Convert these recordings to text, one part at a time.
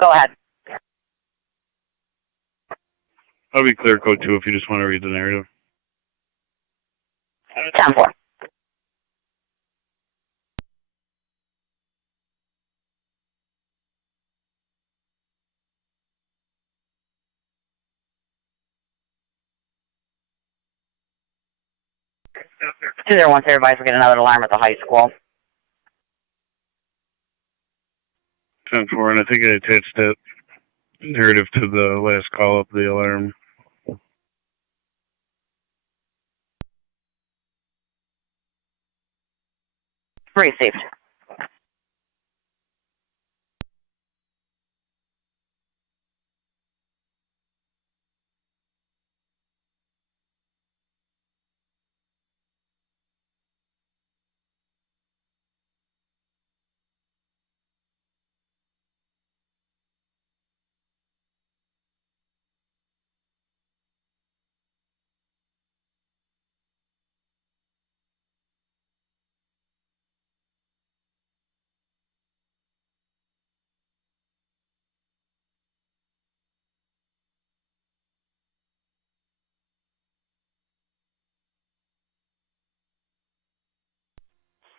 Go ahead. I'll be clear code 2 if you just want to read the narrative. 10-4. Two there, one advice, we get another alarm at the high school. 10-4, and I think I attached that narrative to the last call up, the alarm. Received.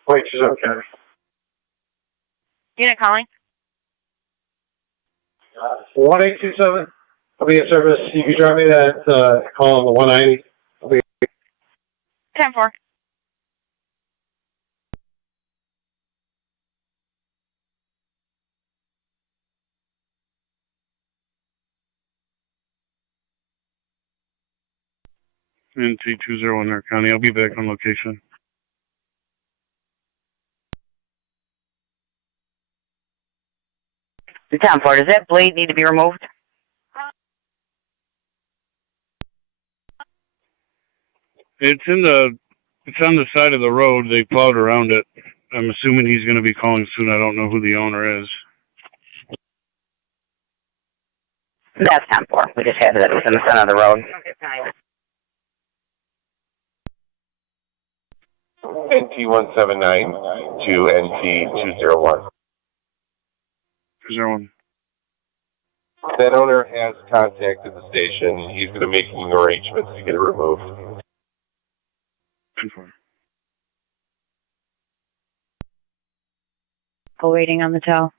Wait, she's okay. Unit calling. 1827. I'll be in service. You can drive me that call on the 190. I'll be 10-4. NT201 North County. I'll be back on location. The 10-4. Does that blade need to be removed? It's on the side of the road. They plowed around it. I'm assuming he's going to be calling soon. I don't know who the owner is. That's 10-4. We just had that it was in the center of the road. NT179 to NT201. 201. That owner has contacted the station. He's going to make arrangements to get it removed. 10-4. Waiting on the tow.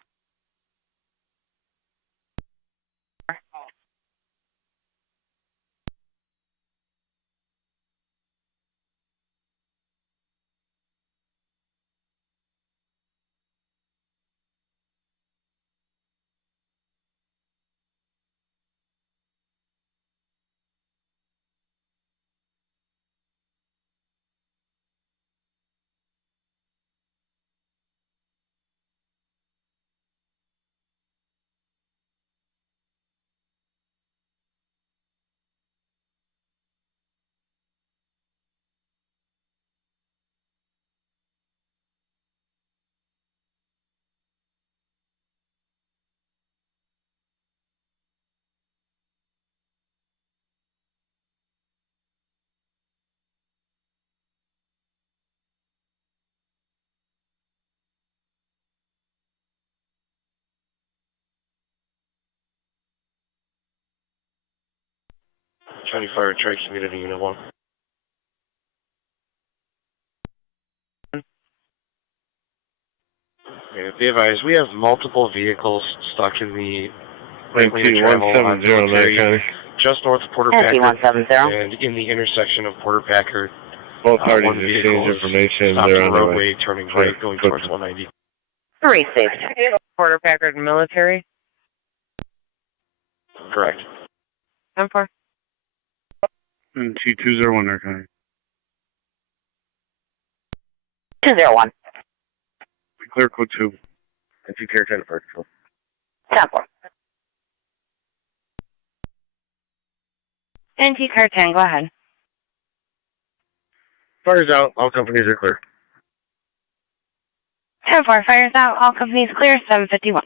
County Fire Trade Community Unit 1. Okay, be advised, we have multiple vehicles stuck in the NT170 just north of Porter Packard NT170. and in the intersection of Porter Packard. Both parties one vehicle exchange information. stopped They're on on the their roadway way. turning right going towards 190. Received. Porter Packard Military. Correct. 10-4. NT201 North County. 201. Clear code 2. NT Care 10 for 10-4. NT Car 10, go ahead. Fire's out. All companies are clear. 10-4, fires out. All companies clear. 751.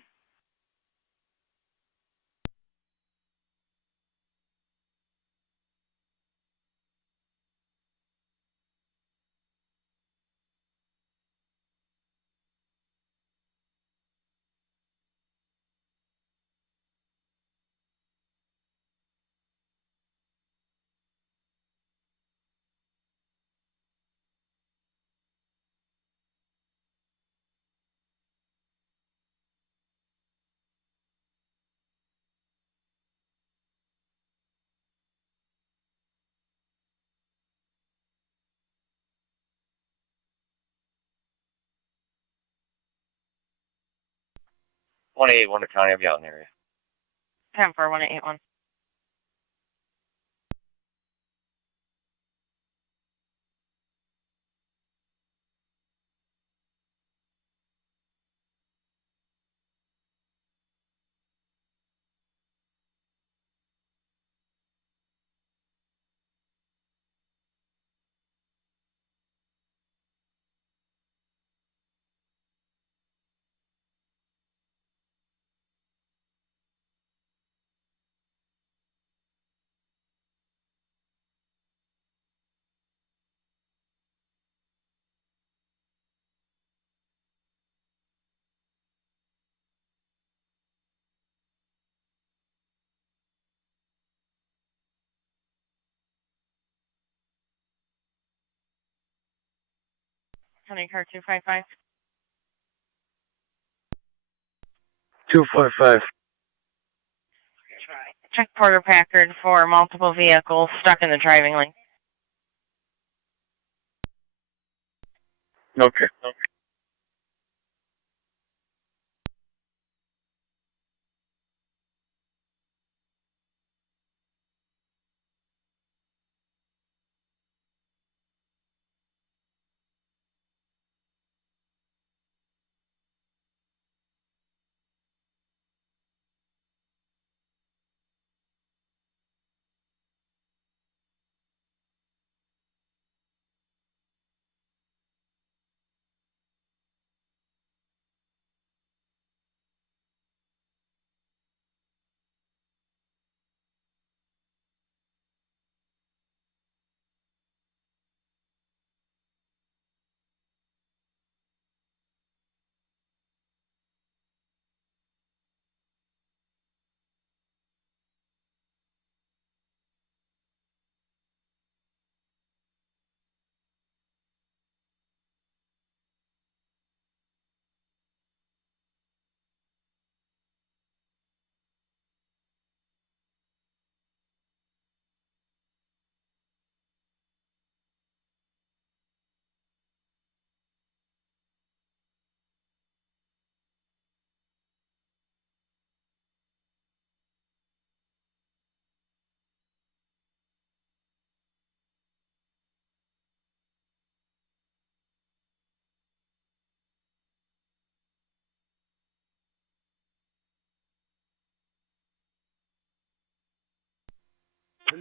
181 to County, I'll be out in the area. 10-4-1881. County car 255. 255. Check Porter Packard for multiple vehicles stuck in the driving lane. Okay.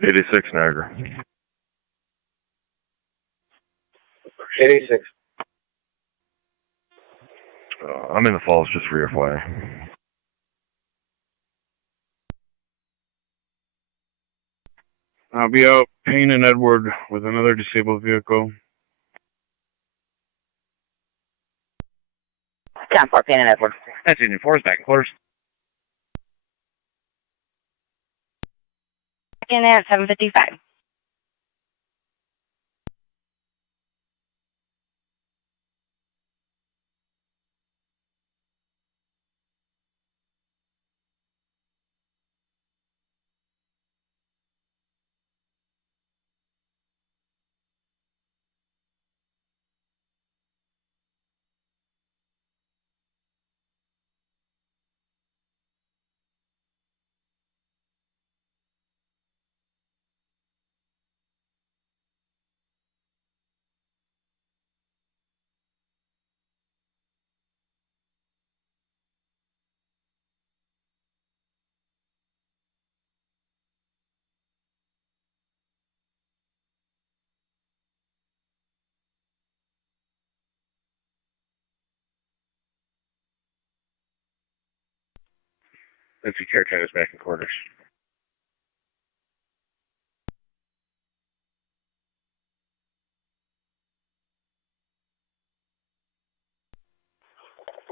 '86 Niagara. 86. I'm in the falls just for your FYI. I'll be out Payne and Edward with another disabled vehicle. 10-4, Payne and Edward. That's Union 4's back in quarters. Second at 755. That's the caretakers back in quarters.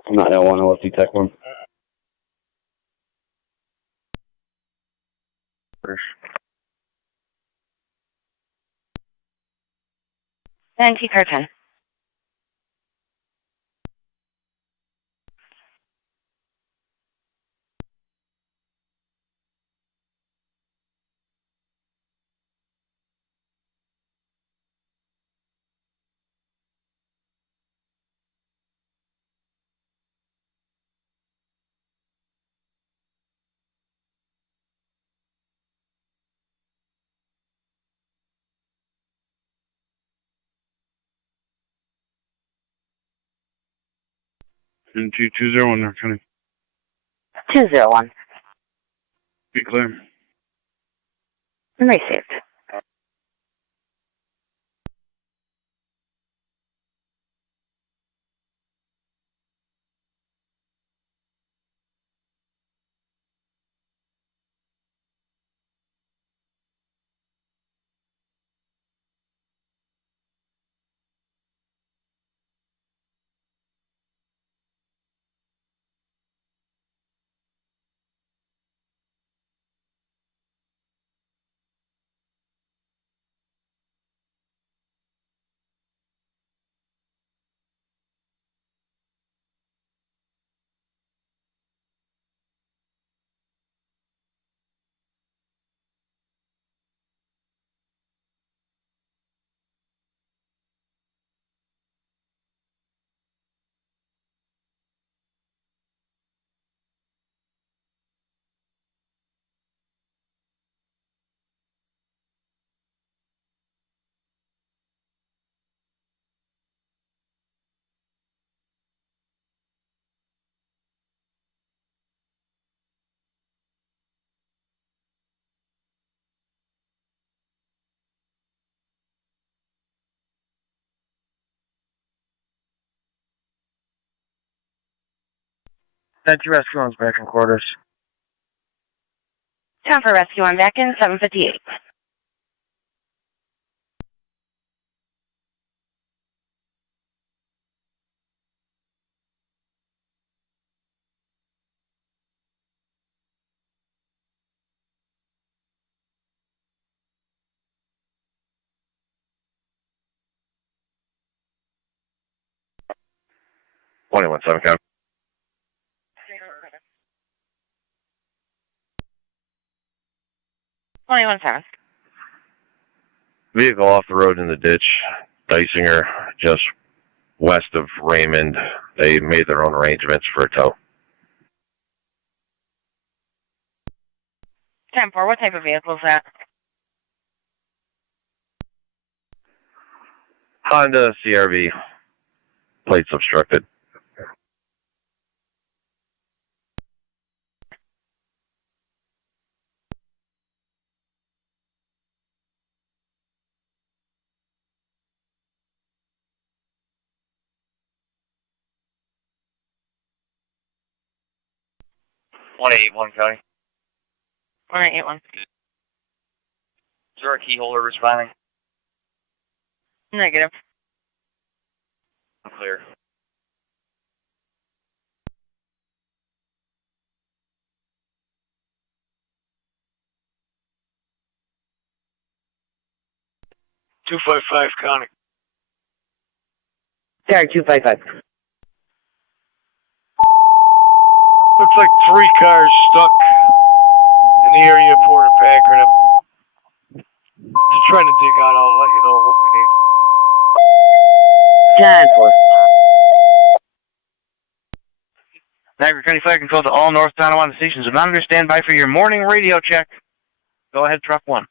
I'm not L1, LFD Tech 1. Nancy car 10. Into 201 there, County. 201. Be clear. Received. That's your rescue one's back in quarters. Time for rescue. I'm back in 758. .117 County. .117. Vehicle off the road in the ditch. Dysinger, just west of Raymond. They made their own arrangements for a tow. 10-4. What type of vehicle is that? Honda CRV. Plates obstructed. .181 County. 181. Is there a key holder responding? Negative. Clear. .255 County. Sorry, 255. Looks like 3 cars stuck in the area of Porter Packard. I'm just trying to dig out. I'll let you know what we need. 10-4. Niagara County Fire Control to all North Tonawanda stations. Monitor standby for your morning radio check. Go ahead, truck 1.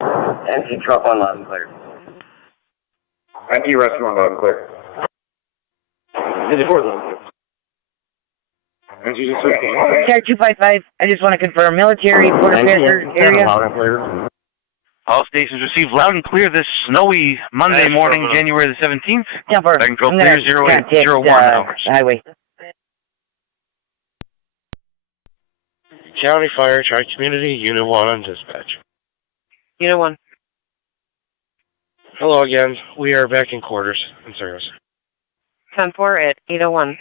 NT truck 1 loud and clear. NT rescue 1 loud and clear. NT 4 loud and clear. NT just 15. Sorry, 255. I just want to confirm. Military, Porter Packard area. Loud and clear. All stations receive loud and clear this snowy Monday morning, January the 17th. 10-4. Fire Control clear 0801 hours. Highway. County Fire, Tri-Community, Unit 1 on dispatch. Unit 1. Hello again. We are back in quarters in service. 10-4 at 801.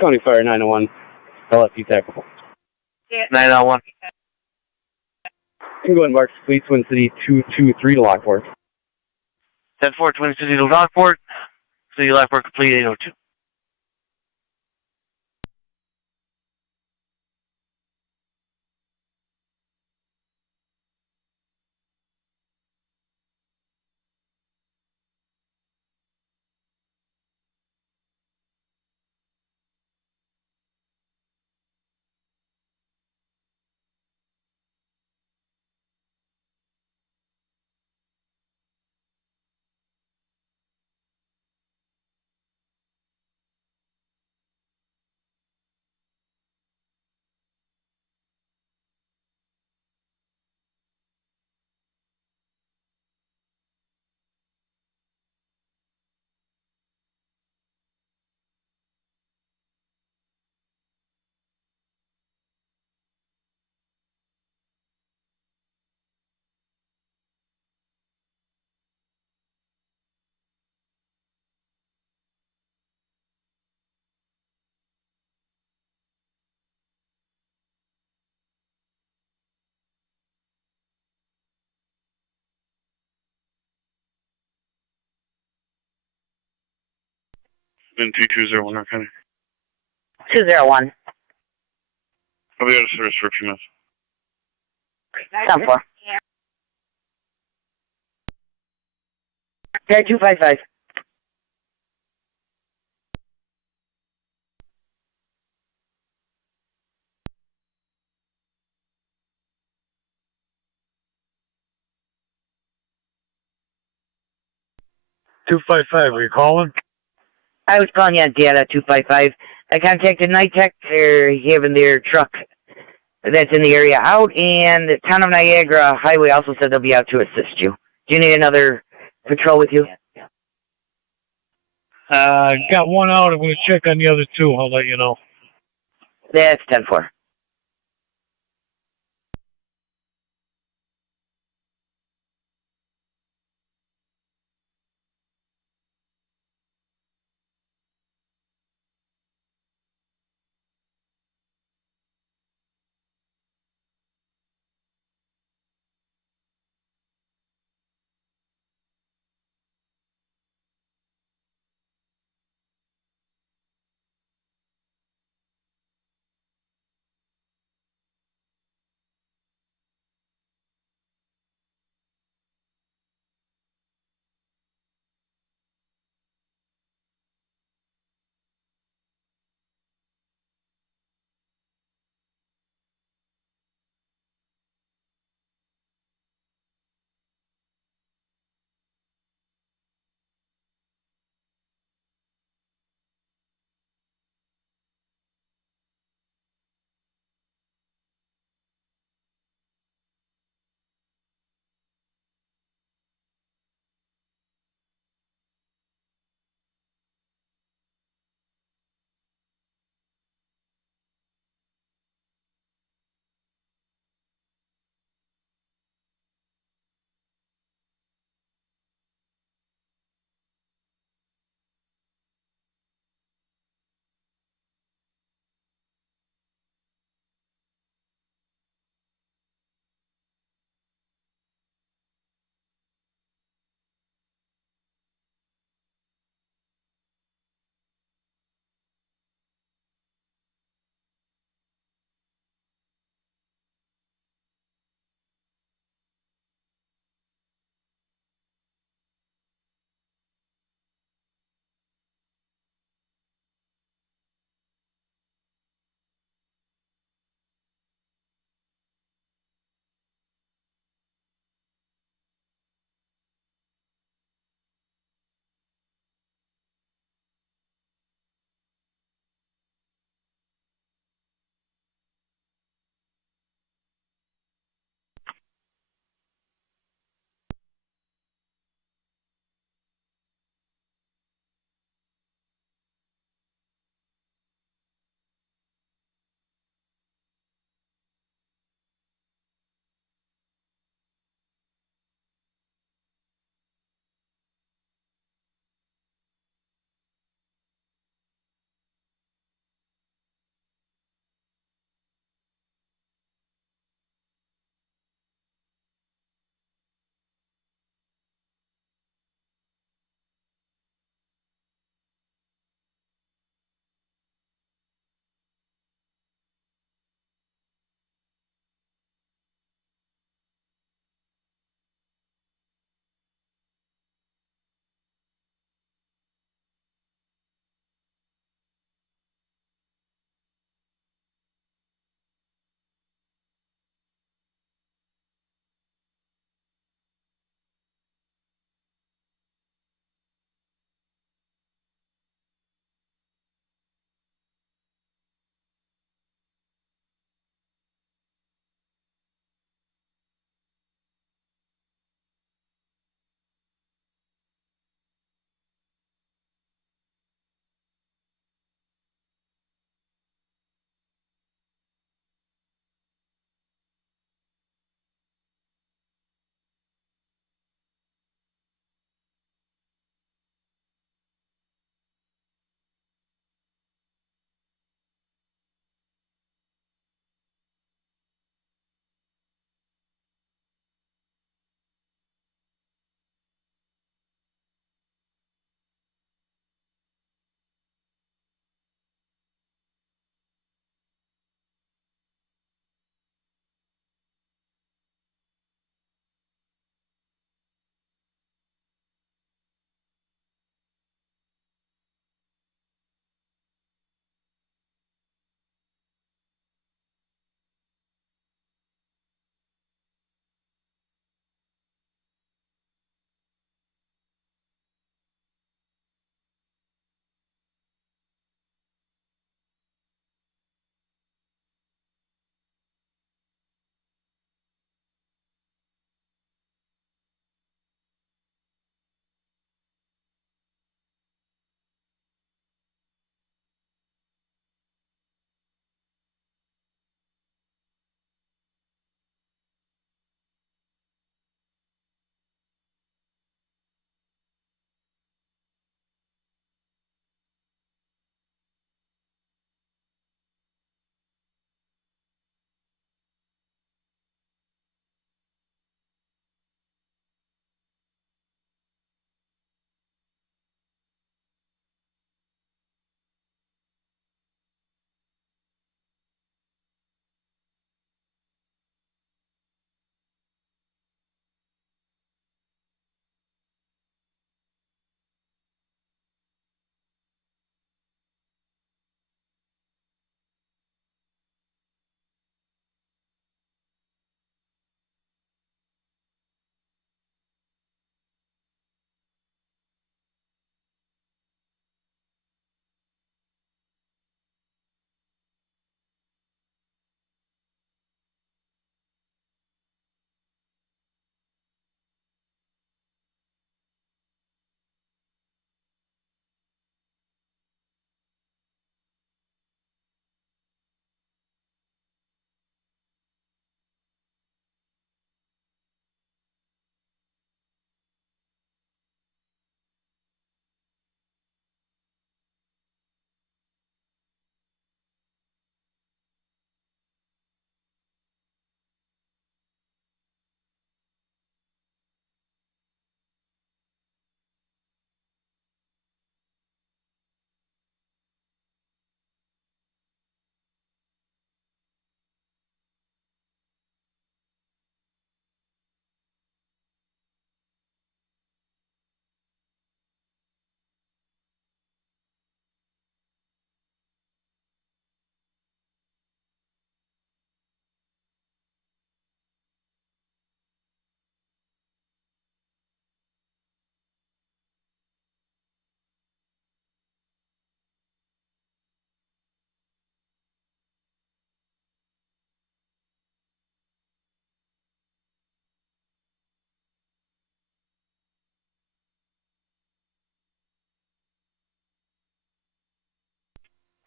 County Fire 901. LFU TAC. 901. You can go and mark Fleet Twin City 223 to Lockport. 10-4, Twin City to Lockport. So you left work complete 8:02. Been 2201, okay. 201. I'll be out of service for a few minutes. 10-4. Okay, 255. Were you calling? I was calling you on data 255. I contacted Night Tech. They're having their truck that's in the area out, and the town of Niagara Highway also said they'll be out to assist you. Do you need another patrol with you? Got one out. I'm going to check on the other two. I'll let you know. That's 10-4.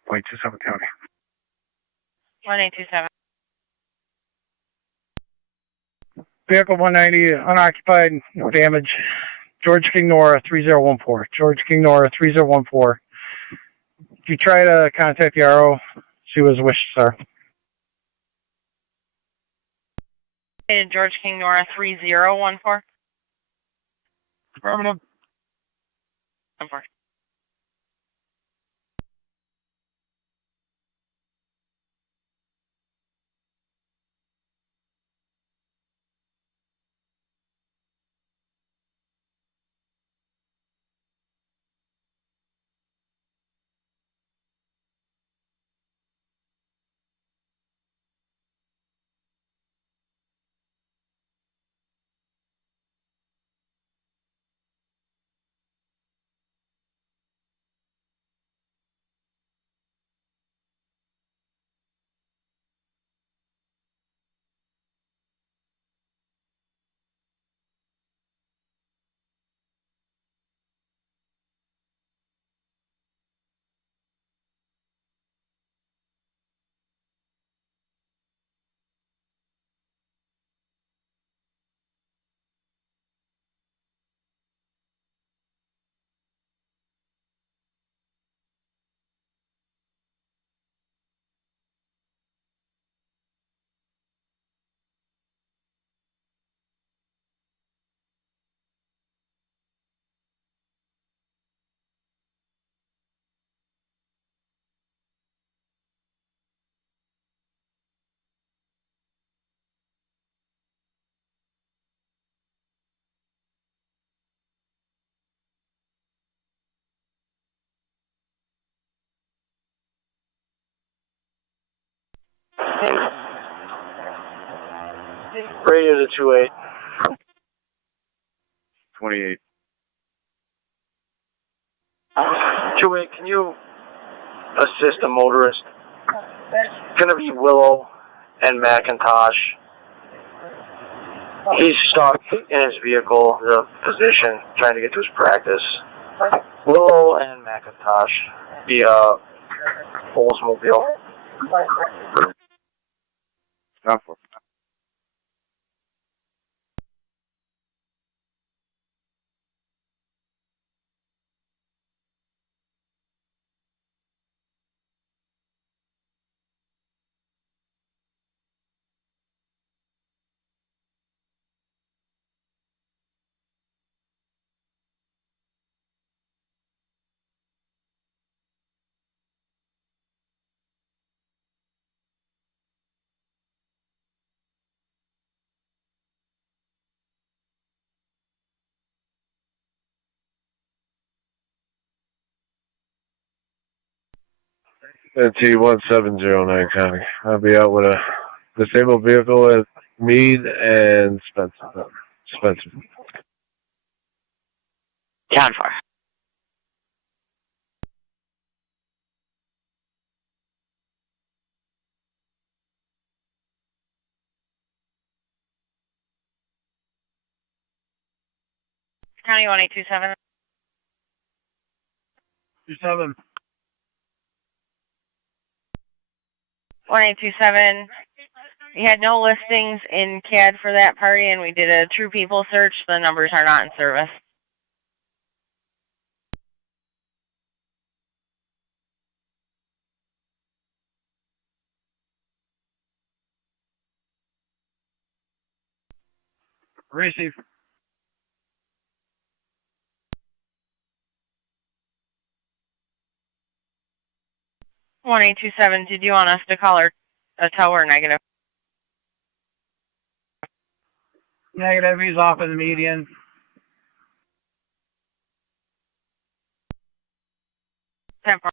Point 27 County. 1827. Vehicle 190, unoccupied, no damage. George King Nora 3014. George King Nora 3014. If you try to contact the RO, she was wished, sir. George King Nora 3014. Affirmative. 14. Radio to 28. 28. 28, can you assist a motorist? It's going to be Willow and McIntosh. He's stuck in his vehicle, the position, trying to get to his practice. Willow and McIntosh via Oldsmobile. Stop for. T1709 County. I'll be out with a disabled vehicle at Meade and Spencer. John 4. County 1827. 27. 1827. We had no listings in CAD for that party, and we did a true people search. The numbers are not in service. Receive. 1827. Did you want us to call her a tow or negative? Negative, he's off of the median. 10-4.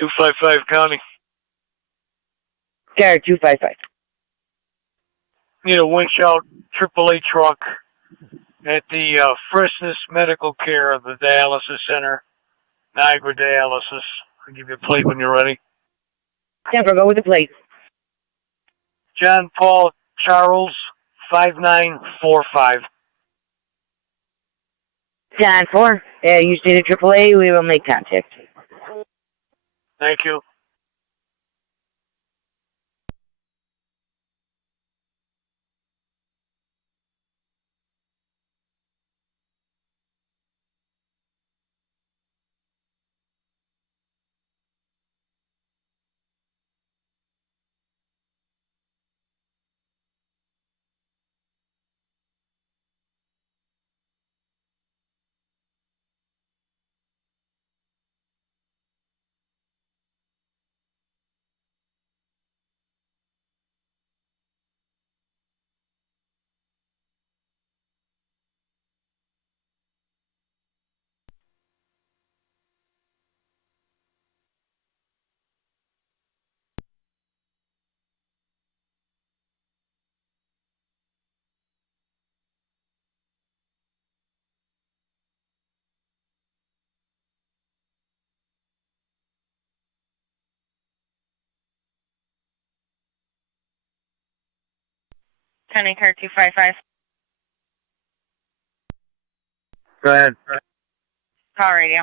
255 County. Car 255. Need a winch out AAA truck at the Fristus Medical Care of the Dialysis Center, Niagara Dialysis. I'll give you a plate when you're ready. Temper, go with the plate. John Paul Charles, 5945. John 4. You stated AAA. We will make contact. Thank you. County car 255. Go ahead. Call radio.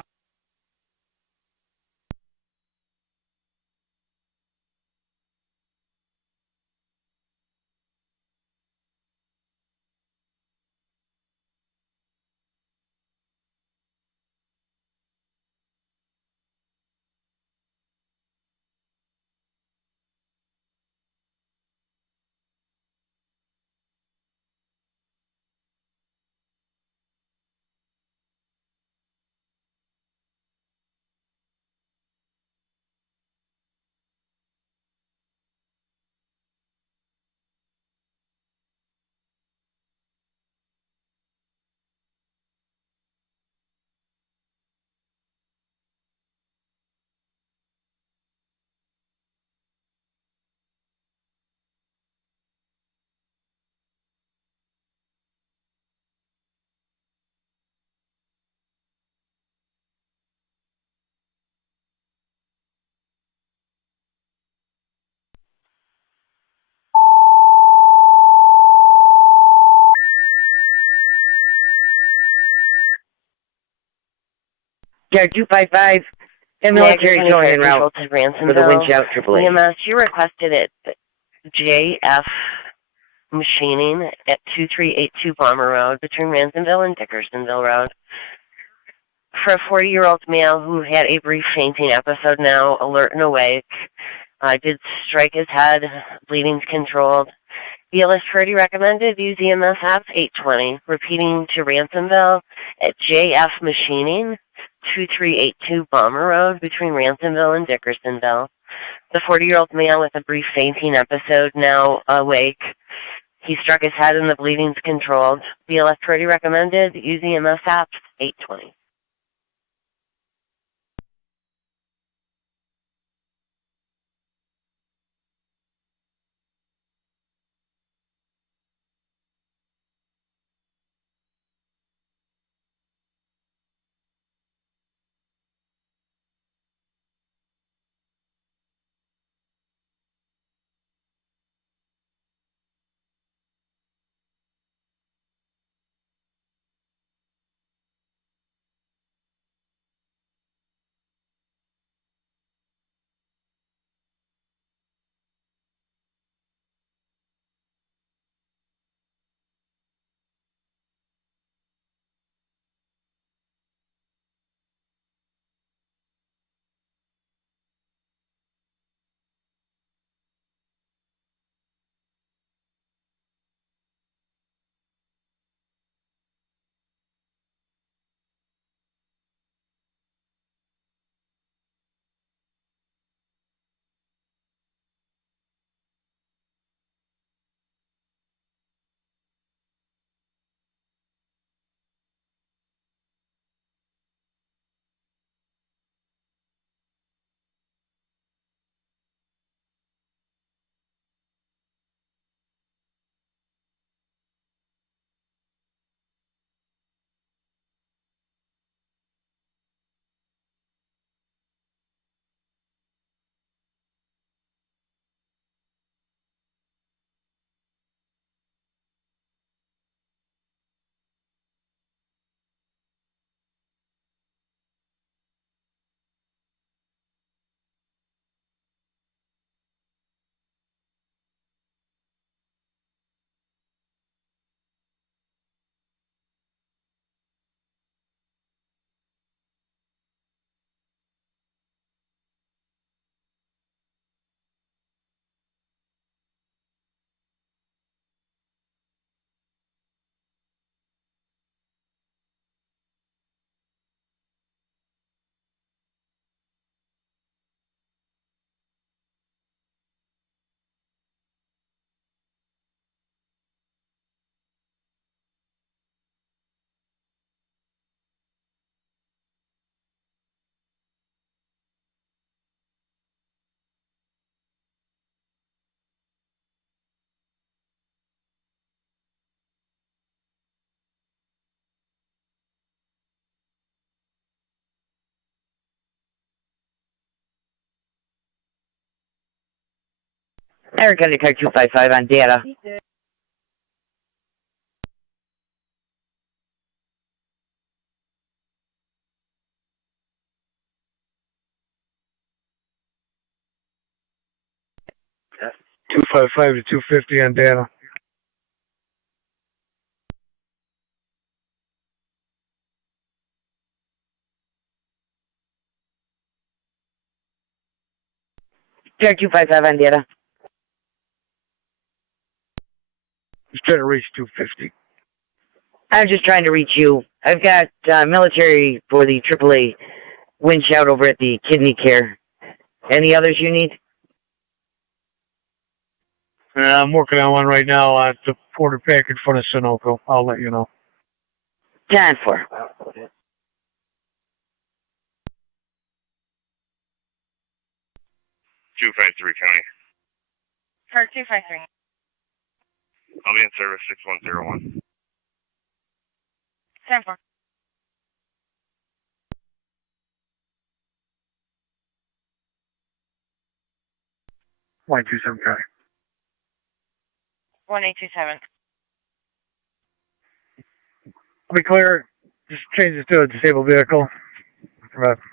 Car 255. And military towing en route to for the winch out AAA. EMS, you requested it. JF Machining at 2382 Bomber Road between Ransomville and Dickersonville Road. For a 40-year-old male who had a brief fainting episode, now alert and awake. Did strike his head, bleeding's controlled. BLS Purdy recommended use EMS app 820. Repeating to Ransomville at JF Machining, 2382 Bomber Road between Ransomville and Dickersonville. The 40-year-old man with a brief fainting episode, now awake. He struck his head and the bleeding's controlled. BLS Purdy recommended use EMS app 820. Niagara County Car 255 on data. Yeah. 255 to 250 on data. Car 255 on data. Just trying to reach 250. I'm just trying to reach you. I've got military for the AAA winch out over at the kidney care. Any others you need? I'm working on one right now at the Porter Pack in front of Sunoco. I'll let you know. 10-4. 253 County. Car 253. I'll be in service 6101. 10-4. Line 27 County. 1827. I'll be clear. Just change this to a disabled vehicle. 10-4.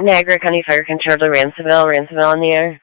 Niagara County Fire Control to Ransomville. Ransomville on the air.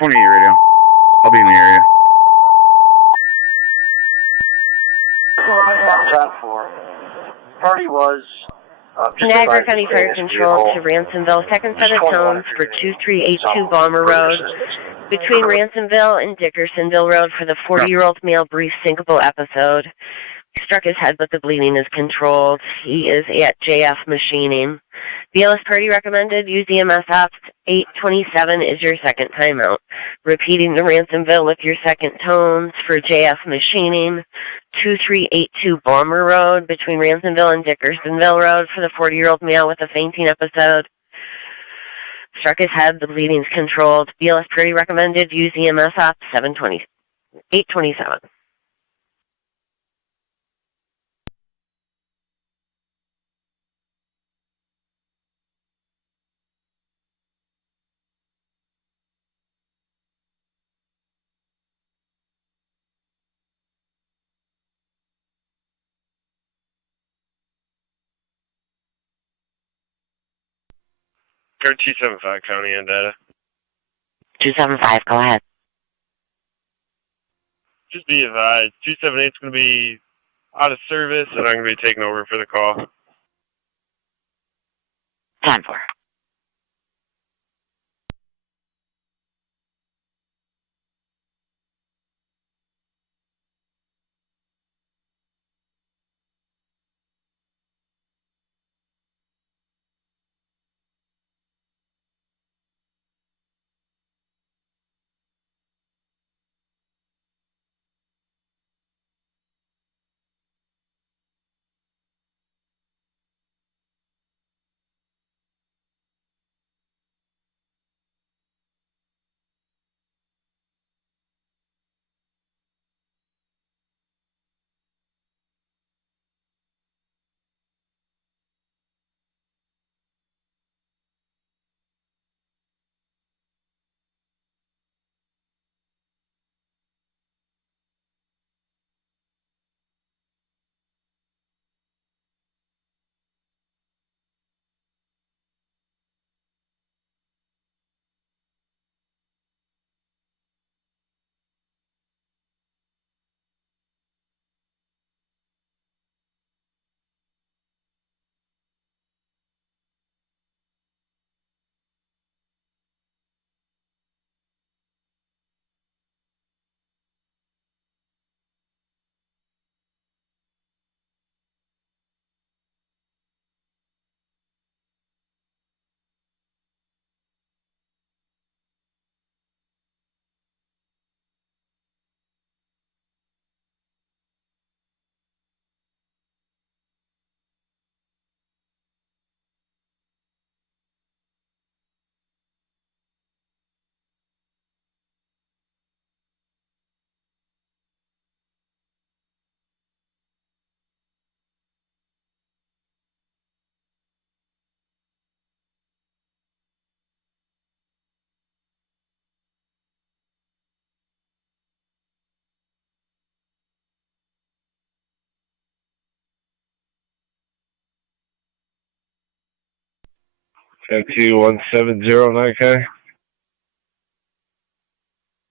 Radio. I'll be in the area. Party was Niagara County Fire Control to Ransomville. Second set of tones for 2382 Bomber Road. Between Ransomville and Dickersonville Road for the 40-year-old male brief syncopal episode. He struck his head, but the bleeding is controlled. He is at JF Machining. BLS party recommended. Use EMS ops. 827 is your second timeout. Repeating the Ransomville with your second tones for JF Machining. 2382 Bomber Road between Ransomville and Dickersonville Road for the 40-year-old male with a fainting episode. Struck his head. The bleeding is controlled. BLS party recommended. Use EMS ops. 827. Car 275 County on data. 275, go ahead. Just be advised, 278 is going to be out of service, and I'm going to be taking over for the call. 10-4. NT-170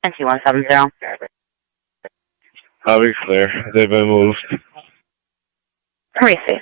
NT-170. I'll be clear. They've been moved. Received.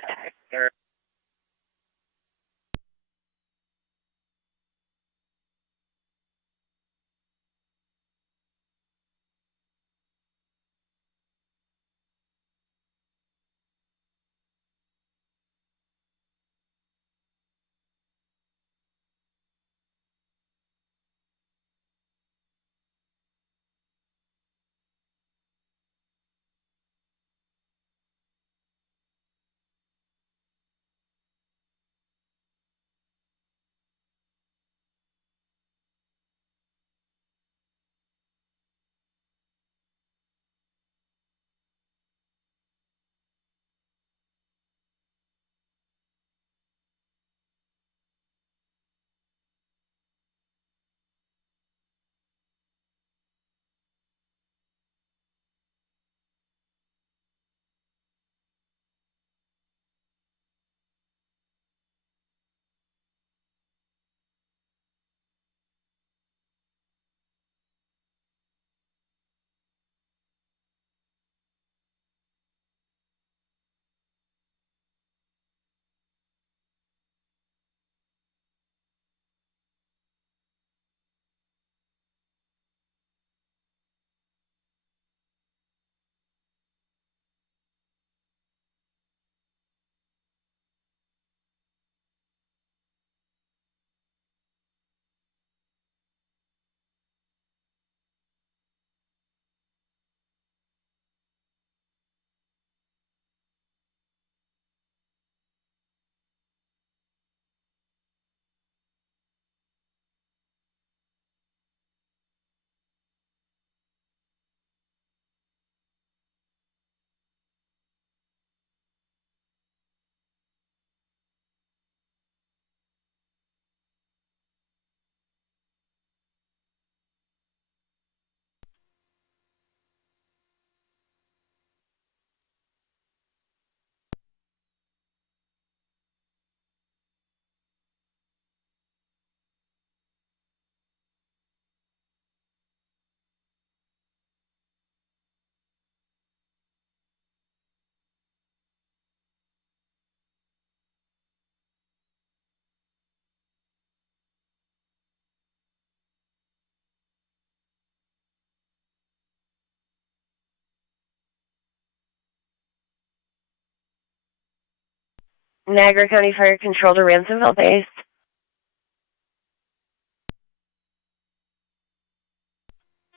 Niagara County Fire Control to Ransomville Base.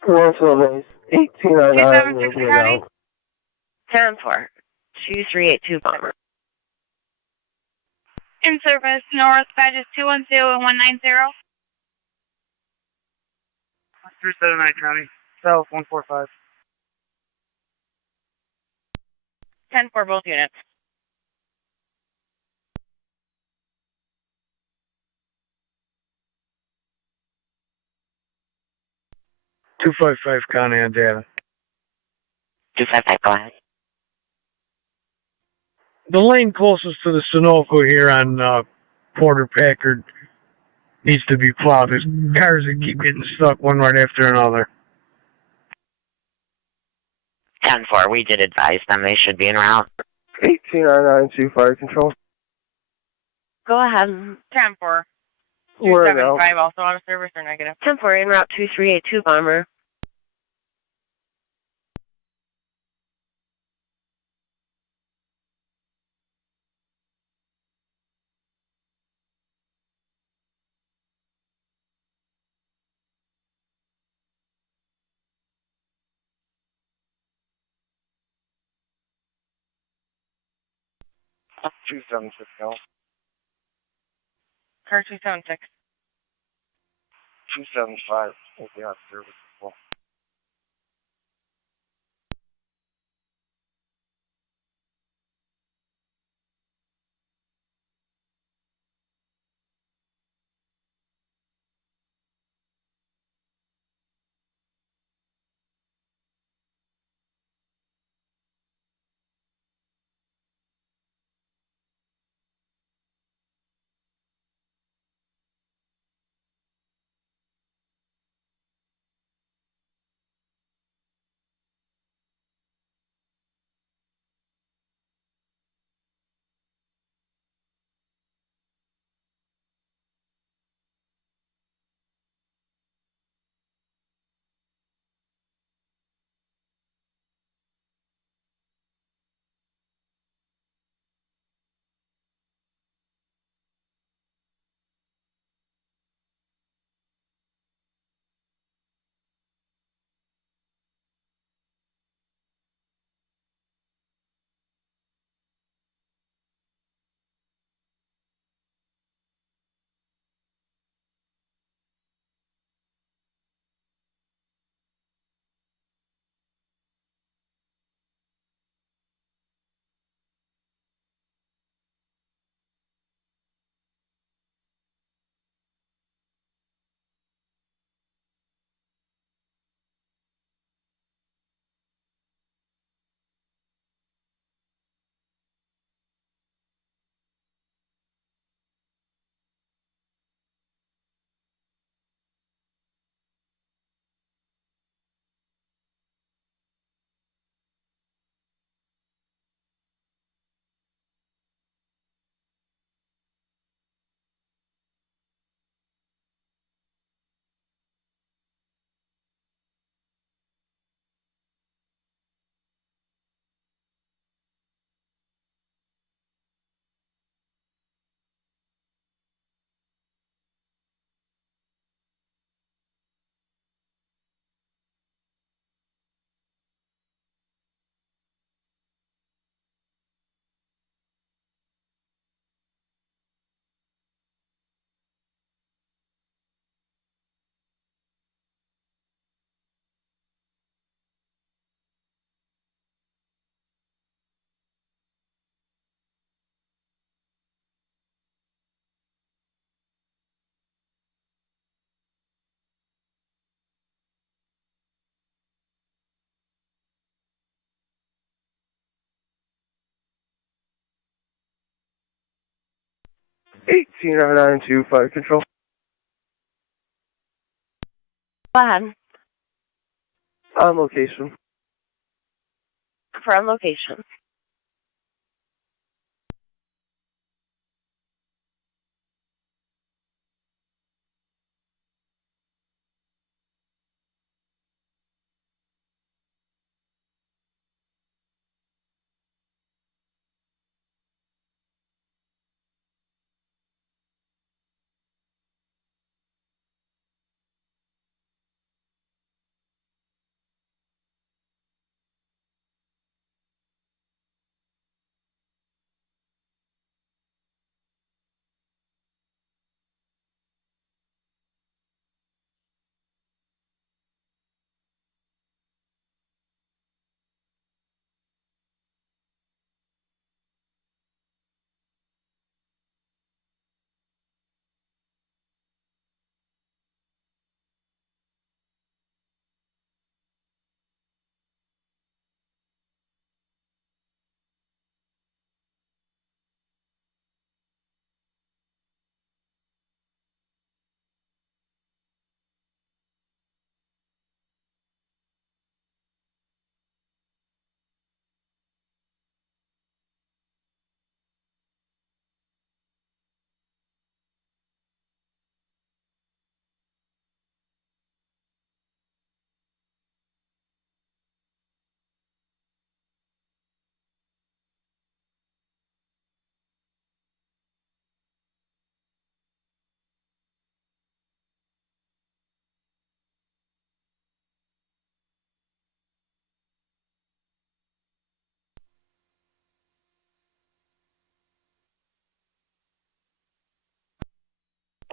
Ransomville Base. 1899 will be out. 10-4. 2382 bomber. In service, North badges 210 and 190. 379 County. South 145. 10-4 both units. Two 255 County on data. 255, go ahead. The lane closest to the Sunoco here on Porter Packard needs to be plowed. There's cars that keep getting stuck one right after another. 10-4, we did advise them they should be en route. 18992 Fire Control. Go ahead. 10-4. We're out. 275 also out of service or negative. 10-4 en route 2382 bomber. Up 276 now. Car 276. 275 will be out of service as well. 18992 Fire Control. Go ahead. On location. From location.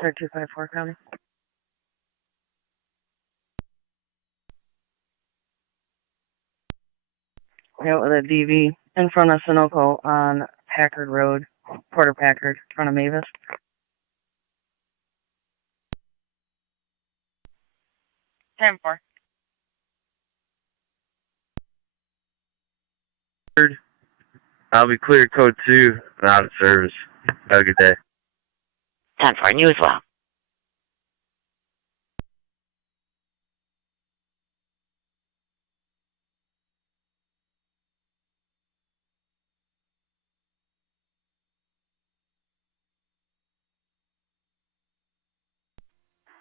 Or 254 County. Yeah, with a DV in front of Sunoco on Packard Road, Porter Packard, in front of Mavis. Time 4. I'll be clear code 2 and out of service. Have a good day. 10-4, and you as well.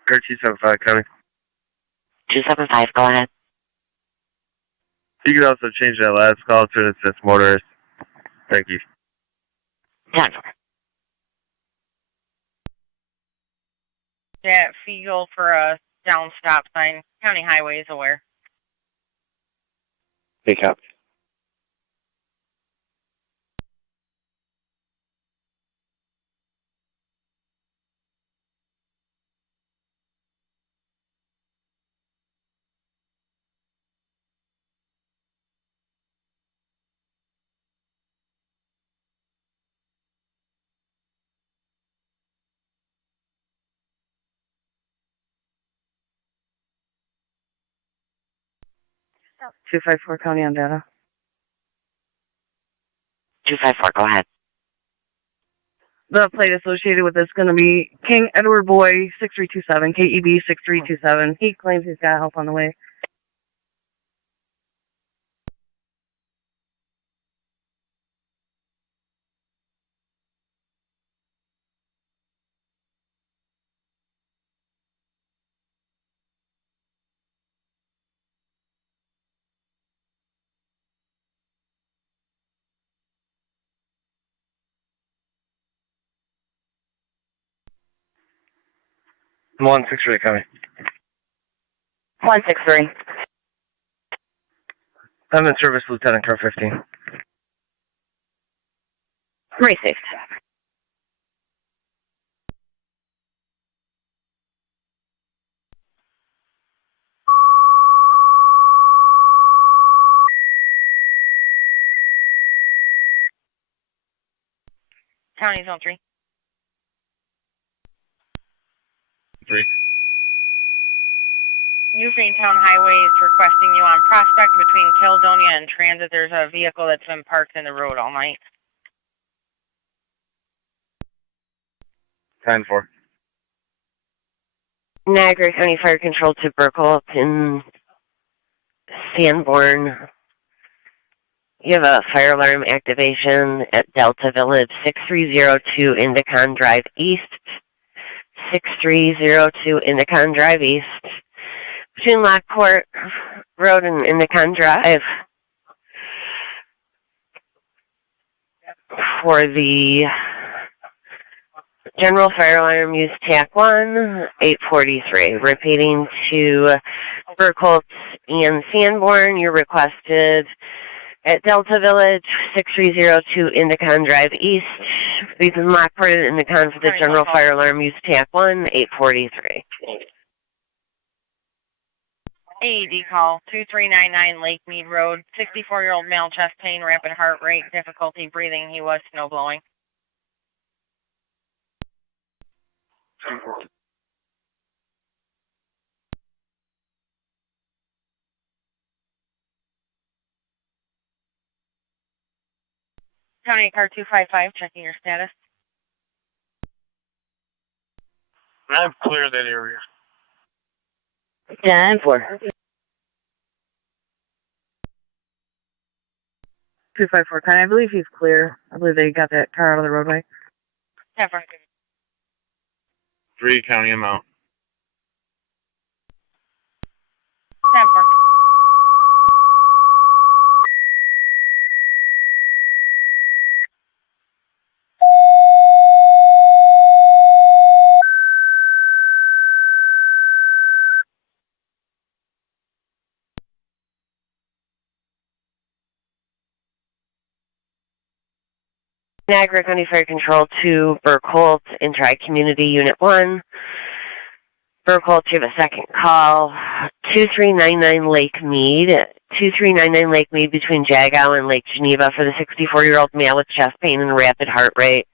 Kurt 275 coming. 275, go ahead. You could also change that last call to an assist motorist. Thank you. 10-4. Yeah, Fiegel for a down stop sign. County Highway is aware. Pick up. Oh. 254 County on data. 254, go ahead. The plate associated with this is going to be King Edward Boy 6327, KEB 6327. He claims he's got help on the way. I'm 163 coming. 163. I'm in service, Lieutenant Car 15. Received. County Zone 3. 3. New Greentown Highway is requesting you on Prospect between Caledonia and Transit. There's a vehicle that's been parked in the road all night. 10-4. Niagara County Fire Control to Burkle in Sanborn. You have a fire alarm activation at Delta Village, 6302 Indicon Drive East. 6302 Indicon Drive East. Between Lockport Road and Indicon Drive. For the general fire alarm, use TAC 1, 843. Repeating to Burkholtz and Sanborn, you're requested at Delta Village, 6302 Indicon Drive East. Between Lockport and Indicon for the general fire alarm, use TAC 1, 843. AED call, 2399 Lake Mead Road, 64-year-old male, chest pain, rapid heart rate, difficulty breathing. He was snow blowing. County car 255, checking your status. I've cleared that area. 10-4. 254, County, I believe he's clear. I believe they got that car out of the roadway. 10-4. 3 County amount. 10-4. Niagara County Fire Control to Burkholtz in Tri-Community Unit 1. Burkholtz, you have a second call. 2399 Lake Mead. 2399 Lake Mead between Jagow and Lake Geneva for the 64-year-old male with chest pain and rapid heart rate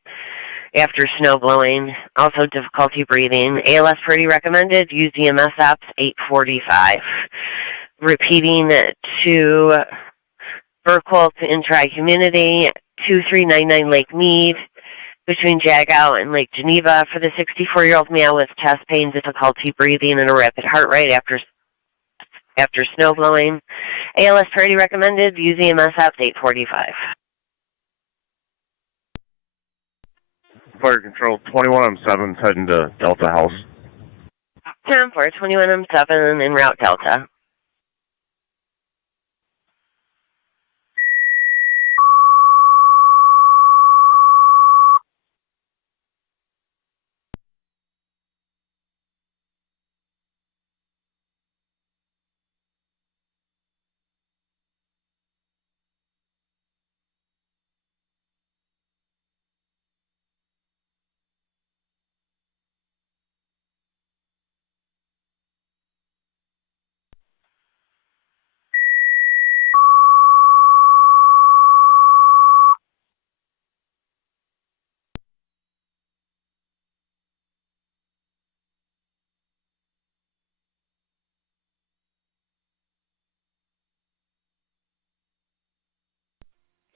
after snow blowing. Also difficulty breathing. ALS pretty recommended. Use EMS apps 845. Repeating to Burkholtz in Tri-Community. 2399 Lake Mead between Jagow and Lake Geneva for the 64-year-old male with chest pain, difficulty breathing, and a rapid heart rate after snow blowing. ALS priority recommended. Use EMS apps 845. Fire Control, 21M7 heading to Delta House. 10-4, 21M7 en route Delta.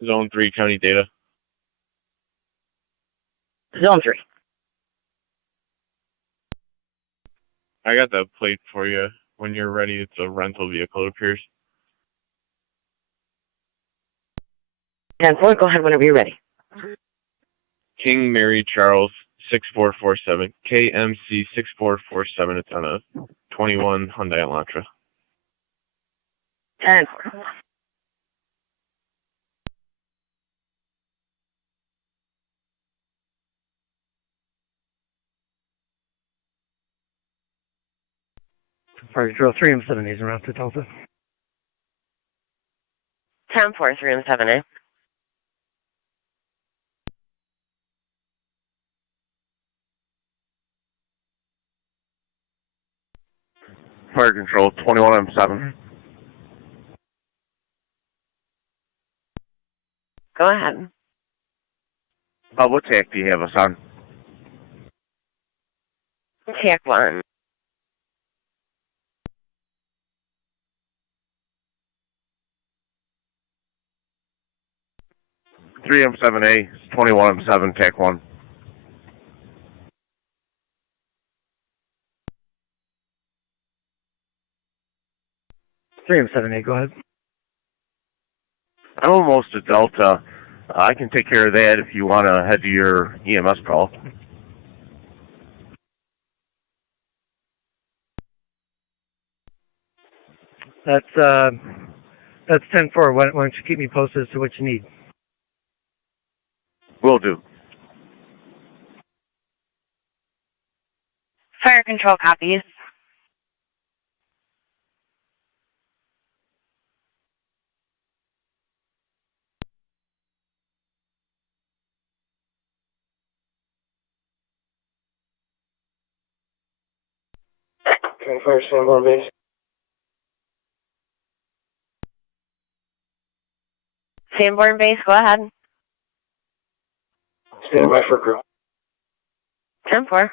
Zone 3 County data. Zone 3. I got the plate for you. When you're ready, it's a rental vehicle, it appears. 10-4, go ahead whenever you're ready. King Mary Charles 6447. KMC 6447. It's on a 21 Hyundai Elantra. 10-4. Fire Control 3M7 is around to Delta. 10-4, 3M7A. Fire Control, 21M7. Go ahead. What TAC do you have us on? TAC 1. Three M7A, 21M7, TAC 1. 3M78, go ahead. I'm almost at Delta. I can take care of that if you want to head to your EMS call. That's 10-4. Why don't you keep me posted as to what you need? Will do. Fire control copies. County Fire Sanborn Base. Sanborn base, go ahead. Stand by for crew. 10-4.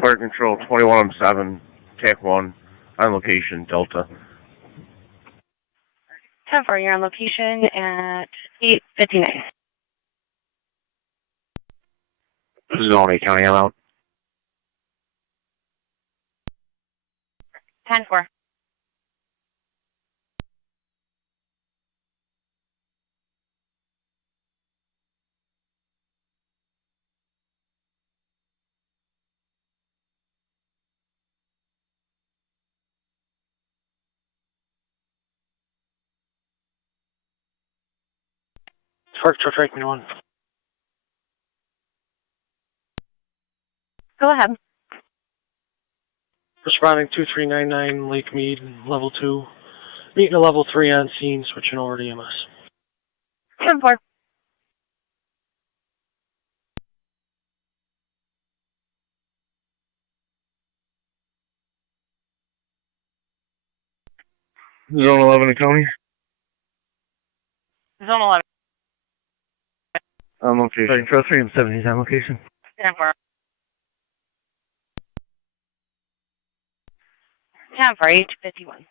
Fire Control 21-7, TAC 1, on location, Delta. 10-4, you're on location at 8:59. Zone 8 County, I'm out. 10-4. Fire Control Track Me 1. Go ahead. Responding 2399 Lake Mead, level 2. Meeting a level 3 on scene, switching over to EMS. 10-4. Zone 11 County. Zone 11. On location. Fire Control 3M70 is on location. 10-4. 10-4, 8:51.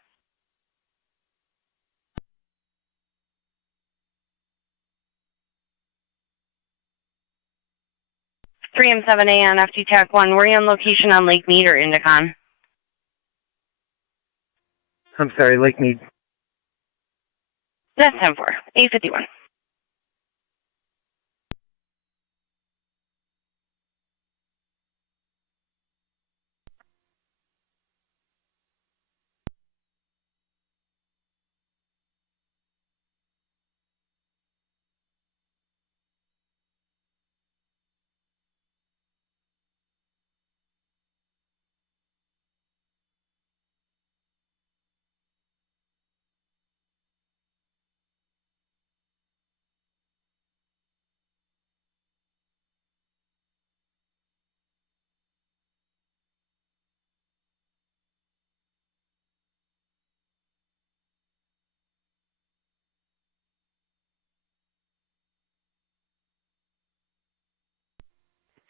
(3M7A on FT TAC 1. Were you on location on Lake Mead or Indicon? I'm sorry, Lake Mead. That's 10-4, 8:51.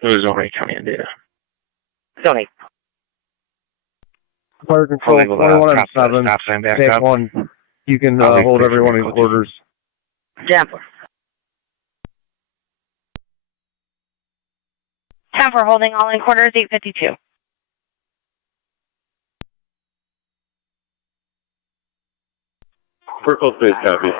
It was Zone 8 County on data. Zone 8. Fire Control 21-7, Stop sign back TAC up. 1. You can I'll be hold clear for everyone's you. orders. 10-4. 10-4, holding all in quarters, 8:52. Purple space copy.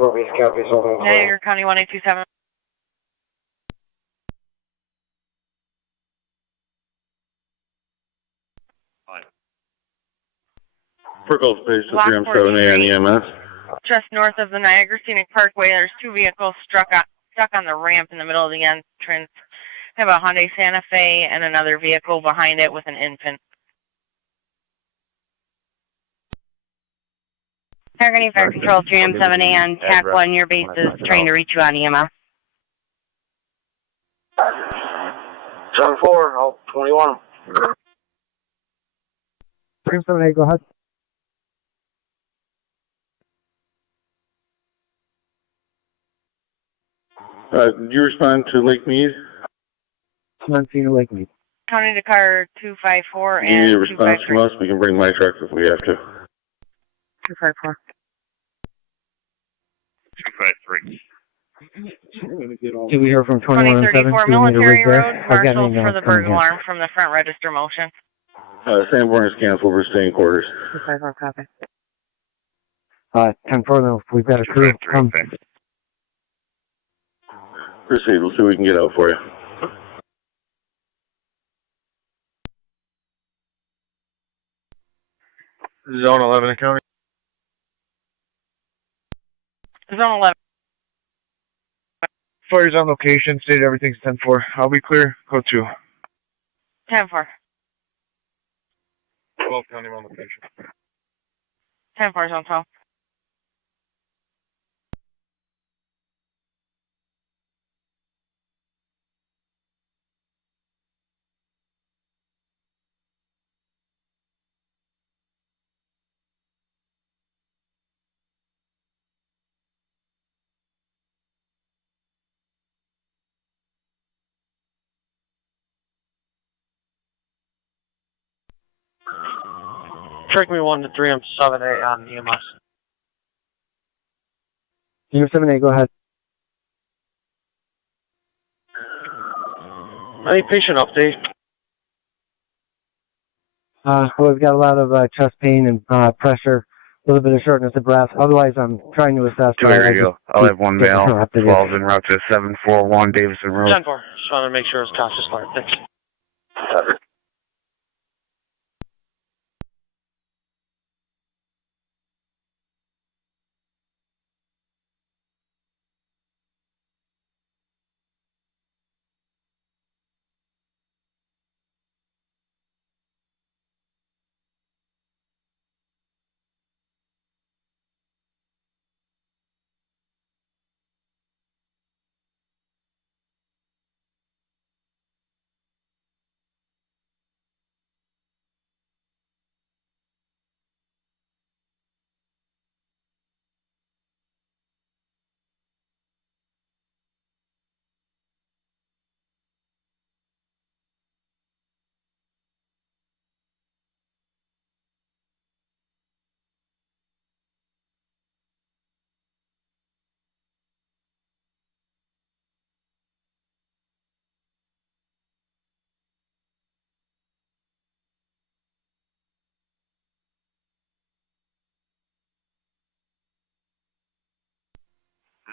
movies, copies, hold on. Niagara County 1827. Circle space to Lockport 3M7A on Street. EMS. Just north of the Niagara Scenic Parkway, there's two vehicles stuck on the ramp in the middle of the entrance. I have a Hyundai Santa Fe and another vehicle behind it with an infant. Niagara Fire Control 3M7A on TAC 1, your base is trying to reach you on EMS. 7-4, I'll 21. 3M7A, go ahead. Did you respond to Lake Mead? Monsignor Lake Mead. County to car 254 You and need a response 253. from us. We can bring my trucks if we have to. 254. 253. Did we hear from 21 and 7? 2034 Do we need to Military read there? Road, I've got an marshals email for the coming burglar in. alarm from the front register motion. Sanborn is canceled. We're staying quarters. 254, copy. 10-4, we've got a crew come. Proceed. We'll see what we can get out for you. Zone 11 County. Zone 11. Fire's on location, stated everything's 10-4. I'll be clear, code 2. 10-4. 12 County on location. 10-4 is on 12. Check me 1 to 3M7A on EMS. Unit 7A, go ahead. Any patient update? Well, we've got a lot of chest pain and pressure, a little bit of shortness of breath. Otherwise, I'm trying to assess. I'll have one male. 12 en route to 741 Davison Road. 10-4. Just wanted to make sure it's conscious alert. Thanks.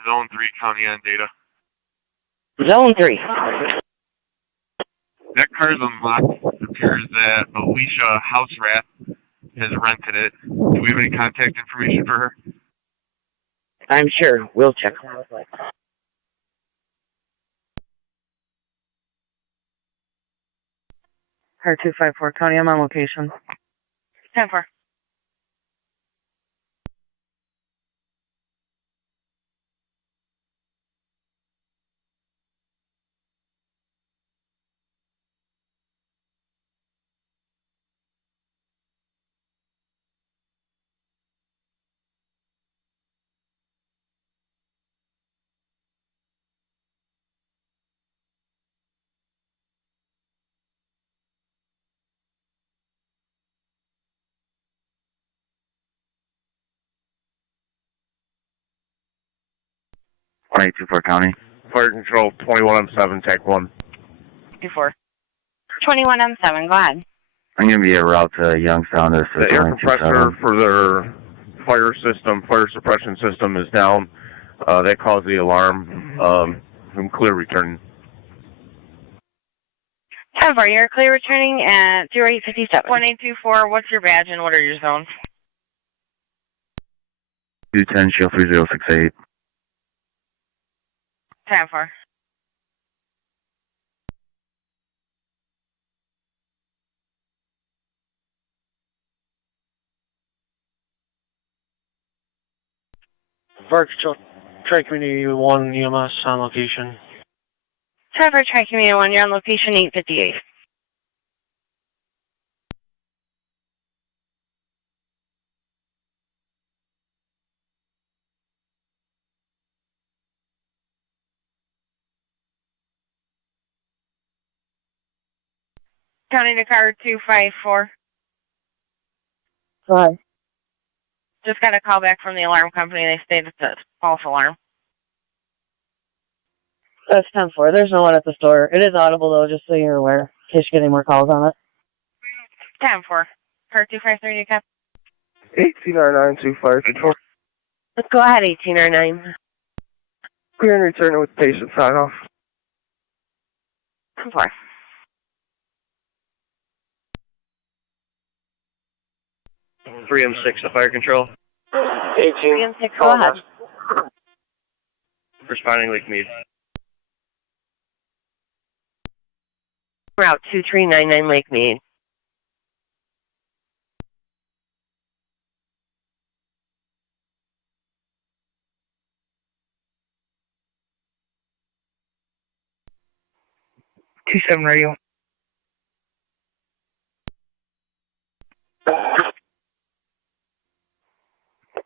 Zone 3 County on data. Zone 3. That car's unlocked. It appears that Alicia House Rat has rented it. Do we have any contact information for her? I'm sure. We'll check. Car 254, County, I'm on location. 10-4. For County. Fire Control 21M7, TAC 1. 24. 21M7, go ahead. I'm going to be a route to Youngstown. The air compressor for their fire suppression system is down. That caused the alarm. I'm clear returning. 10-4, you're clear returning at 0857. 1824, what's your badge and what are your zones? 210, Shield 3068. 10-4. Virtual Tri-Community 1 EMS on location. 10-4, Tri-Community 1, you're on location 858. County to car 254. Hi. Just got a call back from the alarm company. They stated it's a false alarm. That's 10-4. There's no one at the store. It is audible, though, just so you're aware, in case you get any more calls on it. 10-4. Car 253, cap. 189925. Let's go ahead, 1809. Clear and return with patient sign off. 10-4. Three M6 to fire control. 18. 3M6, go ahead. Responding Lake Mead. Route 2399 Lake Mead. Two-7 radio.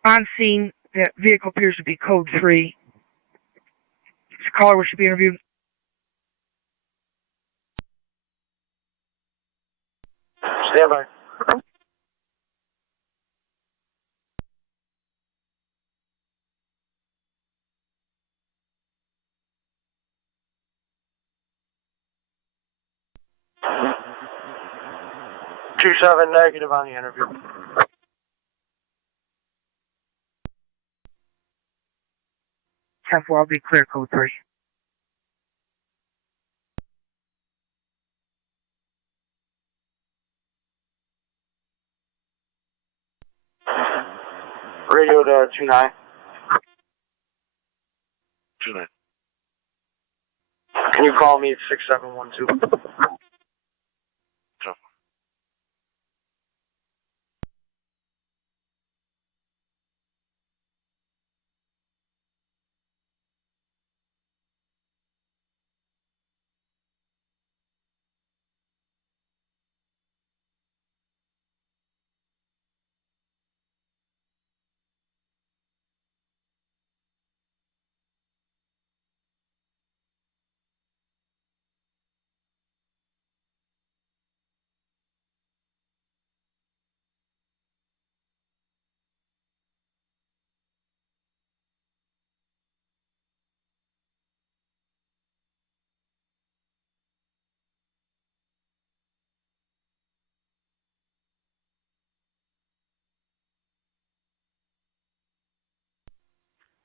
On scene, that vehicle appears to be code 3. This caller which should be interviewed. Stand by. -7 negative on the interview. I'll be clear, code 3. Radio to 29. 29. Can you call me 6712?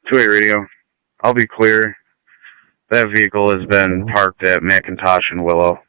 Two-way radio. I'll be clear. That vehicle has been parked at McIntosh and Willow.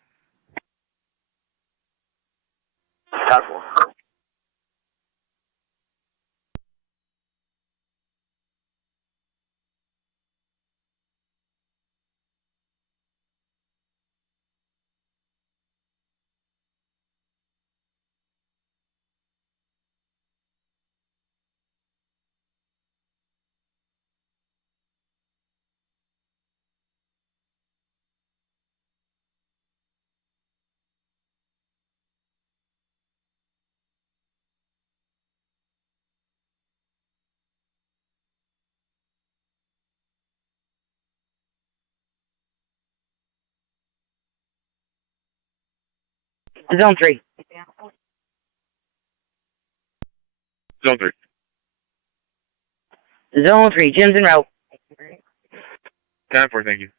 Zone 3. Zone 3. Zone 3, Jim's en route. 10-4, thank you.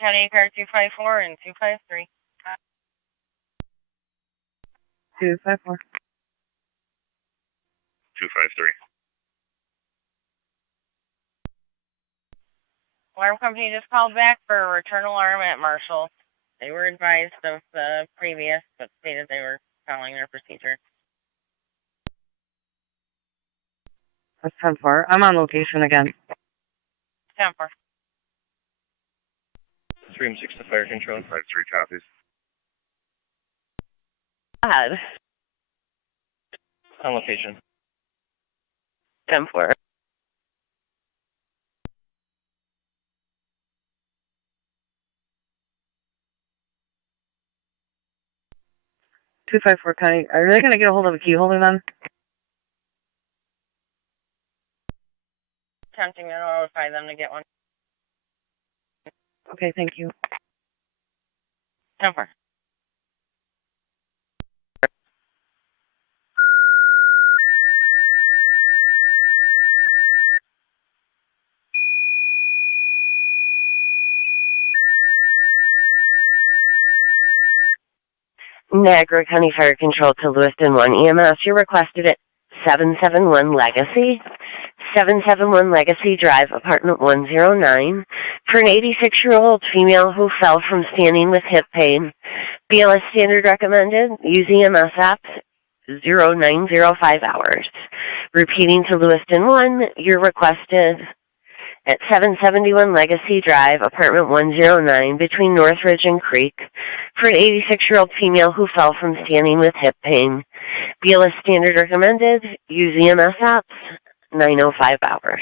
County car 254 and 253. 254. 253. Alarm company just called back for a return alarm at Marshall. They were advised of the previous, but stated they were following their procedure. That's 10-4. I'm on location again. 10-4. 3 and 6 to fire control. 5-3 copies. Ahead. On location. 10-4. Two 254 County. Are they going to get a hold of a key holder then? Attempting to notify them to get one. Okay, thank you. 10-4. Niagara County Fire Control to Lewiston 1 EMS. You're requested at 771 Legacy. 771 Legacy Drive, apartment 109, for an 86-year-old female who fell from standing with hip pain. BLS standard recommended. Use EMS app 0905 hours. Repeating to Lewiston 1, you're requested at 771 Legacy Drive, apartment 109, between Northridge and Creek, for an 86-year-old female who fell from standing with hip pain. BLS standard recommended. Use EMS apps 905 hours.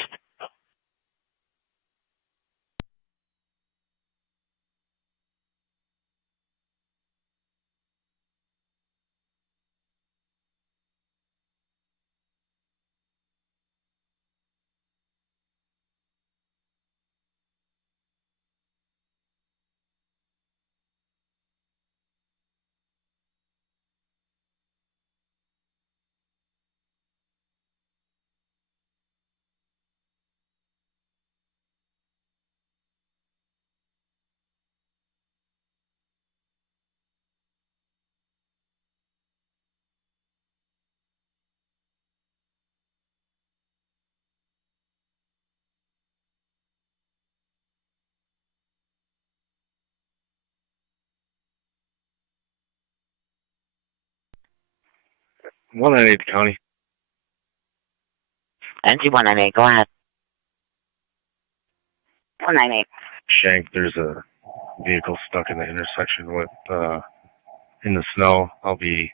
One in 8 county. NT198, go ahead. 198. Shank, there's a vehicle stuck in the intersection with, in the snow. I'll be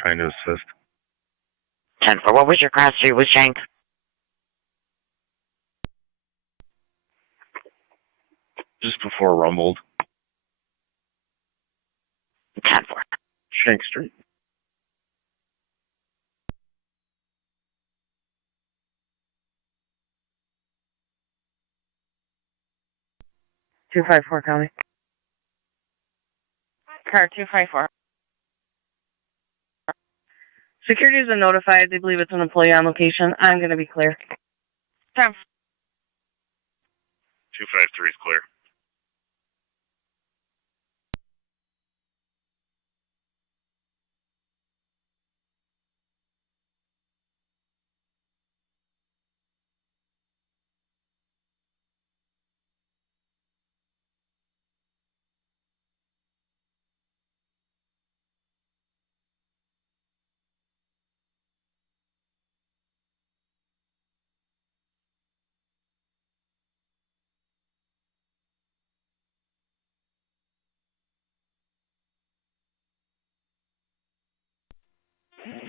trying to assist. 10-4, what was your cross street with Shank? Just before Rumbled. 10-4. Shank Street. Two 254 County. Car 254. Security has been notified. They believe it's an employee on location. I'm going to be clear. 10. 253 is clear.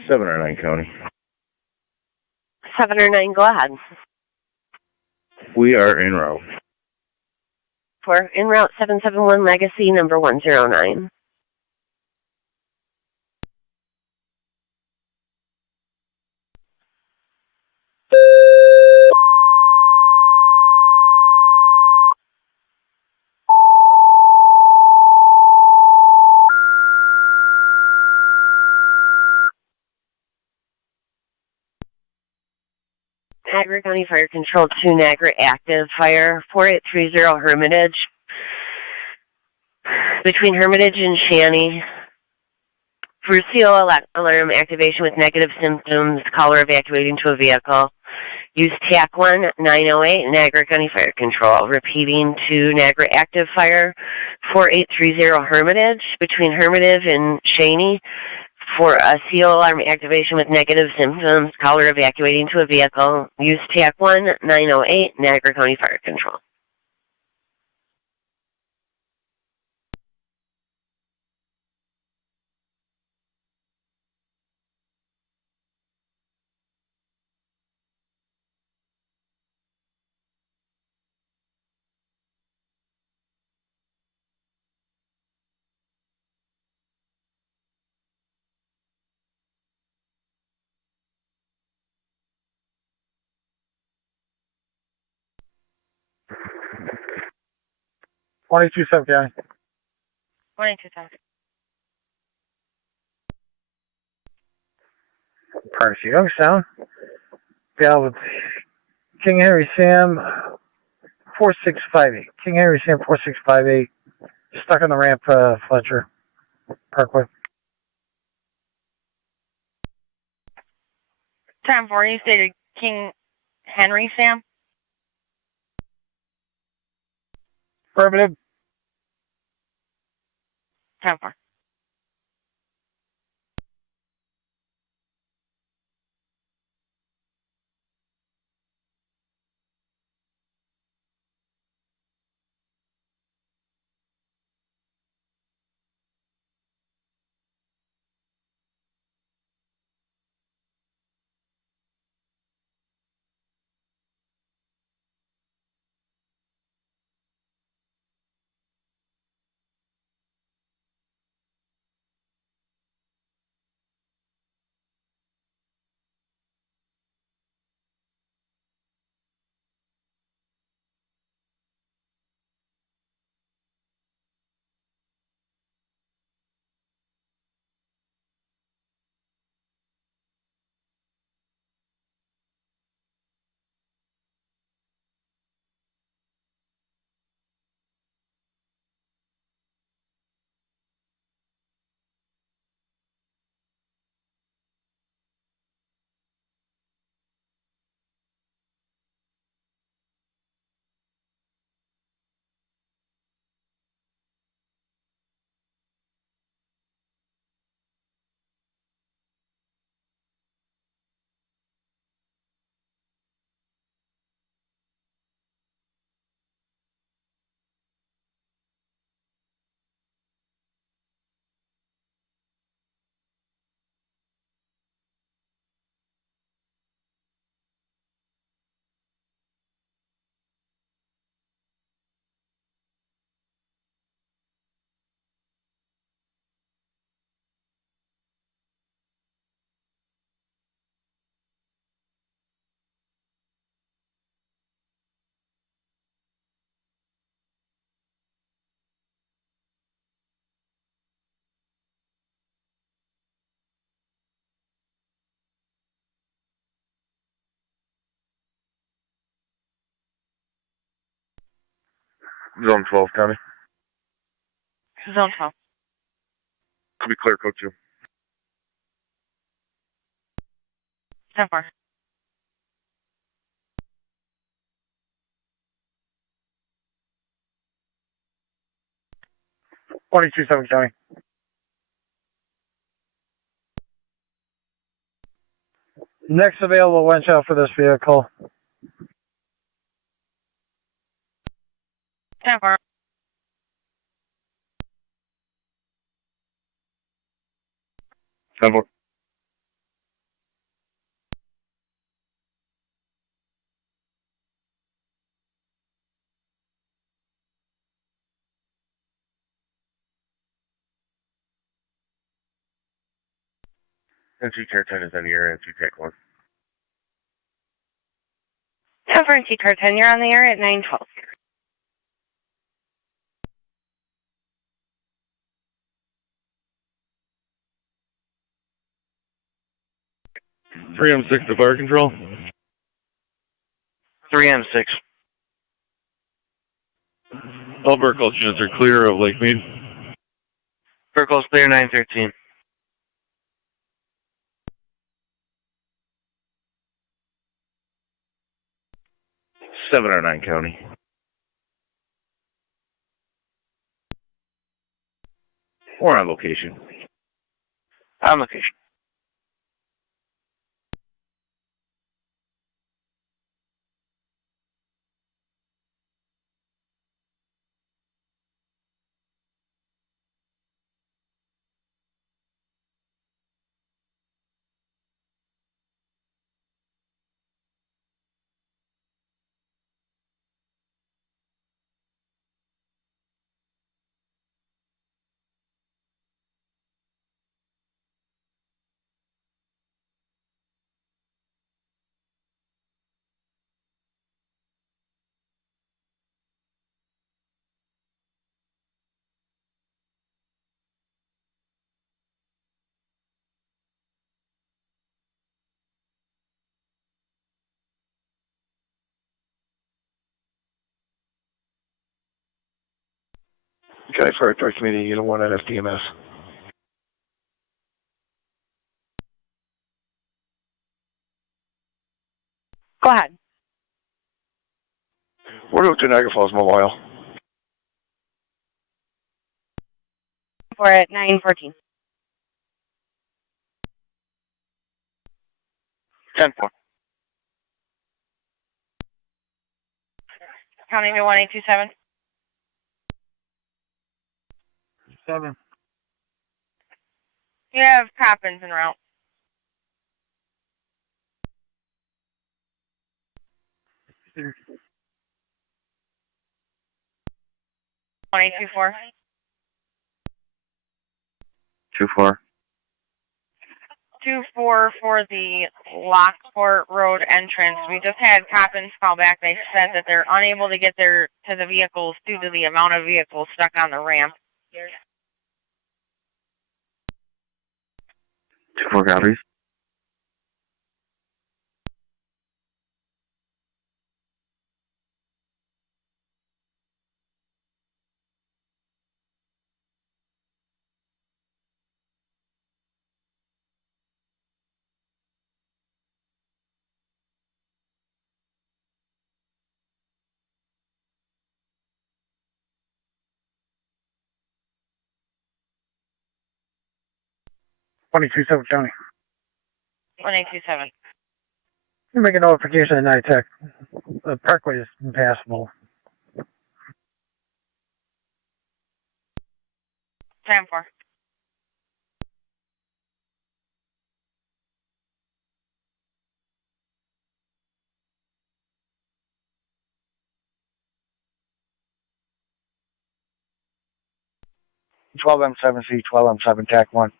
Seven or 9 county. 7 or 9, go ahead. We are en route. For en route 771 Legacy, number 109. Niagara County Fire Control to Niagara Active Fire, 4830 Hermitage. between Hermitage and Shanny. For CO alarm activation with negative symptoms, caller evacuating to a vehicle. Use TAC 908, Niagara County Fire Control. Repeating to Niagara Active Fire 4830 Hermitage, between Hermitage and Shaney. For a CO alarm activation with negative symptoms, caller evacuating to a vehicle. Use TAC 908, Niagara County Fire Control. Twenty-two Suffolk County. 22,000. Prior to Youngstown. Gal with King Henry Sam 4658. King Henry Sam 4658. Stuck on the ramp, Fletcher Parkway. 10-4, you stated King Henry Sam? Affirmative. 10-4. Zone 12, County. Zone 12. Could be clear, code 2. 10-4. Twenty-two Suffolk County. Next available winch out for this vehicle. 10-4. Temple. NC Car 10 is in the area, NC Tech 1. 10-4 and Car 10, you're on the air at 912. M6 to fire control. 3M6. All Burkholz units are clear of Lake Mead. Circle's clear 913. Seven or nine county. Or on location. On location. County Fire Authority Committee, Unit 1 at FDMS. Go ahead. We're to Niagara Falls Memorial. We're at 914. 10-4. County to 1827. 7. You have Coppins en route. 1824. 2-4. 24 for the Lockport Road entrance. We just had Coppins call back. They said that they're unable to get to the vehicles due to the amount of vehicles stuck on the ramp. 2-4 copies. County. 1827. You make a notification of NITEC. The parkway is impassable. 10-4. M7C, 12M7, TAC 1.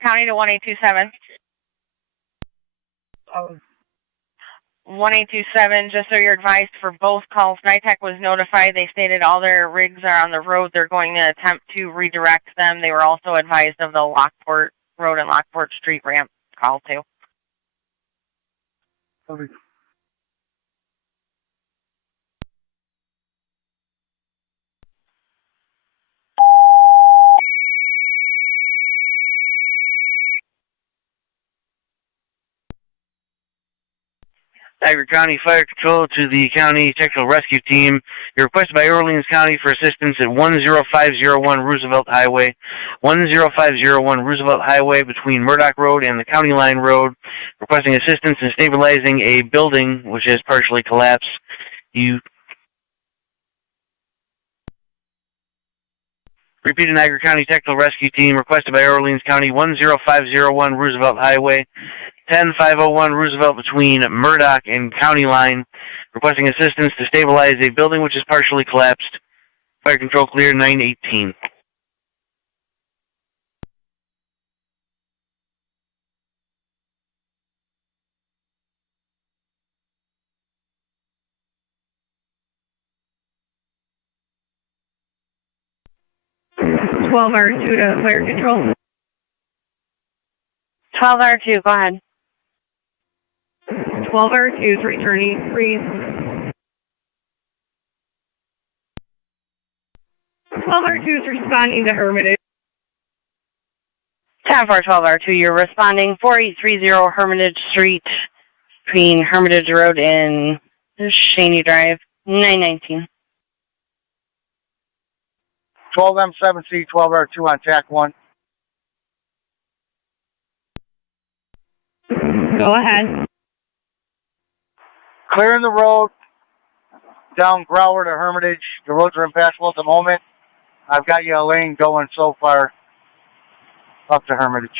County to 1827. 1827, just so you're advised for both calls, NITEC was notified. They stated all their rigs are on the road. They're going to attempt to redirect them. They were also advised of the Lockport Road and Lockport Street ramp call too. Niagara County Fire Control to the County Technical Rescue Team. You're requested by Orleans County for assistance at 10501 Roosevelt Highway. 10501 Roosevelt Highway between Murdoch Road and the County Line Road. Requesting assistance in stabilizing a building which has partially collapsed. Repeated, Niagara County Technical Rescue Team requested by Orleans County 10501 Roosevelt Highway. 10501 Roosevelt between Murdoch and County Line, requesting assistance to stabilize a building which is partially collapsed. Fire control clear 918. R2 to fire control. 12R2, go ahead. 12R2 is returning, please. 12R2 is responding to Hermitage. 10-4-12R2, you're responding 4830 Hermitage Street between Hermitage Road and Shaney Drive, 919. 12M7C, 12R2 on TAC 1. Go ahead. Clearing the road down Grower to Hermitage. The roads are impassable at the moment. I've got you a lane going so far up to Hermitage.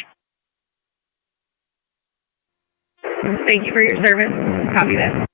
Thank you for your service. Copy that.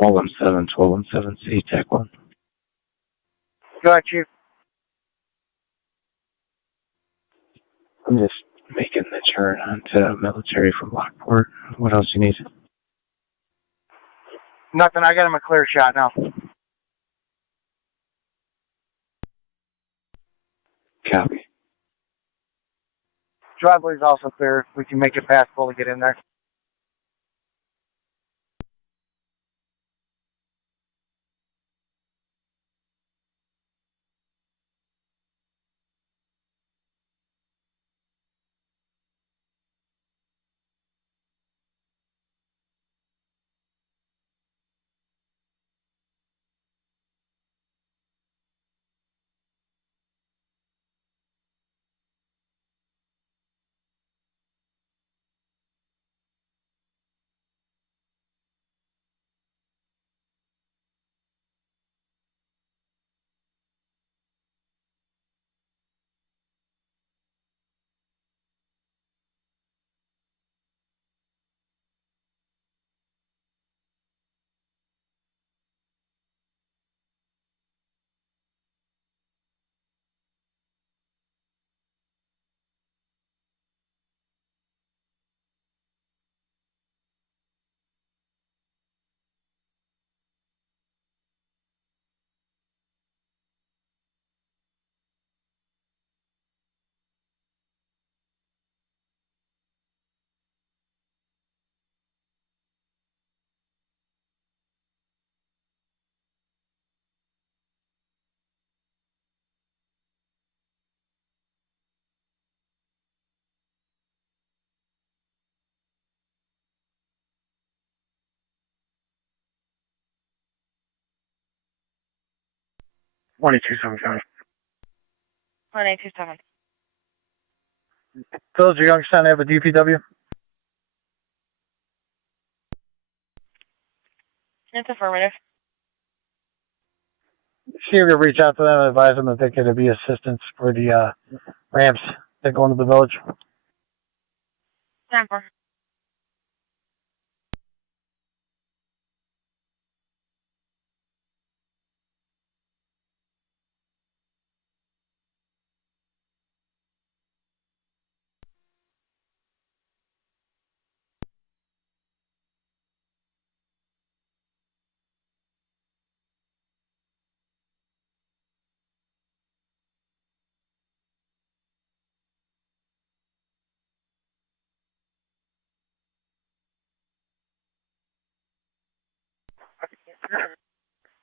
Twelve M7C, TAC 1. Got you. I'm just making the turn onto military from Lockport. What else you need? Nothing. I got him a clear shot now. Copy. Driveway's also clear. We can make it passable to get in there. $22.75. 1827. Village of Youngstown have a DPW? It's affirmative. See if you reach out to them and advise them that they could be assistance for the ramps that go into the village. 10-4.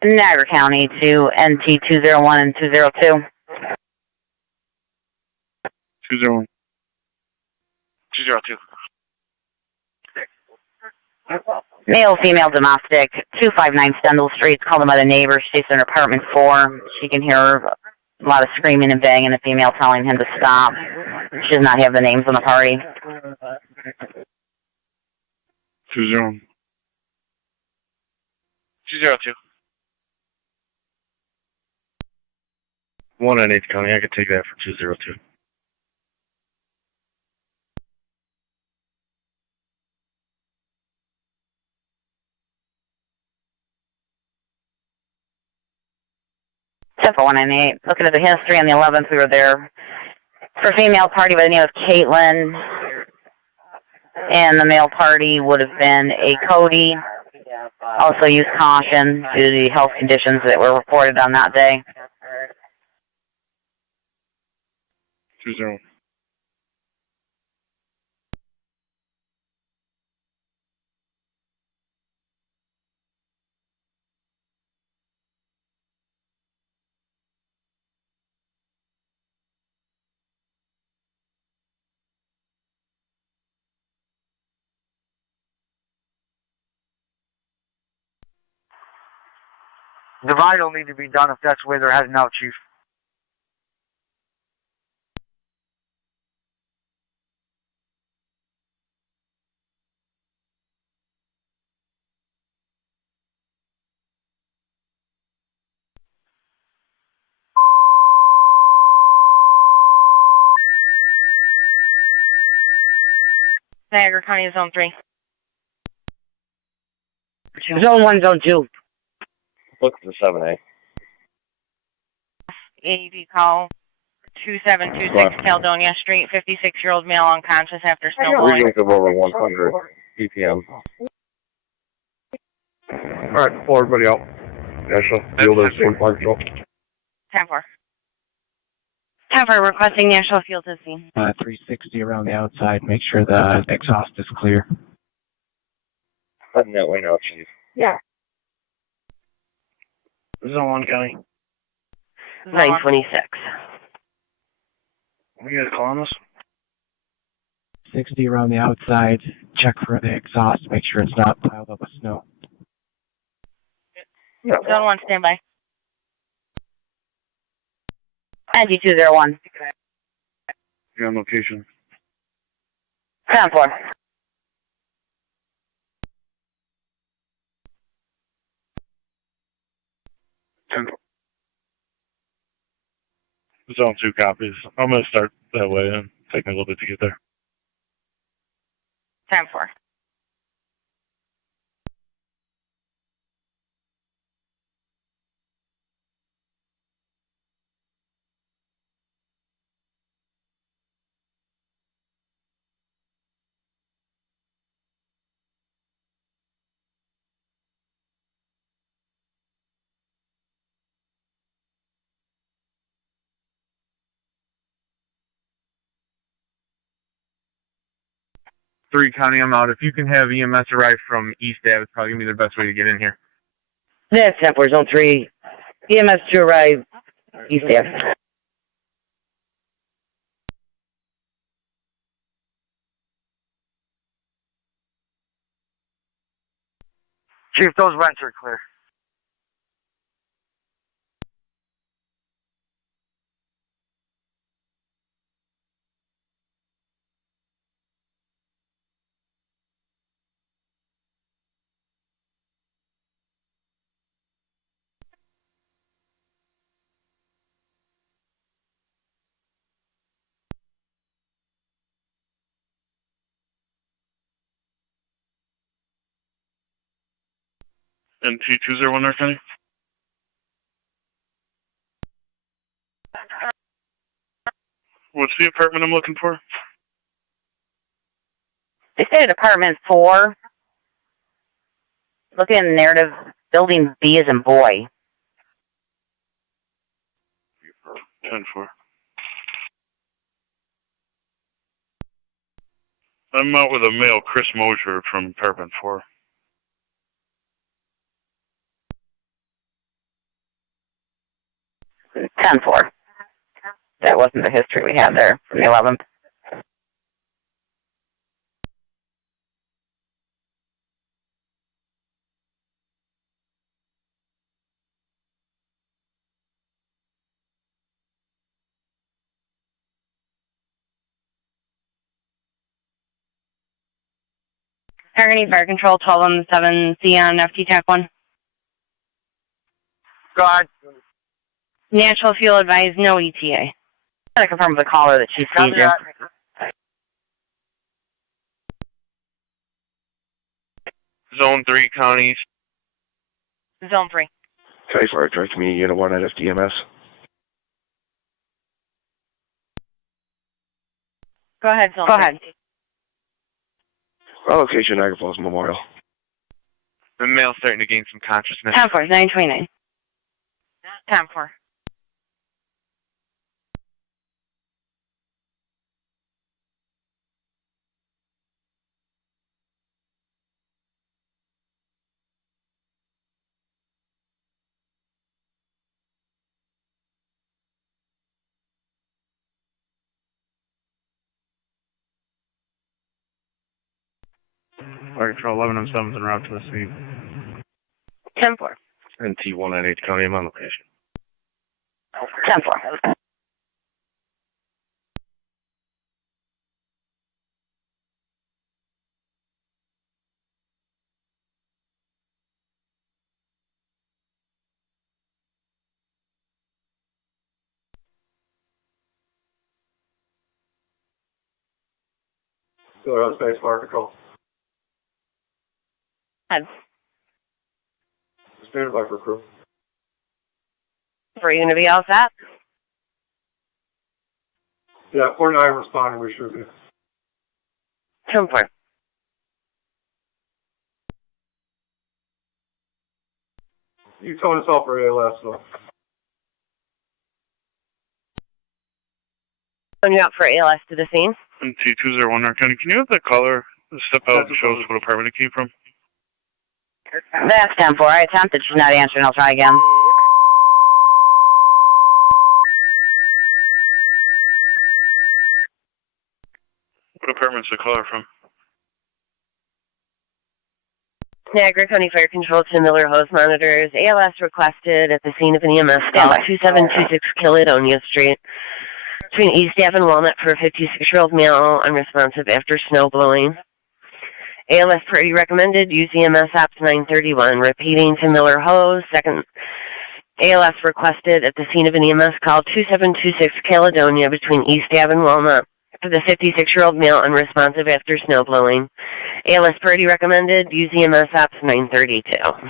Niagara County to NT 201 and 202. 201. 202. Male, female, domestic, 259 Stendhal Street. Called in by the neighbor. She's in apartment 4. She can hear a lot of screaming and banging. A female telling him to stop. She does not have the names on the party. 201. 202. 1 in 8th County. I could take that for 202. For 198. Looking at the history on the 11th, we were there for a female party by the name of Caitlin, and the male party would have been a Cody. Also use caution due to the health conditions that were reported on that day. 201. Divide will need to be done if that's where they're heading out, Chief. Niagara County, Zone 3. Zone 1, Zone 2. Look at the 7A. AED call 2726 Caledonia Street, 56-year-old male unconscious after snowballing. Readings of over 100 ppm. Alright, pull everybody out. National Field is in Park Joe. 10-4. 10-4, requesting National Field to scene. 360 around the outside. Make sure the exhaust is clear. Heading that way now, Chief. Yeah. Zone 1 County. 926. What are you guys calling us? 60 around the outside. Check for the exhaust. Make sure it's not piled up with snow. Zone 1, standby. NT 201. You're on location. 10-4. Zone 2 copies. I'm going to start that way and take me a little bit to get there. 10-4. Three County, I'm out. If you can have EMS arrive from East Ave, it's probably going to be the best way to get in here. That's 10-4, Zone 3. EMS to arrive East Ave. Chief, those vents are clear. NT 201 North County? What's the apartment I'm looking for? They stated apartment 4. Looking at the narrative, building B as in boy. 10-4. I'm out with a male, Chris Mosier from apartment 4. 10-4. That wasn't the history we had there from the 11th. Targeting Fire Control 12 on the 7C on FT TAC 1. Go ahead. Natural fuel advised, no ETA. I'm going to confirm with the caller that she's seizure. Zone 3 counties. Zone 3. Okay, Fire Direct Community Unit 1 at FDMS. Go ahead, Zone 3. Go ahead. Location Niagara Falls Memorial. The male's starting to gain some consciousness. 10-4, 929. 10-4. Fire Control 11 on 7th en route to the scene. 10-4. And T1 at 8 County, I'm on location. 10-4. Still on space, Fire Control. Head. Standard by for crew. Are you going to be all set? Yeah, 49 responding, we should be. 10-4. You towing us off for ALS, so. Phone you out for ALS to the scene. T201 North County. Can you have the caller step out and show us what apartment it came from? That's 10-4. I attempted. She's not answering. I'll try again. What apartment's the caller from? Niagara County Fire Control to Miller Hose Monitors. ALS requested at the scene of an EMS call 2726 Caledonia Street between East Ave and Walnut for a 56-year-old male unresponsive after snow blowing. ALS priority recommended. Use EMS Ops 931. Repeating to Miller Hose. Second, ALS requested at the scene of an EMS call 2726 Caledonia between East Ave and Walnut for the 56-year-old male unresponsive after snow blowing. ALS priority recommended. Use EMS Ops 932.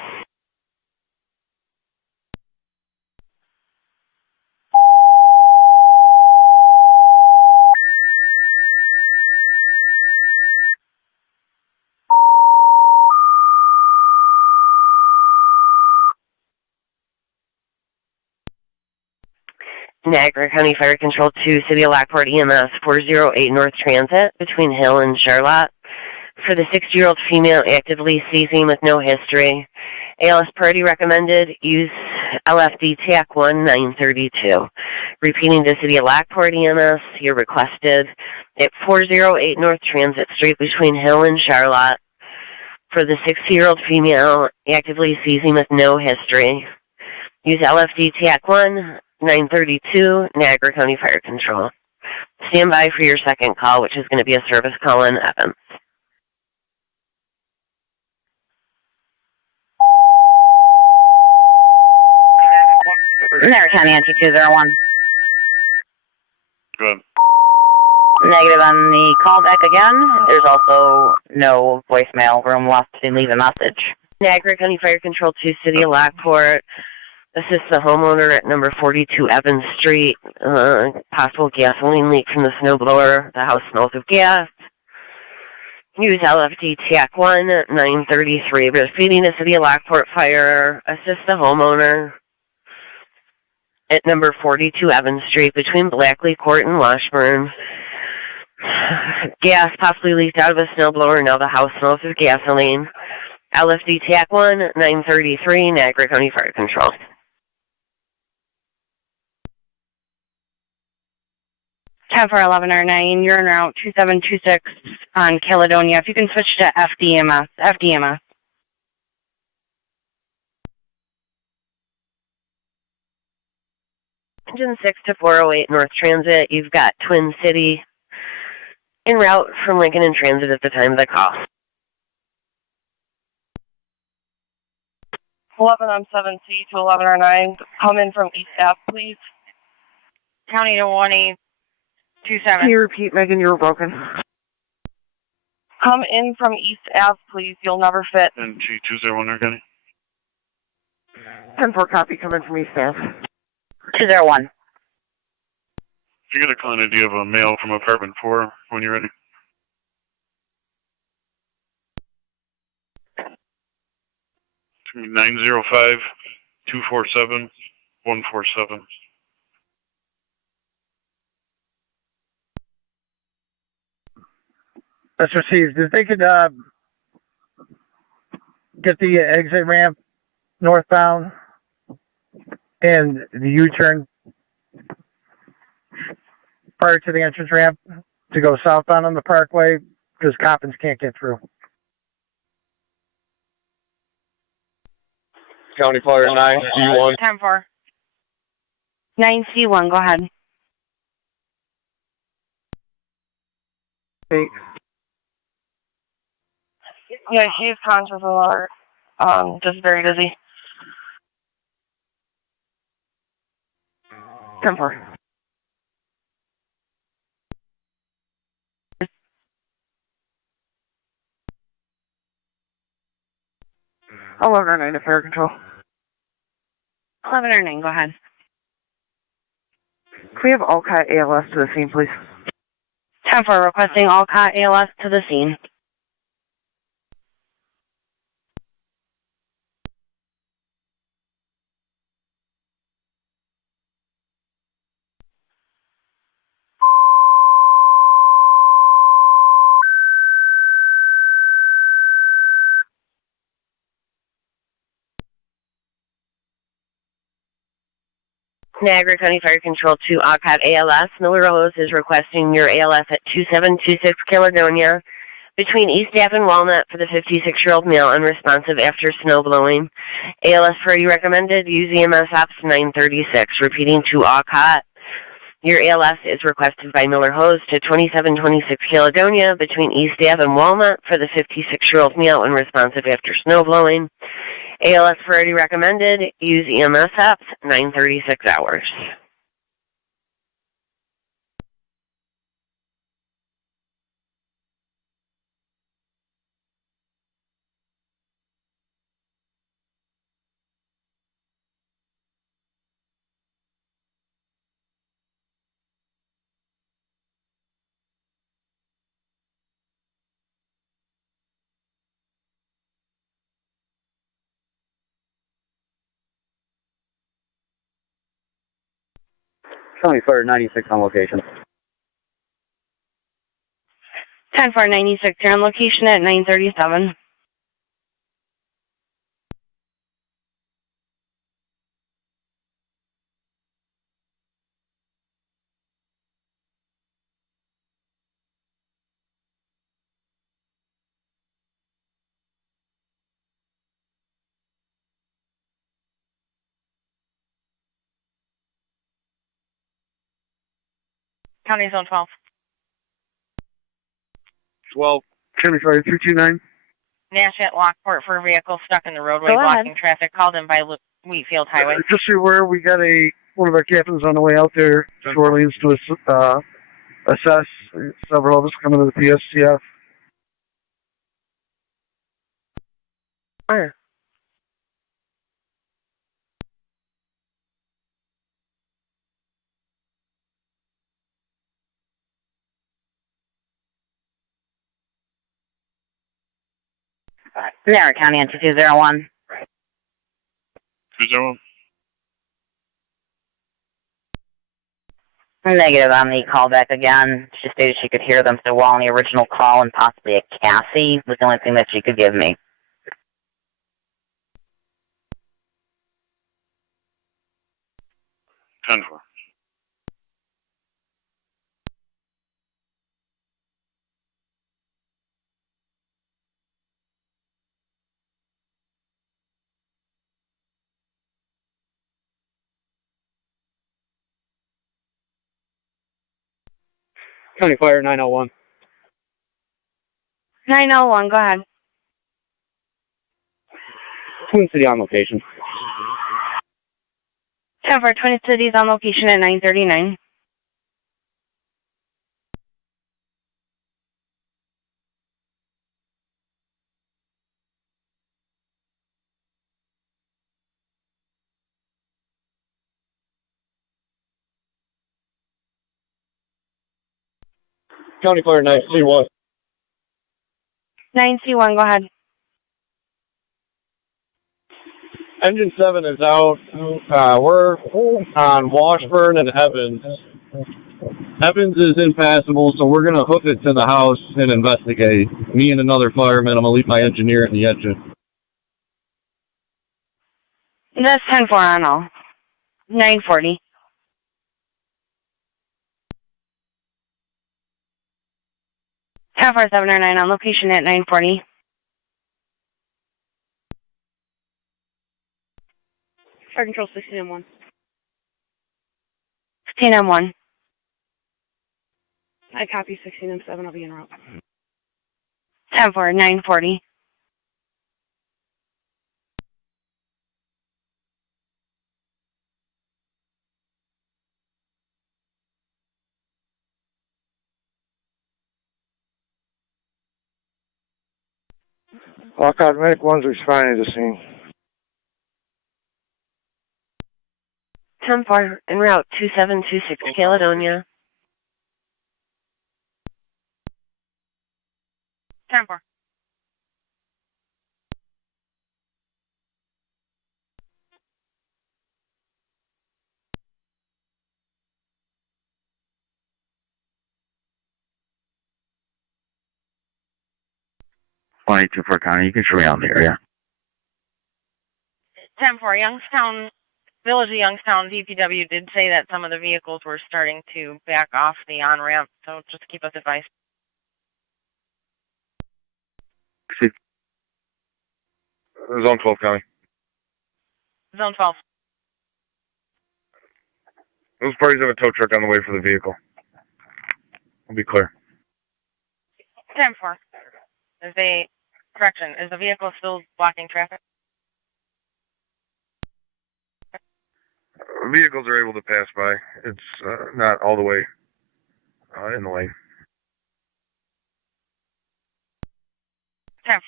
Niagara County Fire Control 2, City of Lockport EMS 408 North Transit between Hill and Charlotte for the 60-year-old female actively seizing with no history. ALS priority recommended. Use LFD TAC 1 932. Repeating to City of Lockport EMS, you're requested at 408 North Transit Street between Hill and Charlotte for the 60-year-old female actively seizing with no history. Use LFD TAC 1 932, Niagara County Fire Control. Stand by for your second call, which is going to be a service call in Evans. Niagara County NT201. Good. Negative on the callback again. There's also no voicemail room left to leave a message. Niagara County Fire Control 2, City of Lockport. Assist the homeowner at number 42 Evans Street. Possible gasoline leak from the snowblower. The house smells of gas. Use LFD TAC 1 933. Proceeding to City of Lockport Fire. Assist the homeowner at number 42 Evans Street between Blackley Court and Washburn. Gas possibly leaked out of a snowblower. Now the house smells of gasoline. LFD TAC 1 933, Niagara County Fire Control. 10-4-11-9, you're en route 2726 on Caledonia. If you can switch to FDMS. Engine 6 to 408 North Transit. You've got Twin City en route from Lincoln in transit at the time of the call. 11M7C to 11R9, come in from East Ave, please. County to 1827. Can you repeat, Megan? You were broken. Come in from East Ave, please. You'll never fit. And G201 County. 10-4 copy, coming from East Ave. 201. If you get a quantity of a mail from apartment 4 when you're ready. It's gonna be 905-247-147. That's received. If they could get the exit ramp northbound and the U-turn prior to the entrance ramp to go southbound on the parkway, because Coppins can't get through. County Fire 9C1. 10-4. 9C1, go ahead. Hey. Yeah, she's conscious alert. Just very dizzy. 10-4. I'll 11R9 to fire control. 11R9, go ahead. Can we have Alcott ALS to the scene, please? 10-4, requesting Alcott ALS to the scene. Niagara County Fire Control to Alcott ALS. Miller Rose is requesting your ALS at 2726 Caledonia between East Ave and Walnut for the 56-year-old male unresponsive after snow blowing. ALS priority recommended. Use EMS ops 936. Repeating to Alcott. Your ALS is requested by Miller Hose to 2726 Caledonia between East Ave and Walnut for the 56-year-old male unresponsive after snow blowing. ALS priority recommended. Use EMS apps 936 hours. County Fire 96 on location. 10-4-96, you're on location at 937. County Zone 12. 12. County Fire 229. Nash at Lockport for a vehicle stuck in the roadway Go ahead. blocking traffic, called in by Wheatfield Highway. Just so you're aware, we got one of our captains on the way out there to Orleans to assess. Several of us coming to the PSCF. Fire. Niagara County on 2201. 201. Negative on the callback again. She stated she could hear them so well on the original call, and possibly a Cassie was the only thing that she could give me. County Fire 901. 901, go ahead. Twin City on location. 10 for Twin Cities on location at 939. County Fire 9C1. 9C1, go ahead. Engine 7 is out. We're on Washburn and Evans. Evans is impassable, so we're going to hook it to the house and investigate. Me and another fireman. I'm going to leave my engineer at the engine. That's 10-4 on all. 940. Half hour 709 on location at 940. Fire control 16M1. 16M1. I copy 16M7. I'll be en route. 10-4, 940. Lockout Medic 1's responding to the scene. 10-4, en route 2726 Caledonia. 10-4. For County, you can show me out in the area. 10-4, Youngstown, Village of Youngstown DPW did say that some of the vehicles were starting to back off the on-ramp, so just keep us advised. Zone 12 County. Zone 12. Those parties have a tow truck on the way for the vehicle. I'll be clear. 10-4. Correction, is the vehicle still blocking traffic? Vehicles are able to pass by. It's not all the way in the lane. 10.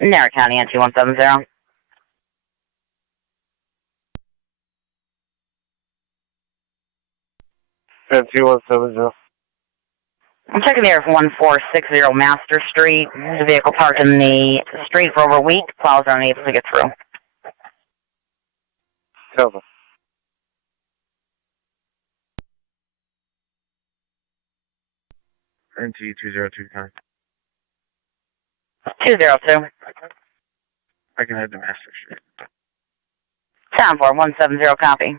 Niagara County, NT170. NT170. I'm checking there for 1460 Master Street. There's a vehicle parked in the street for over a week. Plows are unable to get through. Cover. NT202 County. 202. I can head to Master Street. 10-4, 170, copy.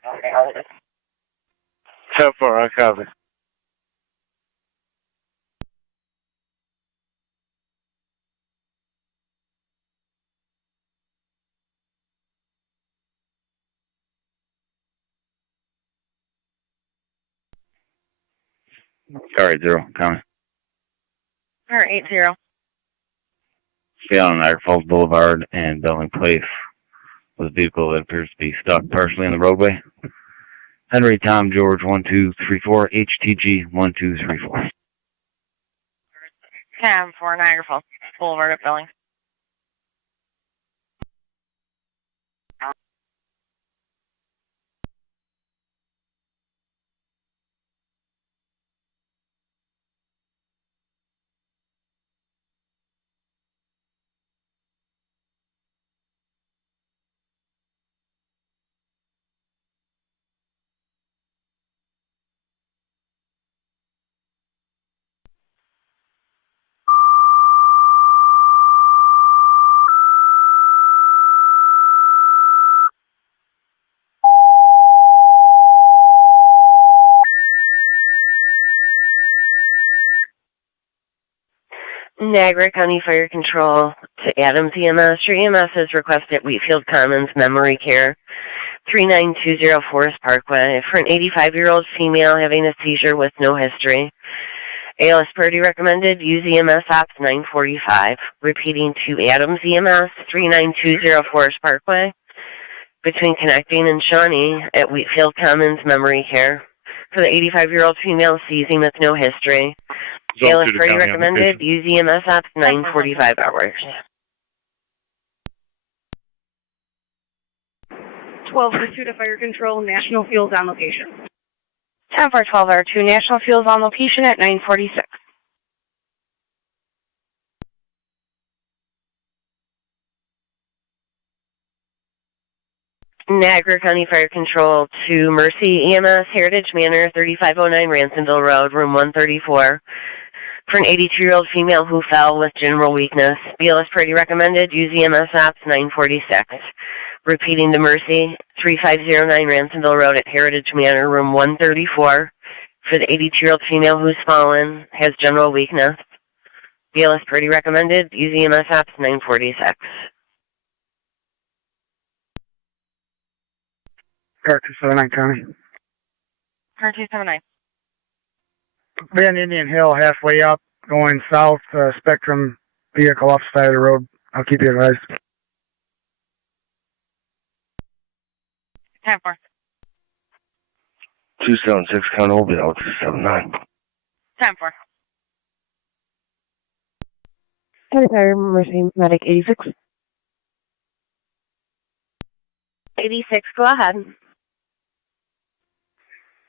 10-4, I copy. Alright, 0, coming. Alright, 80. Stay on Niagara Falls Boulevard and Belling Place with a vehicle that appears to be stuck partially in the roadway. Henry Tom George 1234 HTG 1234. 10-4, Niagara Falls Boulevard at Billings. Niagara County Fire Control to Adams EMS. Your EMS is requested Wheatfield Commons Memory Care, 3920 Forest Parkway, for an 85-year-old female having a seizure with no history. ALS priority recommended. Use EMS Ops 945. Repeating to Adams EMS, 3920 Forest Parkway, between Connecting and Shawnee at Wheatfield Commons Memory Care, for the 85-year-old female seizing with no history. ALS priority recommended. Use EMS Ops 945 hours. 12 pursuit of fire control, National Fuels on location. 10-4, 12R2, National Fuels on location at 946. Niagara County Fire Control to Mercy EMS, Heritage Manor, 3509 Ransomville Road, room 134, for an 82-year-old female who fell with general weakness. BLS priority recommended. Use EMS Ops 946. Repeating to Mercy, 3509 Ransomville Road at Heritage Manor, room 134, for the 82-year-old female who's fallen, has general weakness. BLS priority recommended. Use EMS Ops 946. Car 279 County. Car 279. Van Indian Hill, halfway up, going south, Spectrum vehicle off the side of the road. I'll keep you advised. 10-4. 276 Count Oldville, 279. 10-4. County Fire Mercy Medic 86. 86, go ahead.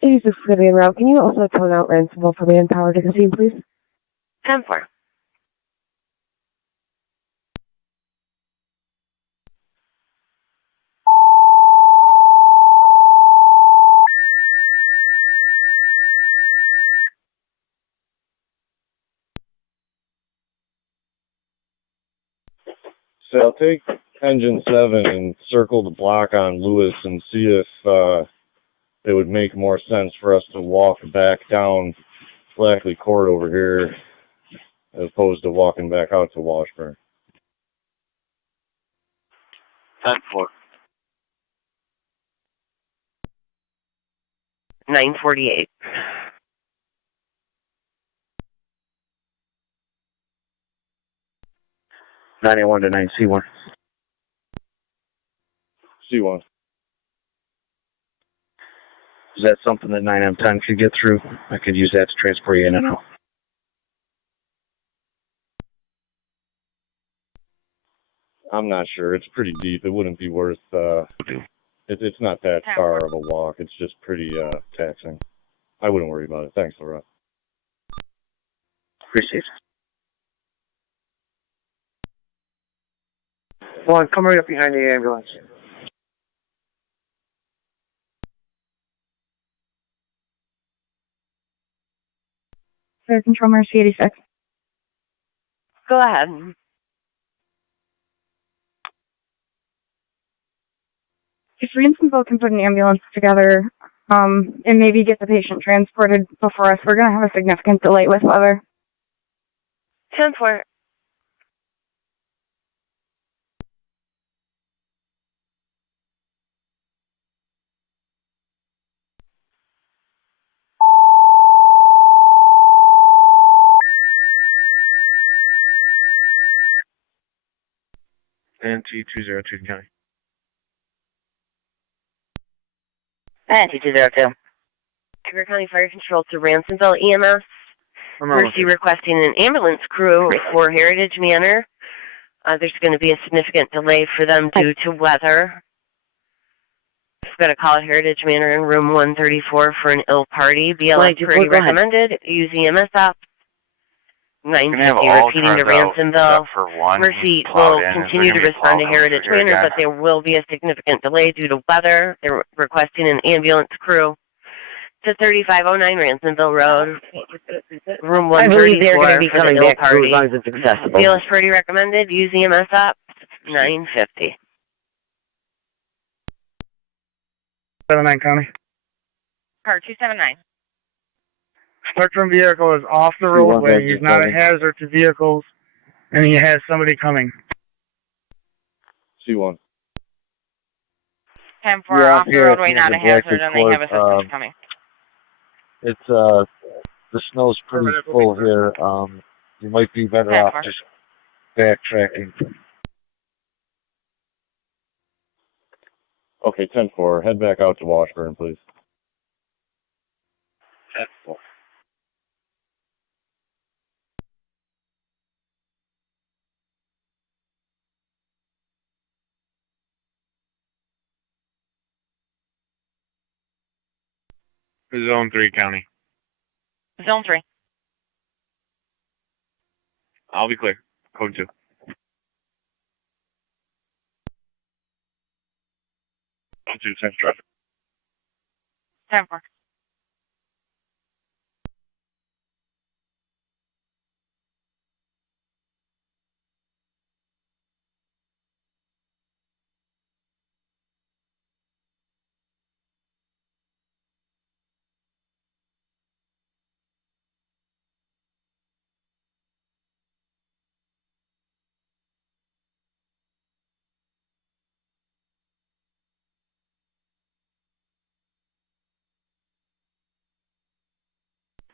86 is going to be en route. Can you also tone out Ransomville for manpower to the scene, please? 10-4. So I'll take engine 7 and circle the block on Lewis and see if it would make more sense for us to walk back down Flackley Court over here as opposed to walking back out to Washburn. 10-4. 948. .91 to 9 C1. C1. Is that something that 9M10 could get through? I could use that to transport you in and out. I'm not sure. It's pretty deep. It wouldn't be worth, it's not that far of a walk. It's just pretty taxing. I wouldn't worry about it. Thanks, Laura. Appreciate it. Well, come right up behind the ambulance. Fire control Mercy 86. Go ahead. All if Ransomville can put an ambulance together, and maybe get the patient transported before us, we're going to have a significant delay with weather. 10-4. NT202 County. NT202. Niagara County Fire Control to Ransomville EMS. Mercy requesting an ambulance crew for Heritage Manor. There's going to be a significant delay for them due to weather. We've got a call at Heritage Manor in room 134 for an ill party. BLS pretty recommended. Use EMS app. 950 repeating to Ransomville. Mercy will continue to respond to Heritage Manor, but there will be a significant delay due to weather. They're requesting an ambulance crew to 3509 Ransomville Road, room 134 I believe they're going to be for the coming ill back through party. as long as it's accessible. BLS pretty recommended. Use EMS app. 950. 79 County. Car 279. Spectrum vehicle is off the roadway. He's not a hazard to vehicles, and he has somebody coming. C1. 10-4 Yeah, off the here roadway, at not a the Black hazard, and they have Report, assistance coming. It's the snow's pretty full here. You might be better off just backtracking. Okay, 10-4. Head back out to Washburn, please. 10-4. Zone 3 County. Zone 3. I'll be clear. Code 2. Code 2, sense traffic. 10-4.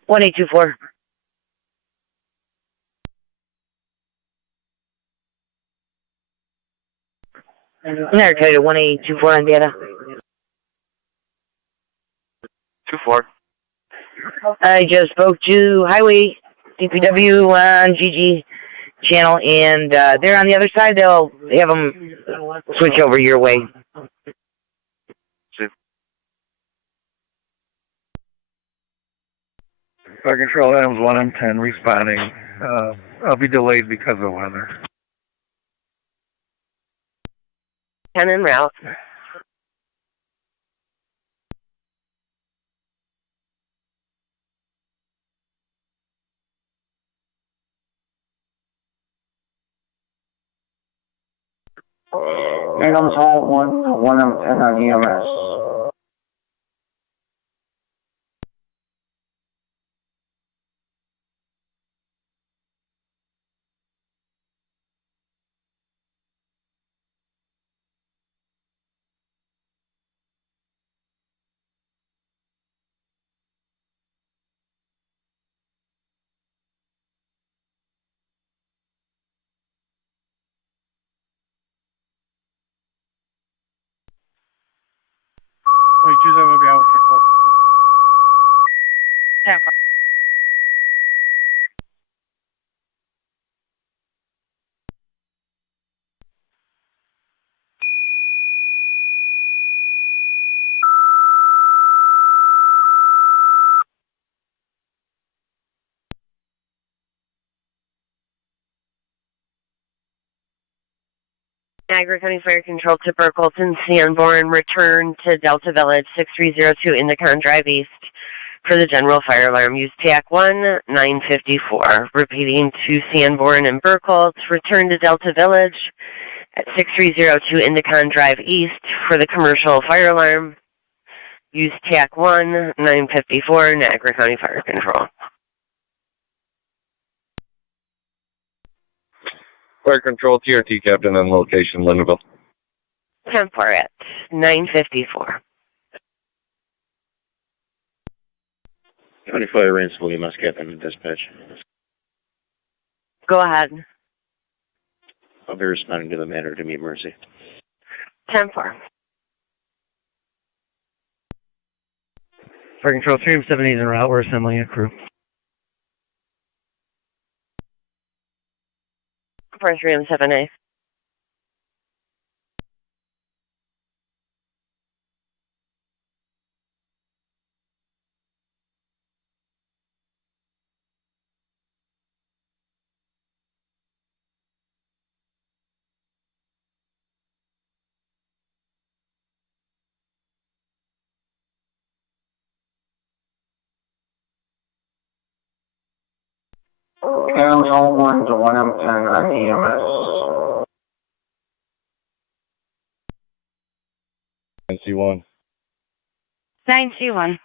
One 824. Narrator 1824 on data. 2-4. I just spoke to Highway DPW on GG channel, and they're on the other side. They'll have them switch over your way. Fire Control Adams 1M10 responding. I'll be delayed because of weather. 10 en route. Adams 1M10 on EMS. Wait, Tuesday will be out for 10-4. Niagara County Fire Control to Burkleton, Sanborn, return to Delta Village 6302 Indicon Drive East for the general fire alarm. Use TAC 1 954. Repeating to Sanborn and Burkle, return to Delta Village At 6302 Indicon Drive East for the commercial fire alarm. Use TAC 1, 954, Niagara County Fire Control. Fire Control, TRT Captain on location, Lindenville. 10-4 at 954. County Fire Range School, EMS Captain and Dispatch. Go ahead. I'll be responding to the matter to meet Mercy. 10-4. Fire Control 378 en route. We're assembling a crew. For 378. County 01 to 1M10 on EMS. NC1. 9C1.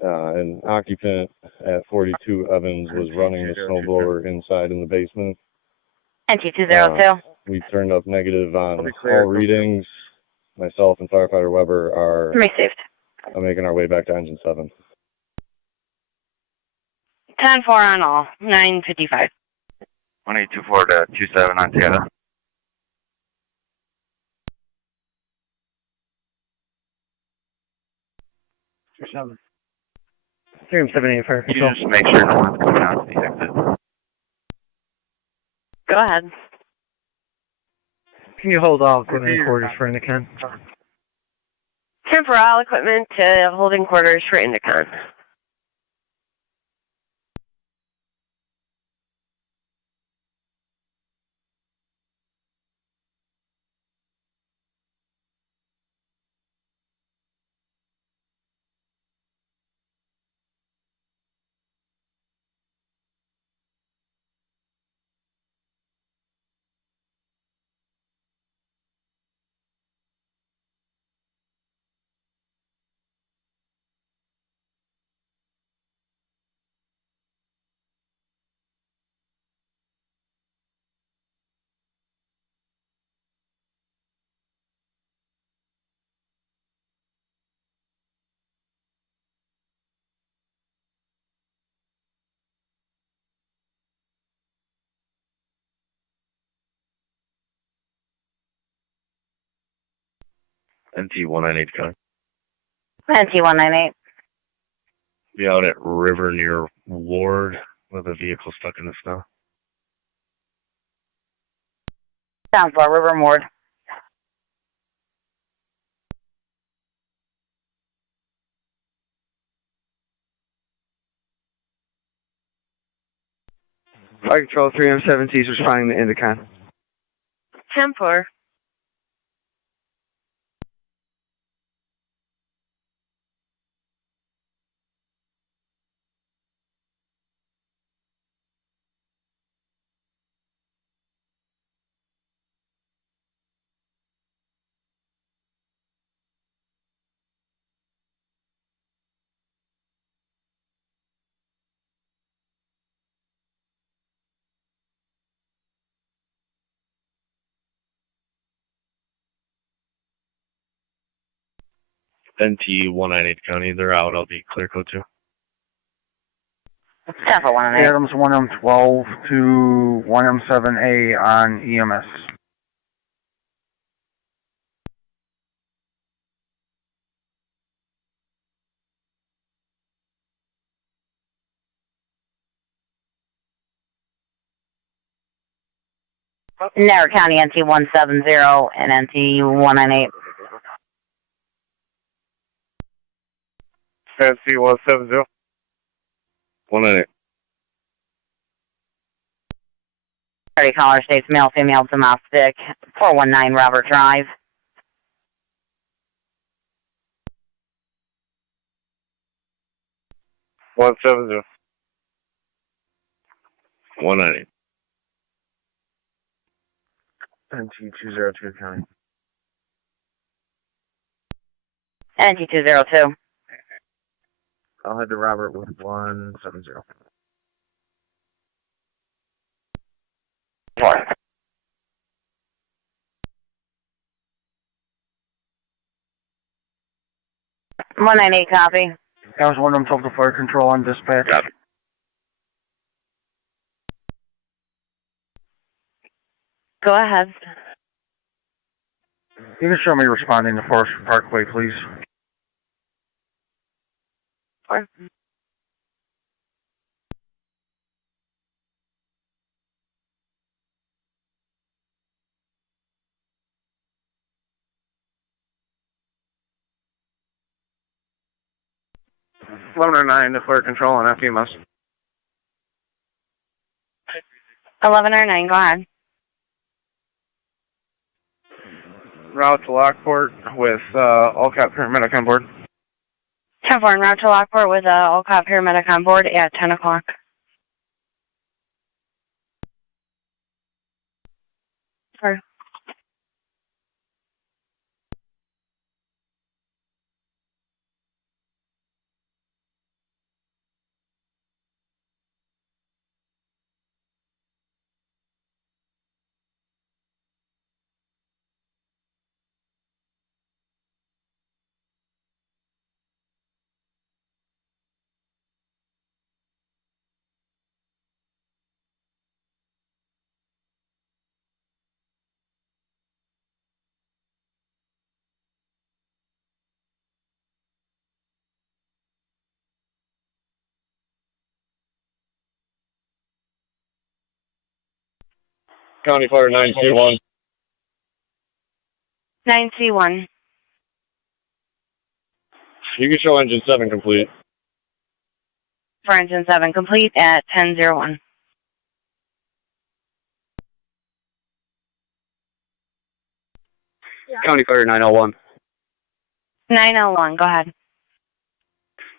An occupant at 42 Evans was running the snowblower inside in the basement. NT202. We turned up negative on all readings. Myself and firefighter Weber are Received. making our way back to engine 7. 10-4 on all. 955. 1824 to 27 on Tana. Seven. 378 Fire You Control. just make sure no one's coming out to the exit. Go ahead. Can you hold all equipment and quarters for Indicon? 10 for all equipment to holding quarters for Indicon. NT198 County. NT198. Be out at River near Ward with a vehicle stuck in the snow. Sounds well, River Ward. Fire Control 3M7 Seizure responding to Indicon. 10-4. NT198 County, they're out. I'll be clear code 2. Sounds well, 198. Adams 1M12 to 1M7A on EMS. Niagara County NT170 and NT198. NC170. 198. 30 caller states male, female, domestic. 419 Robert Drive. One 70. 198. NT202 County. NT202. I'll head to Robert with 170. 198 copy. That was one of them told the fire control on dispatch. Go ahead. You can show me responding to Forest Parkway, please. Sure. Eleven 9 to fire control on FEMS. 1109, go ahead. Route to Lockport with all-cap paramedic on board. 10-4, en route to Lockport with all-cop paramedic on board at 10 o'clock. Sorry. County Fire 921. 9C1. You can show engine 7 complete. For engine 7 complete at 10:01. County Fire 901. 901, go ahead.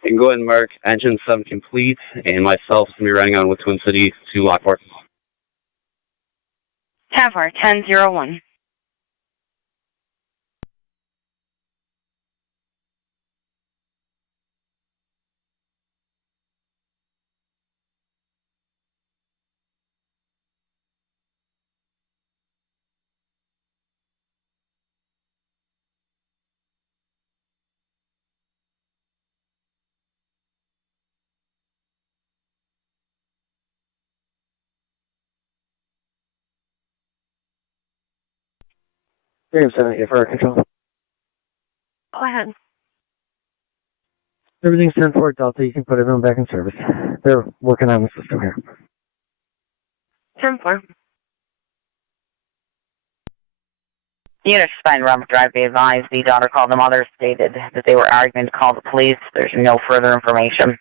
You can go ahead and mark engine 7 complete, and myself is going to be running on with Twin City to Lockport. 10-4, 10:01. Graham 70 fire control. Go ahead. Everything's 10-4 Delta. You can put everyone back in service. They're working on the system here. 10-4. Unit Spine Robert Drive, be advised. The daughter called the mother, stated that they were arguing to call the police. There's no further information.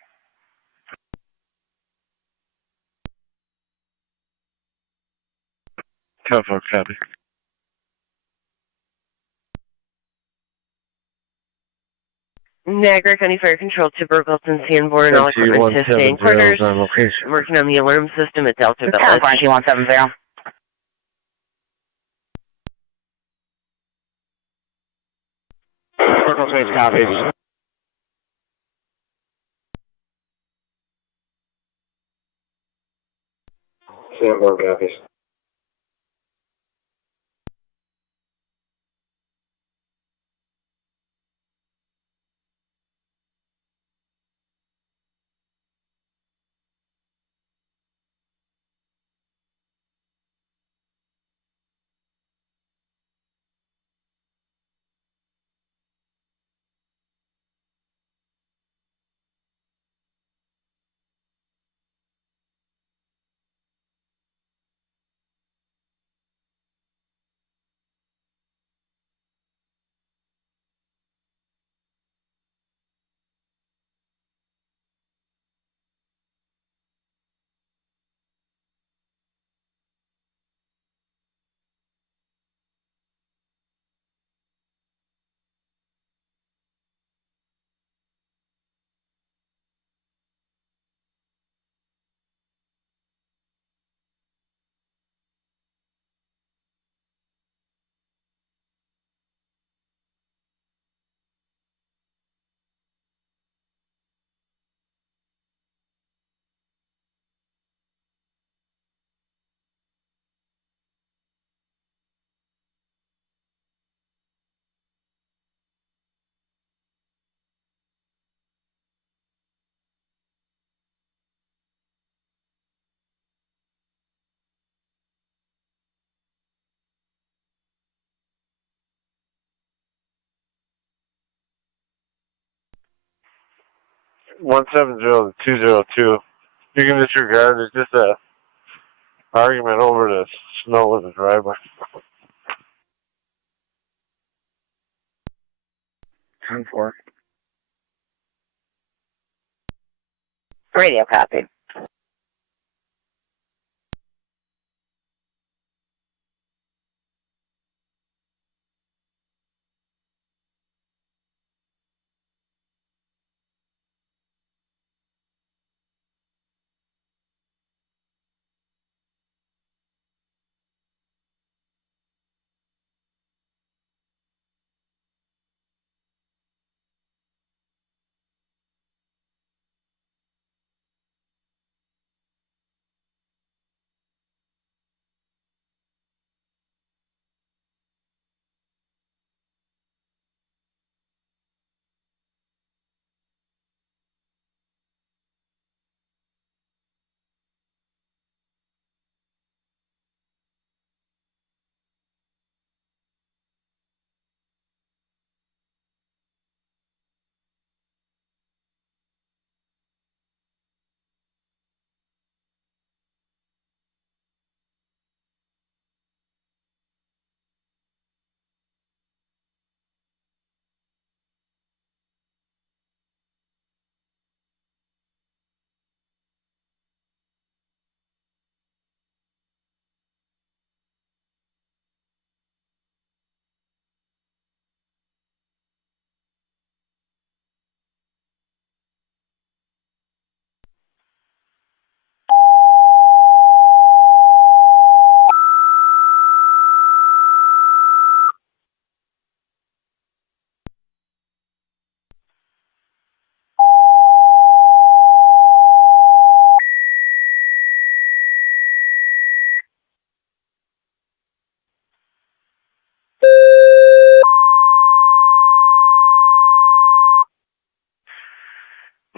Tough, copy. Niagara County Fire Control to Burgleton, Sanborn, all equipment to stay in quarters. On location. Working on the alarm system at Delta Village. California 170. Circle Space copies. Sanborn copies. 170-202. You can disregard. It's just a argument over the snow in the driveway. 10-4. Radio copy.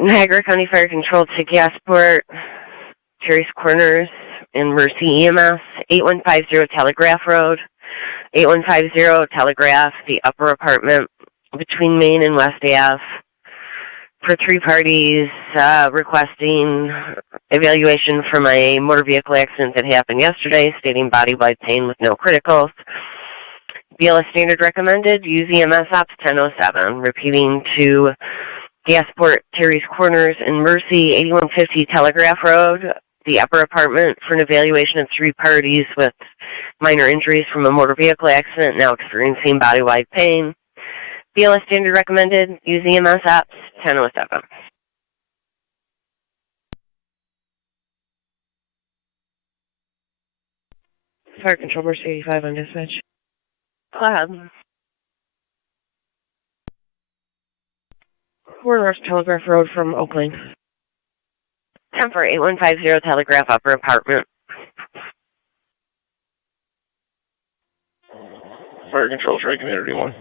Niagara County Fire Control to Gasport, Terry's Corners, and Mercy EMS, 8150 Telegraph Road, 8150 Telegraph, the upper apartment between Main and West Ave, for 3 parties requesting evaluation from a motor vehicle accident that happened yesterday, stating body-wide pain with no criticals. BLS standard recommended, use EMS ops 1007, repeating to Gasport, Terry's Corners, and Mercy, 8150 Telegraph Road, the upper apartment, for an evaluation of 3 parties with minor injuries from a motor vehicle accident now experiencing body-wide pain. BLS standard recommended, use EMS ops 1007. Fire Control Mercy 85 on dispatch. Go ahead. We're North Telegraph Road from Oakland. 10-4-8150 Telegraph upper apartment. Fire Control, Tri Community 1.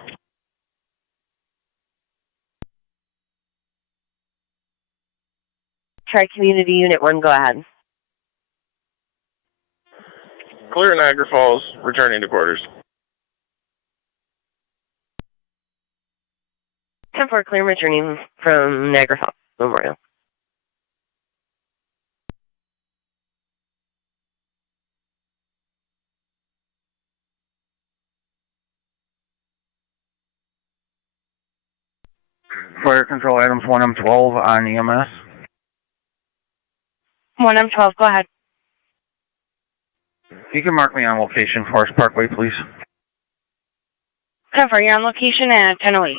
Tri Community Unit 1, go ahead. Clear Niagara Falls, returning to quarters. 10-4 clear returning from Niagara Falls Memorial. Fire Control items 1M12 on EMS. 1M12, go ahead. You can mark me on location, Forest Parkway, please. 10-4, you're on location at 1008.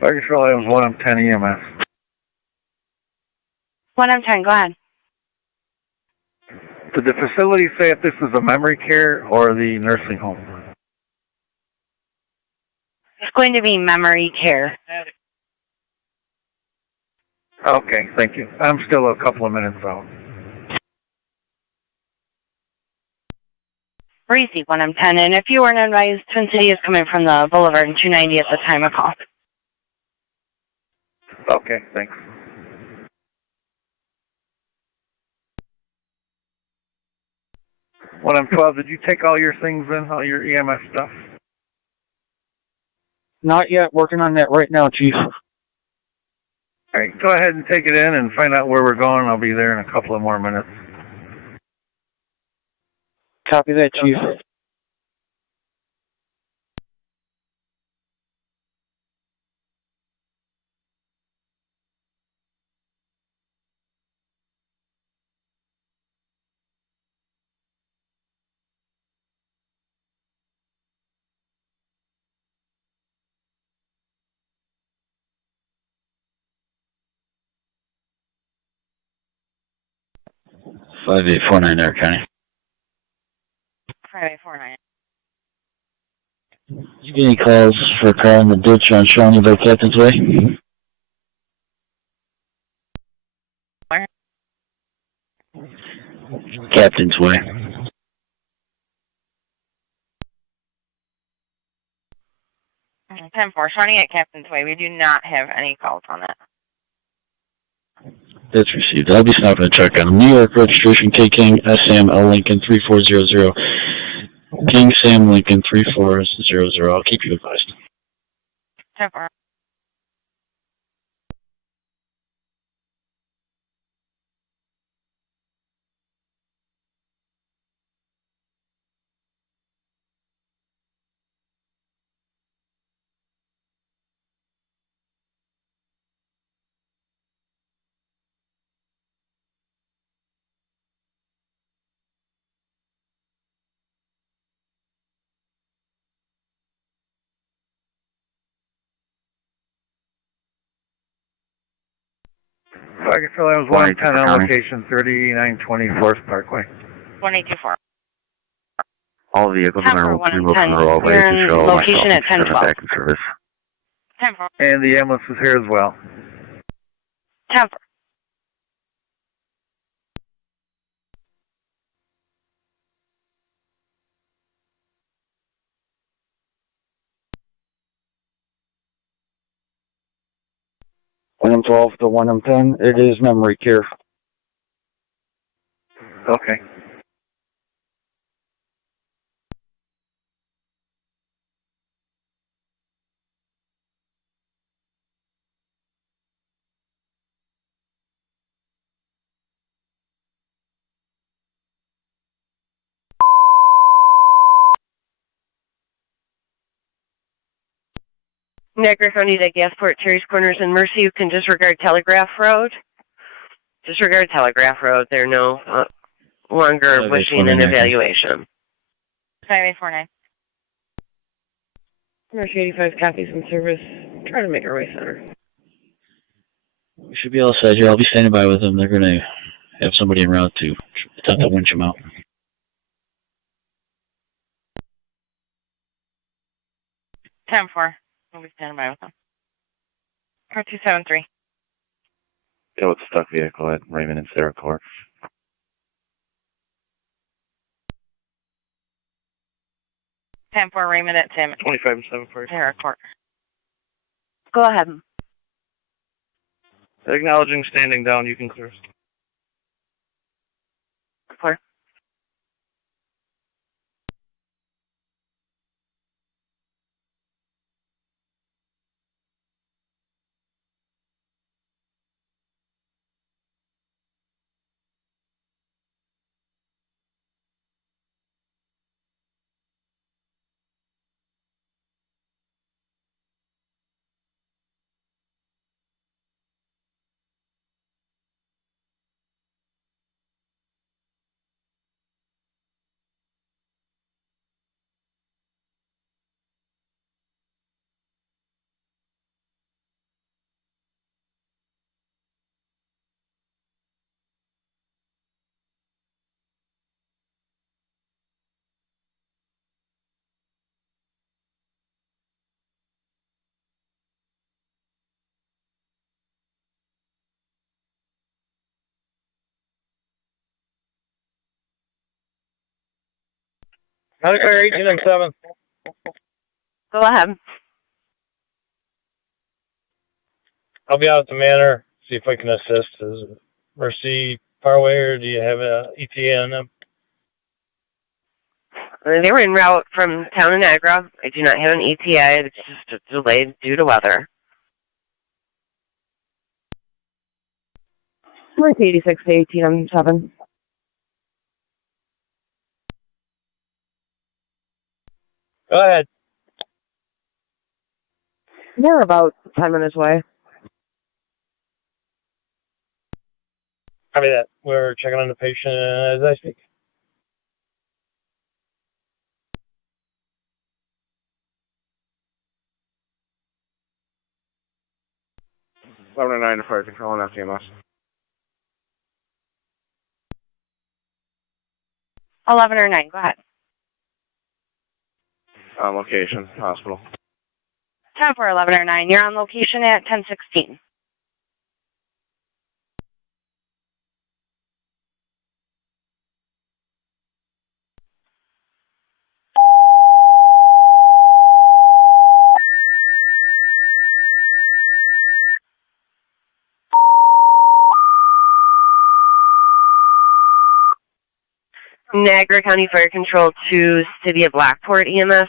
Fire control items 1M10 EMS. 1M10, go ahead. Did the facility say if this is a memory care or the nursing home? It's going to be memory care. Okay, thank you. I'm still a couple of minutes out. Receive 1M10, and if you weren't advised, Twin City is coming from the Boulevard and 290 at the time of call. Okay, thanks. When I'm 12, did you take all your things in, all your EMS stuff? Not yet. Working on that right now, Chief. All right, go ahead and take it in and find out where we're going. I'll be there in a couple of more minutes. Copy that, Chief. Five 5849 Niagara County. 5849. You get any calls for a car in the ditch on Shawnee by Captain's Way? Where? Captain's Way. 10-4, Shawnee at Captain's Way. We do not have any calls on that. That's received. I'll be stopping to check on New York registration K King SM L Lincoln 3400. King Sam Lincoln 3400. I'll keep you advised. 10-4. Fire control items 110 on location 3920 Forest Parkway. 1824. All vehicles Time are for removed from 110. the roadway You're to in show location myself at 1012. back in service. 10-4. And the ambulance is here as well. 10-4. When I'm 12 to 1M10, it is memory care. Okay. Niagara County to Gasport, Terry's Corners, and Mercy. You can disregard Telegraph Road. Disregard Telegraph Road. There are no longer wishing an evaluation. 5849. Mercy 85 copies in service. Try to make our way center. We should be all set here. I'll be standing by with them. They're going to have somebody en route to attempt to winch them out. 10-4. We'll be standing by with them. Car 273. Yeah, it's a stuck vehicle at Raymond and Sarah Court. 10-4, Raymond at Tim. 25 and 7 first. Sarah Court. Go ahead. Acknowledging standing down, you can clear. Clear. Medical 1897. Go ahead. I'll be out at the manor, see if I can assist. Is Mercy far away, or do you have a ETA on them? They were en route from town of Niagara. I do not have an ETA. It's just delayed due to weather. Mercy 86 to 1897. Go ahead. They're about 10 minutes away. Copy that. We're checking on the patient as I speak. (1109) to fire control and FTMS. 11 or 9, go ahead. Location, hospital. 10 for 11 or 9. You're on location at 1016. Niagara County Fire Control to City of Lockport EMS.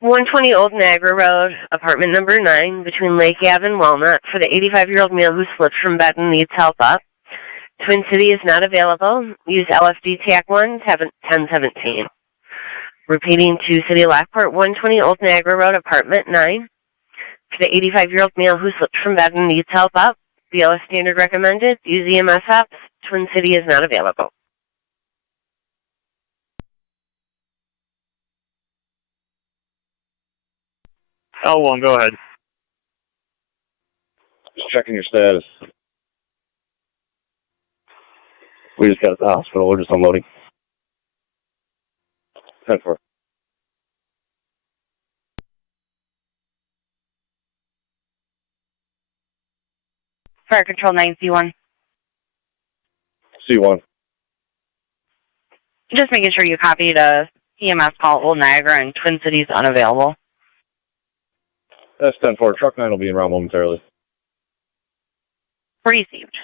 120 Old Niagara Road, apartment number 9, between Lake Ave and Walnut, for the 85-year-old male who slipped from bed and needs help up. Twin City is not available. Use LFD TAC 1017. Repeating to City of Lockport, 120 Old Niagara Road, apartment 9, for the 85-year-old male who slipped from bed and needs help up. BLS standard recommended. Use EMS apps. Twin City is not available. L1, go ahead. Just checking your status. We just got to the hospital. We're just unloading. 10-4. Fire Control 9C1. C1. Just making sure you copied a EMS call, Old Niagara, and Twin Cities unavailable. That's 10-4. Truck 9 will be in route momentarily. Received.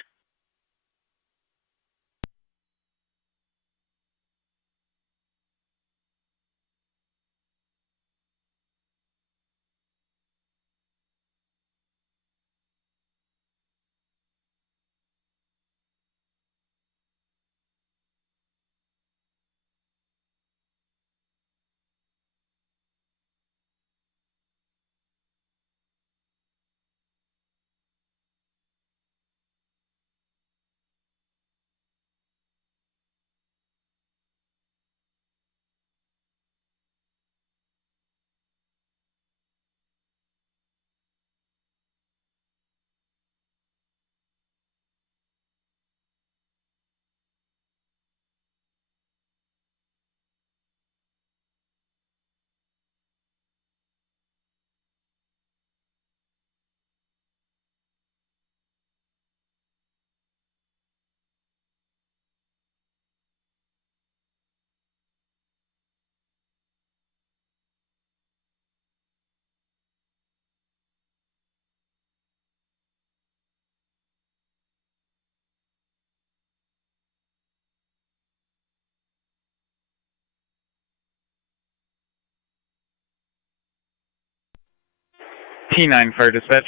T9 Fire Dispatch.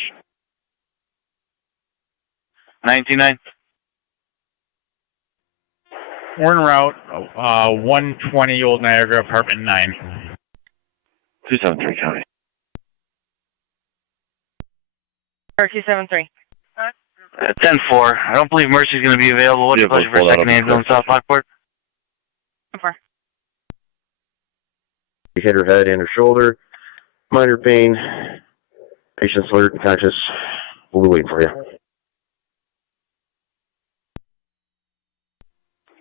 99. We're en route, 120 Old Niagara, apartment 9. 273 County. Fire 273. 10-4. I don't believe Mercy's going to be available. What's your pleasure for a second ambulance South Lockport? 4. You hit her head and her shoulder. Minor pain. Patient's alert and conscious. We'll be waiting for you.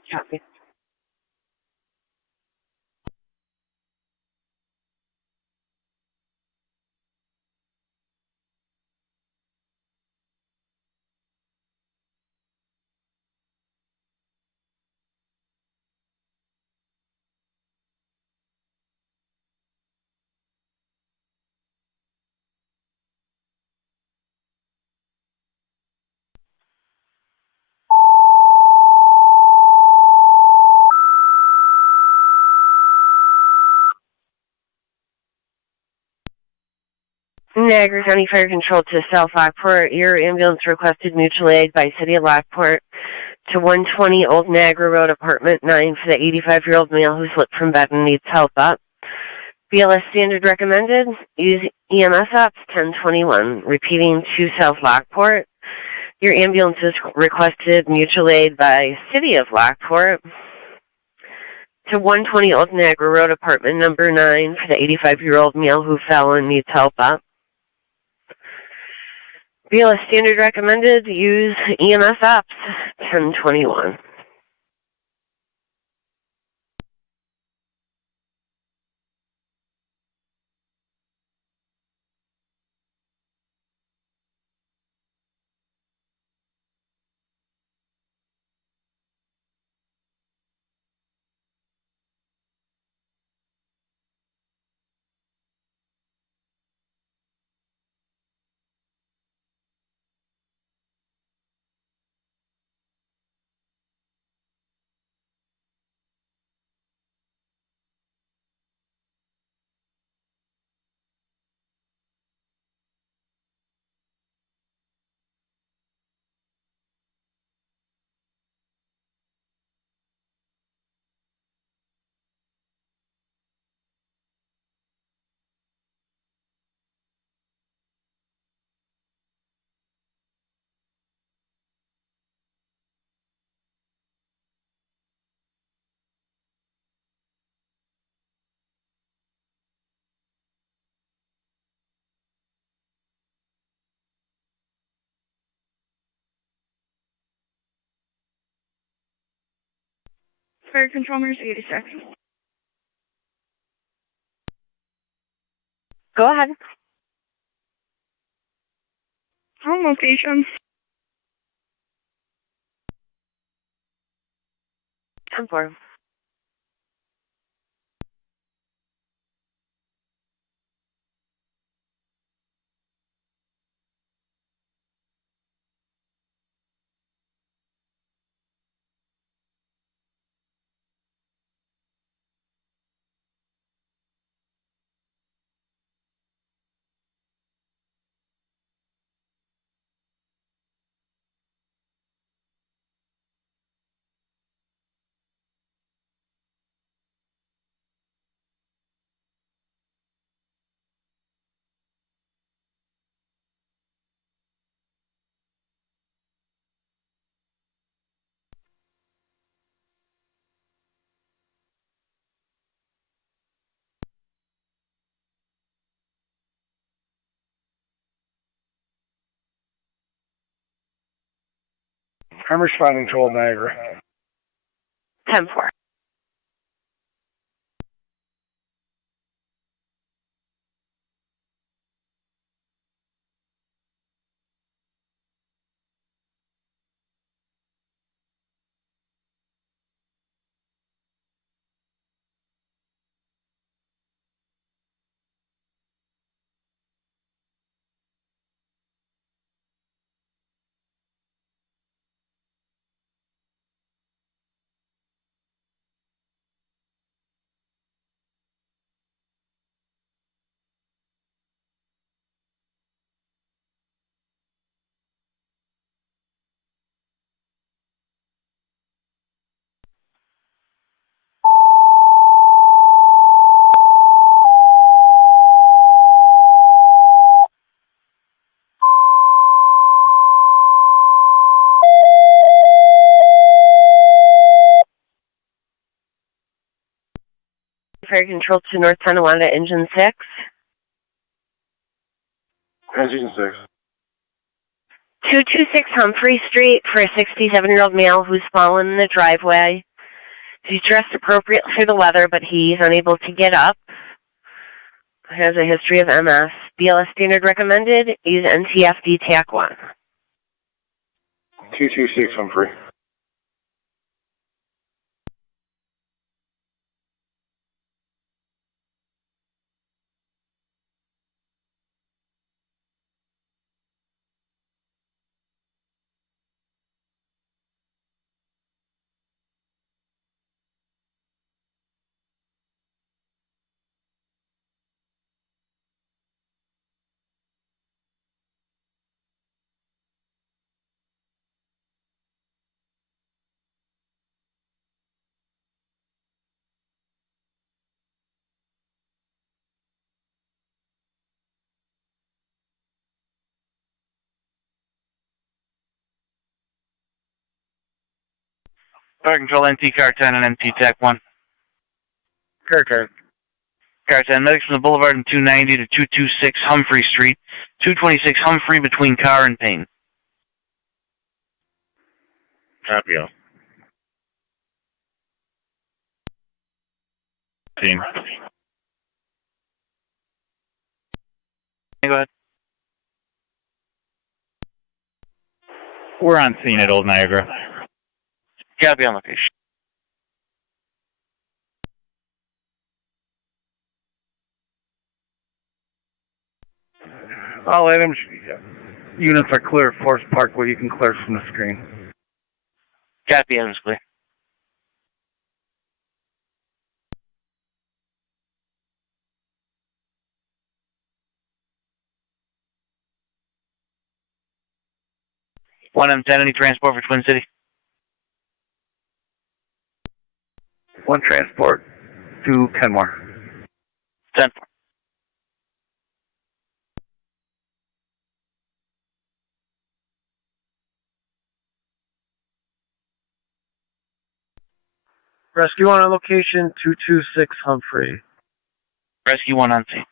Copy. Niagara County Fire Control to South Lockport. Your ambulance requested mutual aid by City of Lockport to 120 Old Niagara Road, Apartment 9 for the 85-year-old male who slipped from bed and needs help up. BLS standard recommended. Use EMS ops 1021. Repeating to South Lockport. Your ambulance is requested mutual aid by City of Lockport to 120 Old Niagara Road, Apartment number 9 for the 85-year-old male who fell and needs help up. BLS standard recommended. Use EMS ops 1021. Fire Control Emergency 86. Go ahead. Home location. 10-4. I'm responding to Old Niagara. 10-4. Fire Control to North Tonawanda, Engine 6. Engine 6. 226 Humphrey Street for a 67-year-old male who's fallen in the driveway. He's dressed appropriately for the weather, but he's unable to get up. Has a history of MS. BLS standard recommended. Use NTFD TAC 1. 226 Humphrey. Fire Control NT Car 10 and NT TAC 1. Car 10. Car 10, medics from the Boulevard in 290 to 226 Humphrey Street. 226 Humphrey between Carr and Payne. Copy all. Scene. Go ahead. We're on scene at Old Niagara. Copy on location. All items, units are clear. Forest Parkway, you can clear from the screen. Copy, items clear. One M10, any transport for Twin City? One transport to Kenmore. 10. Rescue 1 on location 226 Humphrey. Rescue 1 on scene.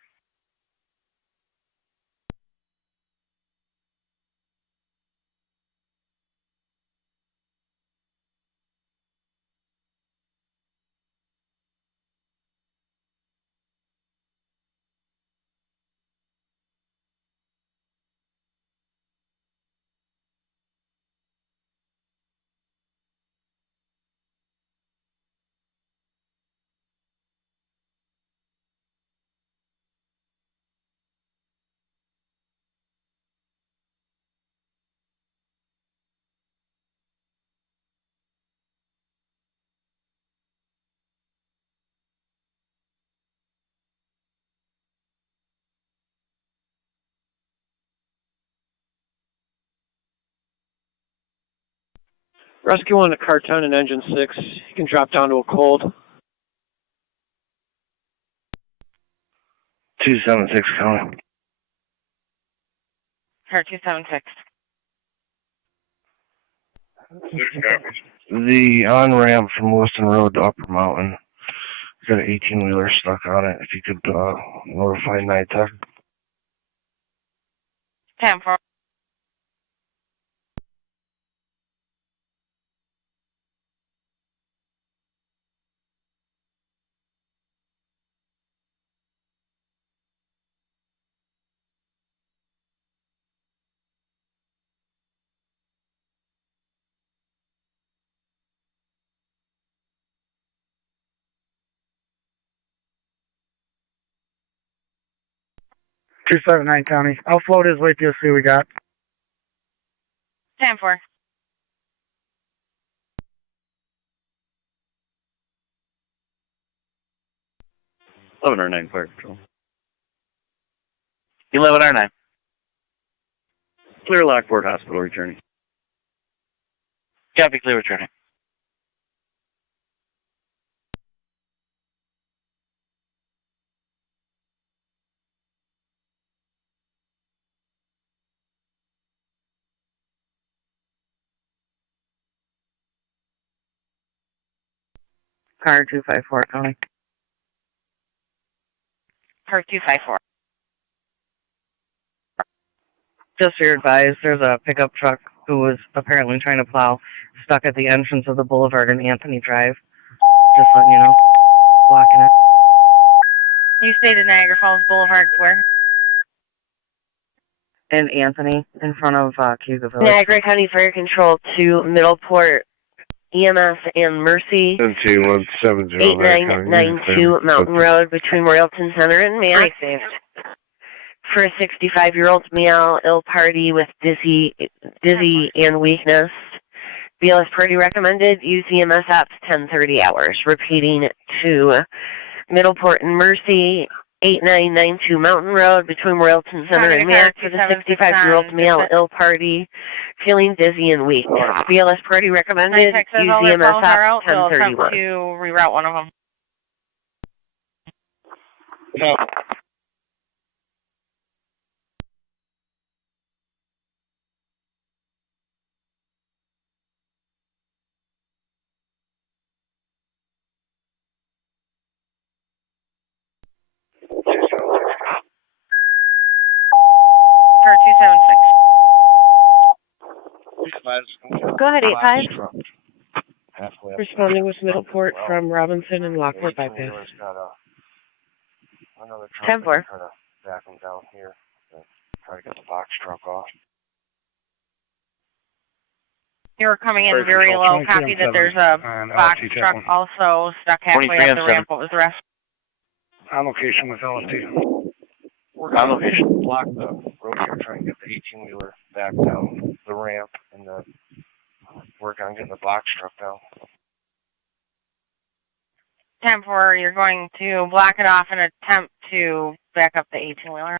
Rescue 1 to car 10 and engine 6. You can drop down to a cold. 276 coming. Car 276. The on-ramp from Lewiston Road to Upper Mountain. Got an 18-wheeler stuck on it. If you could notify NITEC. 10-4. Two 279 County. I'll float his way to see what we got. 10-4. $1109 Fire Control. 11R9. Clear Lockport Hospital returning. Copy, clear returning. Car 254 County. Car 254. Just so you're advised, there's a pickup truck who was apparently trying to plow, stuck at the entrance of the boulevard in Anthony Drive. Just letting you know. Blocking it. You stated Niagara Falls Boulevard where? And Anthony, in front of Cuba Village. Niagara County Fire Control to Middleport, EMS and Mercy. NT 170. 8992 Mountain Road between Royalton Center and Mass. For a 65-year-old male, ill party with dizzy and weakness. BLS party recommended use EMS apps 10:30 hours. Repeating to Middleport and Mercy, 8992 Mountain Road between Royalton Center and Mass for the 65-year-old male, ill party, feeling dizzy and weak. BLS party recommended use EMS apps 10:31. To reroute one of them. No. Go ahead, 85. Responding with Middleport from Robinson and Lockport bypass. 10-4. Back them down here and try to get the box truck off. You're coming in very low. Copy that there's a box truck also stuck halfway up the ramp. What was the rest? On location with LFT. We're on location. Block the road here, try and get the 18-wheeler back down the ramp and then work on getting the box truck down. 10-4, you're going to block it off and attempt to back up the 18-wheeler.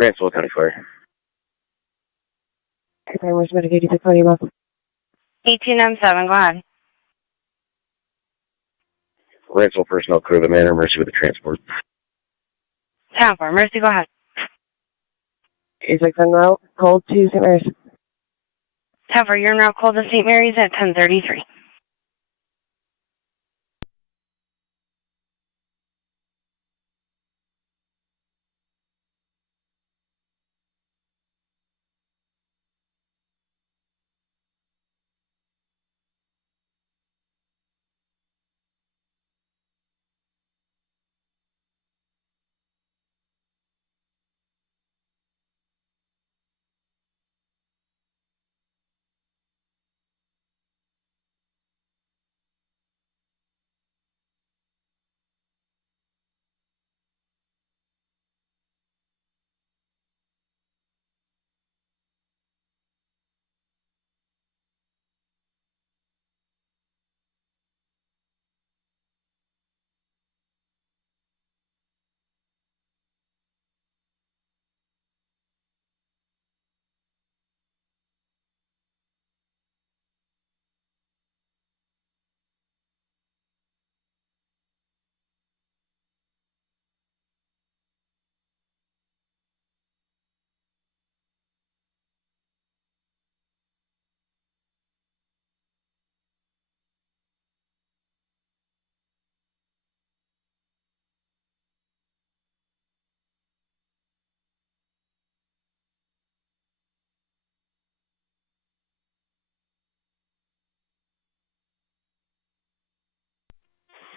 Ransville County Fire. Okay, where's mitigated to Cody Well? 18M7, go ahead. Ransville personnel clear the man emergency with the transport. 10-4, Mercy, go ahead. 86 en route, cold to St. Mary's. 10-4, you're now called to St. Mary's at 10:33.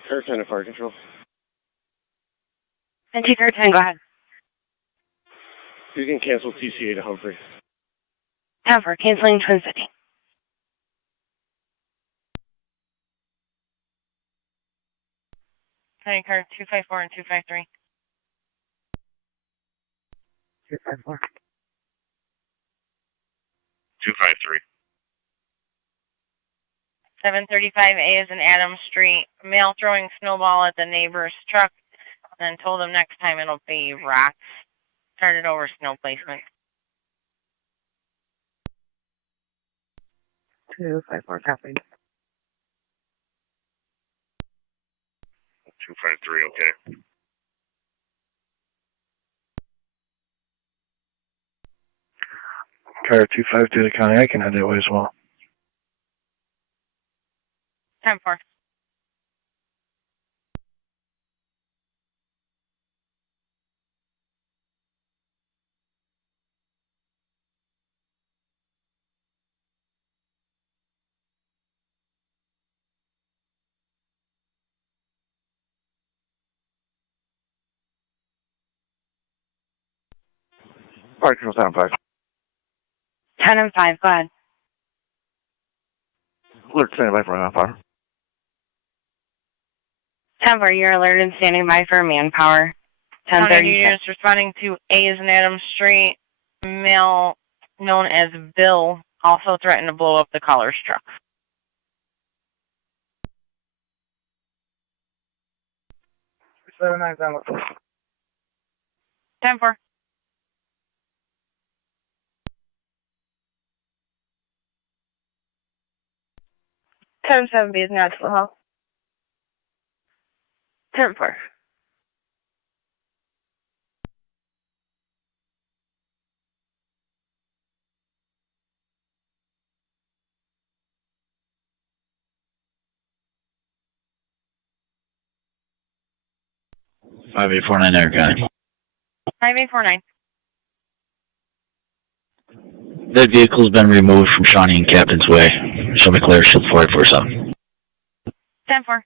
Car 10 at fire control. And take our 10, go ahead. You can cancel TCA to Humphrey. 10-4, canceling Twin City. County car 254 and 253. 254. 253. 735A is in Adams Street. Male throwing snowball at the neighbor's truck and told him next time it'll be rocks. Started over snow placement. 254, copied. 253, okay. Car 252 to County, I can head that way as well. 10-4. Fire control 10 and 5. 10 and 5, go ahead. Alert standing by for an fire. 10-4, you're alerted and standing by for manpower. 10:30 units responding to A is in Adams Street. Male known as Bill also threatened to blow up the caller's truck. 79 down. 10-4. Ten seven B is natural health. 10-4. Five 849 Niagara County. 5849. That vehicle's been removed from Shawnee and Captain's Way. Show me clear, shield 4847. 10-4.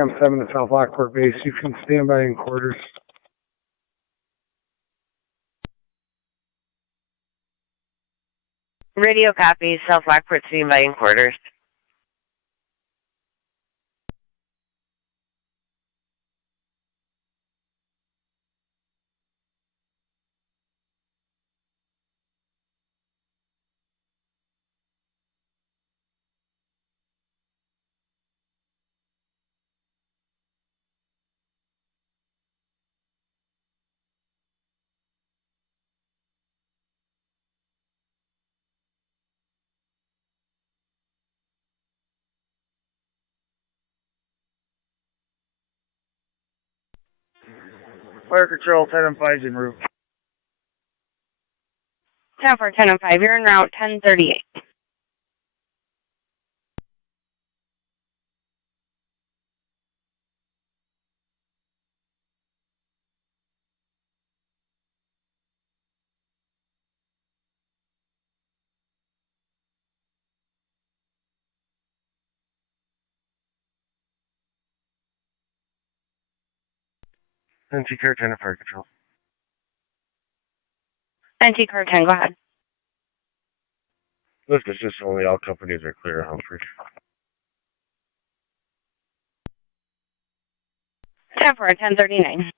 I'm 7 at South Lockport base. You can stand by in quarters. Radio copy, South Lockport standby in quarters. Fire control, 10 and 5 en route. 10-4, 10 and 5. You're en route 1038. NT-Car 10 at Fire Control. NT car 10, go ahead. Lift assist only, all companies are clear, Humphrey. 10-4, 1039.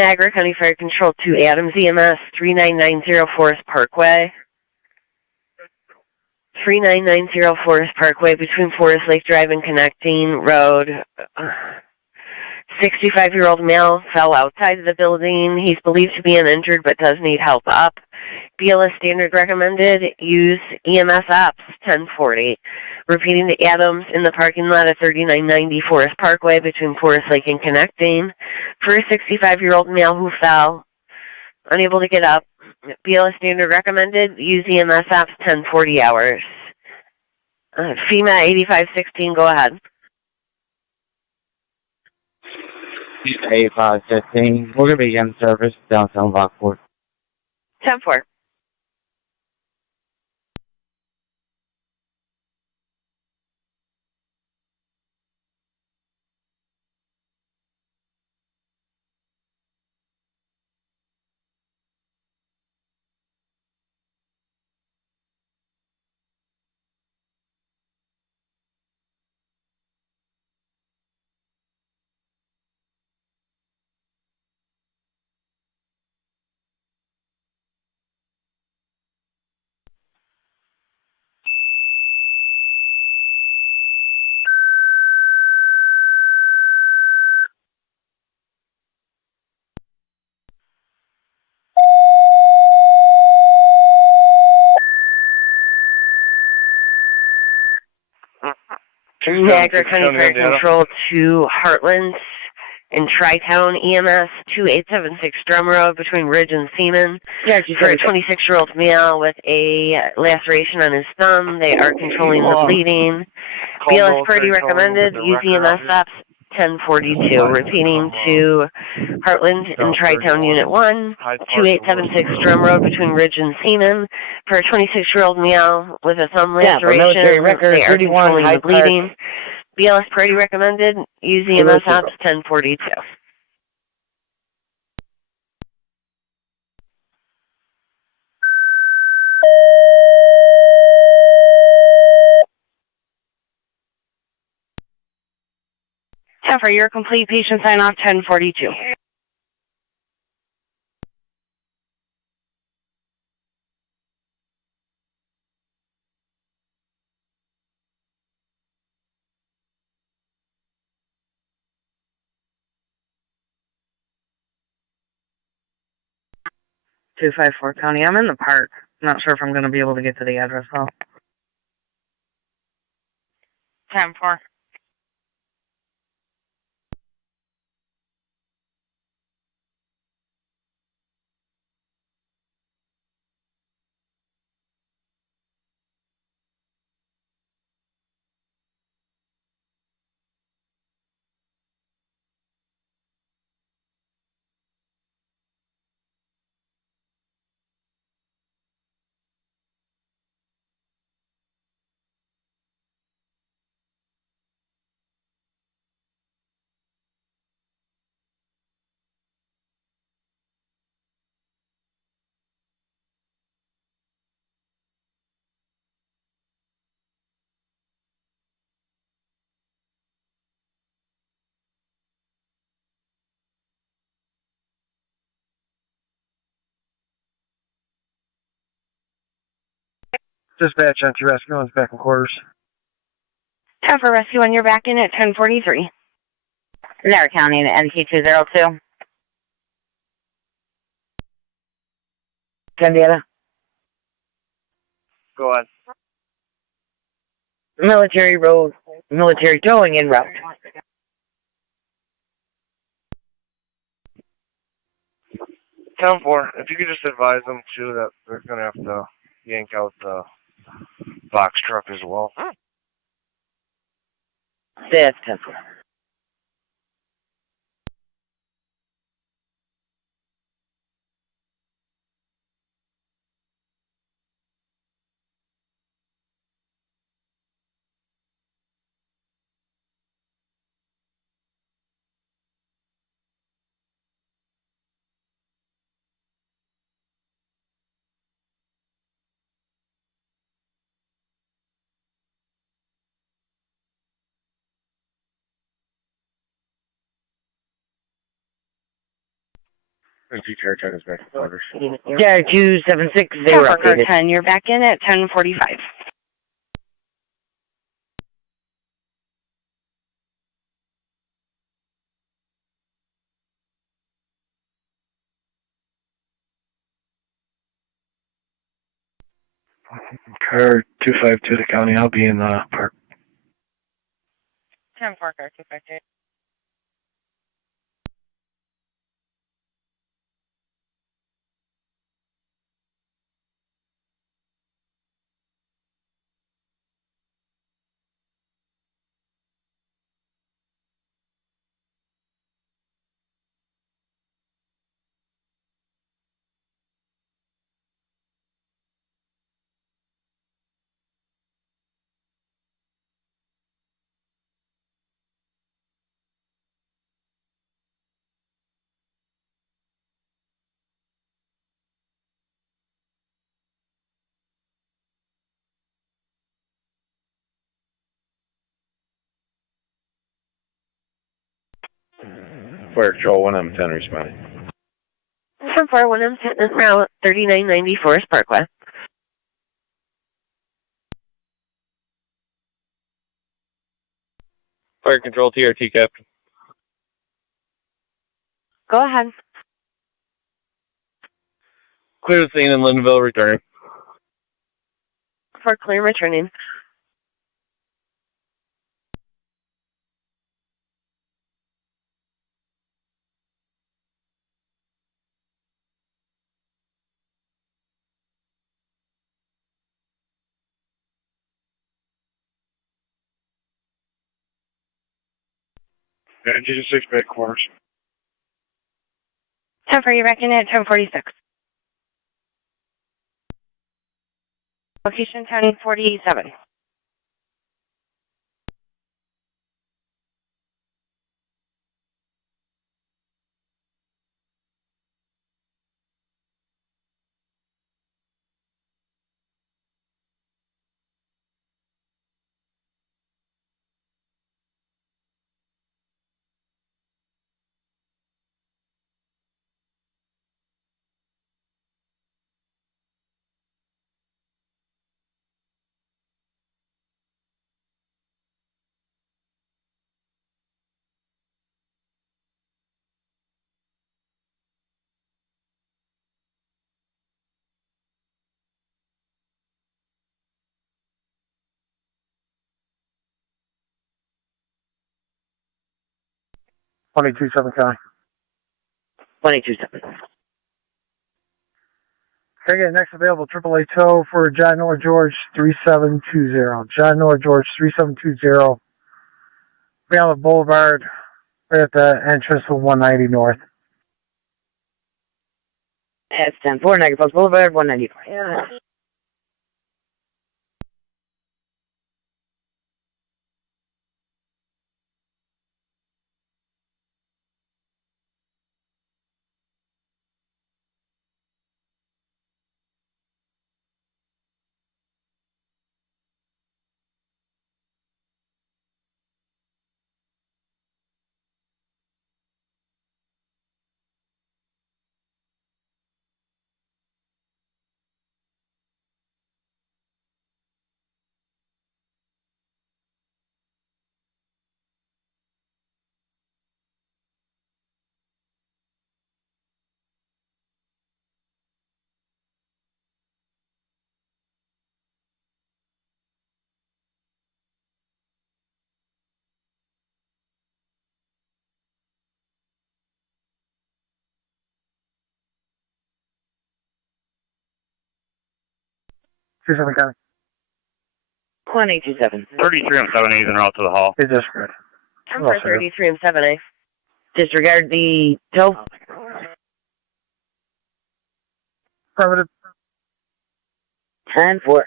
Niagara County Fire Control 2 Adams EMS 3990 Forest Parkway. 3990 Forest Parkway between Forest Lake Drive and Connecting Road. 65-year-old male fell outside of the building. He's believed to be uninjured but does need help up. BLS standard recommended. Use EMS apps 1040. Repeating to Adams in the parking lot of 3990 Forest Parkway between Forest Lake and Connecting. For a 65-year-old male who fell, unable to get up. BLS standard recommended. Use EMS apps 1040 hours. FEMA 8516, go ahead. 8515. We're going to be in service downtown Lockport. 10-4. Niagara County Fire Control to Heartland and Tri-Town EMS 2876 Drum Road between Ridge and Seaman for a 26-year-old male with a laceration on his thumb. They are controlling the bleeding. BLS priority recommended. Use EMS apps 1042. Repeating to Heartland and Tri-Town Unit 1, 2876 Drum Road between Ridge and Seaman for a 26-year-old male with a thumb laceration. Military record, They are 31 controlling High the bleeding. BLS priority recommended. Use EMS apps 1042. For your complete patient sign off 1042. .254 County. I'm in the park. Not sure if I'm going to be able to get to the address though. 10-4. Dispatch entry rescue one's back in quarters. 10 for rescue one, you're back in at 1043. Niagara County and NT202. 10 data. Go on. Military road, military towing en route. 10-4. If you could just advise them too that they're gonna have to yank out the box truck as well. That's 10-4. NT Tech is back in quarters. Yeah, 2760 updated. 10, you're back in at 1045. Car 252 to county. I'll be in the park. 10-4, car 252. Fire Control 1M10 responding. 10-4, 1M10 is route 3990 Forest Parkway. Fire Control TRT Captain. Go ahead. Clear the scene in Lindenville, returning. For clear returning. Engine 6 back corners. 10 for you back in at 1046. Location 1047. County. 22-7. Okay, next available AAA tow for John Noah George 3720. John Noah George 3720. Be on the boulevard right at the entrance of 190 North. That's 10-4, Niagara Falls Boulevard, 190. Yeah. County. 22-7. 33 and 7 en route to the hall. Is this good? 10 for 33 and 7A. Disregard the tow. Affirmative. 10-4.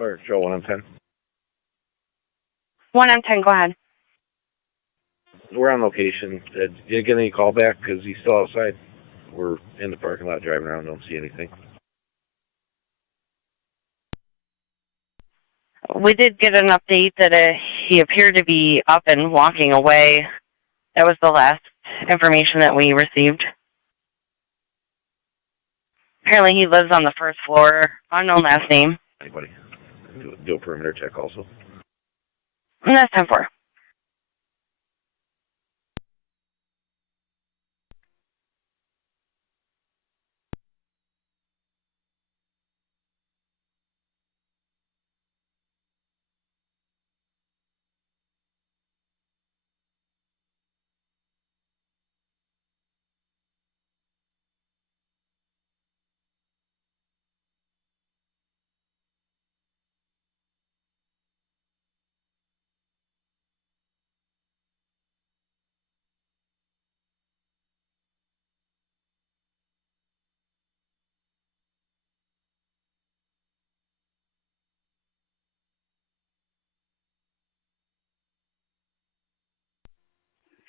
Or Joe 1M10. 1M10, go ahead. We're on location. Did you get any call back? Because he's still outside. We're in the parking lot driving around. Don't see anything. We did get an update that he appeared to be up and walking away. That was the last information that we received. Apparently he lives on the first floor. Unknown last name. Anybody? Do a perimeter check also. And that's 10-4.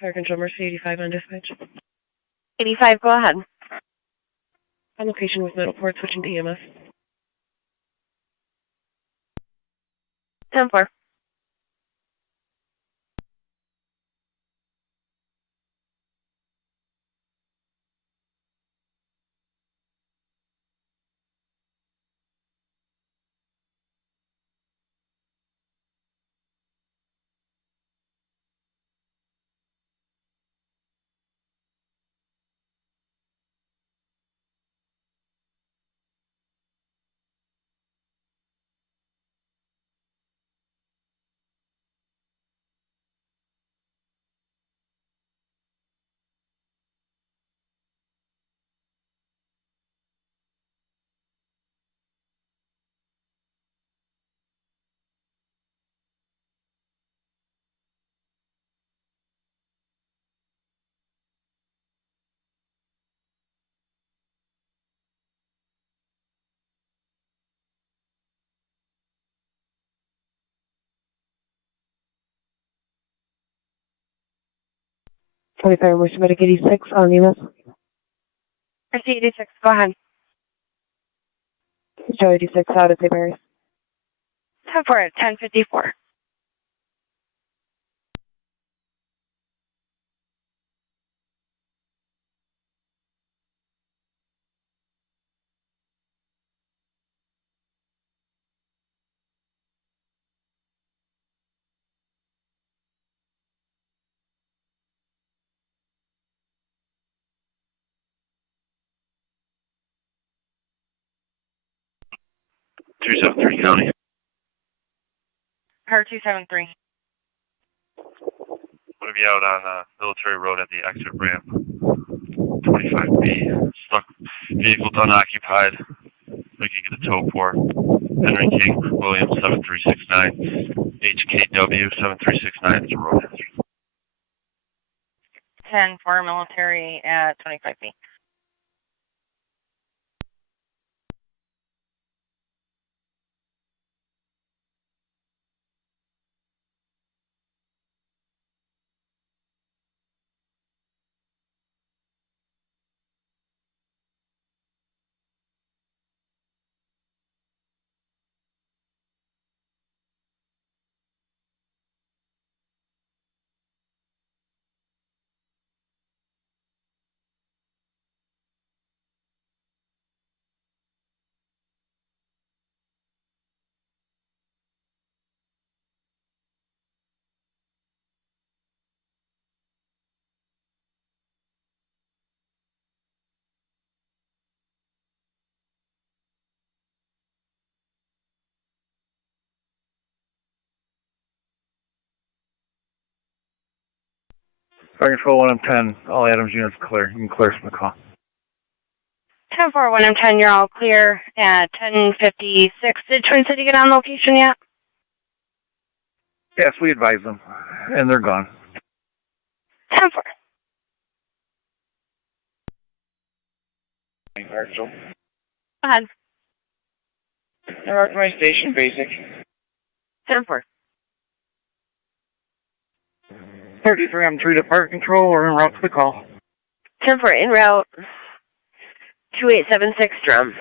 Fire Control, Mercy 85 on dispatch. 85, go ahead. On location with Middleport, switching to EMS. 10-4. Fire Mercy Medic 86 on EMS. Mercy 86, go ahead. Joe 86 out of St. Mary's. 10-4 at 1054. Two seven three County. Her 273. I'm going to be out on Military Road at the exit ramp. 25B. Stuck vehicle's unoccupied. We can get a tow for Henry King, Williams 7369. HKW 7369 is a road hazard. 10-4 military at 25B. Fire Control 1M10, all Adams units clear. You can clear from the call. 10-4, 1M10, you're all clear at 1056. Did Twin City get on location yet? Yes, we advise them, and they're gone. 10-4. Fire Control. Go ahead. They're to my station, basic. 10-4. 33, I'm 3 to Fire Control. We're en route to the call. 10-4, en route. 2876 drum.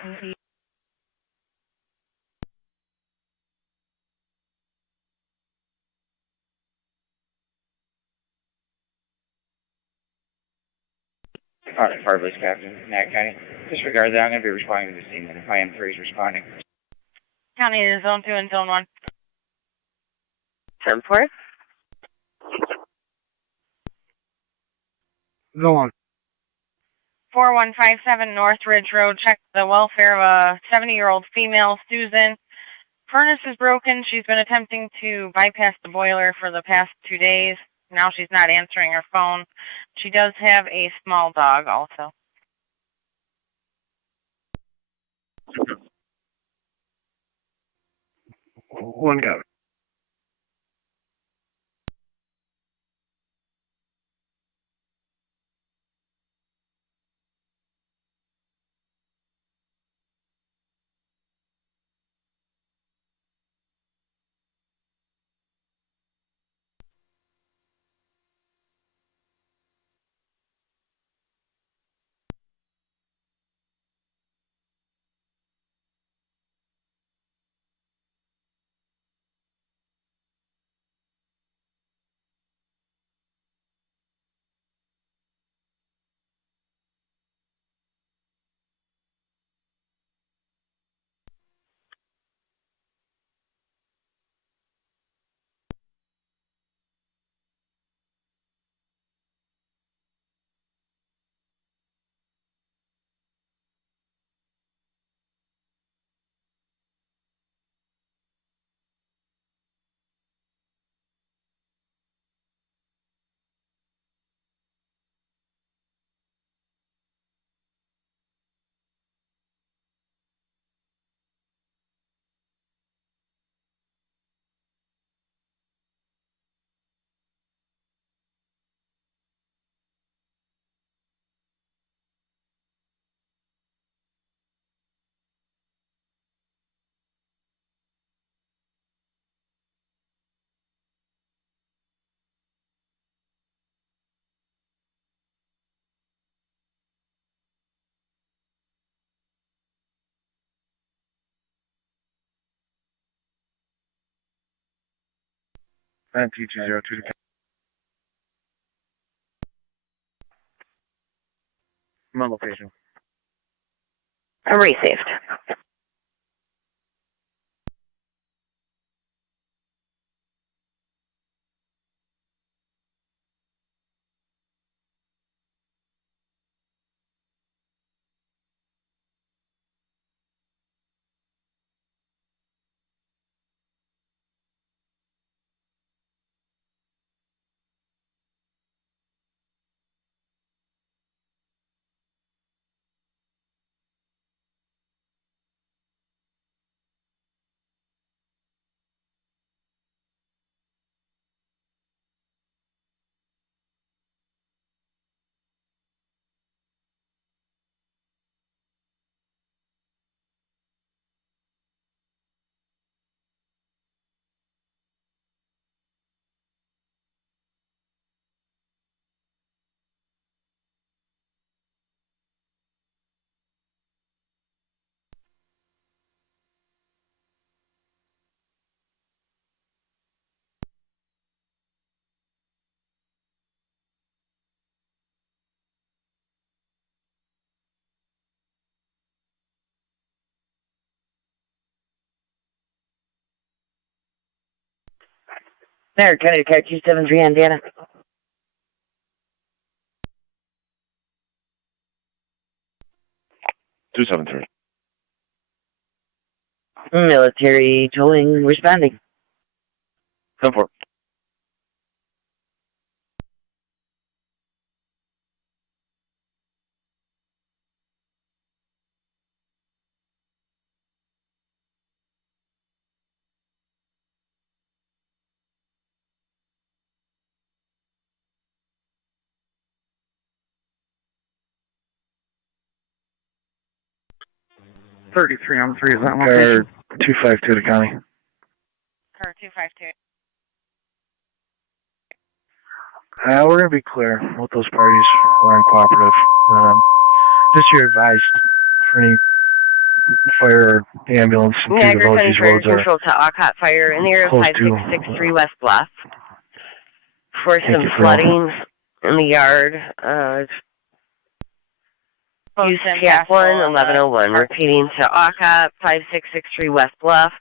Alright, Fireplace Captain, Nat County. Disregard that, I'm going to be responding to the scene then if IM3 is responding. County to Zone 2 and Zone 1. 10-4. Go on. 4157 North Ridge Road. Check the welfare of a 70-year-old female, Susan. Furnace is broken. She's been attempting to bypass the boiler for the past 2 days. Now she's not answering her phone. She does have a small dog also. One got it. NT202 to my location. Received. There, Kennedy Car 273 on data. Military towing responding. 10-4. Thirty-three on 3, is that one? Car 252 to county. Car 252. We're going to be clear with those parties. We're uncooperative. Just you're advised for any fire or ambulance and Niagara both County these Fire roads are Control to Alcott Fire in the area of close 5663 West Bluff. For Thank some you for flooding in the yard. Use TAC 1101. Repeating to Alcott 5663 West Bluff.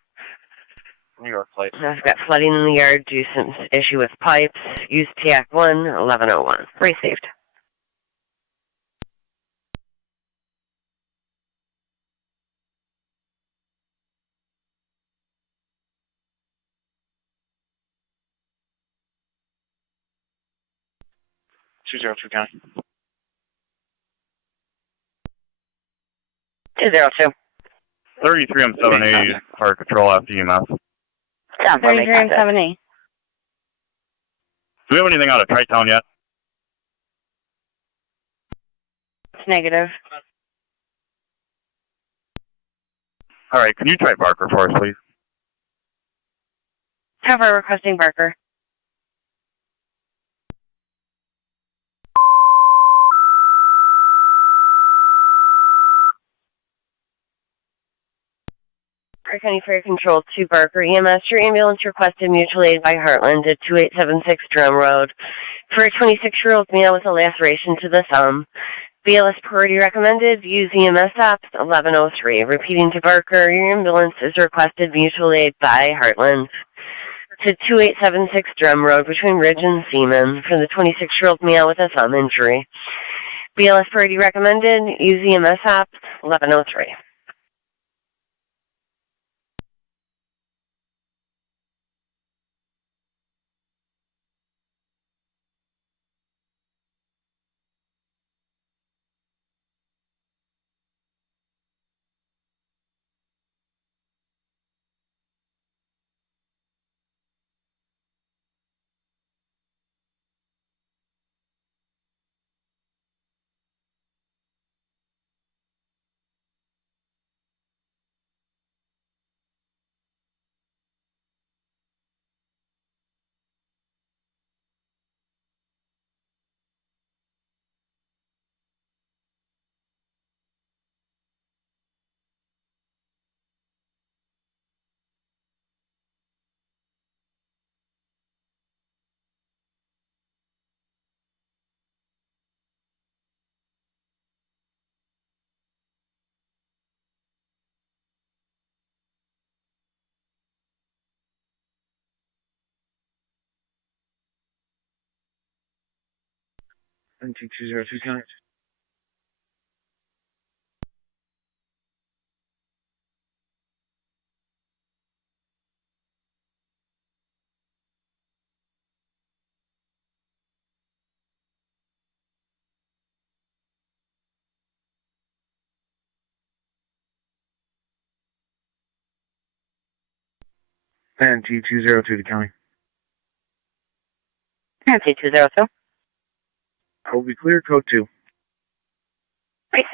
New York plate. I've got flooding in the yard due to some issue with pipes. Use TAC 1101. Received. .202 county. 202. 33 on 7A, fire control after EMS. Sound for me, 33 and 7A. Do we have anything out of Tri-Town yet? It's negative. All right, can you try Barker for us, please? Cover requesting Barker. Niagara County Fire Control to Barker EMS. Your ambulance requested mutual aid by Heartland at 2876 Drum Road for a 26-year-old male with a laceration to the thumb. BLS priority recommended. Use EMS apps 1103. Repeating to Barker, your ambulance is requested mutual aid by Heartland to 2876 Drum Road between Ridge and Seaman for the 26-year-old male with a thumb injury. BLS priority recommended. Use EMS apps 1103. NT202 County. NT202 to County. NT202. Will be clear, code 2. Received.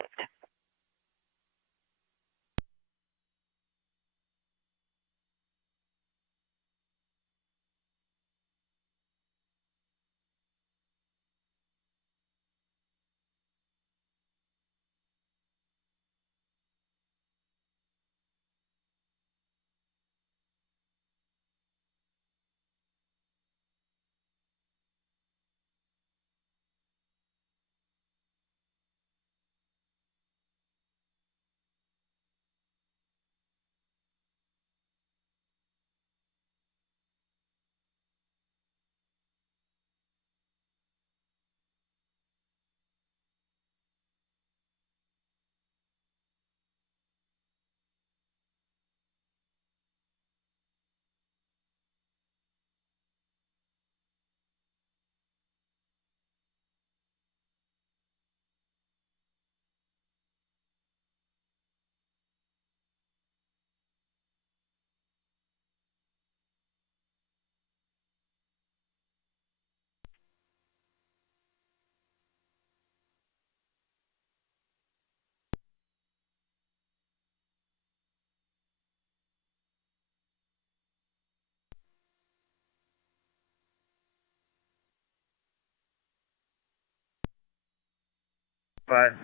Five.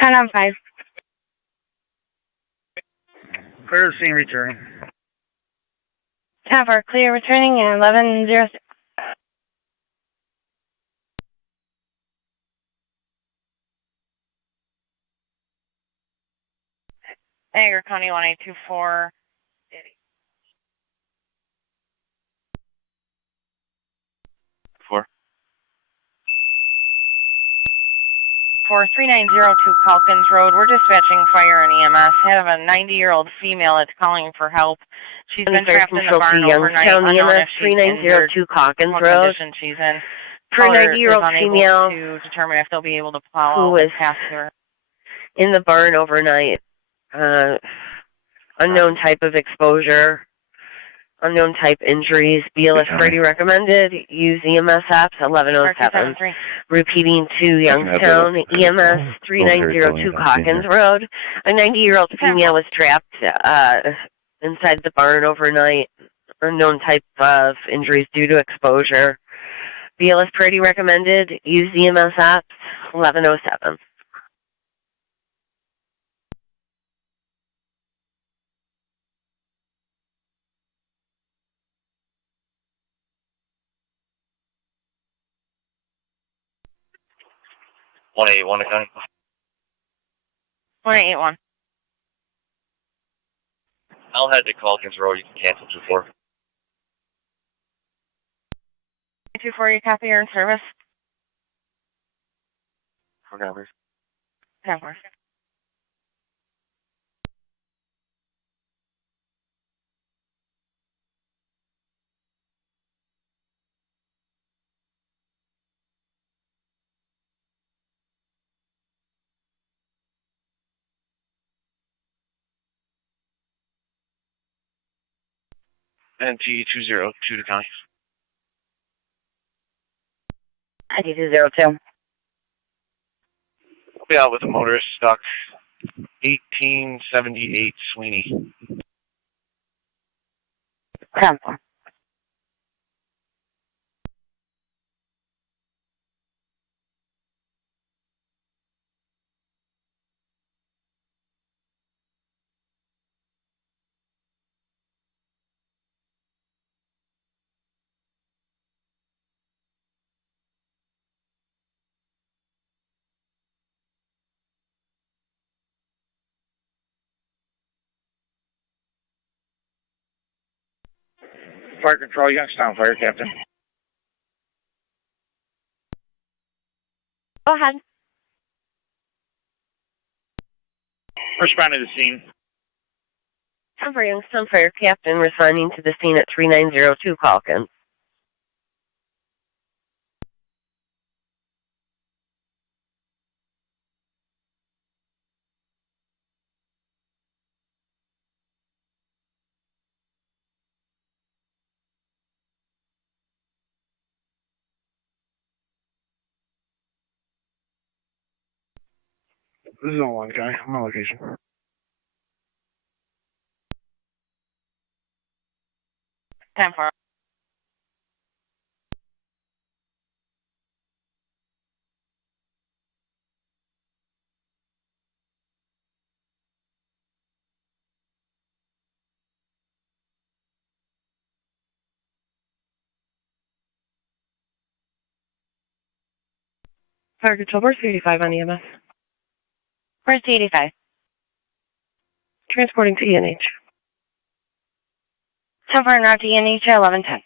10 on 5. Clear the scene, returning. 10 for clear returning and 1106. Niagara County 1824. 4. For 3902 Calkins Road, we're dispatching fire and EMS. Have a 90-year-old female that's calling for help. She's been trapped in the barn overnight. Youngstown Unknown EMS if she's injured, 3902 Calkins what Road. condition she's in. For a Caller 90-year-old is unable female to determine if they'll be able to plow who out is past her. in the barn overnight. Unknown type of exposure, unknown type injuries. BLS Brady recommended. Use EMS apps 1107. Repeating to Youngstown EMS 3902 Calkins Road. A 90-year-old female was trapped inside the barn overnight. Unknown type of injuries due to exposure. BLS Brady recommended. Use EMS apps 1107. One 181 to County. 181. I'll head to Calkins Road. You can cancel 24. 24, you copy your in service? For numbers. 10 4. NT202 to County. NT202. Be out with a motorist stuck. 1878 Sweeney. 10 4. Fire Control, Youngstown Fire Captain. Go ahead. Respond to the scene. 10 for Youngstown Fire Captain responding to the scene at 3902 Calkins. This is all one guy. I'm on location. Time for. Fire Control, where's 85 on EMS? Where's the 85? Transporting to ENH. 10 for route to ENH at 1110.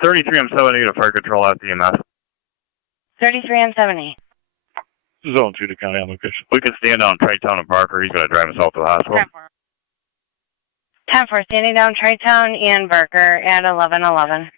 I'm 70 to fire control at the EMS. 33 on 70. Zone 2 to county on location. We can stand down Tri-Town and Parker. He's going to drive us out to the hospital. 10 for standing down Tri-Town and Barker at 1111.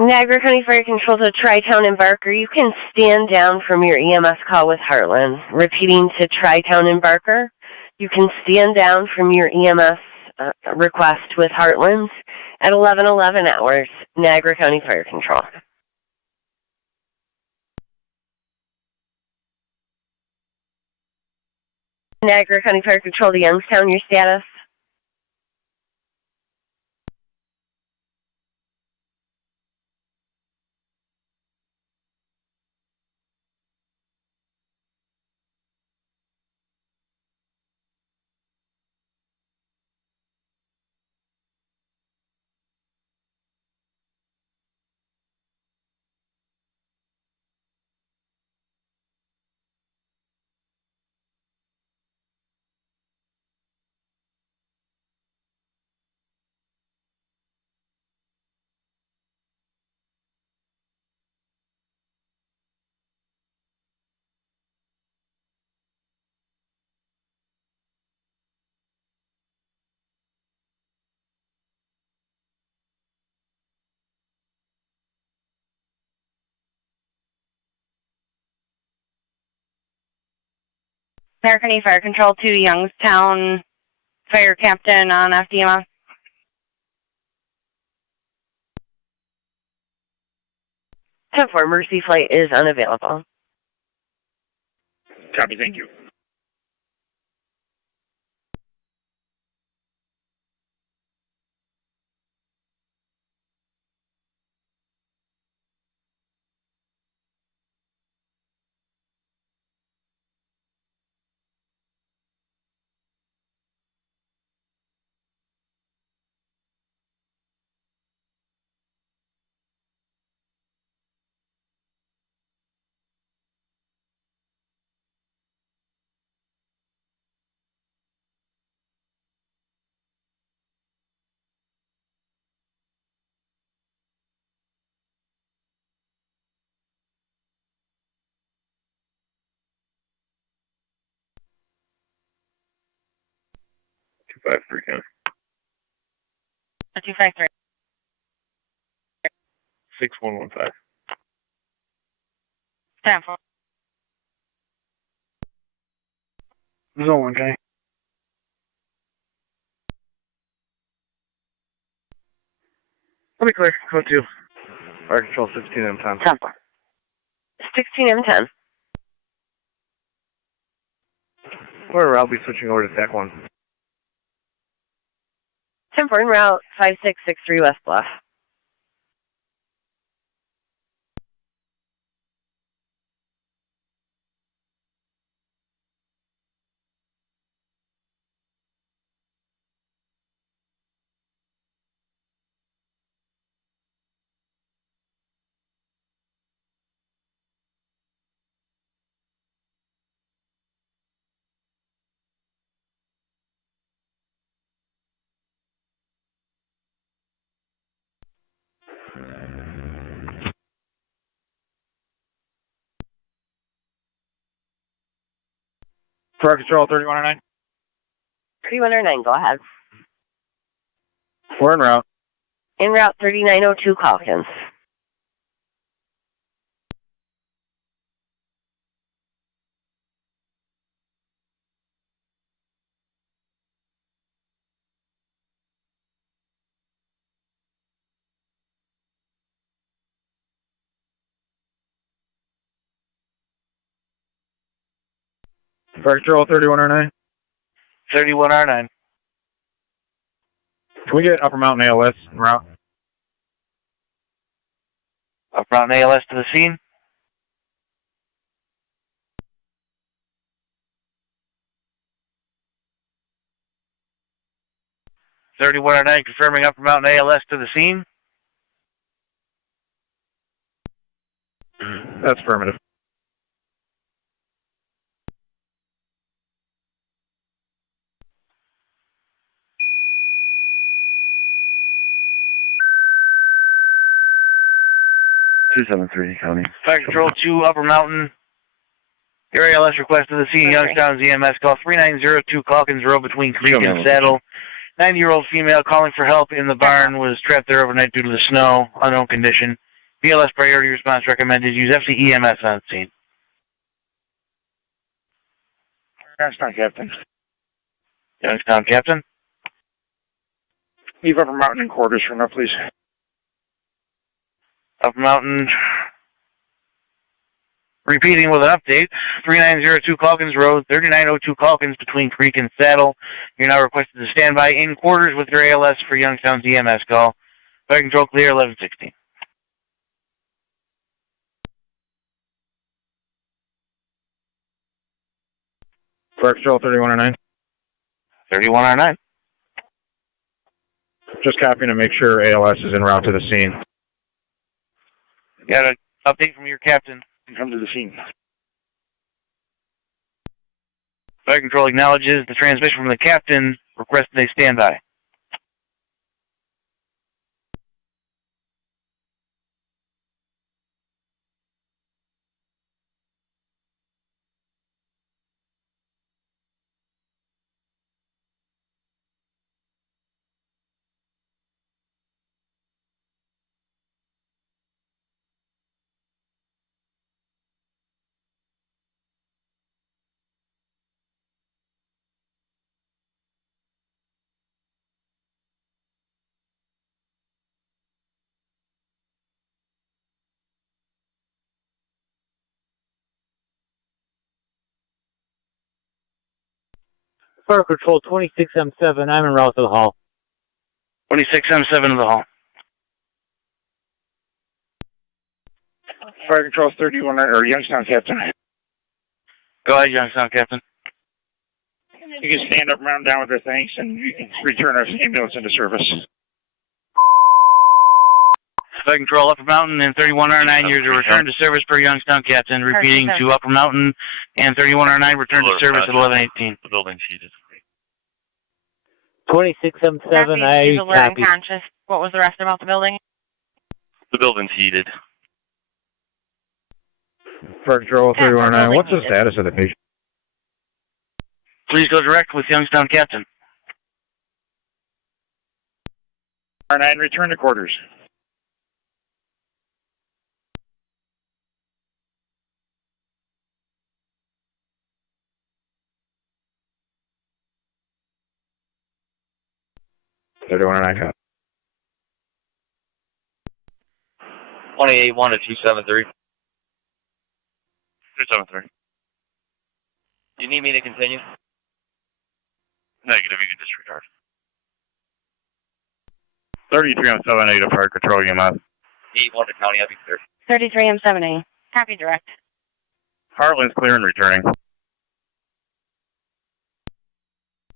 Niagara County Fire Control to Tri-Town and Barker. You can stand down from your EMS call with Heartland. Repeating to Tri-Town and Barker. You can stand down from your EMS request with Heartland at 11:11 hours. Niagara County Fire Control. Niagara County Fire Control to Youngstown, your status? Niagara County Fire Control to Youngstown Fire Captain on FDMS. Ten 4 Mercy Flight is unavailable. Copy, thank you. Five three county. 253. 6115. 10 4. This is all one guy. Let me clear. Code 2. Fire Control 16M10. 10 4. 16M10. Or I'll be switching over to TAC 1. 10 4 en route 5663 West Bluff. Fire Control 3109. 3109, go ahead. We're en route. En route 3902 Calkins. Fire Control 3109. 3109. Can we get Upper Mountain ALS en route? Up Mountain ALS to the scene. (3109) confirming Upper Mountain ALS to the scene. That's affirmative. County. Fire Control 2 Upper Mountain. Your ALS request to the scene. Youngstown's EMS call 3902 Calkins Road between Creek and Saddle. 90-year-old female calling for help in the barn was trapped there overnight due to the snow. Unknown condition. BLS priority response recommended. Use FC EMS on scene. Youngstown Captain. Youngstown Captain. Leave Upper Mountain in quarters for now, please. Upper Mountain. Repeating with an update, 3902 Calkins Road, 3902 Calkins between Creek and Saddle. You're now requested to stand by in quarters with your ALS for Youngstown's EMS call. Fire Control clear 1116. Fire Control 3109. 3109. Just copying to make sure ALS is en route to the scene. Got an update from your captain. Come to the scene. Fire Control acknowledges the transmission from the captain. Request they stand by. Fire Control 26M7, I'm en route to the hall. 26M7 to the hall. Fire Control 31 or Youngstown Captain. Go ahead, Youngstown Captain. You can stand up, round down with their thanks, and you can return our ambulance into service. Fire Control Upper Mountain and 3109, you're to return to service per Youngstown Captain. Repeating to Upper Mountain and 3109, return to service at 1118. The building's heated. 26M7, I copy. Unconscious. What was the rest about the building? The building's heated. Fire Control 3109, what's the status of the patient? Please go direct with Youngstown Captain. 9, return to quarters. They're doing an ICOP. 281 to 273. 273. Do you need me to continue? Negative, you can disregard. 33M78 of Fire Control EMS. 81 to County, I'll be clear. 33M70. Copy direct. Heartland's clear and returning.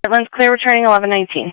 Heartland's clear, returning 1119.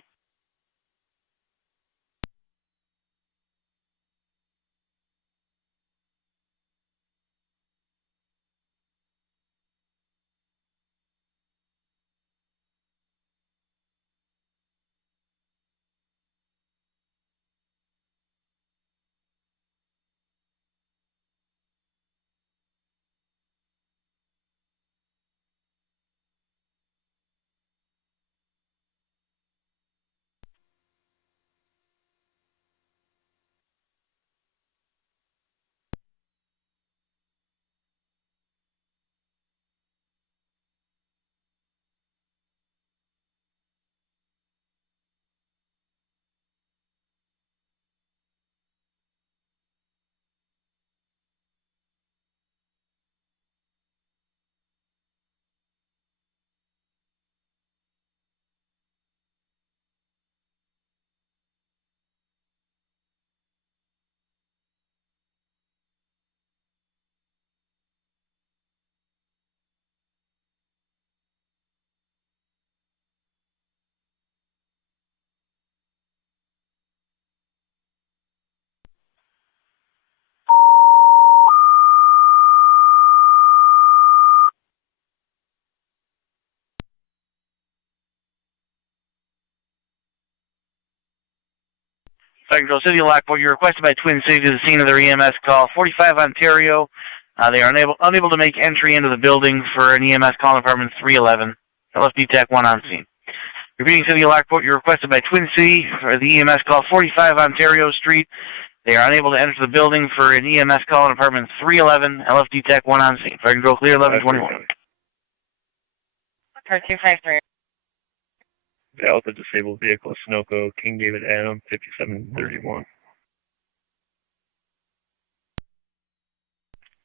Control City of Lockport, you're requested by Twin Cities to the scene of their EMS call. 45 Ontario. They are unable to make entry into the building for an EMS call in apartment 311. LFD TAC 1 on scene. Repeating City of Lockport, you're requested by Twin City for the EMS call 45 Ontario Street. They are unable to enter the building for an EMS call in apartment 311. LFD TAC 1 on scene. Fire Control clear 1121. Car 253. Delta disabled vehicle, Sunoco, King David Adam, 5731.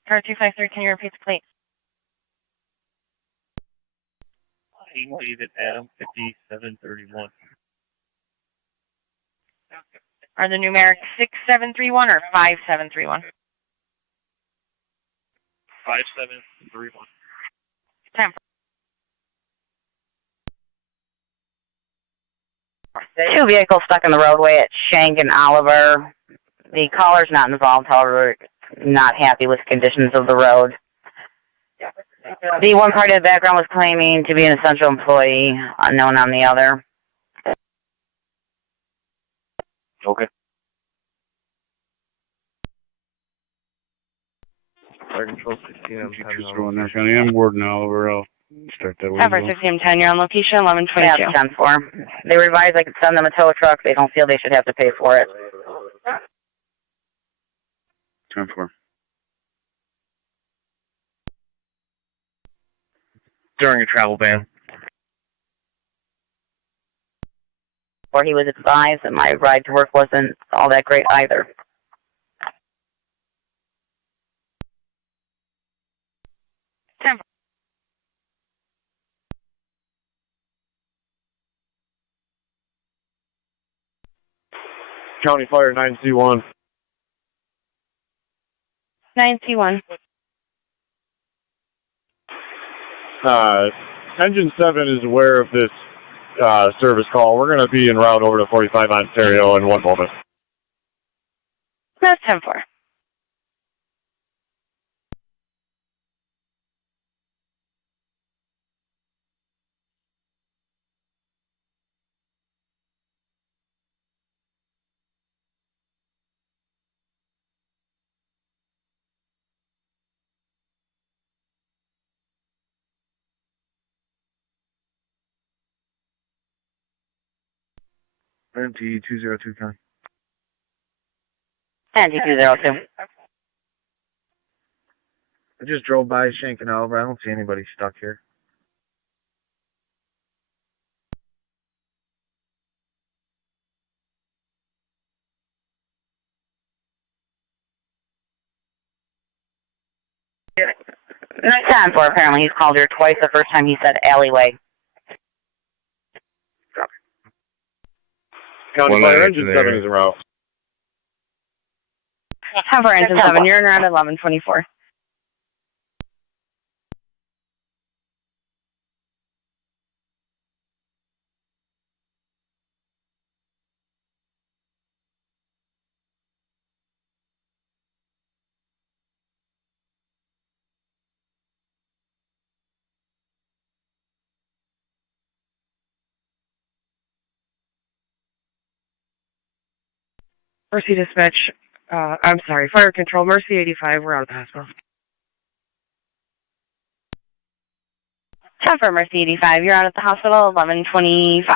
Car 253, can you repeat the plate? King David Adam, 5731. Are the numeric 6731 or 5731? 5731. 10. Two vehicles stuck in the roadway at Shank and Oliver. The caller's not involved, however, not happy with conditions of the road. The one party in the background was claiming to be an essential employee, unknown on the other. Okay. Fire Control 16, I'm 10 County. I'm Warden Oliver. I'll start that way. Cover 1610, you're on location, 1122. Yeah, 10-4. They revised I could send them a tow truck. They don't feel they should have to pay for it. 10-4. During a travel ban. Or he was advised that my ride to work wasn't all that great either. County Fire 9C1. 9C1. Engine 7 is aware of this service call. We're going to be en route over to 45 Ontario in one moment. That's 10-4. MT 202 County. And 202. I just drove by Shank and Oliver. I don't see anybody stuck here. Next time for apparently he's called her twice. The first time he said alleyway. County Fire Engine 7 is en route. Cover engine 7, you're in around 1124. Mercy Dispatch, I'm sorry, Fire Control, Mercy 85, we're out of the hospital. Cover Mercy 85, you're out at the hospital, 1125.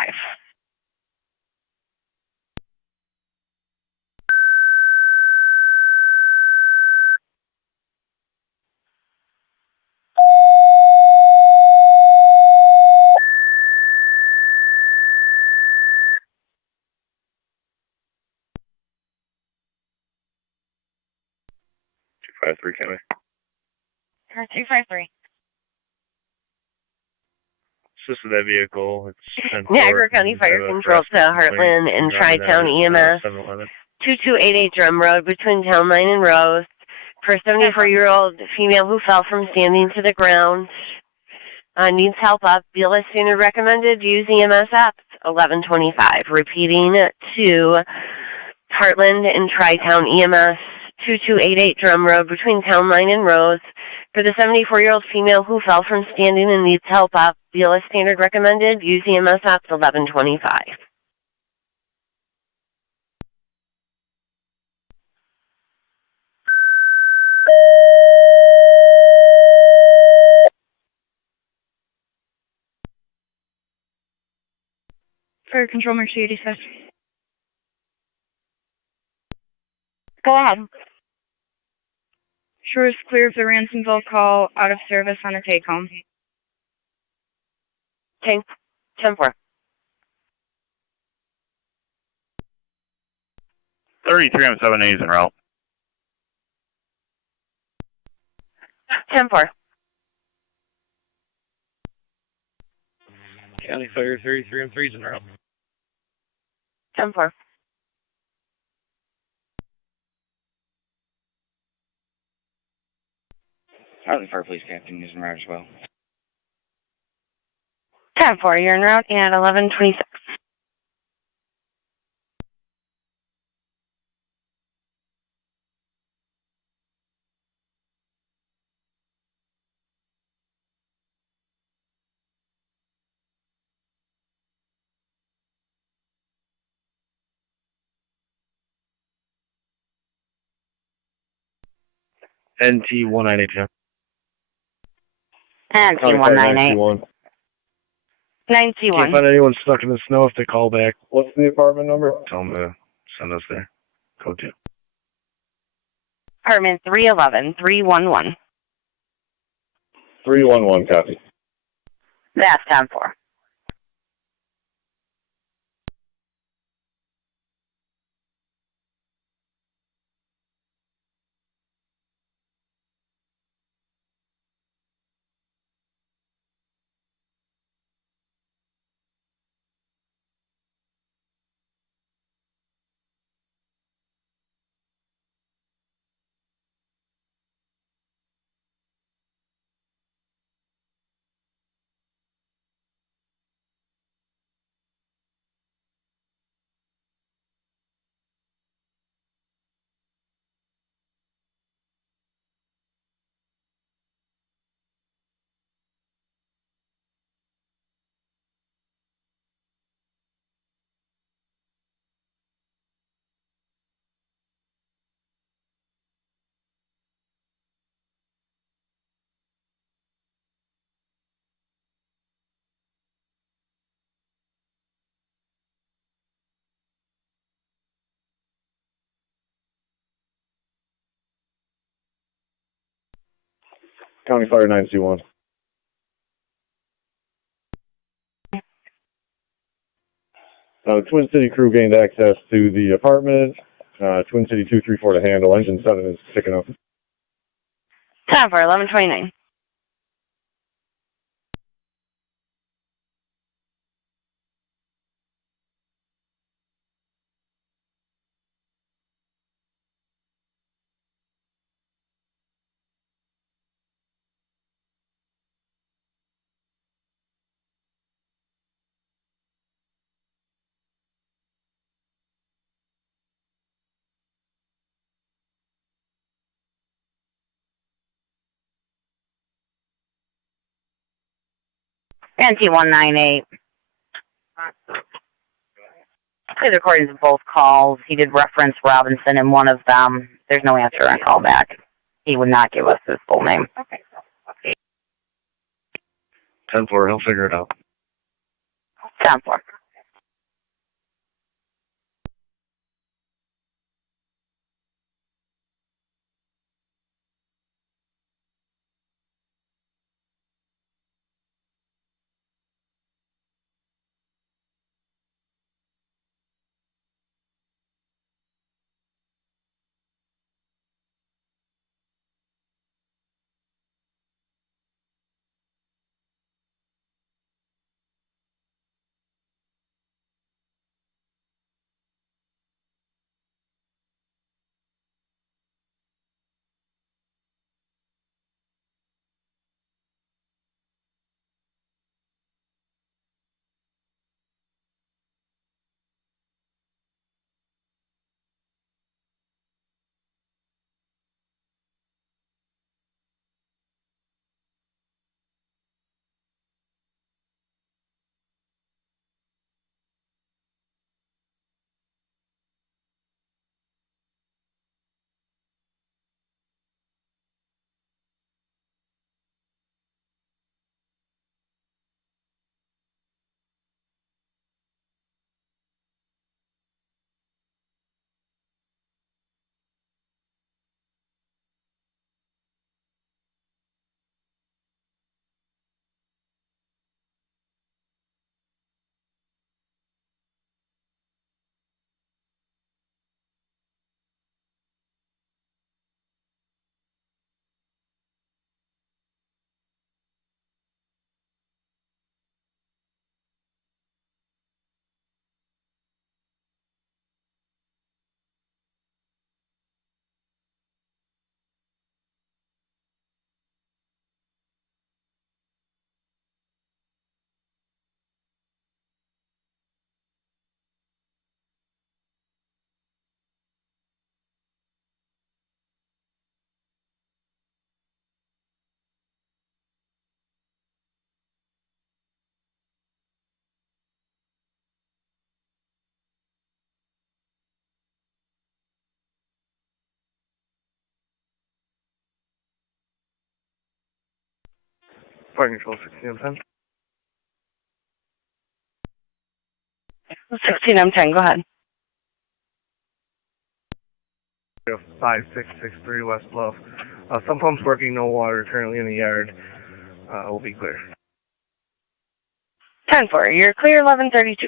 County. Car 253. Assisted that vehicle. It's Niagara County Fire Control to Heartland and Tri-Town EMS. 2288 Drum Road between Town Line and Rose. For a 74-year-old female who fell from standing to the ground. Needs help up. BLS Standard recommended. Use EMS app. 1125. Repeating to Heartland and Tri-Town EMS. 2288 Drum Road between Town Line and Rose. For the 74-year-old female who fell from standing and needs help up, BLS Standard recommended. Use EMS apps 1125. Control Mercedes 86. Go ahead. Sure is clear of the Ransomville call, out of service on a take-home. Tank 10-4. 33 on 7A is en route. 10-4. County Fire 33 on 3 is en route. 10-4. Harley Fire Police Captain is en route as well. 10-4, you're en route at 1126. NT 198. And T198. 9C1. Can't find anyone stuck in the snow if they call back. What's the apartment number? Tell them to send us there. Code 2. Apartment 311, 311. 311, copy. That's 10-4. County Fire 9C1. The Twin City crew gained access to the apartment. Twin City 234 to handle. Engine 7 is picking up. 10-4, 1129. And T198. Please recordings of both calls. He did reference Robinson in one of them. There's no answer on callback. He would not give us his full name. 10-4, he'll figure it out. 10-4. Fire control 16M10. 16M10, go ahead. 5663 West Bluff. Some pumps working, no water currently in the yard. We'll be clear. 10-4, you're clear, 1132.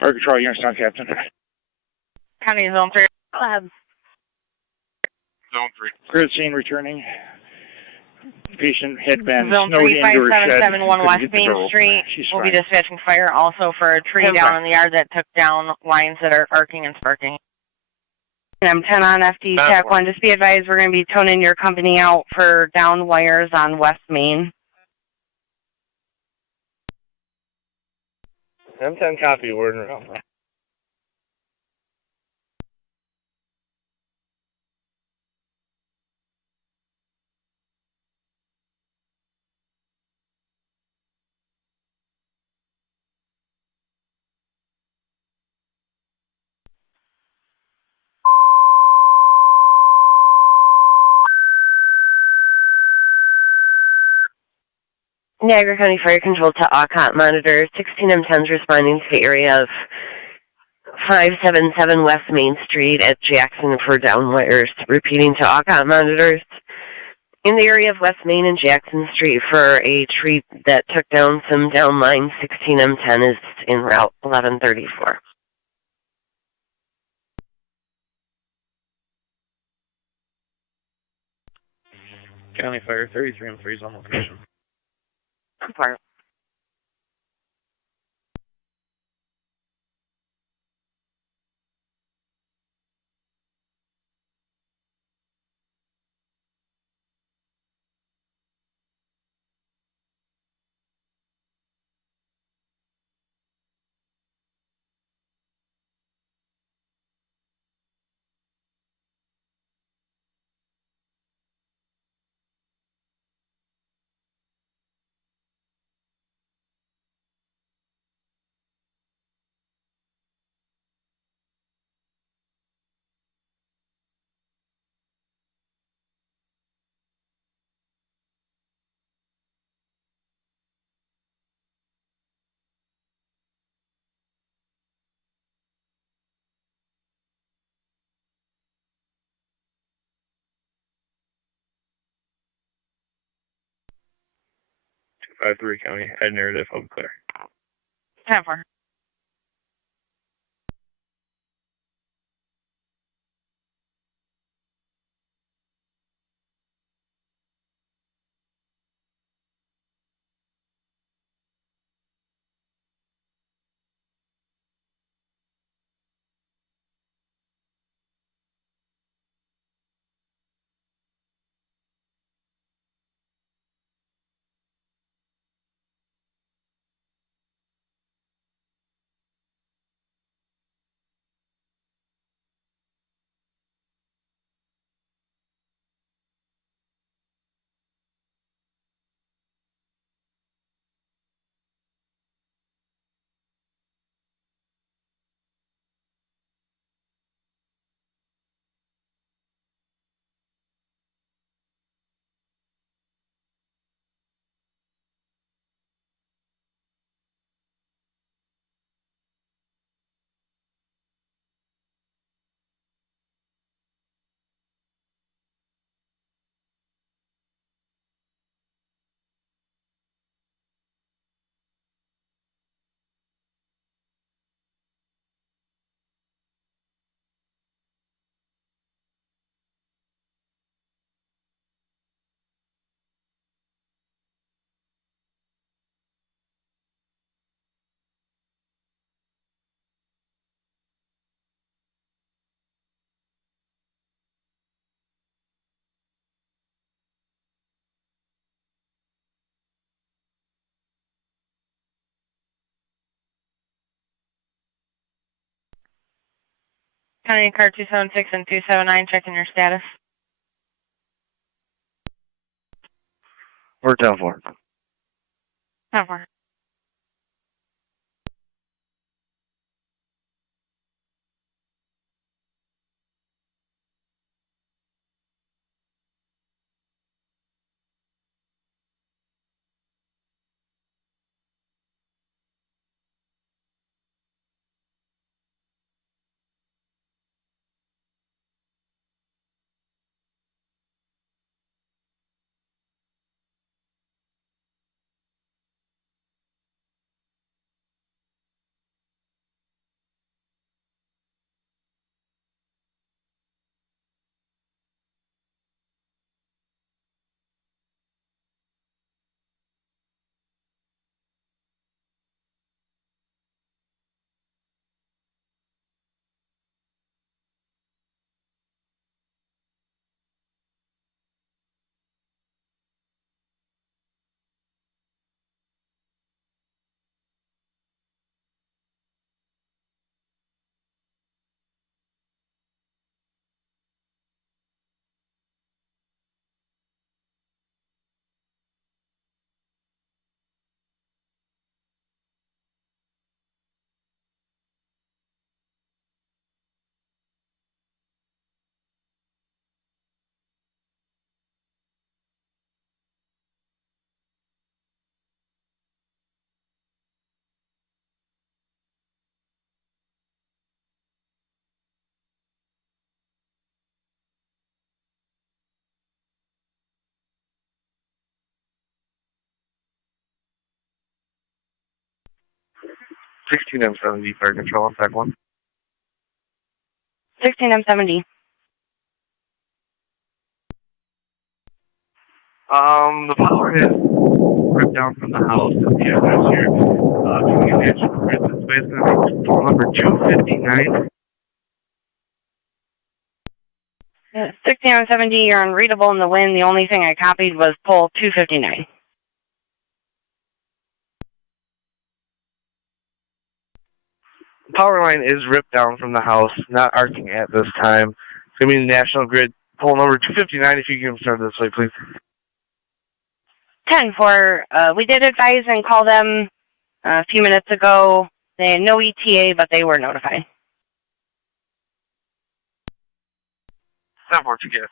Fire control, Youngstown, Captain. County Zone 3. Go ahead. Zone 3. Clear scene returning. Patient had been Zone snowed into her shed. 35771 West Couldn't get the Main door open. Street. She's We'll fine. be dispatching fire also for a tree down in the yard that took down lines that are arcing and sparking. I'm 10 on FD, TAC 1. Just be advised, we're going to be toning your company out for down wires on West Main. M10 copy, word and route. Niagara County Fire Control to OCOT monitor. 16M10's responding to the area of 577 West Main Street at Jackson for down wires. Repeating to OCOT monitors. In the area of West Main and Jackson Street for a tree that took down some down lines. 16M10 is en route 1134. County Fire 33M3 is on location. Fire. Five three County, head narrative, home clear. 10-4. County car 276 and 279, checking your status. We're 10-4. 10-4. M70, fire control on tag 1. 16M70. The power is ripped down from the house at the address here. Communication grid is basically phone number 259. 16M70, you're unreadable in the wind. The only thing I copied was pole 259. Power line is ripped down from the house, not arcing at this time. It's going to be the National Grid pole number 259. If you can start this way, please. 10-4. We did advise and call them a few minutes ago. They had no ETA, but they were notified. 10-4 together.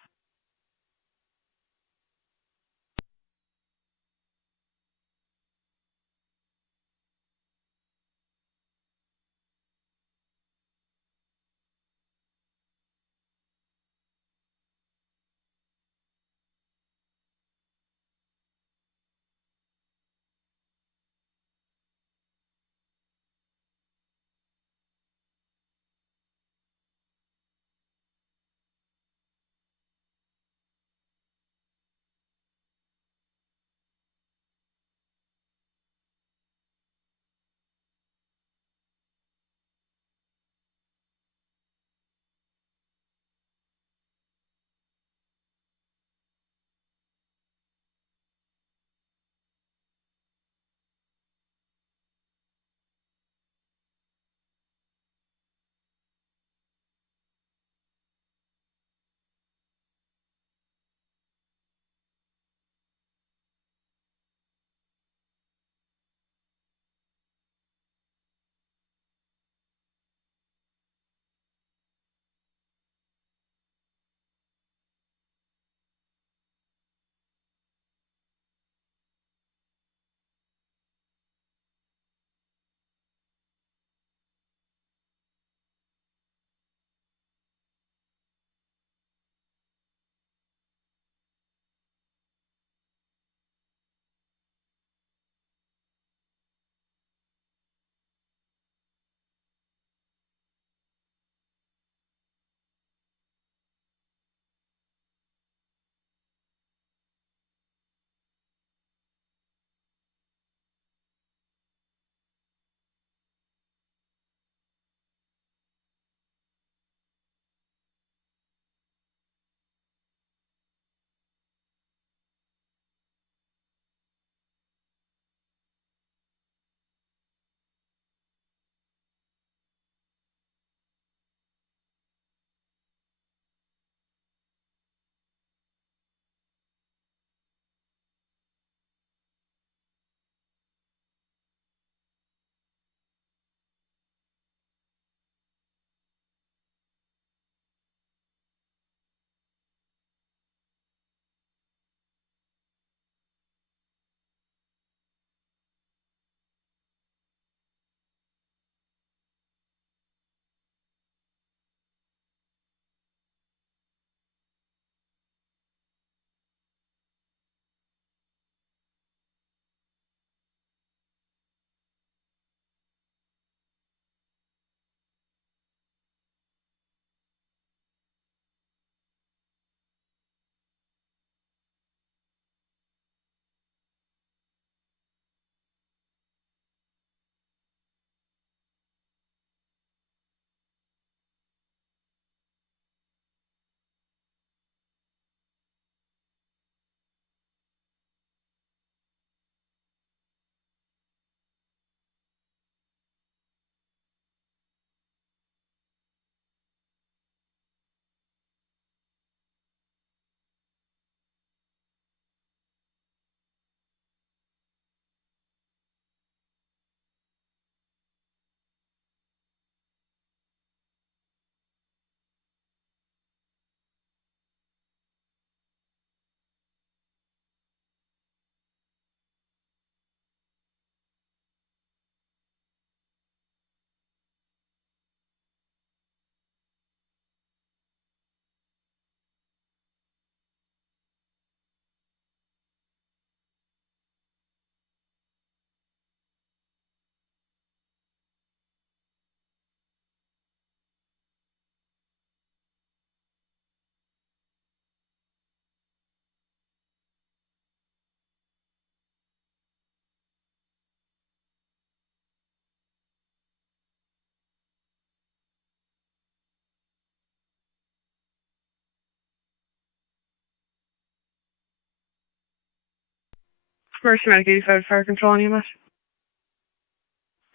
Mercy Medic 85 Fire Control on EMS.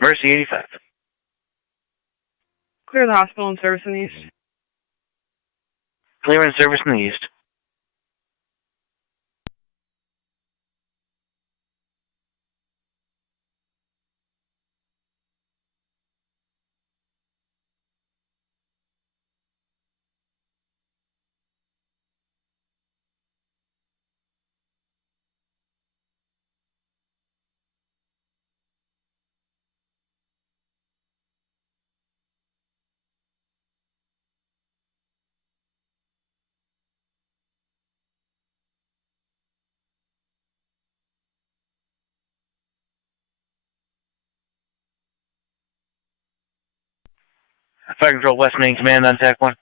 Mercy 85. Clear the hospital and service in the east. Clear and service in the east. Fire Control West Main Command on TAC 1.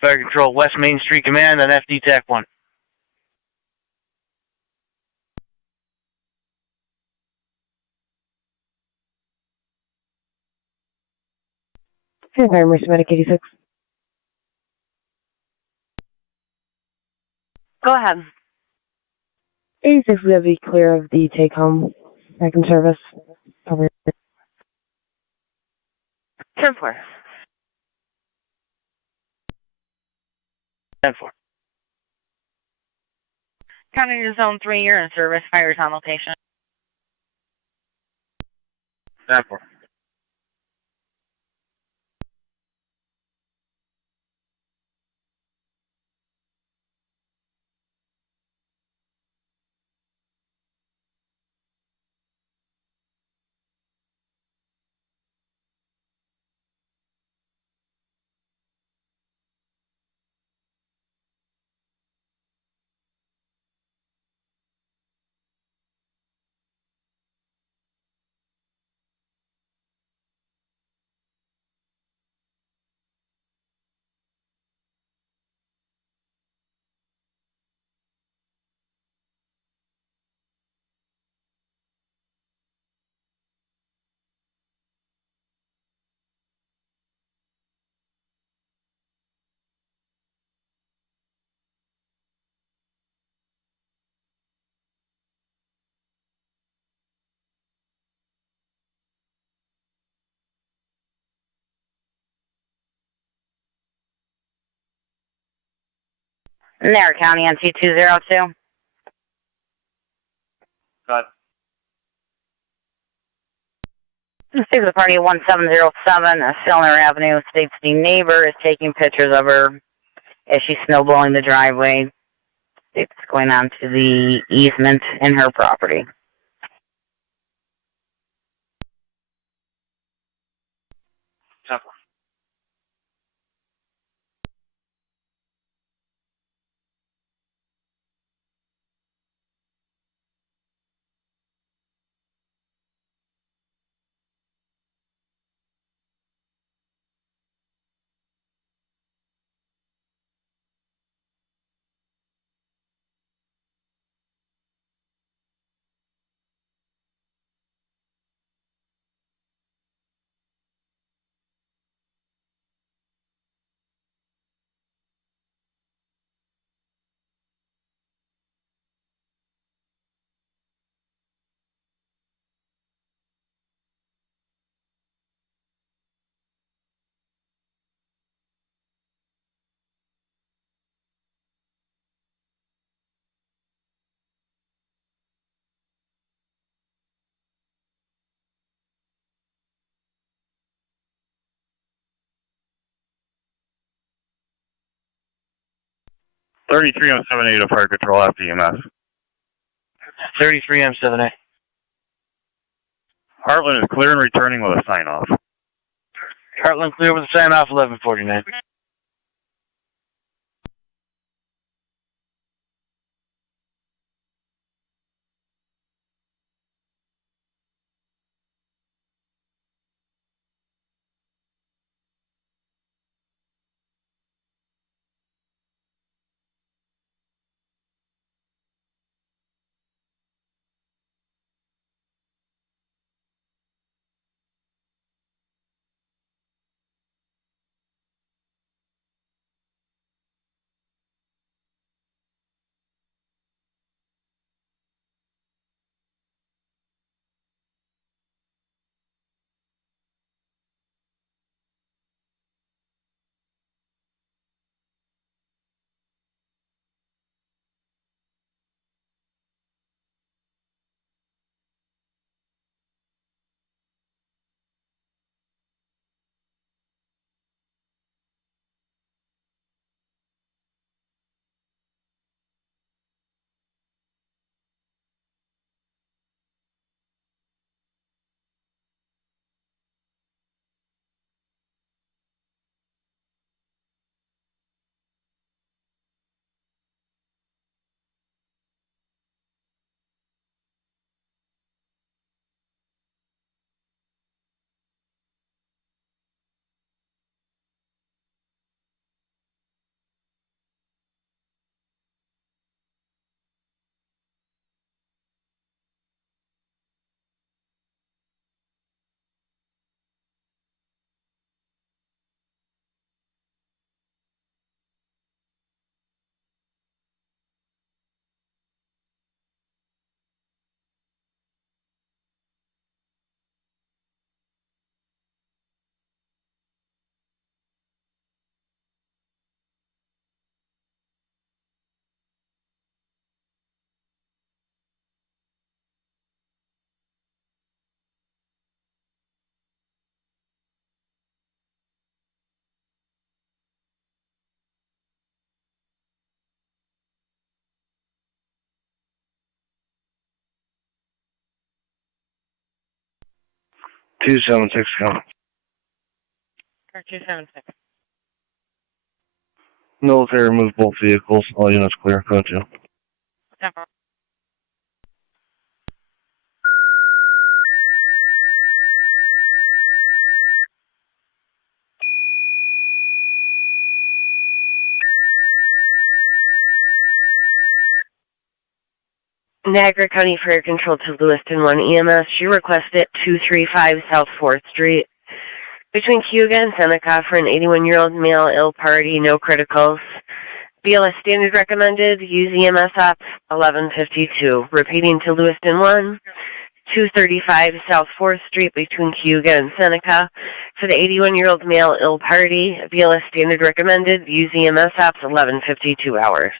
Fire Control West Main Street Command on FD TAC 1. Hey, Fire Mercy Medic 86. Go ahead. 86, we have the clear of the take-home back in service. Over. 10-4. 10-4. County to Zone 3, you're in service. Fires on location. 10-4. Niagara County on T202. Got This is the party at 1707 Silner Avenue. States the neighbor is taking pictures of her as she's snowblowing the driveway. It's going on to the easement in her property. Tough. Thirty-three on 7-8 of fire control after EMS. 33 M78. Heartland is clear and returning with a sign off. Heartland clear with a sign off 1149. 276 count. Or 276. Military remove both vehicles. All units clear. Code 2. 10-4. Niagara County Fire Control to Lewiston 1 EMS. She requested 235 South 4th Street. Between Cayuga and Seneca for an 81-year-old male, ill party, no criticals. BLS standard recommended. Use EMS app 1152. Repeating to Lewiston 1, 235 South 4th Street between Cayuga and Seneca for the 81-year-old male, ill party. BLS standard recommended. Use EMS apps 1152 hours.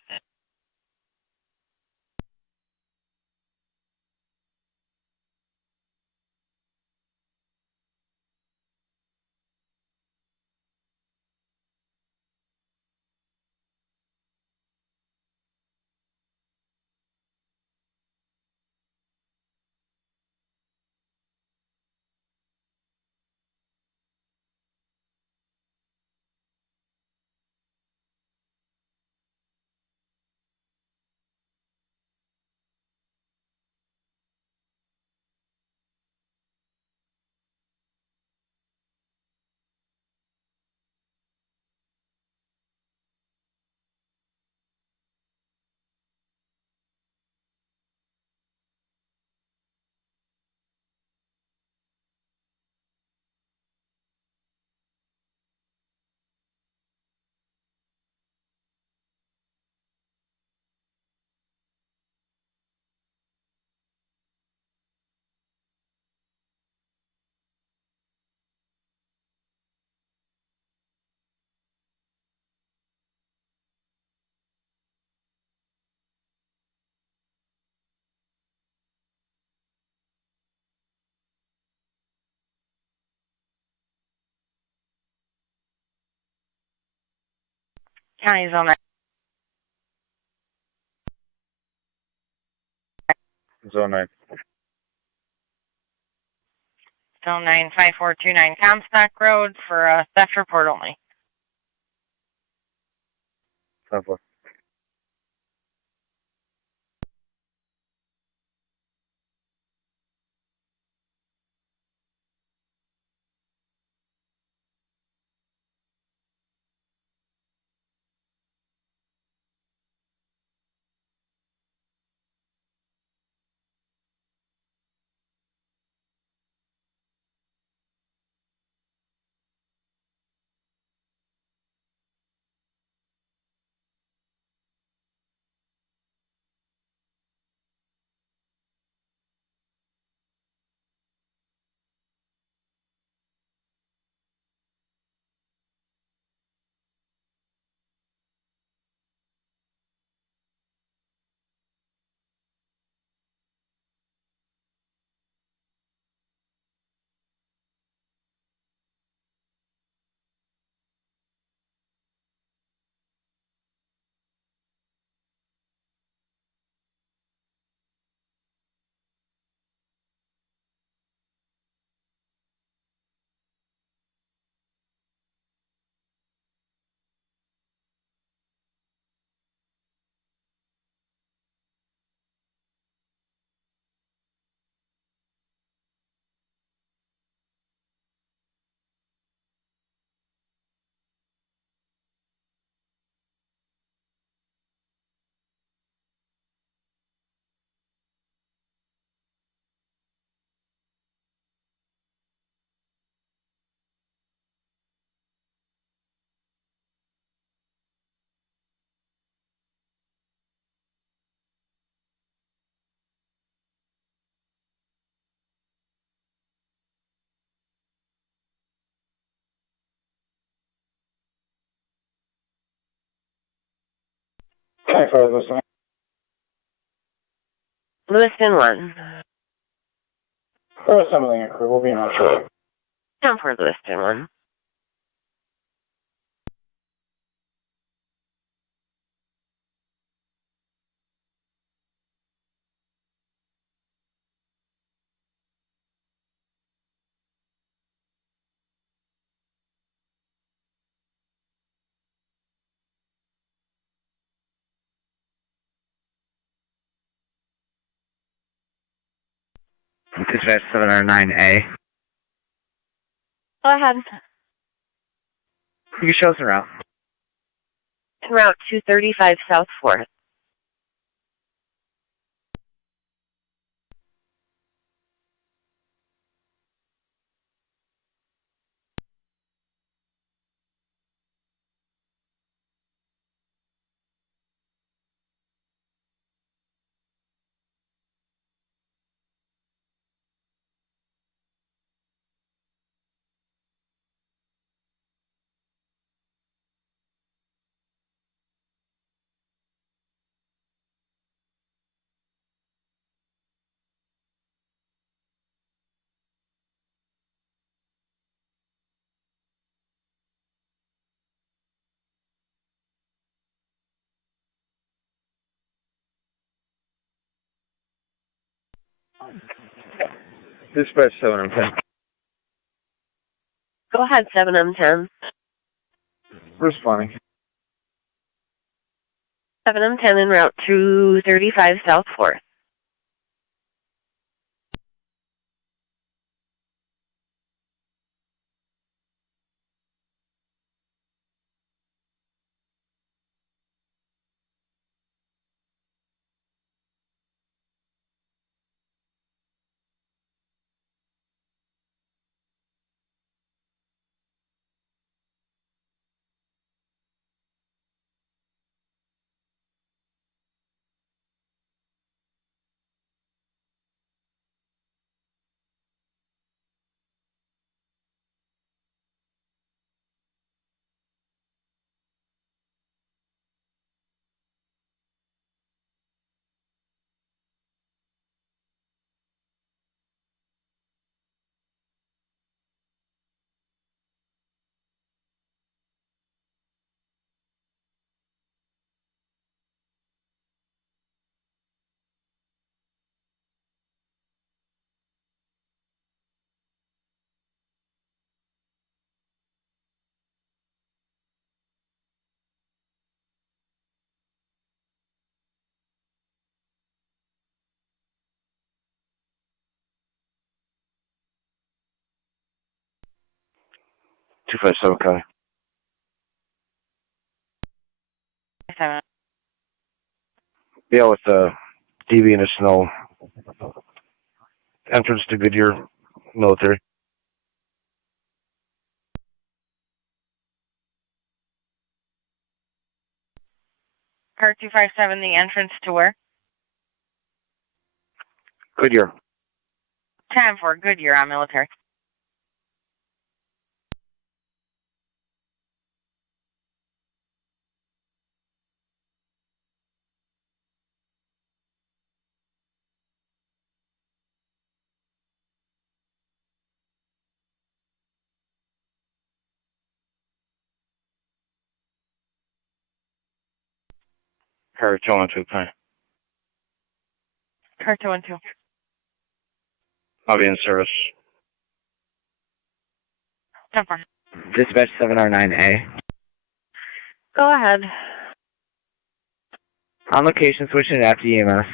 County Zone 9. Zone 9. Zone 9, 5429 Comstock Road for a theft report only. 10-4. Okay, for Lewiston. Lewiston 1. For assembling a crew, we'll be in on short. 10-4 Lewiston 1. Dispatch 709A. Go ahead. You can show us around. Route 235 South 4th. Dispatch 710. Go ahead, 7M10. Responding. 7M10 en route 235 South 4th. Two five seven County. 7. Yeah, with DB in the snow. Entrance to Goodyear Military. Car 257, the entrance to where? Goodyear. Time for Goodyear on military. Car 212 County. Car 212. I'll be in service. 10-4. Dispatch 709A. Go ahead. On location, switching it after EMS.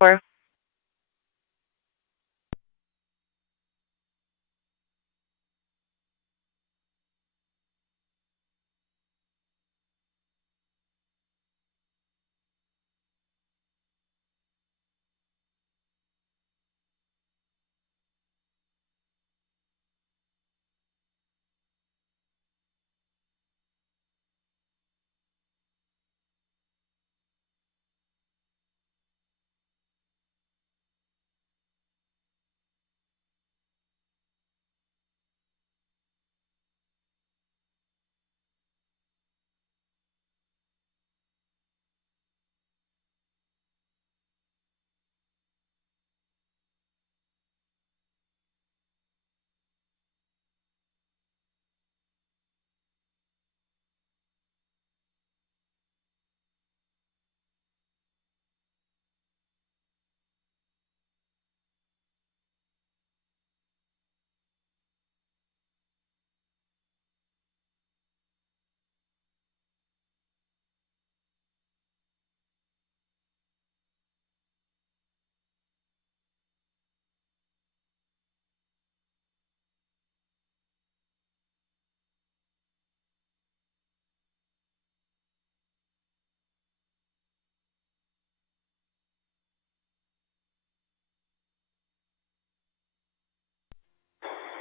4.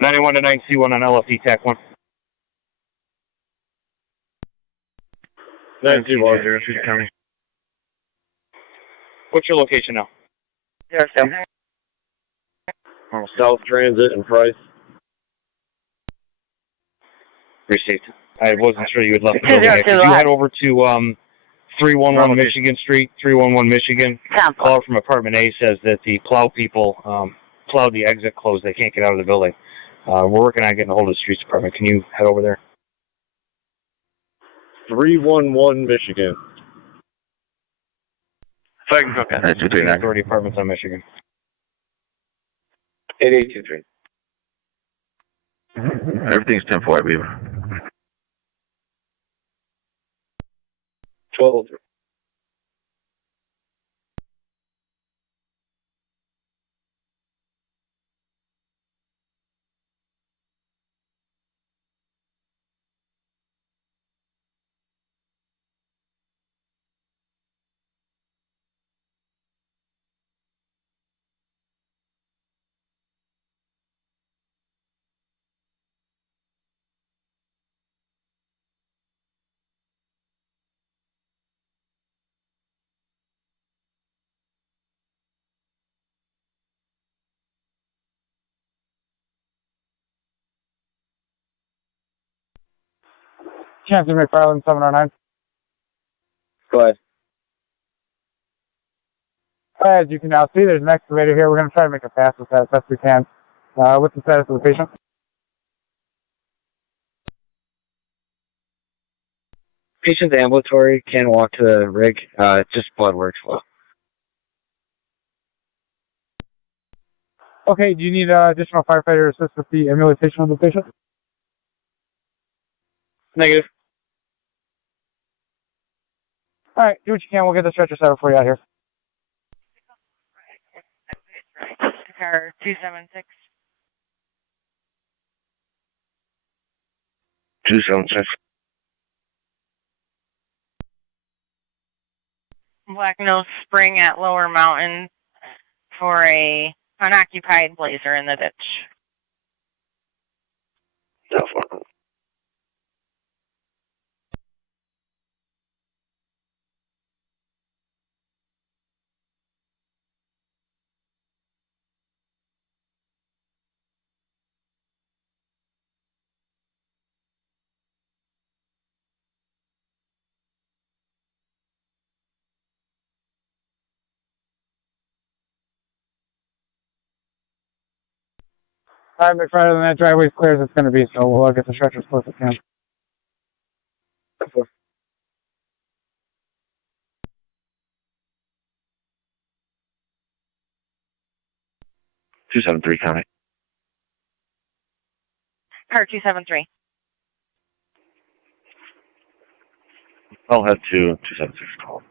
91 to 9C1 on LFD TAC 1. 9C1. County. What's your location now? South Transit and Price. Received. I wasn't sure you had left the building yet. Could you head over to 311 Michigan Street, 311 Michigan? Call from apartment A says that the plow people plowed the exit closed. They can't get out of the building. We're working on getting a hold of the streets department. Can you head over there? 311 Michigan. If I can cook that. Authority apartments on Michigan. 8823. Everything's 10-4, Beaver. 1203. Captain McFarland, 709. Go ahead. As you can now see, there's an excavator here. We're going to try to make it fast with that as best we can. What's the status of the patient? Patient's ambulatory, can walk to the rig, just blood work flow. Okay, do you need additional firefighter assist with the embolization of the patient? Negative. All right, do what you can. We'll get the stretcher set up for you out here. Car 276. 276. Black Nose Spring at Lower Mountain for a unoccupied blazer in the ditch. All right, McFarland, that driveway's clear as it's going to be, so we'll get the stretcher as close as we can. 273 County. Car 273. I'll head to 276 call.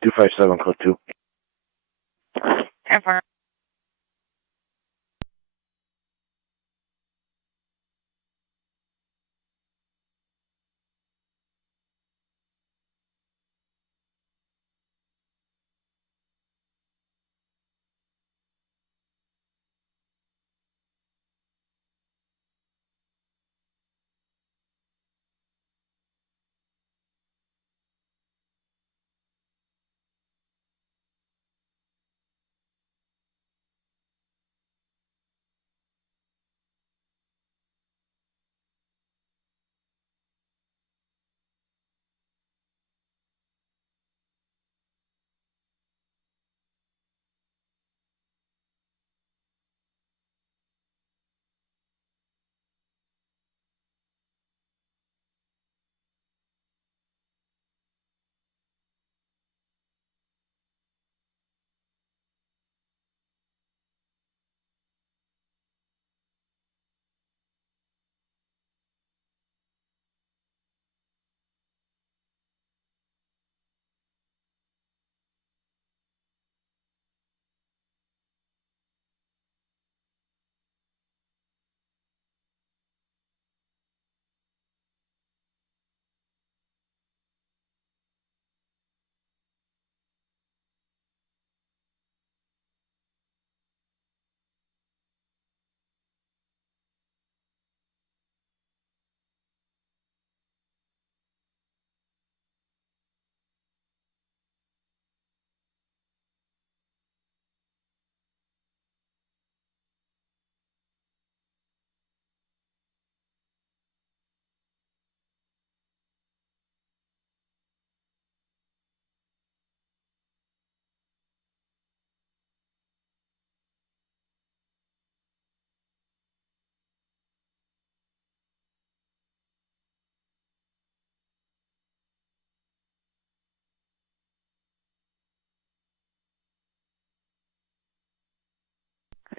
Two 257 code 2. Ever.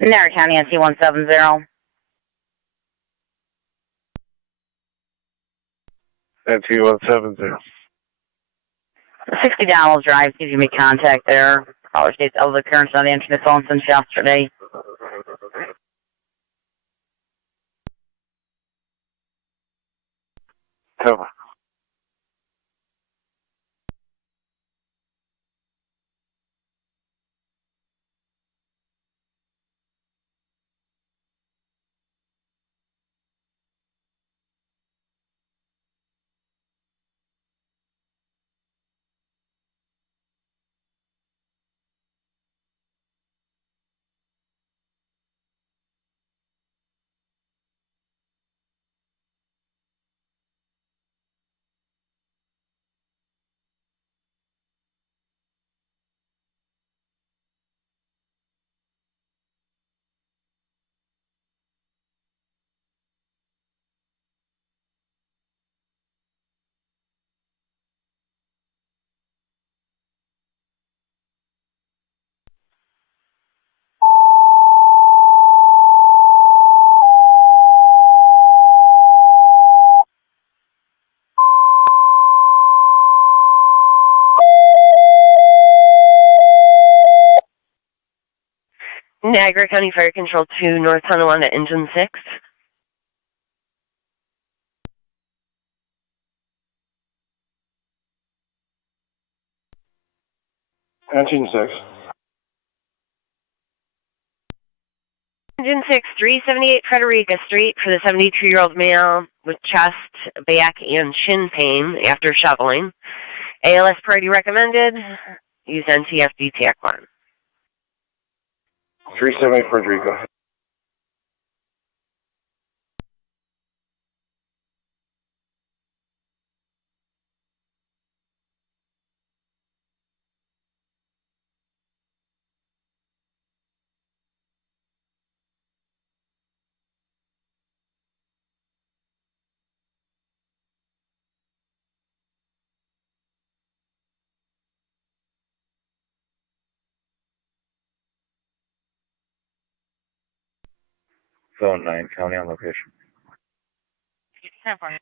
Niagara County NC 170. NT 170. 60 Donald Drive gives you me contact there. Caller states all the currents on the answering the phone since yesterday. Cover. Niagara County Fire Control 2, North Tonawanda, Engine 6. Engine 6. Engine 6, 378 Frederica Street for the 72-year-old male with chest, back, and shin pain after shoveling. ALS priority recommended. Use NTFD TAC 1. 370 Frederica. Zone 9, county on location. 10-4.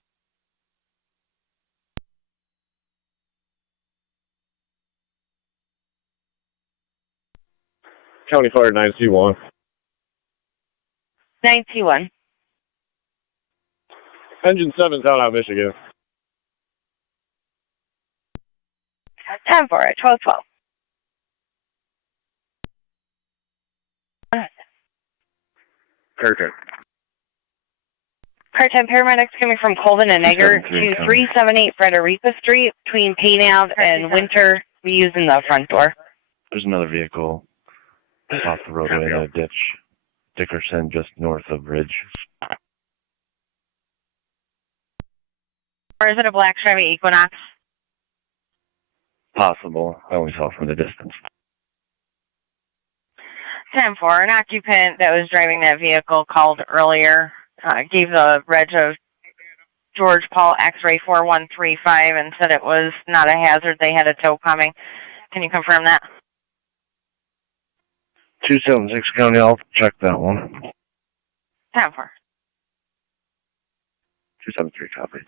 County Fire 9C1. 921. Engine 7's out of Michigan. 10-4 at 1212. Curtain. Part-time paramedics coming from Colvin and Niagara to 378 Frederica Street between Payne Ave and Winter. We using the front door. There's another vehicle off the roadway in a ditch. Dickerson, just north of Ridge. Or is it a black Chevy Equinox? Possible. I only saw from the distance. 10-4. An occupant that was driving that vehicle called earlier, gave the reg of George Paul X-ray 4135 and said it was not a hazard. They had a tow coming. Can you confirm that? 276 County, I'll check that one. 10-4. 273 copy.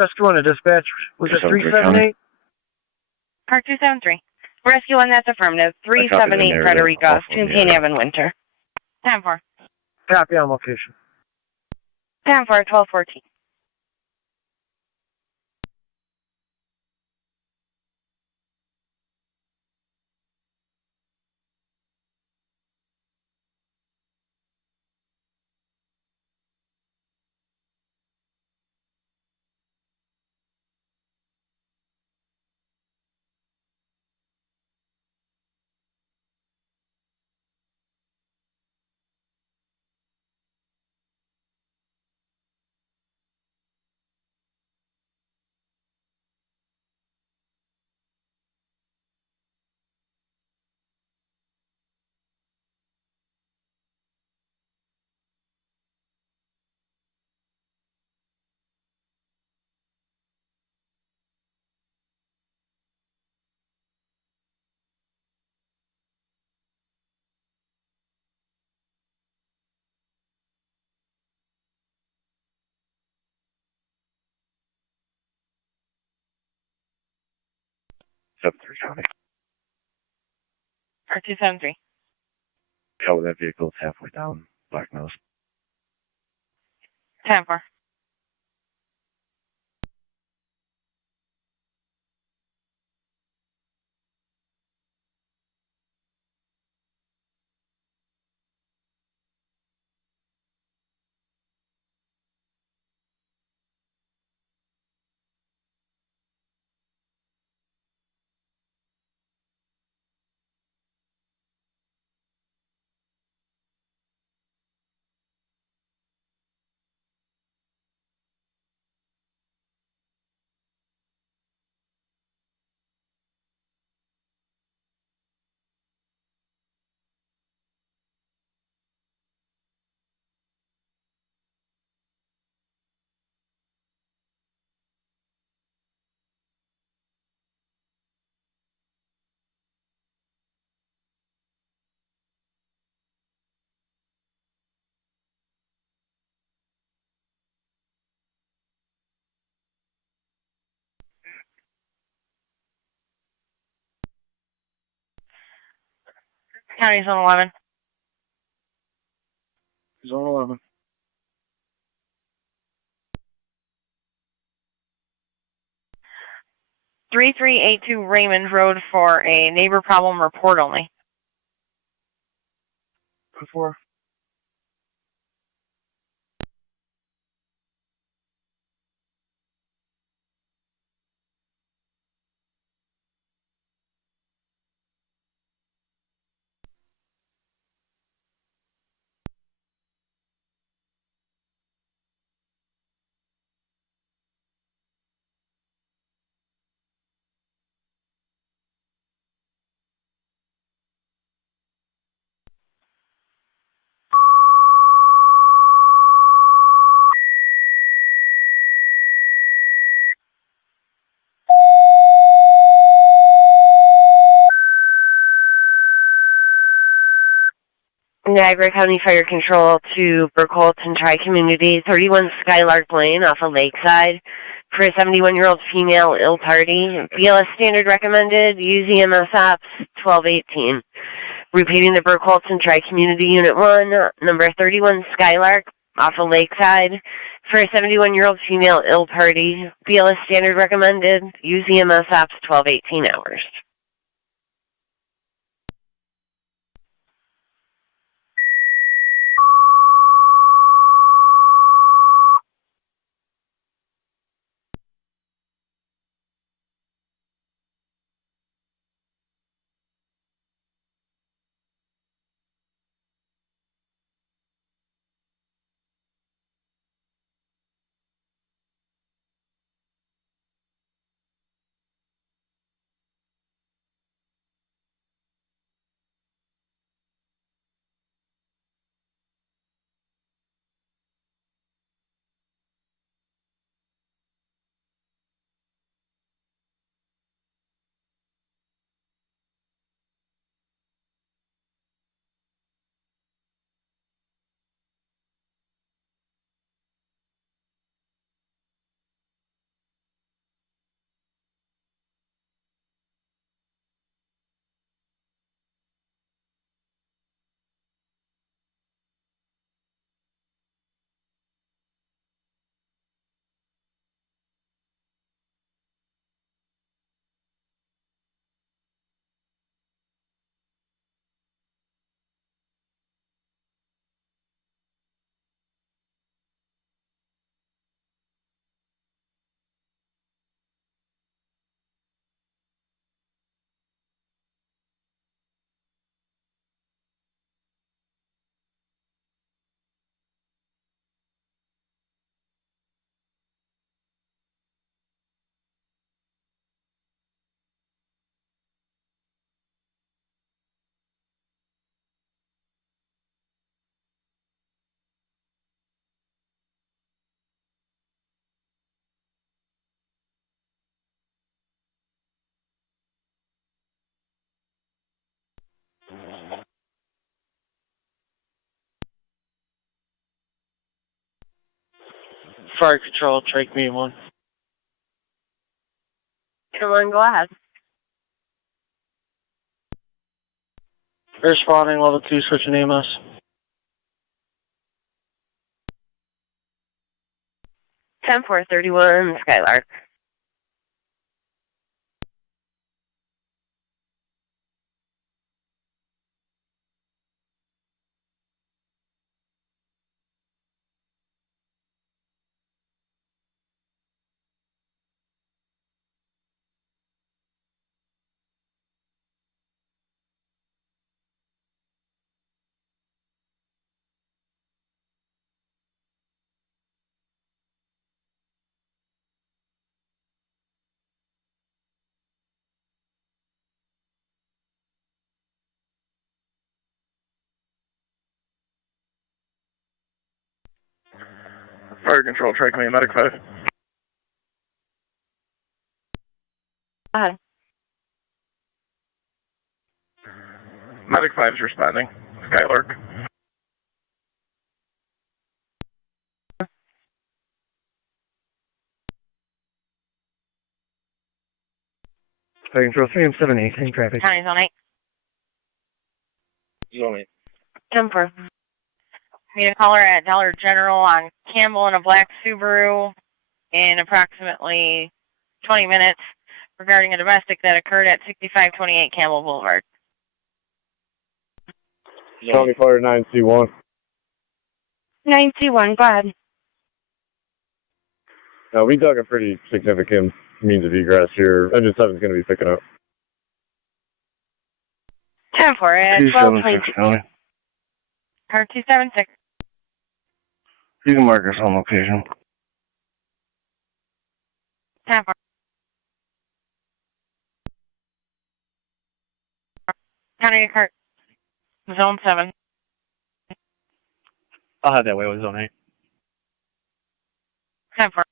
Rescue 1 to dispatch. Was it 378? Car 273. Rescue 1, that's affirmative. 378 Frederica, Toonpane Ave, Winter. 10-4. Copy on location. 10-4, 1214. Car Car 273. Cover that vehicle. It's halfway down. Black nose. 10-4. County Zone 11. Zone 11. 3382 Raymond Road for a neighbor problem report only. 4. Niagara County Fire Control to Burkholz and Tri-Community, 31 Skylark Lane off of Lakeside, for a 71-year-old female ill party. BLS standard recommended, use EMS apps 1218. Repeating the Burkholz and Tri-Community Unit 1, number 31 Skylark off of Lakeside, for a 71-year-old female ill party. BLS standard recommended, use EMS apps 1218 hours. Fire control, Trake me 1. Come on, go ahead. Responding level 2, switching EMS. 10-4-31, Skylark. Fire control, track me, medic 5. Go ahead. Medic 5 is responding. Skylark. Fire control 3M78, same traffic. County Zone 8. Zone 8. 10-4. Need a caller at Dollar General on Campbell in a black Subaru in approximately 20 minutes regarding a domestic that occurred at 6528 Campbell Boulevard. County Fire 9C1. 9C1, go ahead. Now, we dug a pretty significant means of egress here. Engine 7 is going to be picking up. 10-4 at 276 County. Car 276. You can mark us on location. 10-4. County Cart. Zone 7. I'll have that way with Zone 8. 10-4.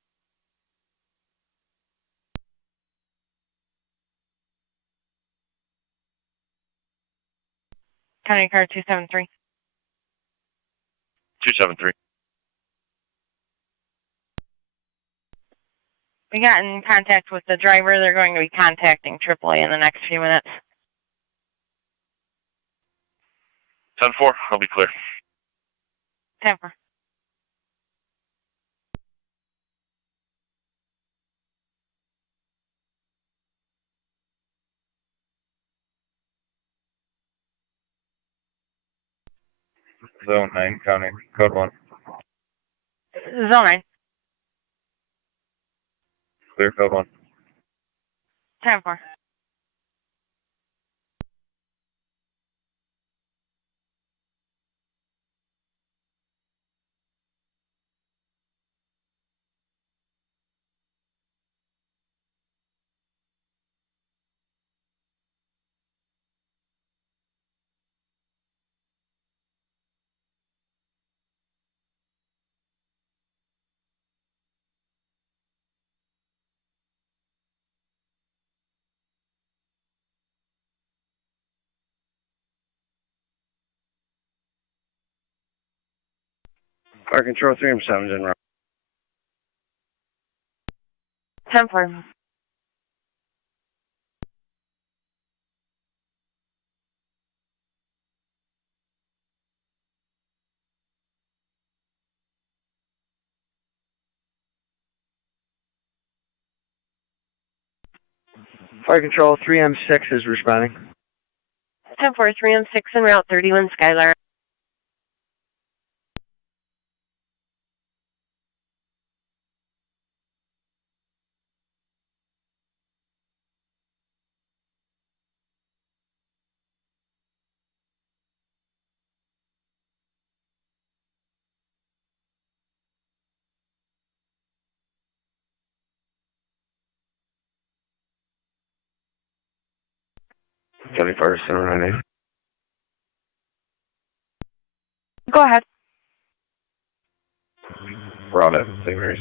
County Car 273. 273. We got in contact with the driver. They're going to be contacting AAA in the next few minutes. 10-4, I'll be clear. 10-4. Zone 9, County, code 1. Zone 9. Clear, code 1. 10-4. Fire control 3M7's en route. 10-4. Fire control 3M6 is responding. 10-4, 3M6 en route 31 Skylar. County Fire 798. Go ahead. We're on it, St. Mary's.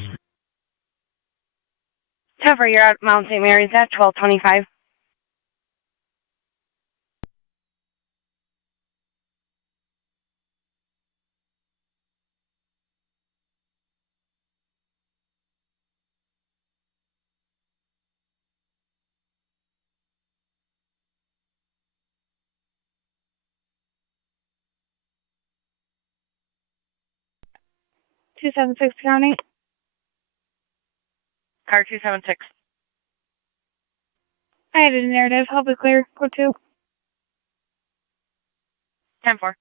10-4, you're at Mount St. Mary's at 1225. 276 County. Car 276. I had a narrative. I'll be clear. Go to. 10-4.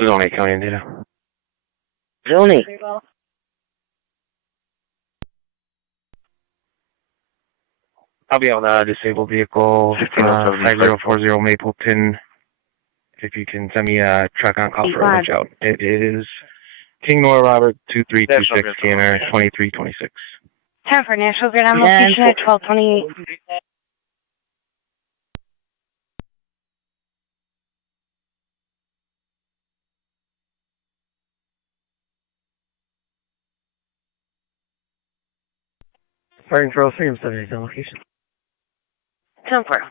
Zone 8 County and data. Zone 8. I'll be on the disabled vehicle, 5040 Mapleton. If you can send me a truck on call for a reach out. It is King Nora Robert 2326 Canner 2326. 10 for National Grid on location at 1228. Fire control 378 on location. 10-4.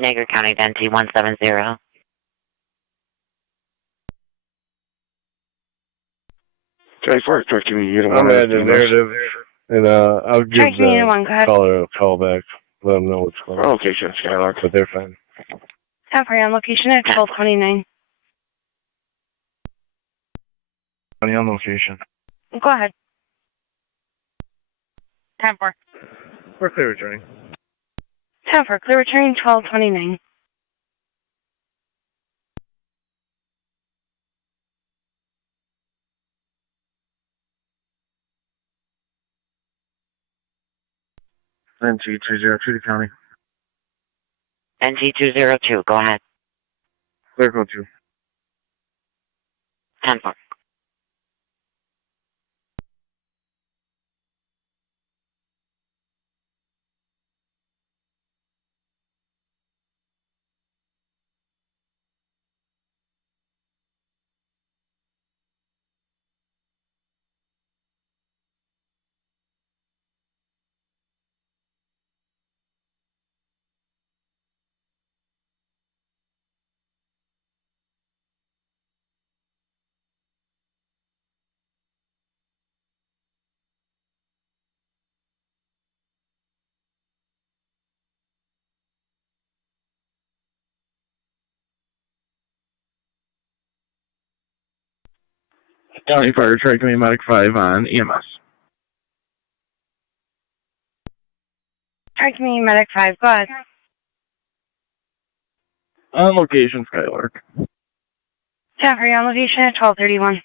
Niagara County, NT 170. 24, talk to me. I'm at the narrative, and I'll give the caller a call back. Let them know what's going on. Okay, sure, Skylark. But they're fine. 10 for on location at 1229. On location. Go ahead. 10-4. We're clear returning. 10 for clear returning 1229. NT 202 to county. NT 202, go ahead. Clear code 2. 10-4. County Fire Truck, Medic 5 on EMS. Hi, Community Medic 5, go ahead. On location, Skylark. 10 for you on location at 1231.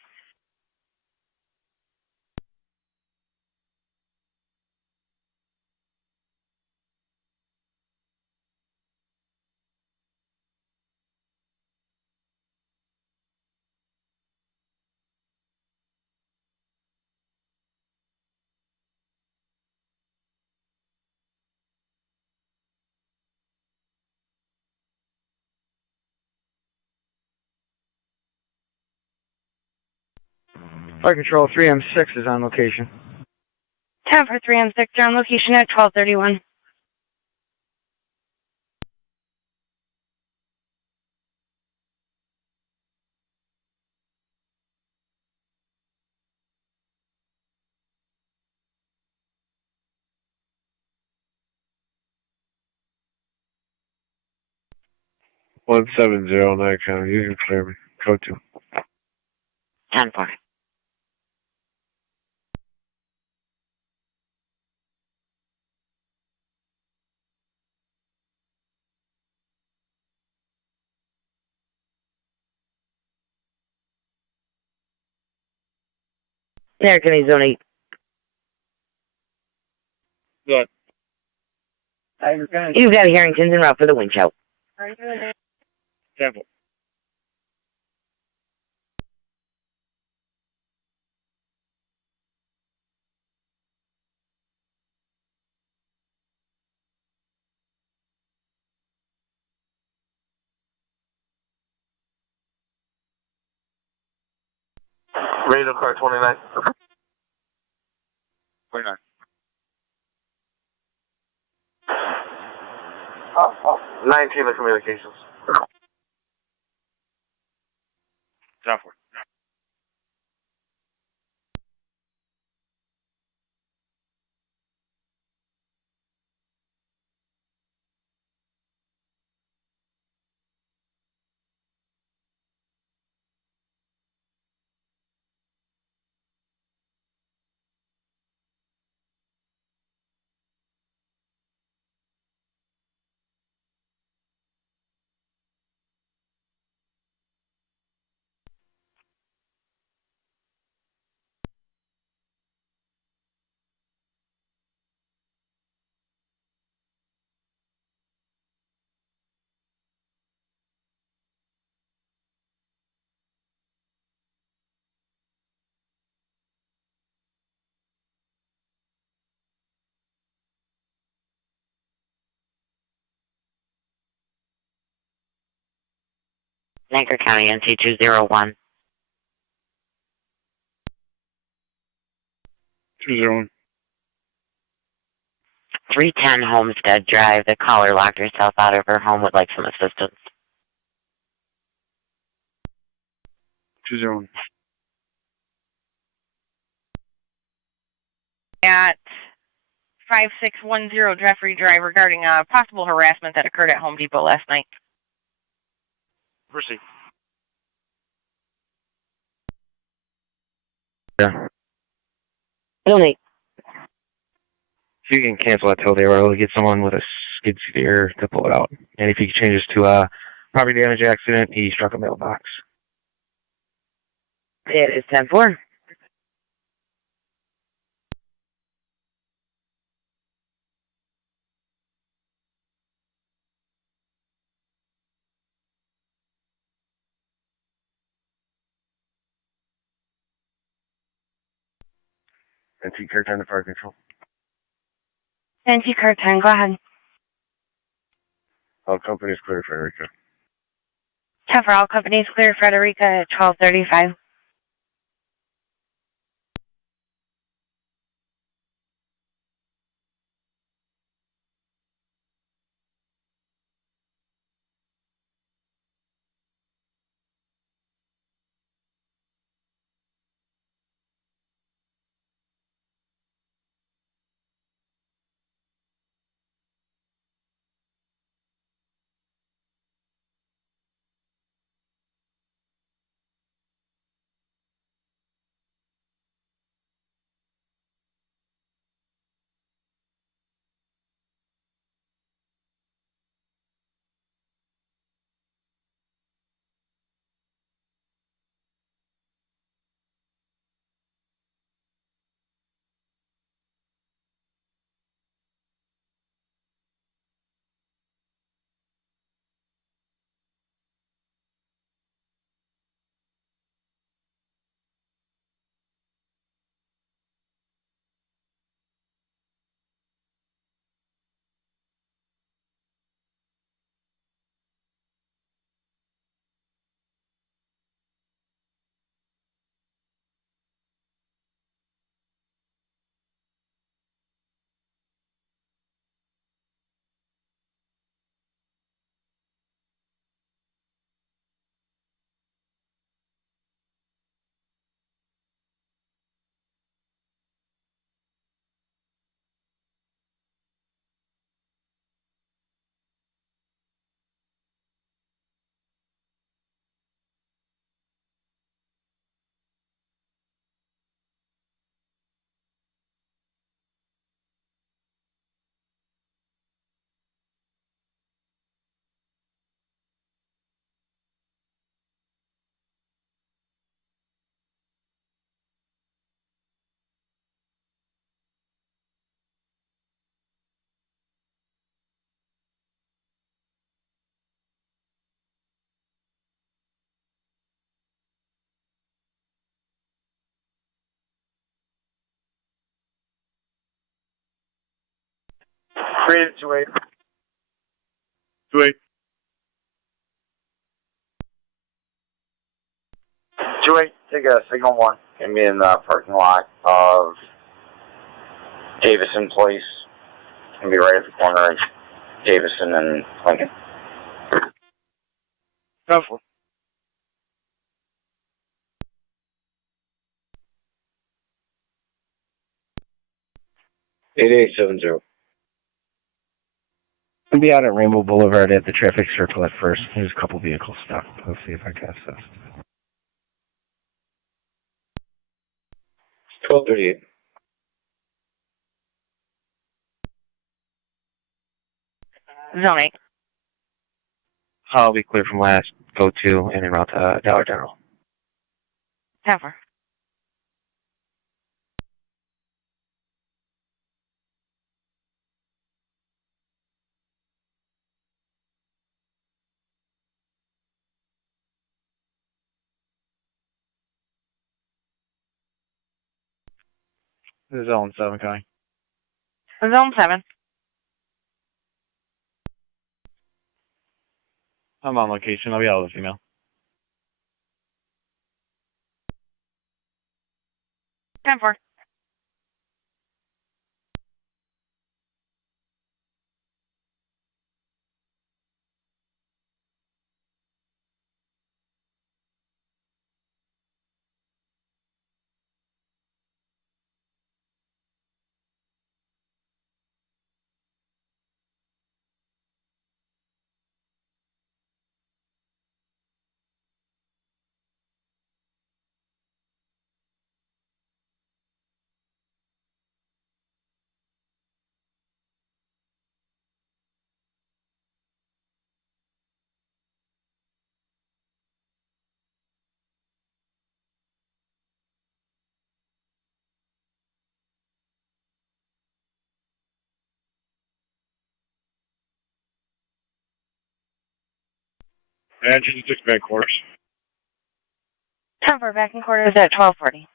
Fire Control 3M6 is on location. 10 for 3M6, you're on location at 1231. One 709 County. You can clear me. Code 2. 10-4. There, County Zone 8. Good. You've got Harrington's en route for the winch out. 10-4. Radar car 29. 29. 19 of communications. 10-4. Niagara County, NC201. 201. 310 Homestead Drive. The caller locked herself out of her home, would like some assistance. 201. At 5610 Jeffrey Drive regarding possible harassment that occurred at Home Depot last night. Proceed. Yeah. Donate. If you can cancel that tow, they were able to get someone with a skid steer to pull it out. And if he changes to a property damage accident, he struck a mailbox. It is 10-4. NT Car 10 to Fire Control. NT Car 10, go ahead. All companies clear, Frederica. 10 for all companies, clear Frederica at 1235. Rated 28. 28. 28, take a signal 1. Can be in the parking lot of Davison Place. Can be right at the corner of Davison and Lincoln. Helpful. I'll be out at Rainbow Boulevard at the traffic circle at first. There's a couple vehicles stopped. Let's see if I can access. 1238. Zone 8. I'll be clear from last go-to and en route to Dollar General. 10-4. This is Zone 7, Connie. Zone 7. I'm on location. I'll be out with a female. 10-4. Engine 6 back quarters. 10-4, back in quarters at 1240.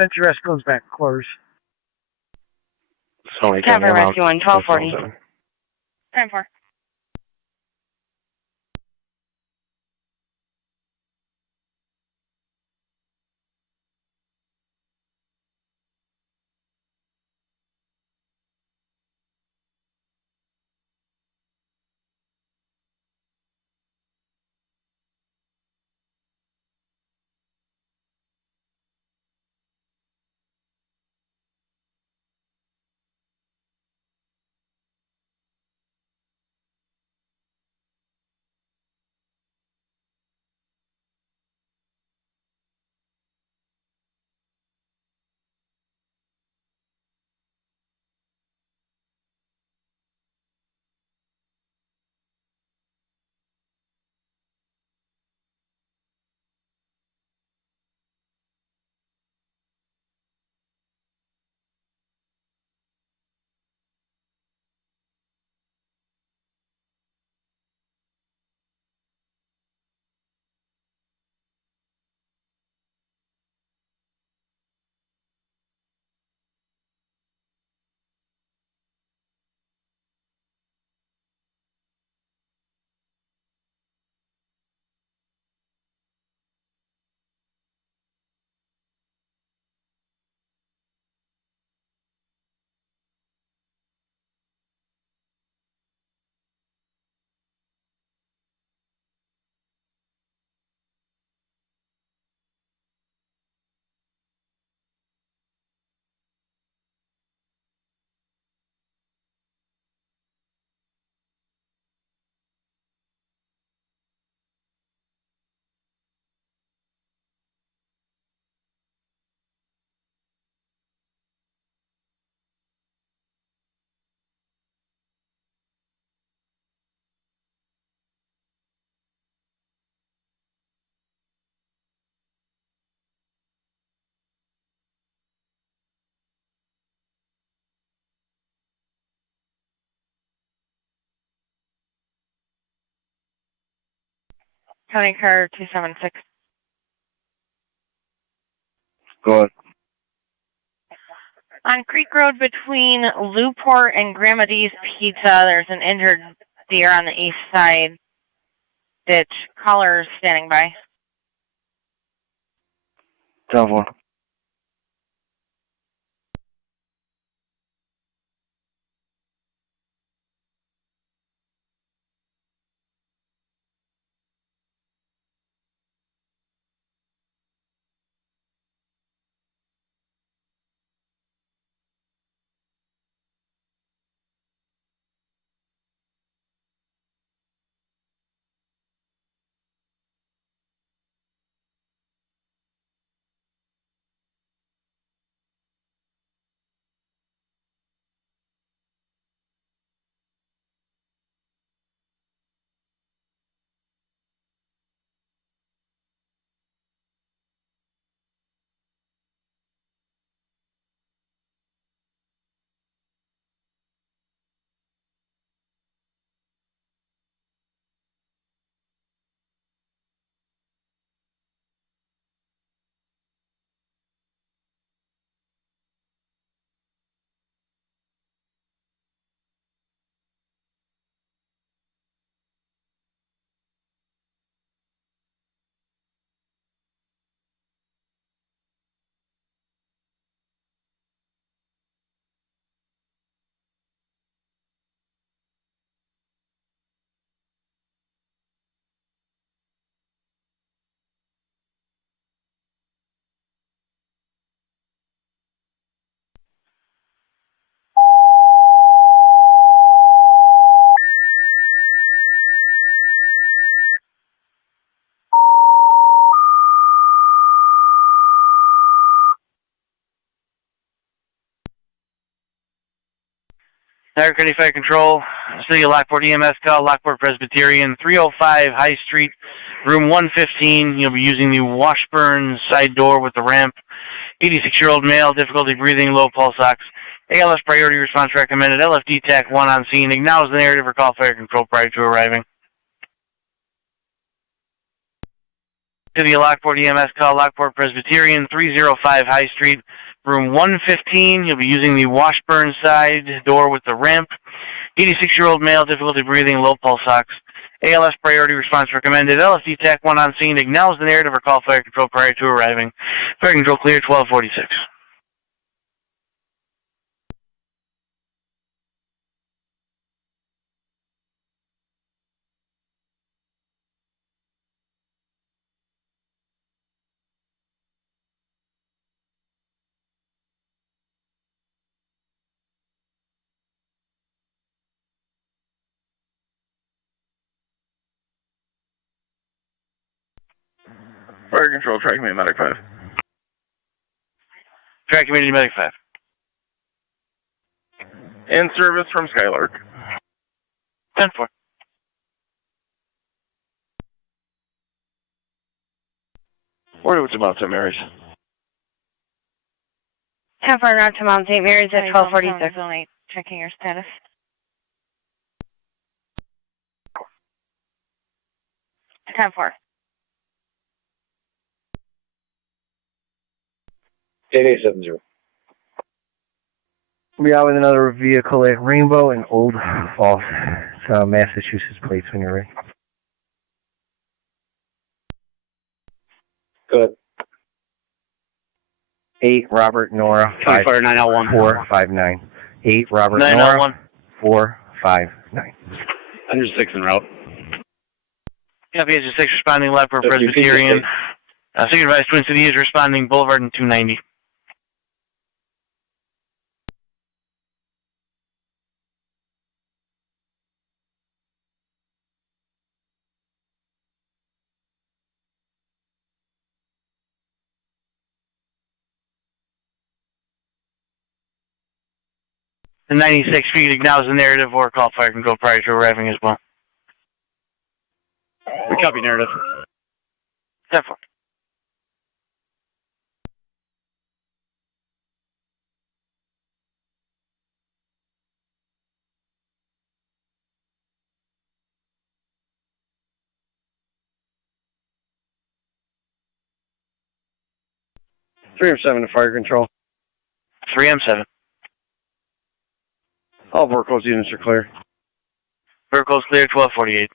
Century Rest goes back quarters. Sorry, 10-4, rescue 1, 1240. 10-4. County Car 276. Go ahead. On Creek Road between Lockport and Grandma D's Pizza, there's an injured deer on the east side. Ditch. Caller standing by. 10-4. Niagara County Fire Control, City of Lockport EMS call, Lockport Presbyterian, 305 High Street, room 115. You'll be using the Washburn side door with the ramp. 86-year-old male, difficulty breathing, low pulse ox. ALS priority response recommended. LFD TAC 1 on scene. Acknowledge the narrative or call fire control prior to arriving. City of Lockport EMS call, Lockport Presbyterian, 305 High Street, room 115. You'll be using the Washburn side door with the ramp. 86-year-old male, difficulty breathing, low pulse ox. ALS priority response recommended. LFD TAC 1 on scene. Acknowledge the narrative or call fire control prior to arriving. Fire control clear, 1246. Fire Control, Track Community Medic 5. Track Community Medic 5. In service from Skylark. 10-4. Order to Mount St. Mary's. 10-4 not to Mount St. Mary's at 1246. Only checking your status. Ten four. 8870. We'll be out with another vehicle at Rainbow and Old Falls, Massachusetts plates when you're ready. Good. 8 Robert Nora 459. 8 Robert 901. Nora 459. 106 en route. Copy, Agent 6 responding Lockport Presbyterian. Second Advice Twin City is responding Boulevard and 290. The 96 feet acknowledge the narrative or call fire control prior to arriving as well. Copy narrative. 10-4. 3M7 to fire control. 3M7. All Vorco's units are clear. Vertical's clear, 1248.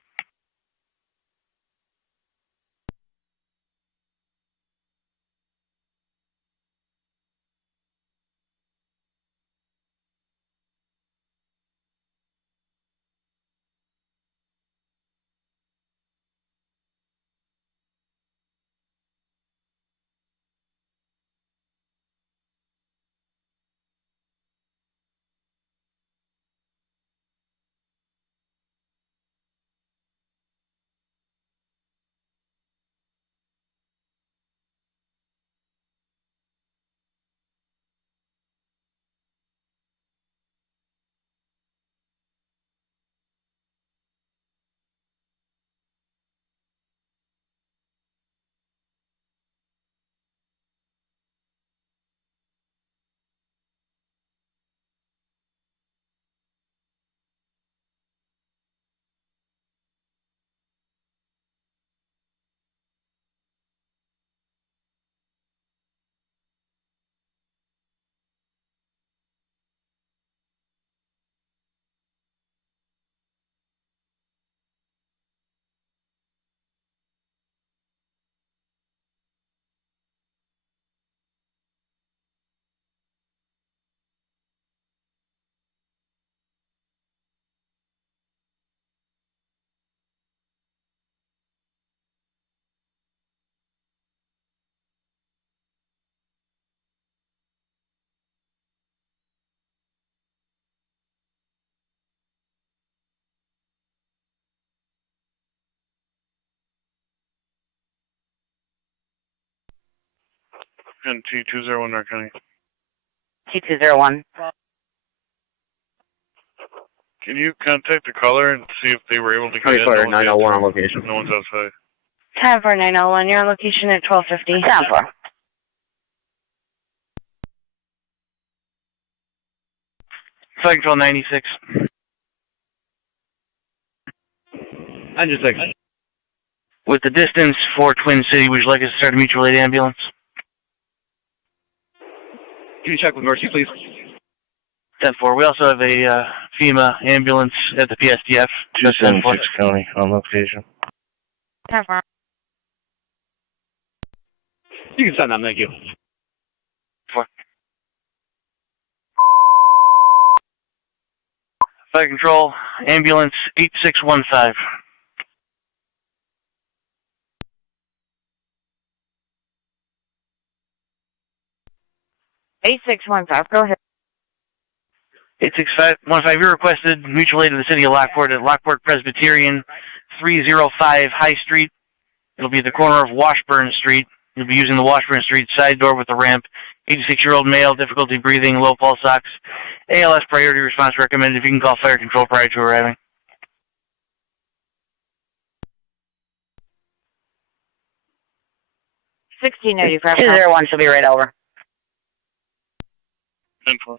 And T201 North County. T201. Can you contact the caller and see if they were able to get in? Fire 901 on location. No one's outside. 10-4-901, you're on location at 1250. 10-4. Fire control 96. Engine 6. With the distance for Twin City, would you like us to start a mutual aid ambulance? Can you check with Mercy, please? 10-4. We also have a FEMA ambulance at the PSDF. 276 County on location. 10-4. You can send them, thank you. 4. Fire control, ambulance 8615. Go ahead. 8615, you requested mutual aid to the city of Lockport at Lockport Presbyterian, 305 High Street. It'll be at the corner of Washburn Street. You'll be using the Washburn Street side door with the ramp. 86-year-old male, difficulty breathing, low pulse ox. ALS priority response recommended. If you can call fire control prior to arriving. $16.95. 201 should be right over. 10-4.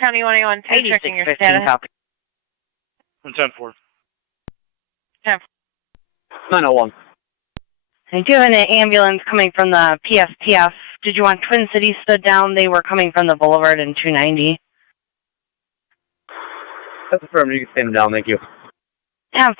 County 181, checking your status. 10-4. 10-4. 901. I do have an ambulance coming from the PSTF. Did you want Twin Cities stood down? They were coming from the Boulevard in 290. That's affirmative. You can stand them down, thank you. 10-4.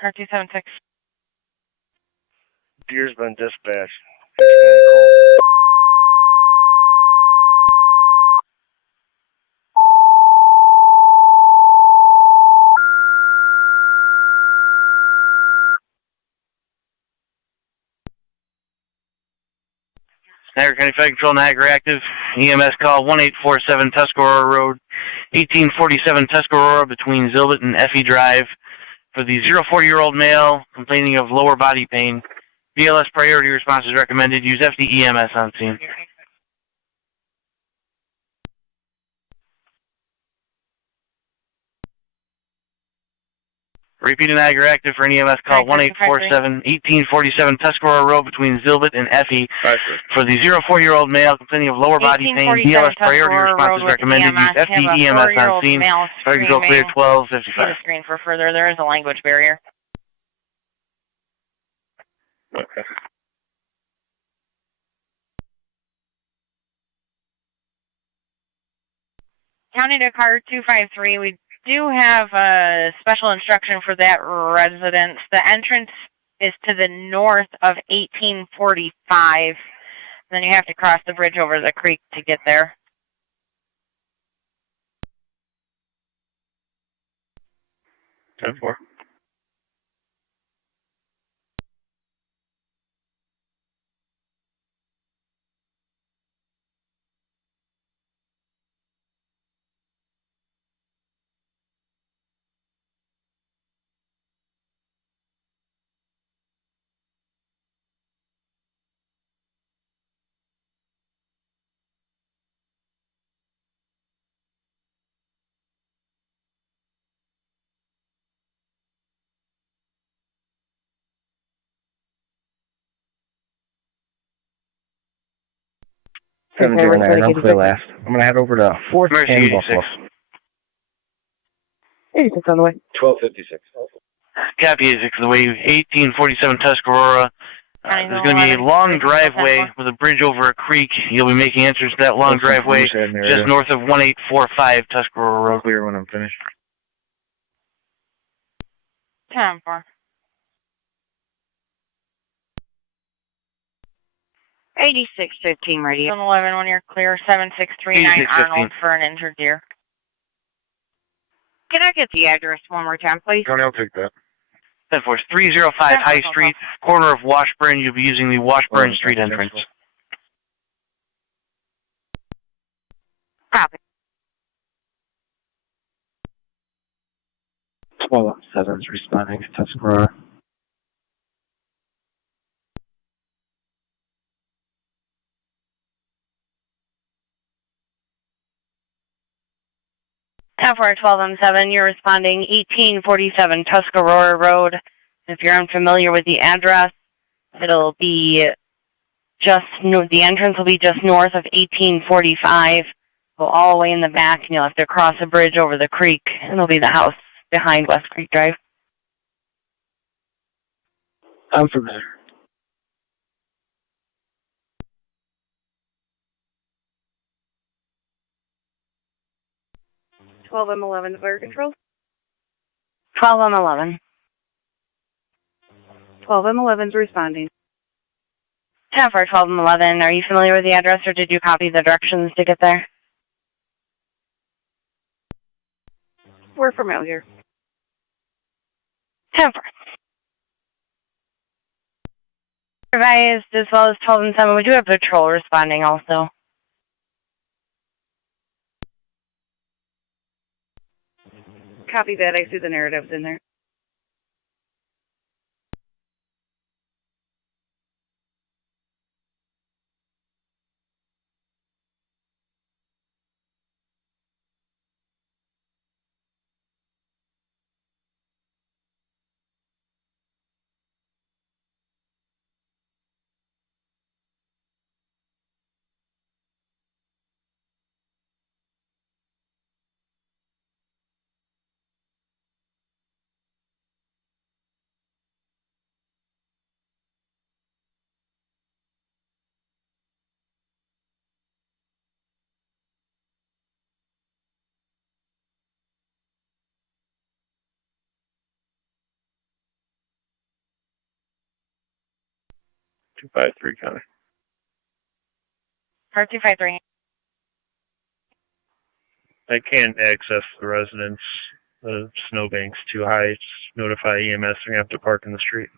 Car 276. Deer's been dispatched. 69 call. Niagara County Fire Control, Niagara Active, EMS call 1847 Tuscarora Road, 1847 Tuscarora between Zilbert and Effie Drive. For the 04-year-old male complaining of lower body pain, BLS priority response is recommended. Use FD EMS on scene. Repeating Niagara Active for an EMS call 1847 Tuscarora Road between Zilbert and Effie. For the 04-year-old male complaining of lower body pain, BLS priority response is recommended. Use FD EMS on scene. Fire control clear 1255. The screen for further. There is a language barrier. Okay. County to car 253. We do have a special instruction for that residence. The entrance is to the north of 1845. Then you have to cross the bridge over the creek to get there. Ten four. Okay, 709, I'm clear last. I'm going to head over to 4th and Buffalo. 86 on the way. 1256. Copy 86 the way 1847 Tuscarora. There's going to be a long driveway with a bridge over a creek. You'll be making entrance to that long driveway just north of 1845 Tuscarora Road. Clear when I'm finished. 10-4. 8615 radio. 11 when you're clear. 7639 Arnold for an injured deer. Can I get the address one more time, please? Tony, I'll take that. 10-4, 305 High Street, corner of Washburn. You'll be using the Washburn Street entrance. Copy. 1207 is responding to Tuscarora. For 1217, you're responding 1847 Tuscarora Road. If you're unfamiliar with the address, it'll be just the entrance will be just north of 1845. Go all the way in the back, and you'll have to cross a bridge over the creek, and it'll be the house behind West Creek Drive. I'm familiar. M11 fire control. 12M11. 12M11's responding. 10 for 12M11. Are you familiar with the address, or did you copy the directions to get there? We're familiar. 10 for. Revised as well as 12 and 7. We do have patrol responding also. Copy that. I see the narratives in there. 253 County. Car 253. I can't access the residence. The snowbank's too high. Just notify EMS. They're going to have to park in the street.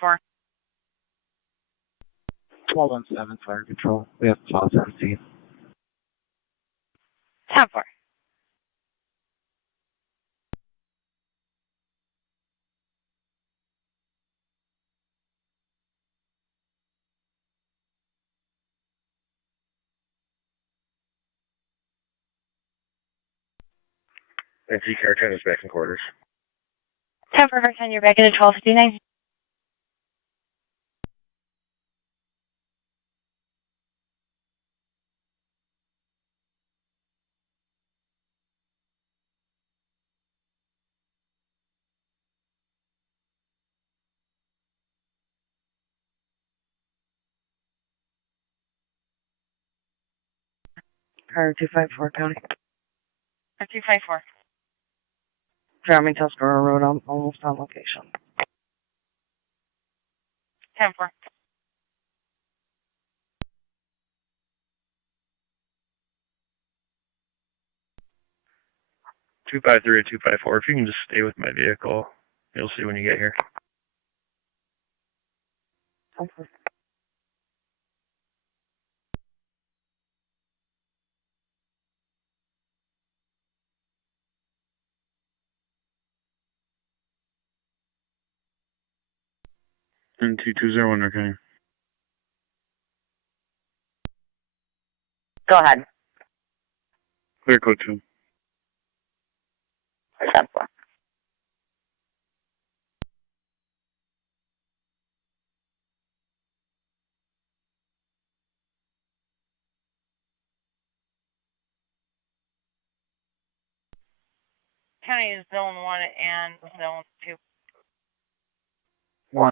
4. 1217 Fire Control. We have cause on scene. 10-4. And Car 10 is back in quarters. 10 for 10, you're back in at 1259. Car 254 County. Car 254. Driving Tuscarora Road, I'm almost on location. 10-4. Two 253 or 254. If you can just stay with my vehicle, you'll see when you get here. Okay. And 2201, okay. Go ahead. Clear code 2. 10-4. County is zone 1 and zone 2. 1.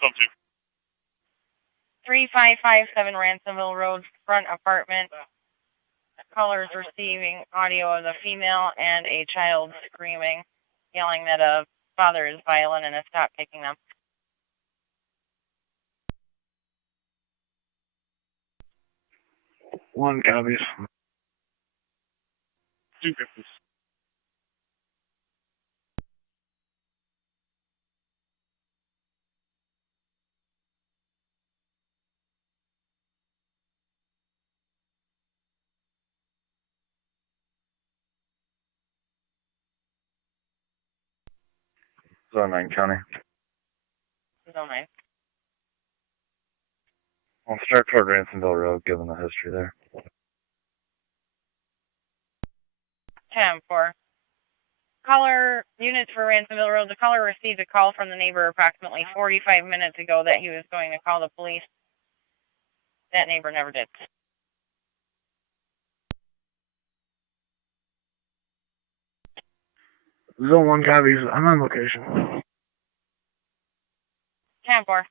Zone 2. 3557 Ransomville Road, front apartment. Callers receiving audio of a female and a child screaming, yelling that a father is violent and has stopped taking them. One copies. 250. Zone 9 County. Zone 9. I'll start toward Ransomville Road, given the history there. 10-4. Caller, units for Ransomville Road. The caller received a call from the neighbor approximately 45 minutes ago that he was going to call the police. That neighbor never did. Zone 1 copies. I'm on location. 10-4.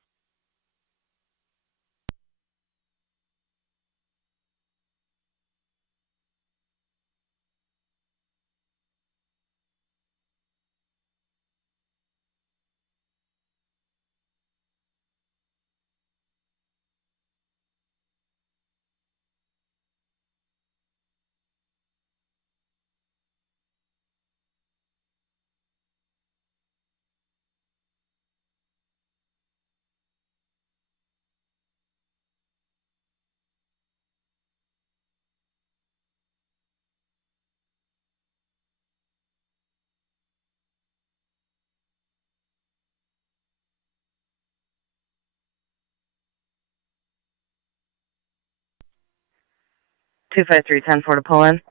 Two 10-4 to pull in.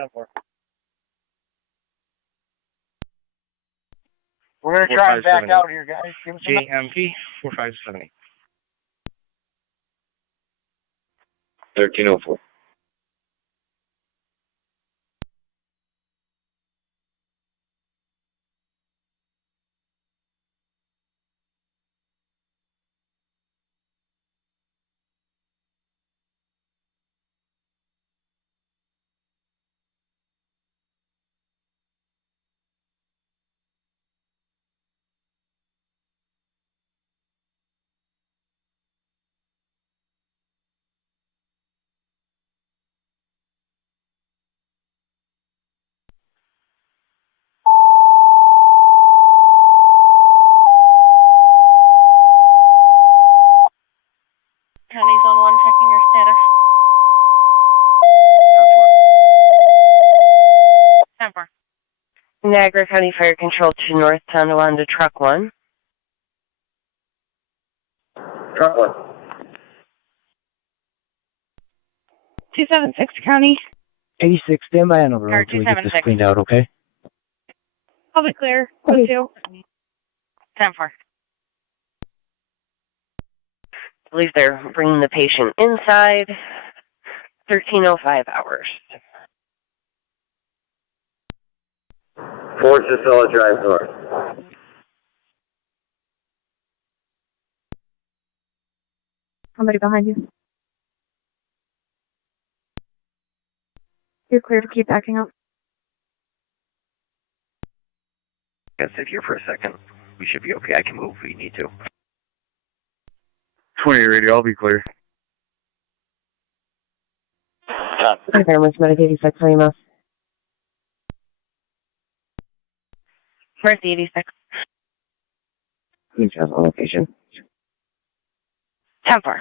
10-4. We're going to try and back out here, guys. Give us a JMP 4570. 1304. Niagara County Fire Control to North Tonawanda, Truck 1. Truck 1. 276 County. 86, stand by on the road Car until we get this 276. cleaned out, okay? I'll be clear. 2. 10-4. I believe they're bringing the patient inside. 13:05 hours. 4 Casella Drive North. Somebody behind you. You're clear to keep backing up. Guys, sit here for a second. We should be okay. I can move if we need to. 20 radio, I'll be clear. Paramedics, Medic 86, how are you, Miss? Where's the 86? Please have a location. 10-4.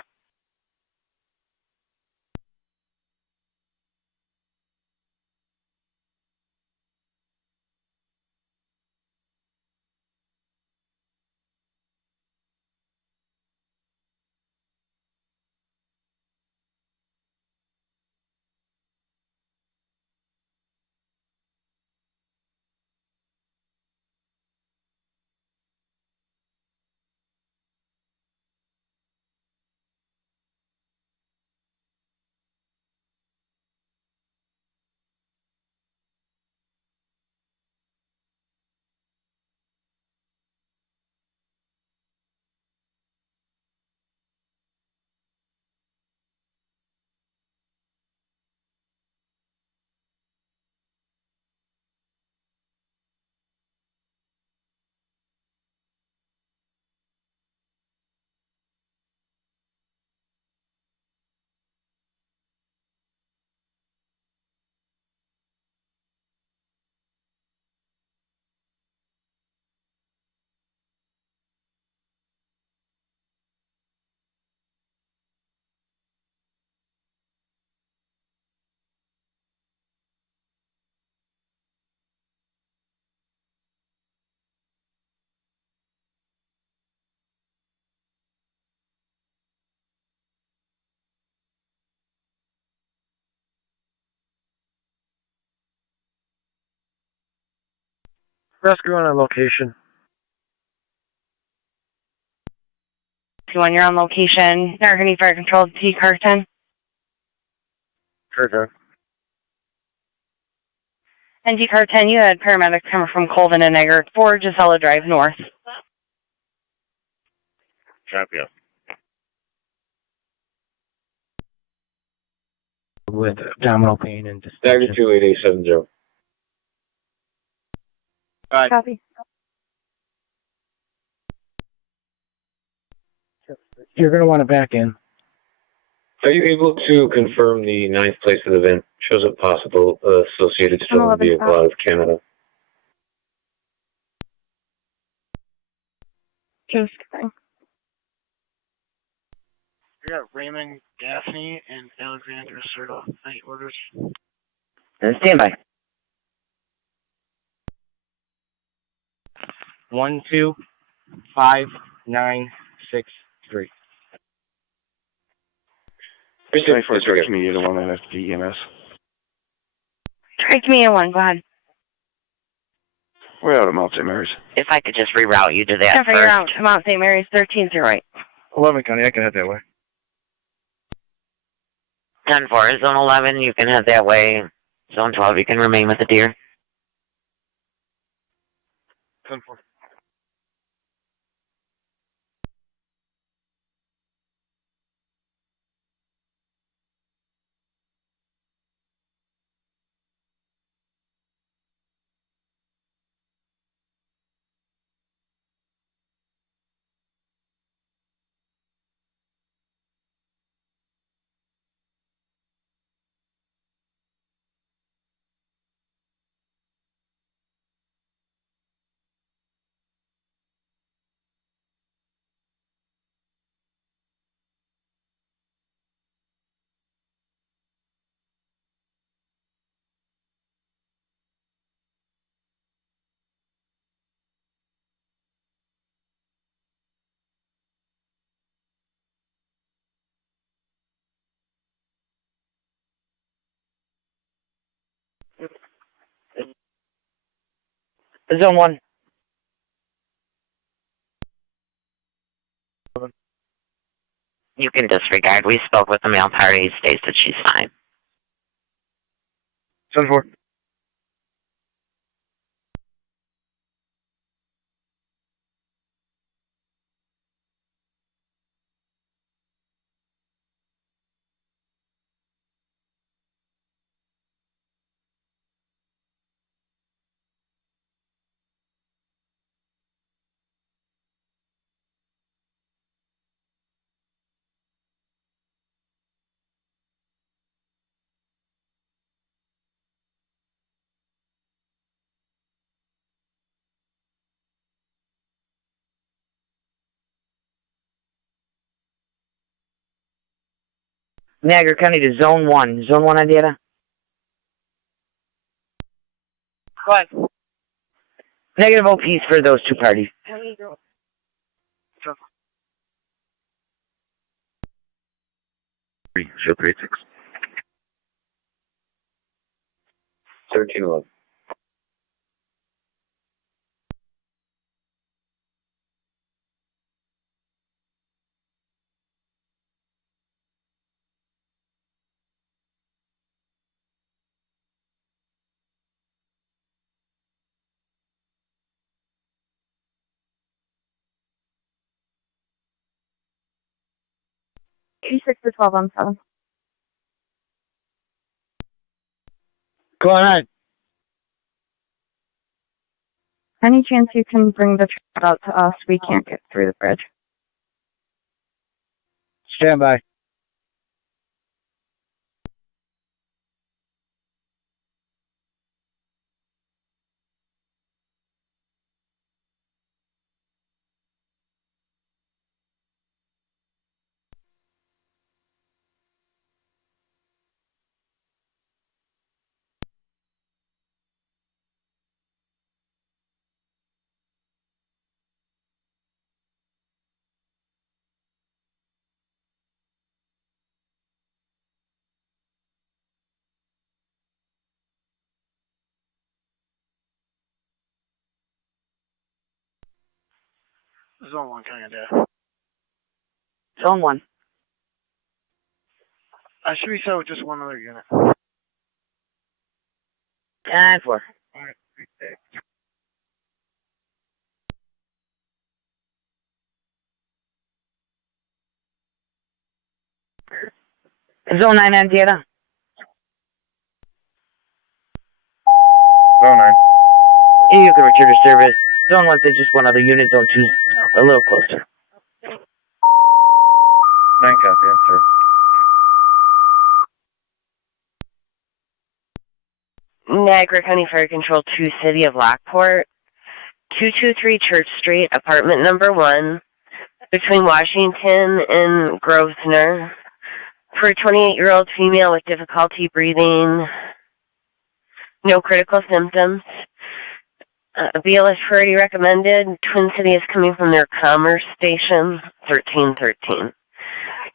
Rescue on location. 2-1, you're on location. Niagara County Fire Control to Car 10. Sure. And Car 10, you had paramedics coming from Colvin and Niagara 4, Gisela Drive North. Copy. With abdominal pain and Niagara 28870. Copy. You're going to want to back in. Are you able to confirm the 9th place of the event shows up possible associated stolen 11 vehicle stop. out of Canada? Just kidding. We got Raymond Gaffney and Alexander Serta. Night orders. Stand by. 125-963. 24 Direct me to one minute, EMS. Direct me in 1, go ahead. We're out of Mount St. Mary's. If I could just reroute you to that Jennifer, first. you're out to Mount St. Mary's, 1308. 11 County, I can head that way. 10-4, Zone 11, you can head that way. Zone 12, you can remain with the deer. 10-4. Zone 1. You can disregard. We spoke with the male party. He states that she's fine. Zone 4. Niagara County to Zone 1. Zone 1 on data. Go ahead. Negative OPs for those two parties. Shield 386. 1311. Eighty-six to 12 on 7. Go ahead. Any chance you can bring the truck out to us? We can't get through the bridge. Stand by. Zone 1, can I do? Zone 1. I should be set with just one other unit. 10-4. Alright. Zone 9 on data. Zone 9. You can return to service. Zone 1 says just one other unit. Zone 2's a little closer. 9 copy, I'm service. Niagara County Fire Control 2, City of Lockport. 223 Church Street, apartment number 1, between Washington and Grosvenor. For a 28-year-old female with difficulty breathing, no critical symptoms. BLS priority recommended. Twin City is coming from their Commerce Station, 1313.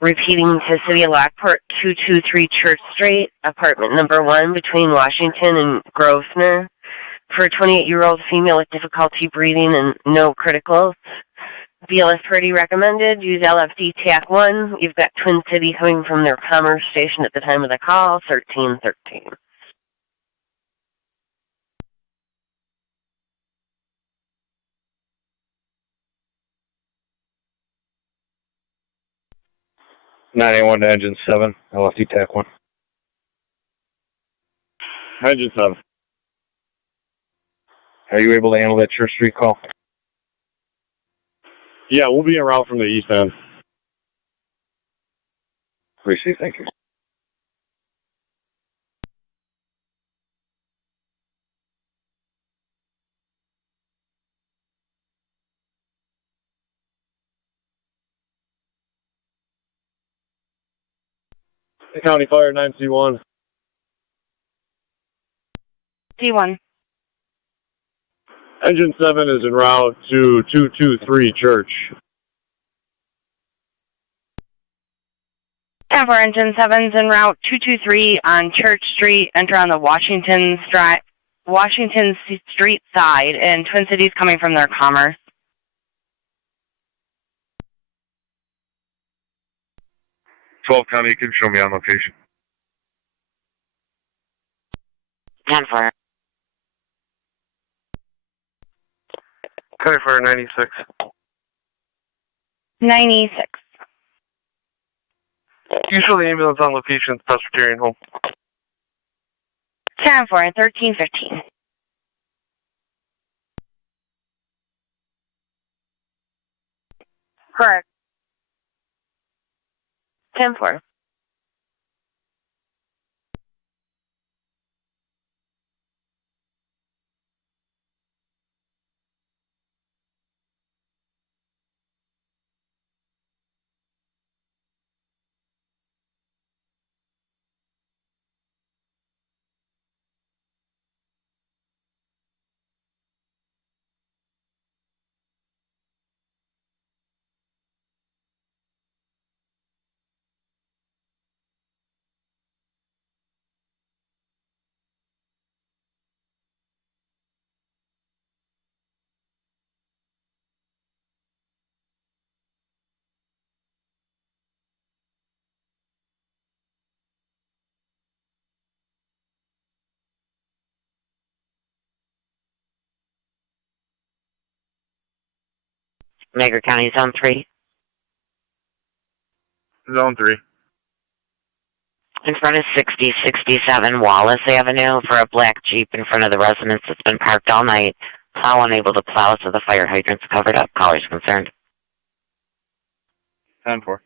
Repeating to City of Lockport, 223 Church Street, apartment number 1, between Washington and Grosvenor. For a 28-year-old female with difficulty breathing and no criticals. BLS priority recommended. Use LFD TAC 1. You've got Twin City coming from their Commerce Station at the time of the call, 1313. (981) to Engine 7, LFD TAC 1. Engine 7. Are you able to handle that Church Street call? Yeah, we'll be en route from the east end. Receive, thank you. County Fire 9C1. D1. Engine 7 is en route to 223 Church. 10-4 Engine 7's en route 223 on Church Street. Enter on the Washington Washington Street side, and Twin Cities coming from their Commerce. 12 County, you can show me on location. 10-4. County Fire 96. 96. Can you show the ambulance on location at the Presbyterian home? 10-4, 1315. Correct. 10-4. Niagara County, Zone 3. Zone 3. In front of 6067 Wallace Avenue for a black Jeep in front of the residence that's been parked all night. Plow unable to plow, so the fire hydrant's covered up. Callers concerned. 10-4.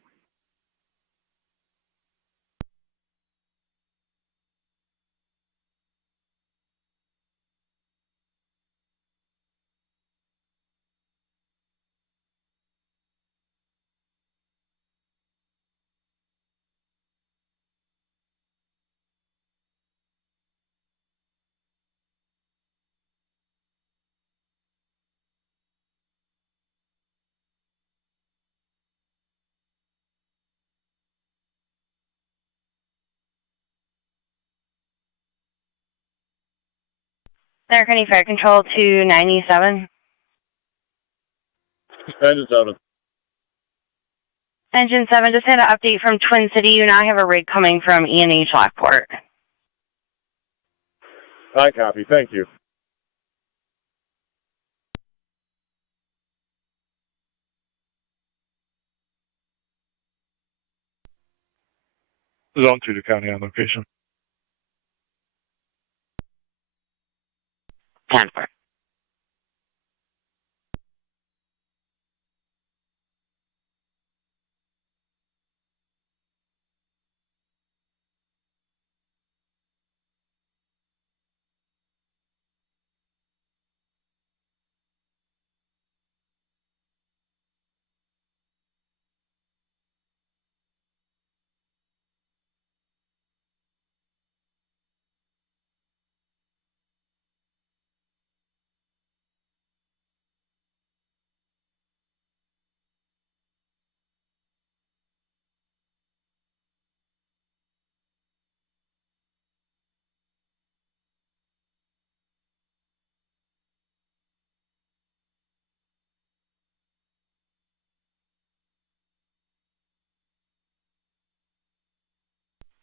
Niagara County Fire Control 297. Engine 7. Engine 7, just had an update from Twin City. You now have a rig coming from E&H Lockport. I copy. Thank you. Zone 2 to County on location. 10-4.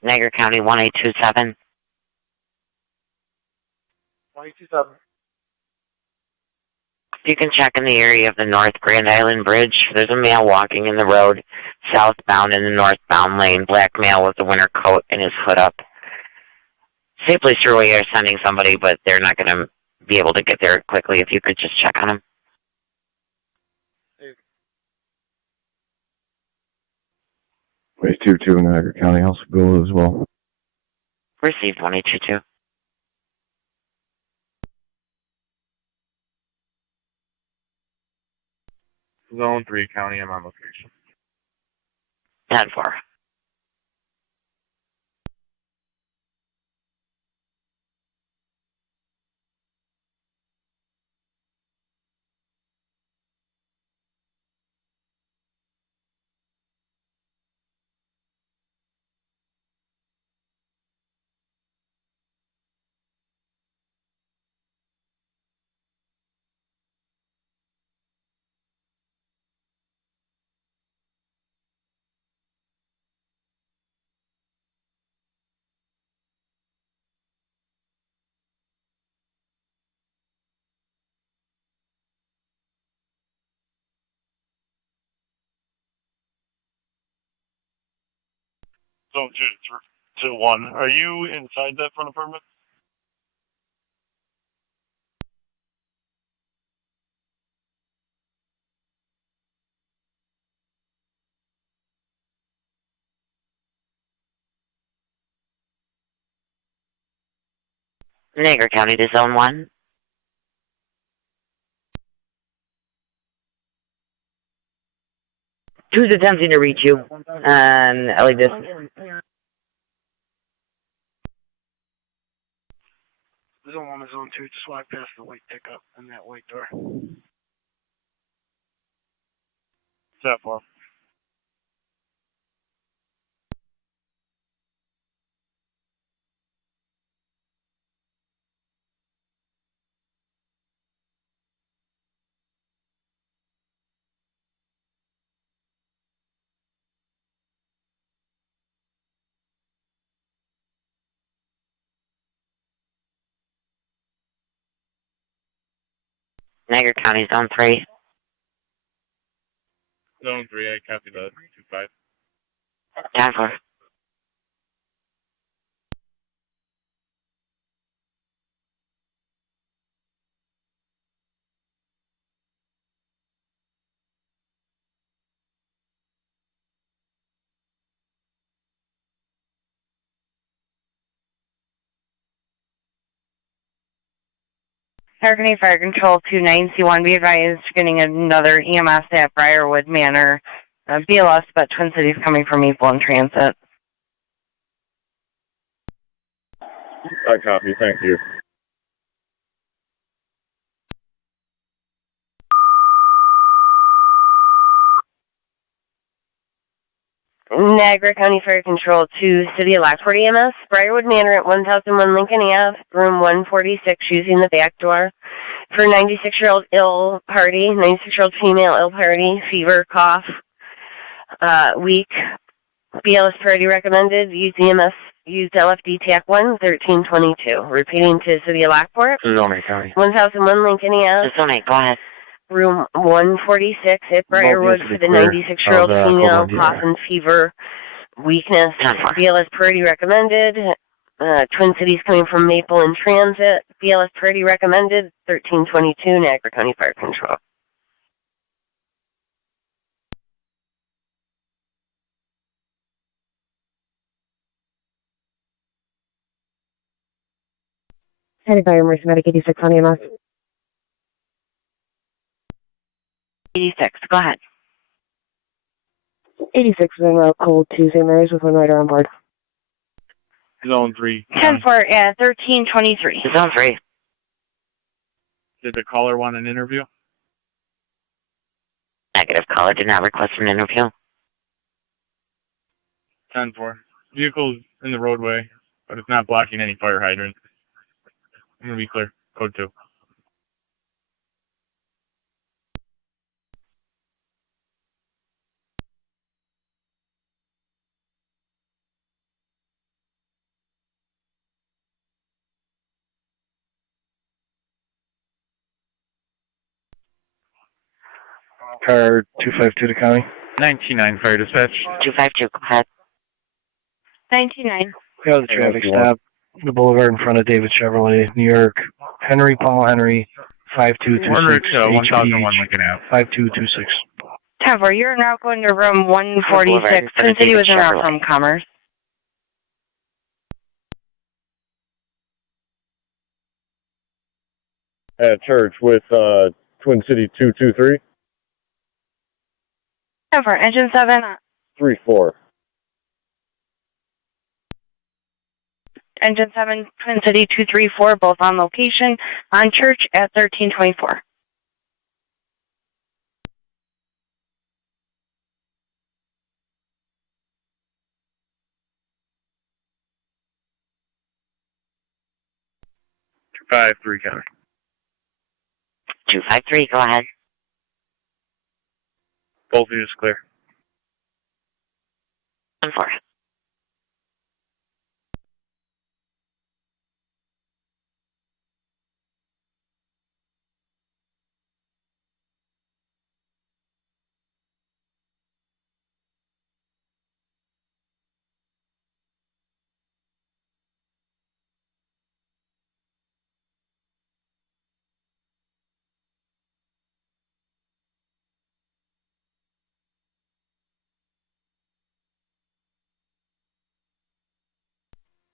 Niagara County 1827. 127. You can check in the area of the North Grand Island Bridge. There's a male walking in the road, southbound in the northbound lane. Black male with a winter coat and his hood up. State Police Thruway are sending somebody, but they're not going to be able to get there quickly. If you could just check on him. Wait, 2-2 Niagara County also go as well. Received 1822. Zone 3 County, I'm on location. 10-4. Zone 2 to 1. Are you inside that front apartment? Niagara County to Zone 1. Who's attempting to reach you on LA distance? Zone 1 and Zone 2, just walk past the white pickup and that white door. That far. Niagara County Zone 3. Zone 3, I copy that. 2-5. Time for. Hurricane Fire Control 29C1, be advised, getting another EMS at Briarwood Manor. BLS, but Twin Cities coming from Maple in transit. I copy, thank you. Niagara County Fire Control to City of Lockport EMS, Briarwood Manor at 1001 Lincoln Ave, room 146, using the back door. For 96-year-old ill party, 96-year-old female ill party, fever, cough, weak. BLS priority recommended, use EMS, use LFD TAC 1, 1322. Repeating to City of Lockport. Zone 8 County. 1001 Lincoln Ave. Zone 8, go ahead. Room 146 at Briarwood for the 96-year-old female, cough and fever, weakness. BLS priority recommended. Twin Cities coming from Maple in transit. BLS priority recommended. 1322 Niagara County Fire Control. County Fire Emergency Medic 86 on EMS. 86, go ahead. 86 is en route cold to St. Mary's with one rider on board. Zone 3. 10-4 at 1323. Zone 3. Did the caller want an interview? Negative, caller did not request an interview. 10-4. Vehicle's in the roadway, but it's not blocking any fire hydrant. I'm going to be clear. Code 2. Car 252 to County. 99 Fire Dispatch. 252, go ahead. 99. We have the traffic stop. The boulevard in front of David Chevrolet, New York. Henry, Paul Henry, 5226. 1001 Lincoln Ave. 5226. 10-4, you're now going to room 146. Twin City was en route from Commerce. At church with Twin City 223. 10-4, engine 7. 3-4. Engine 7, Twin City 234, both on location, on church at 1324. Five, 3 County. 253, go ahead. Both of you is clear. 10-4.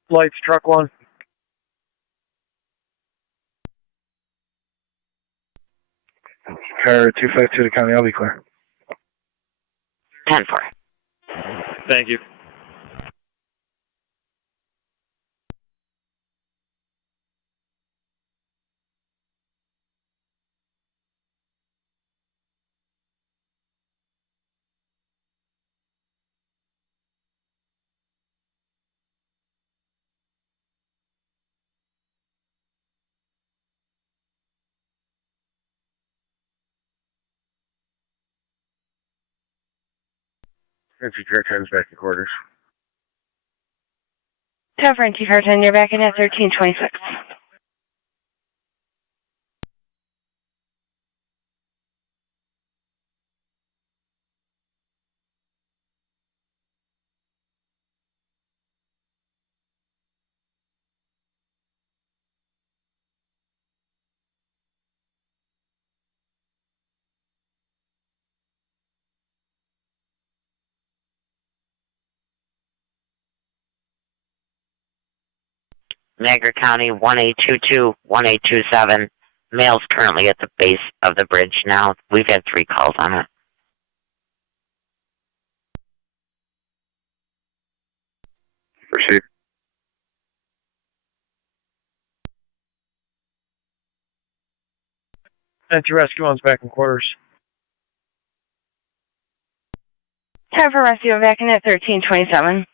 Lights, truck 1. Car 252 to county, I'll be clear. 10-4. Thank you. Entry car 10's back in quarters. Tower Entry Car 10, you're back in at 1326. Niagara County 1822, 1827. Mail's currently at the base of the bridge now. We've had 3 calls on it. Proceed. Entry Rescue 1's back in quarters. Tower for Rescue, I'm back in at 1327.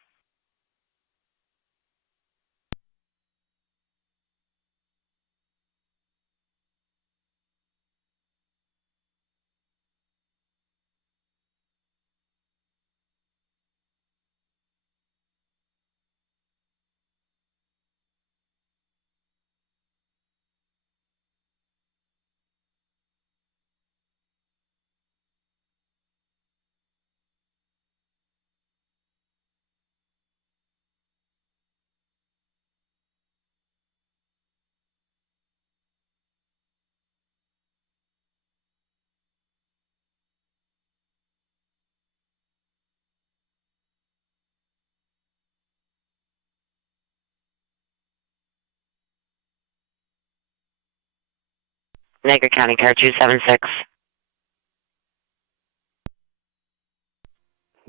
Niagara County Car 276.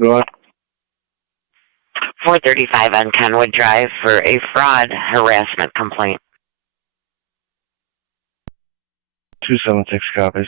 Go on. 435 on Kenwood Drive for a fraud harassment complaint. 276 copies.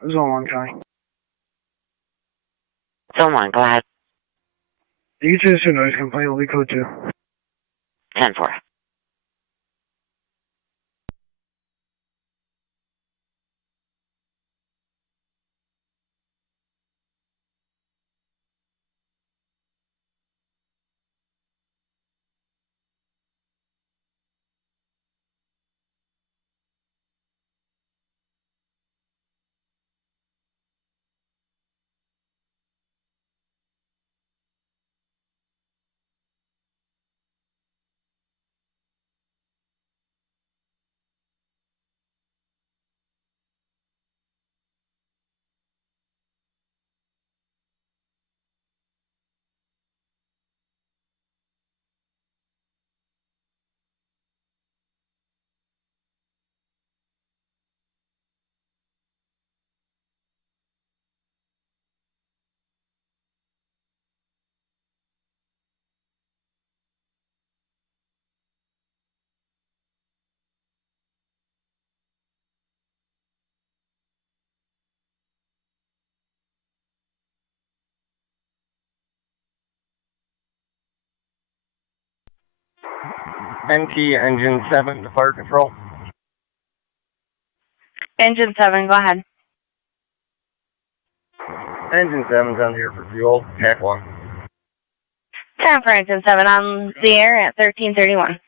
Zone 1, County. Zone 1, go ahead. You can choose your noise complaint, will be code 2. 10-4. NT Engine 7 to fire control. Engine 7, go ahead. Engine 7's on the air for fuel. TAC 1. Time for Engine 7 on the air at 1331.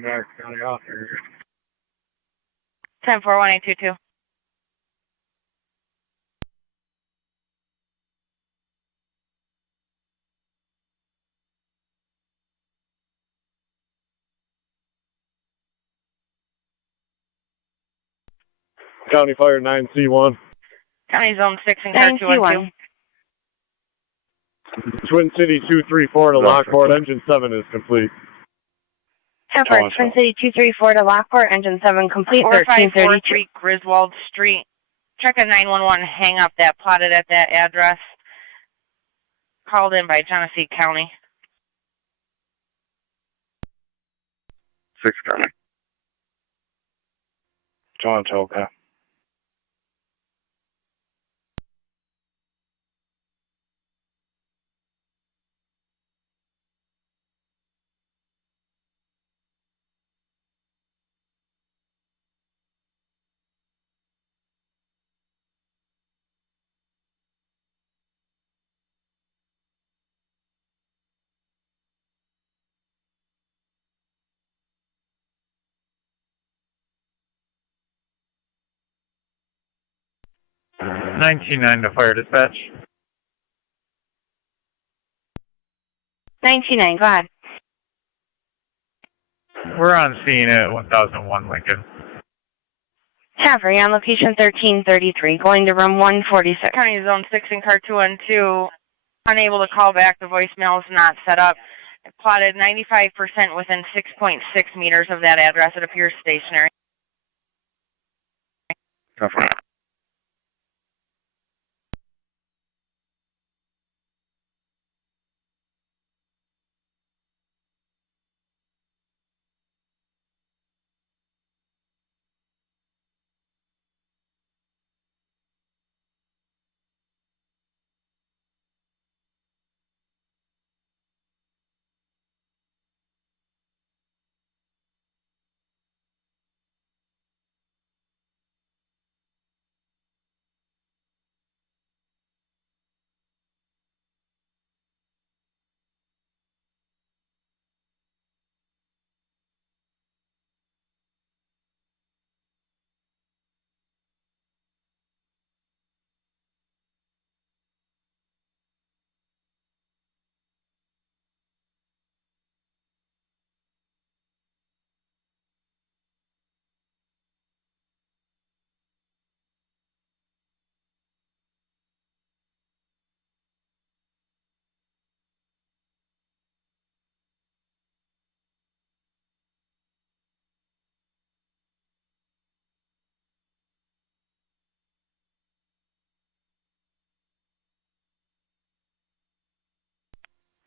Niagara County officer. 10-4-1822. County Fire 9C1. County Zone 6 and car 212. Twin City 234 to Lockport. Engine 7 is complete. 10-4, Twin City 234 to Lockport. Engine 7 complete. 4543 Griswold Street. Check a 911 hang up that plotted at that address. Called in by Genesee County. 6 County. John Toka. $19.9 to fire dispatch. 19-9, go ahead. We're on scene at 1001 Lincoln. Cavalry on location 1333, going to room 146. County Zone 6 and car 212. Unable to call back. The voicemail is not set up. It plotted 95% within 6.6 meters of that address. It appears stationary.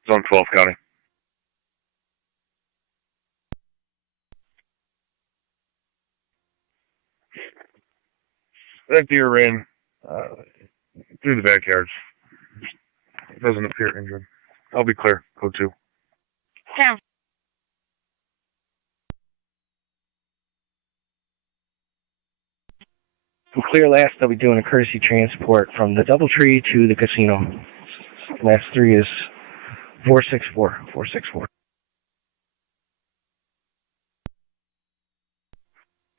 Zone 12 County. That deer ran through the backyards. It doesn't appear injured. I'll be clear. Code 2. Cam. From clear last, I'll be doing a courtesy transport from the DoubleTree to the casino. Last 3 is 464. 464.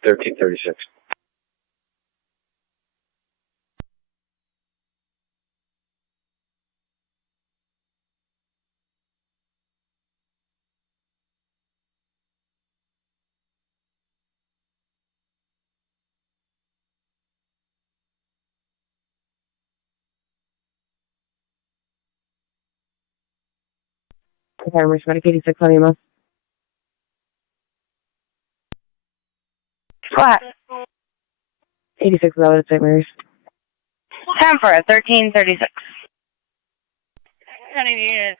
1336. Farmers Medic 86 on EMS. Go ahead. 86 is out at St. Mary's. Time for a 1336. County unit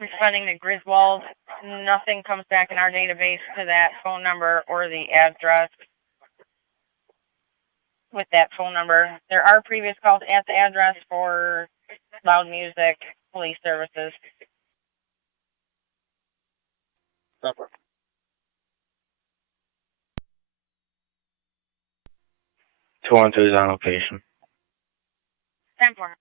responding to Griswold. Nothing comes back in our database to that phone number or the address with that phone number. There are previous calls at the address for loud music, police services. 212 is on location. 10-4.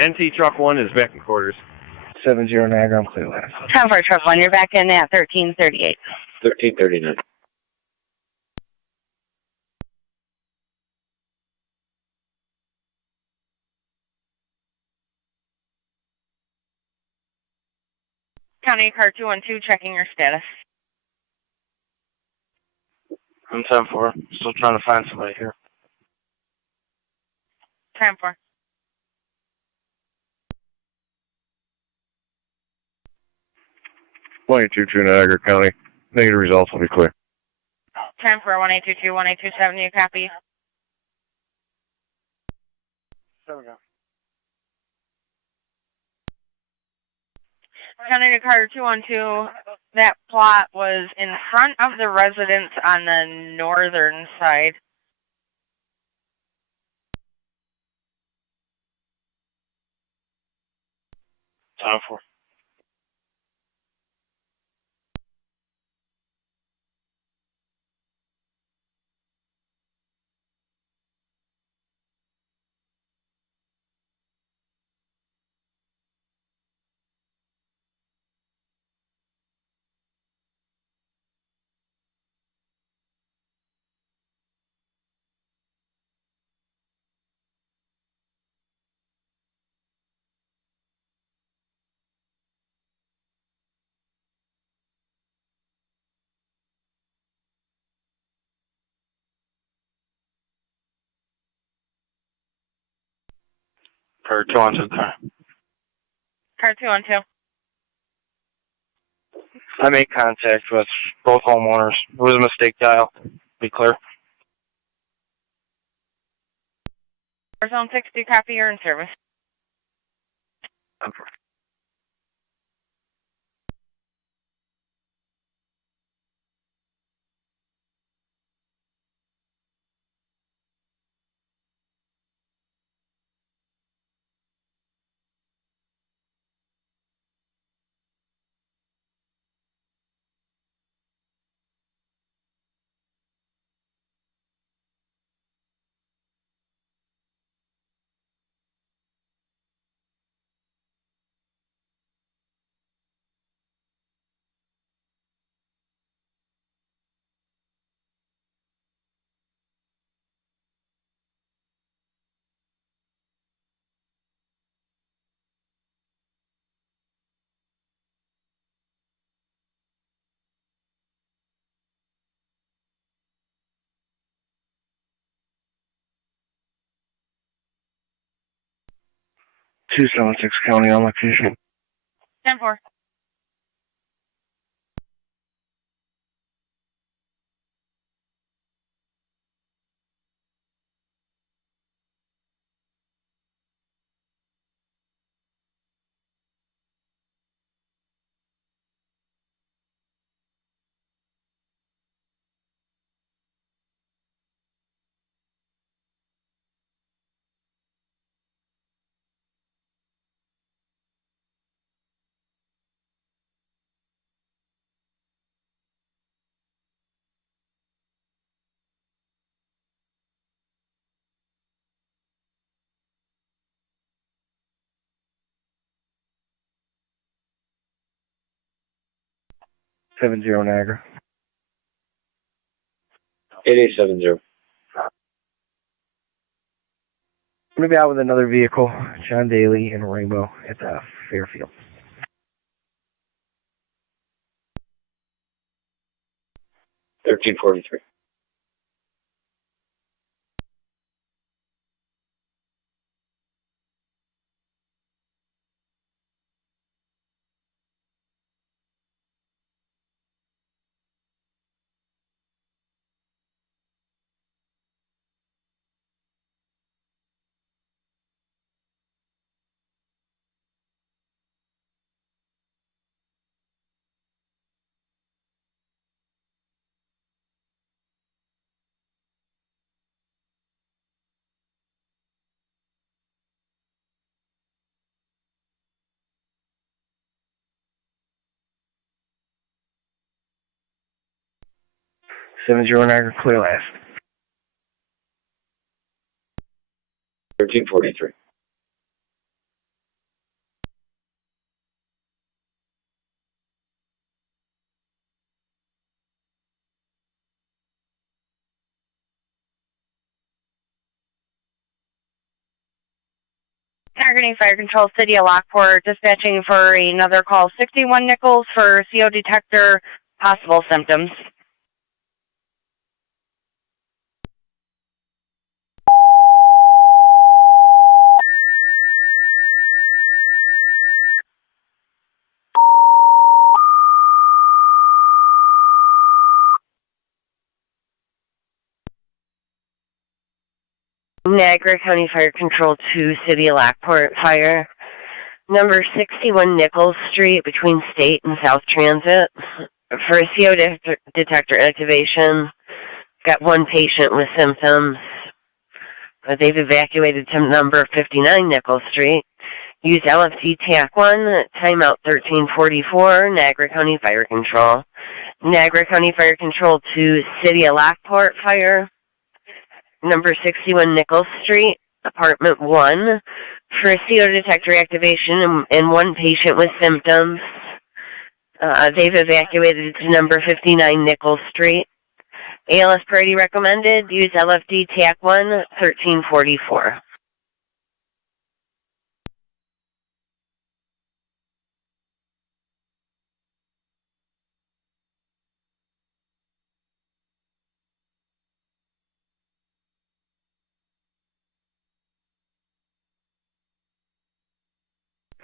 NT Truck 1 is back in quarters. 70 Niagara, I'm clear last. Time for truck 1. You're back in at 1338. 1339. County car 212 checking your status. I'm 10-4. Still trying to find somebody here. 10-4. 2022 Niagara County. Negative results will be clear. 10-4, 1822, 1827, you copy? There we go. County to Carter 212, that plot was in front of the residence on the northern side. Time for. Per 212 car. Car 212. I made contact with both homeowners. It was a mistake dial. Be clear. Zone 60, copy, you're in service. 276 County on location. 10-4. Seven zero Niagara. 8870. I'm going to be out with another vehicle, John Daly in Rainbow at Fairfield. 1343. Seven zero Niagara, clear last. 1343. Targeting Fire Control, City of Lockport, dispatching for another call, 61 Nichols for CO detector, possible symptoms. Niagara County Fire Control 2, City of Lockport Fire. Number 61 Nichols Street between State and South Transit. For CO detector activation, got one patient with symptoms. They've evacuated to number 59 Nichols Street. Use LFT TAC 1, timeout 1344, Niagara County Fire Control. Niagara County Fire Control 2, City of Lockport Fire. Number 61 Nichols Street, apartment 1, for CO detector activation and one patient with symptoms. They've evacuated to number 59 Nichols Street. ALS priority recommended. Use LFD TAC 1, 1344.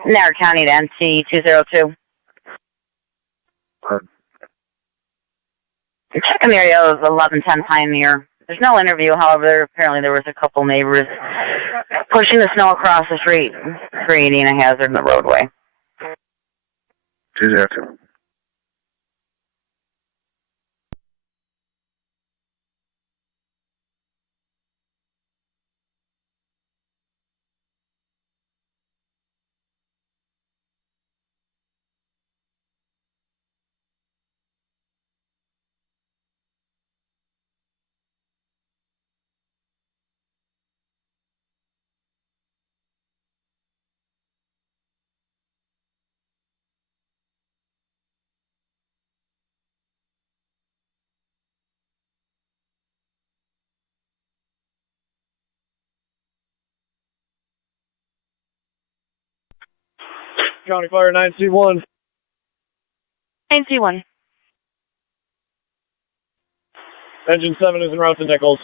Niagara County to NC 202. Checking the area of 1110 Pioneer. There's no interview, however, apparently there was a couple neighbors pushing the snow across the street, creating a hazard in the roadway. 202. County Fire 9C1. 9C1. Engine 7 is en route to Nichols.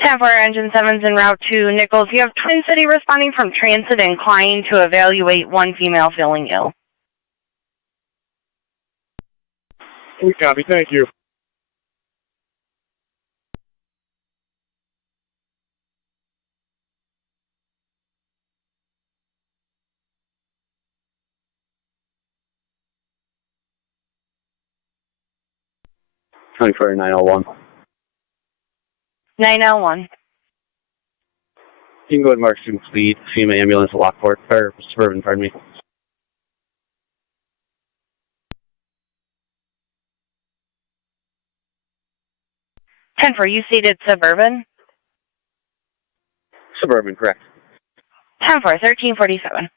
10-4, engine 7's en route to Nichols. You have Twin City responding from transit inclined to evaluate one female feeling ill. We copy, thank you. Fire 901. 9L1. You can go ahead and mark student fleet, female ambulance at Lockport, or Suburban, pardon me. 10-4, you stated Suburban? Suburban, correct. 10-4, 1347.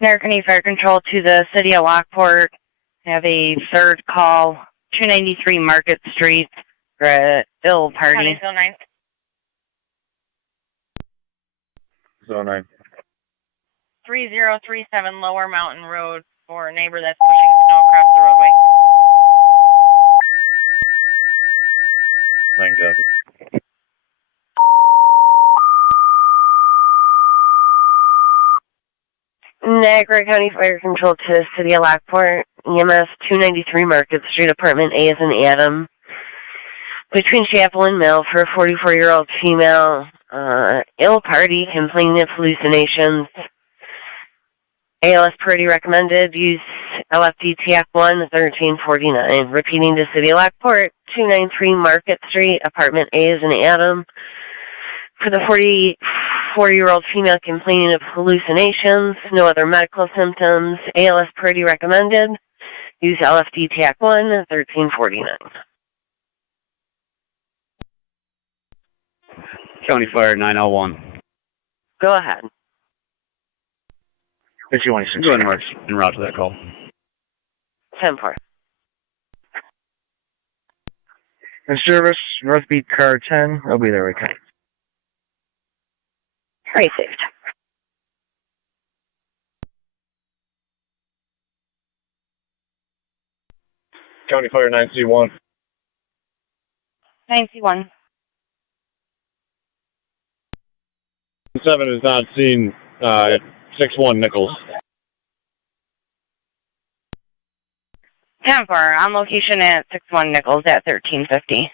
American Fire Control to the city of Lockport. Have a third call, 293 Market Street, for a ill party. County Zone 9. Zone 9. 3037 Lower Mountain Road for a neighbor that's pushing snow across the roadway. 9 copy. Niagara County Fire Control to City of Lockport, EMS 293 Market Street, Apartment A is in Adam, between Chapel and Mill for a 44-year-old female, ill party, complaining of hallucinations. ALS Purdy recommended use LFD TAC 1 1349. Repeating to City of Lockport, 293 Market Street, Apartment A is in Adam, for the 44-year-old female complaining of hallucinations, no other medical symptoms. ALS Purdy recommended. Use LFD TAC 1 1349. County Fire 901. Go ahead. 5126. Go ahead and mark en route to that call. 10-4. In service, North Beat Car 10. I'll be there right now. Received. County Fire 9C1. 9C1. 7 is not seen at 61 Nichols. 10-4, on location at 61 Nichols at 1350.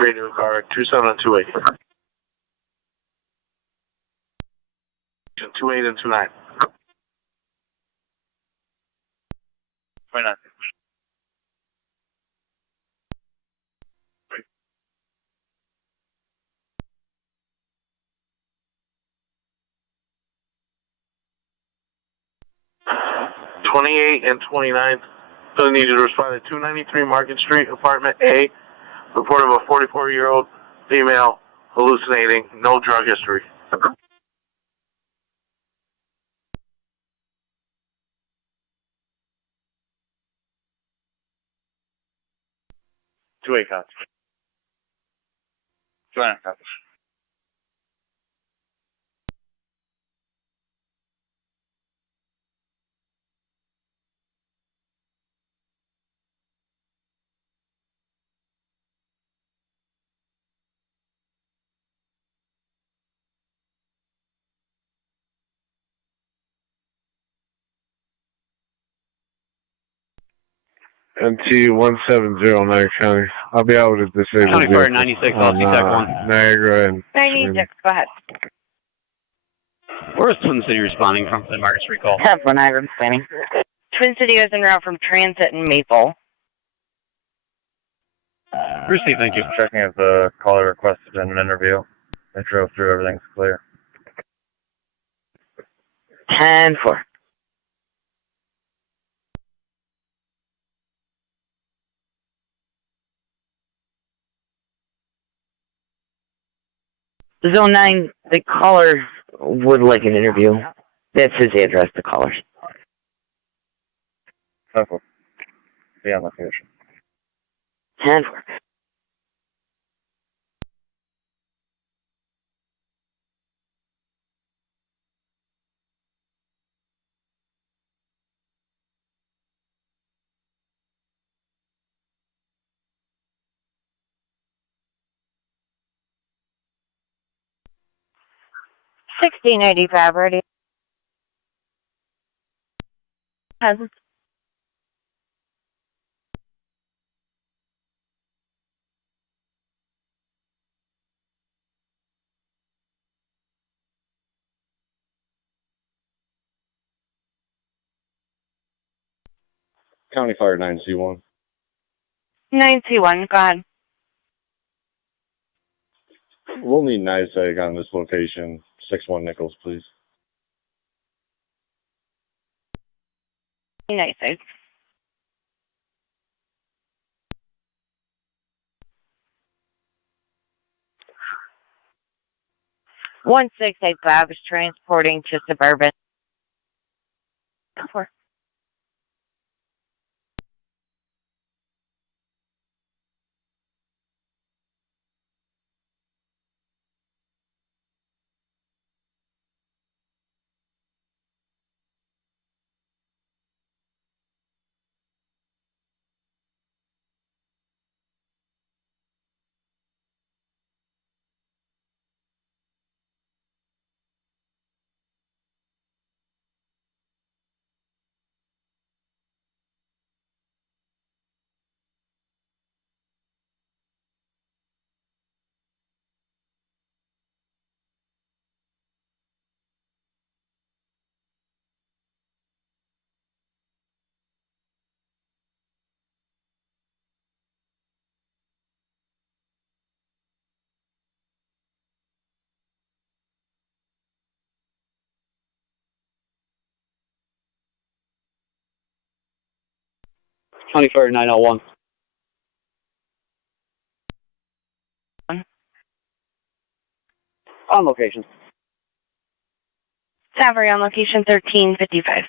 Radio car 2728. 28 and 29. 29. '28 and 29. So I need you to respond to 293 Market Street, Apartment A. Report of a 44-year-old female hallucinating, no drug history. Two-way cops. 2.5 cops. NT170 Niagara County. I'll be out with a disabled County Fire vehicle 96, on, TAC 1. Niagara and 96, go ahead. Where is Twin City responding from the Market Street call? Have one Niagara planning. Twin City is en route from Transit and Maple. Received, thank you. Checking if the caller requested an interview. I drove through, everything's clear. 10-4. Zone 9, the caller would like an interview. That's his address, the caller's. 10-4. Be on location. 10-4. $16.85 ready. Hazardous. County Fire 9C1. 9C1, go ahead. We'll need NISAG on this location. 61 Nichols, please. Nice. 1685 is transporting to Suburban. 4. County Fire 901. On location. Savory on location 1355.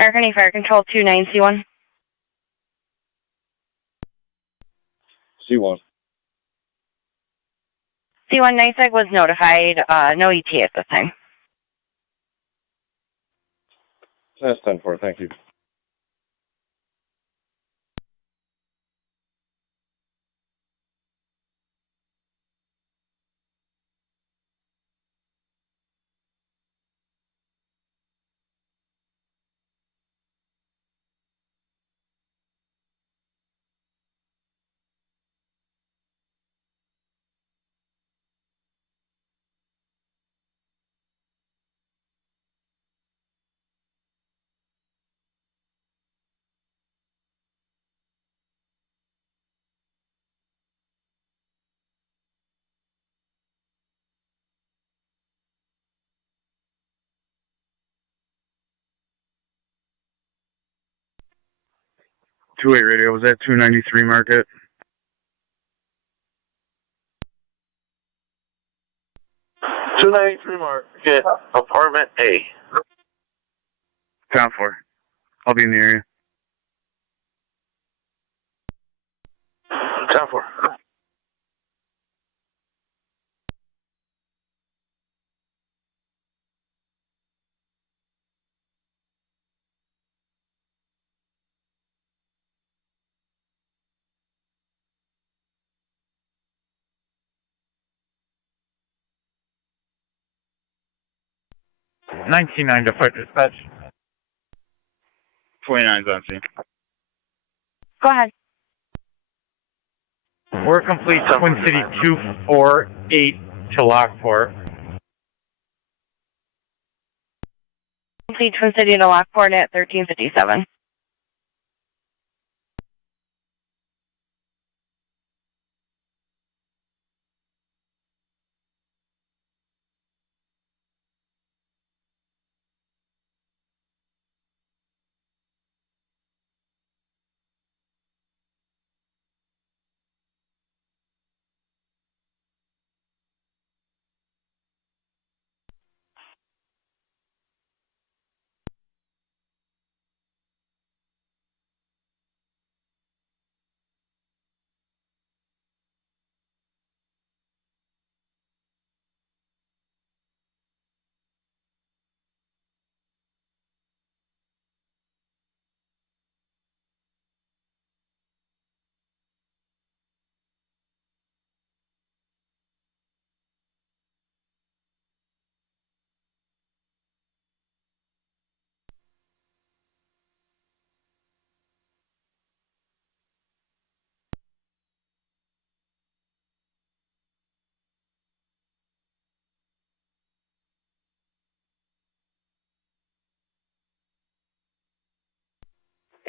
County Fire Control 29C1. C1. C1 NISAG was notified. No ETA at this time. That's 10-4, thank you. Two-way radio, was that 293 Market? $293 Market, apartment A. 10-4. I'll be in the area. 10-4. 19-9 to fight dispatch. 29's on scene. Go ahead. We're complete Twin City 248 to Lockport. Complete Twin City to Lockport at 1357.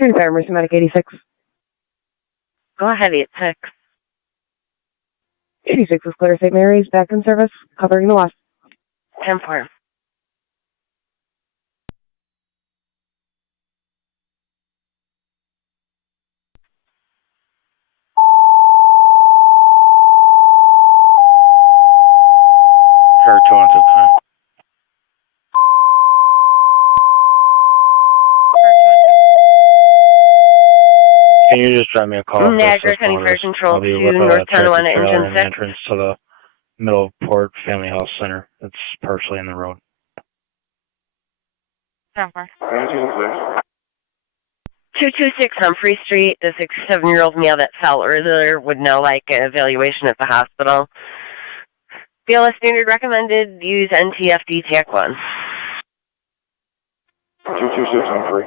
Emergency Medic 86. Go ahead, 86. 86 is clear. St. Mary's back in service, covering the west. 10-4. Car 212, car. Can you just drive me a call? Niagara County Fire Control to North Tonawanda Engine 6. Entrance to the Middleport Family Health Center. It's partially in the road. 10-4. 226 Humphrey Street. The 67-year-old male that fell earlier would now like an evaluation at the hospital. BLS standard recommended use NTFD TAC 1. 226 Humphrey.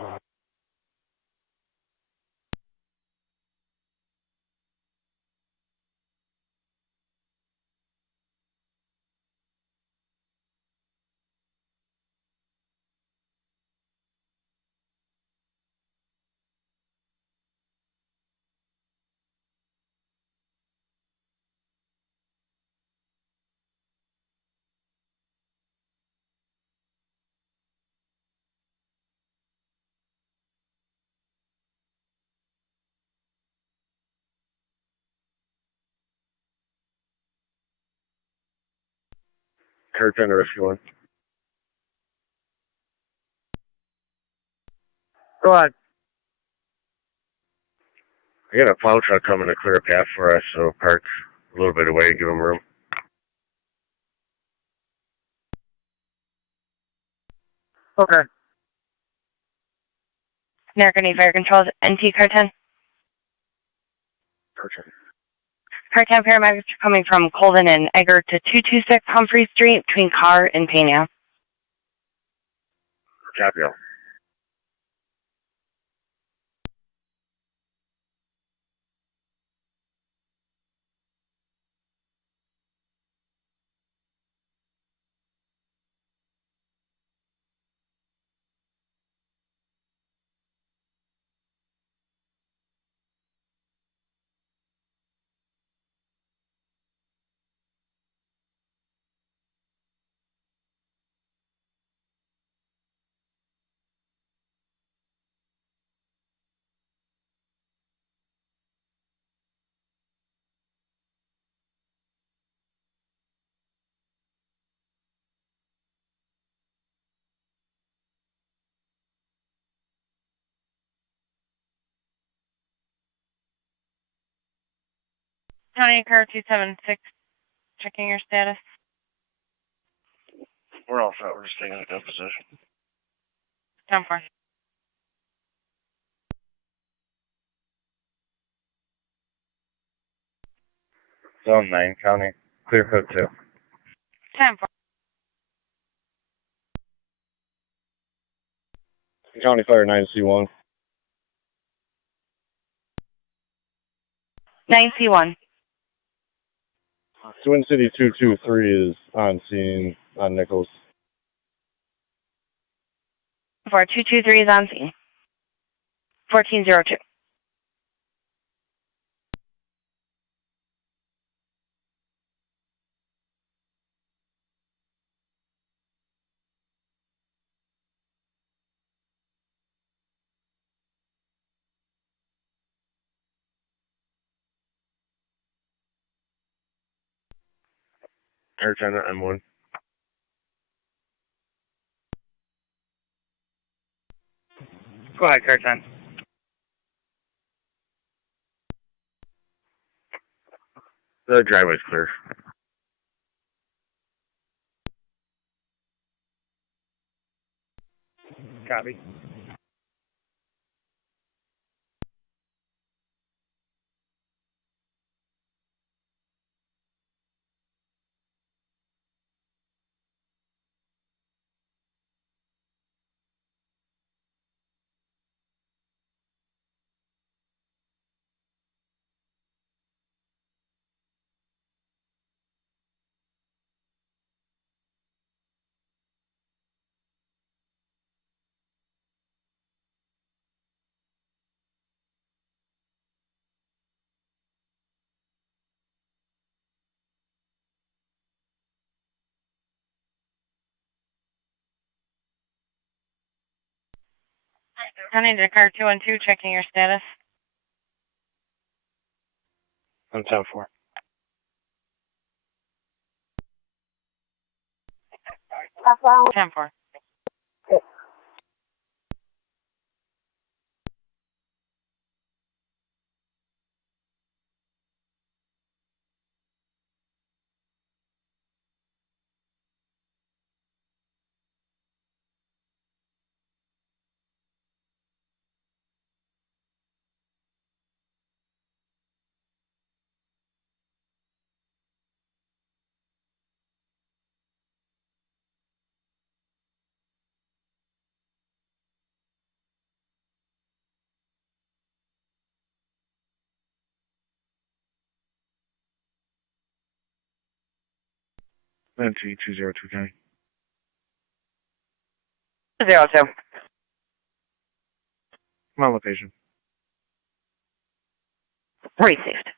Car tender if you want. Go ahead. I got a plow truck coming to clear a path for us, so park a little bit away, give them room. Okay. American County Fire Control, NT Car 10. Car 10 paramedics are coming from Colvin and Egger to 226 Humphrey Street between Carr and Pena. Copy all. County Car 276, checking your status. We're all set. We're just taking a good position. 10-4. Zone 9, County. Clear code 2. 10-4. County Fire 9C1. 9C1. Twin City 223 is on scene on Nichols. 4223 is on scene. 1402. Air Lieutenant M1. Go ahead, Car 10. The driveway's clear. Copy. Honey to car 2 and 2, checking your status. I'm 10-4. That's 10-4. Entry 202 County. 02. I'm on location. Received.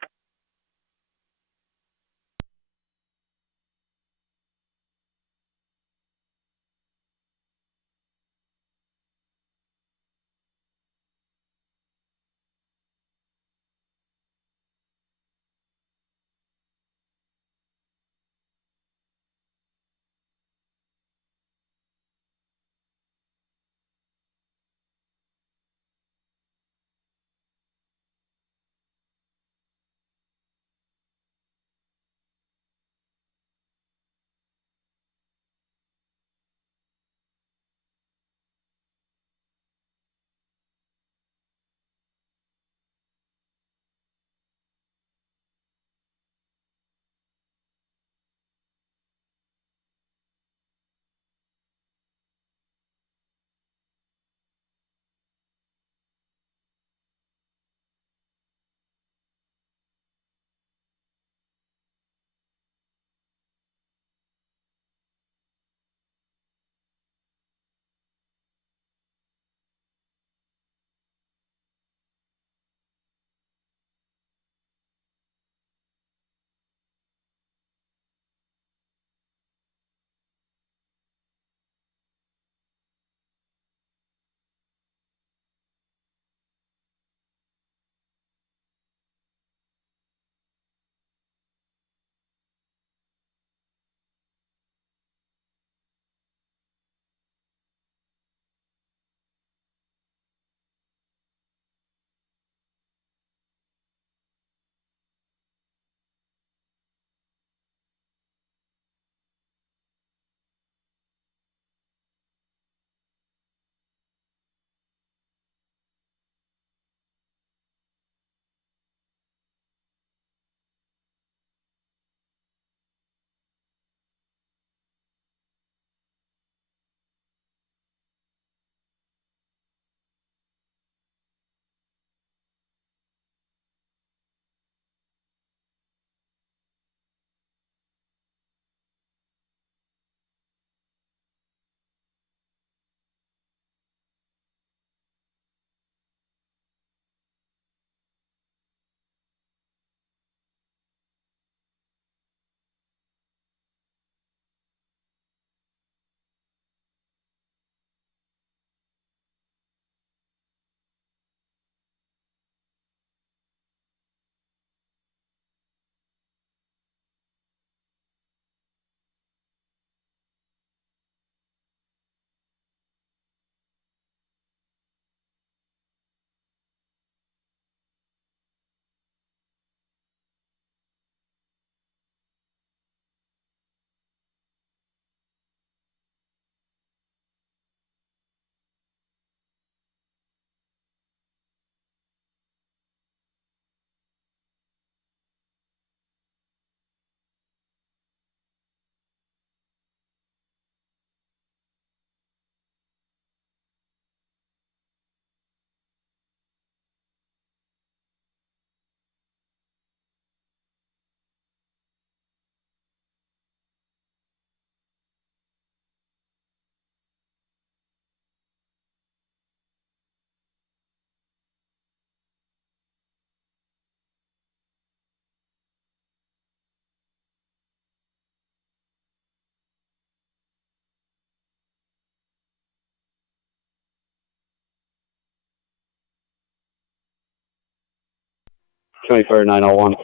County Fire 901.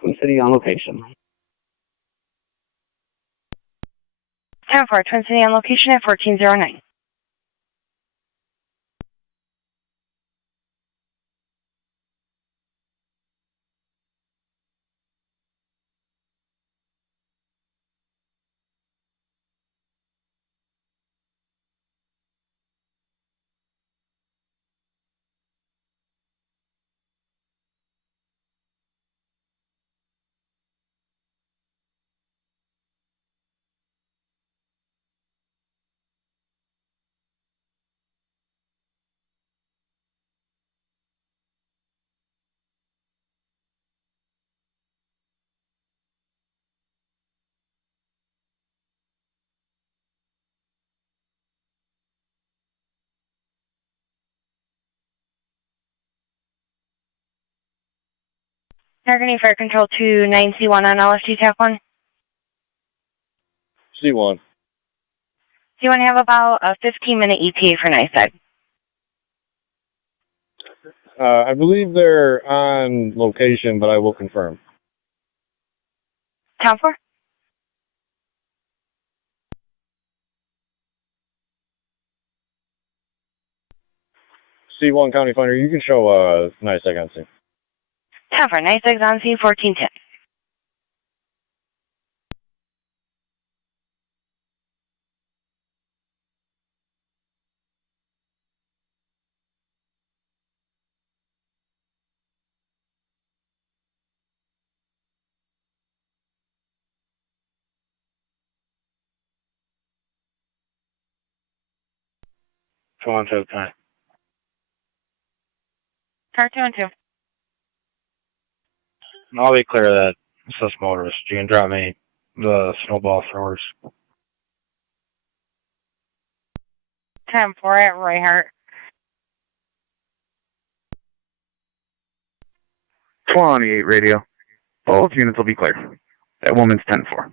Twin City on location. 10-4, Twin City on location at 1409. Targeting Fire Control 29C1 on LFT TAC 1. C1. Do you want to have about a 15-minute ETA for NICEAG? I believe they're on location, but I will confirm. Town 4? C1 County Finder, you can show NICEAG on scene. Town 4, NICEAG's on scene 1410. Go on to the time. Car 2 and 2. I'll be clear of that sus motorist. You can drop me the snowball throwers. 10-4 at Roy Hart. 28 radio. Both units will be clear. That woman's 10-4.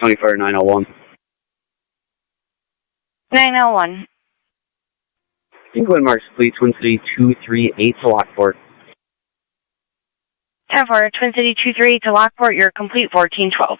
County Fire 901. 901. England Marks Fleet, Twin City 238 to Lockport. 10-4, Twin City 238 to Lockport, you're complete 1412.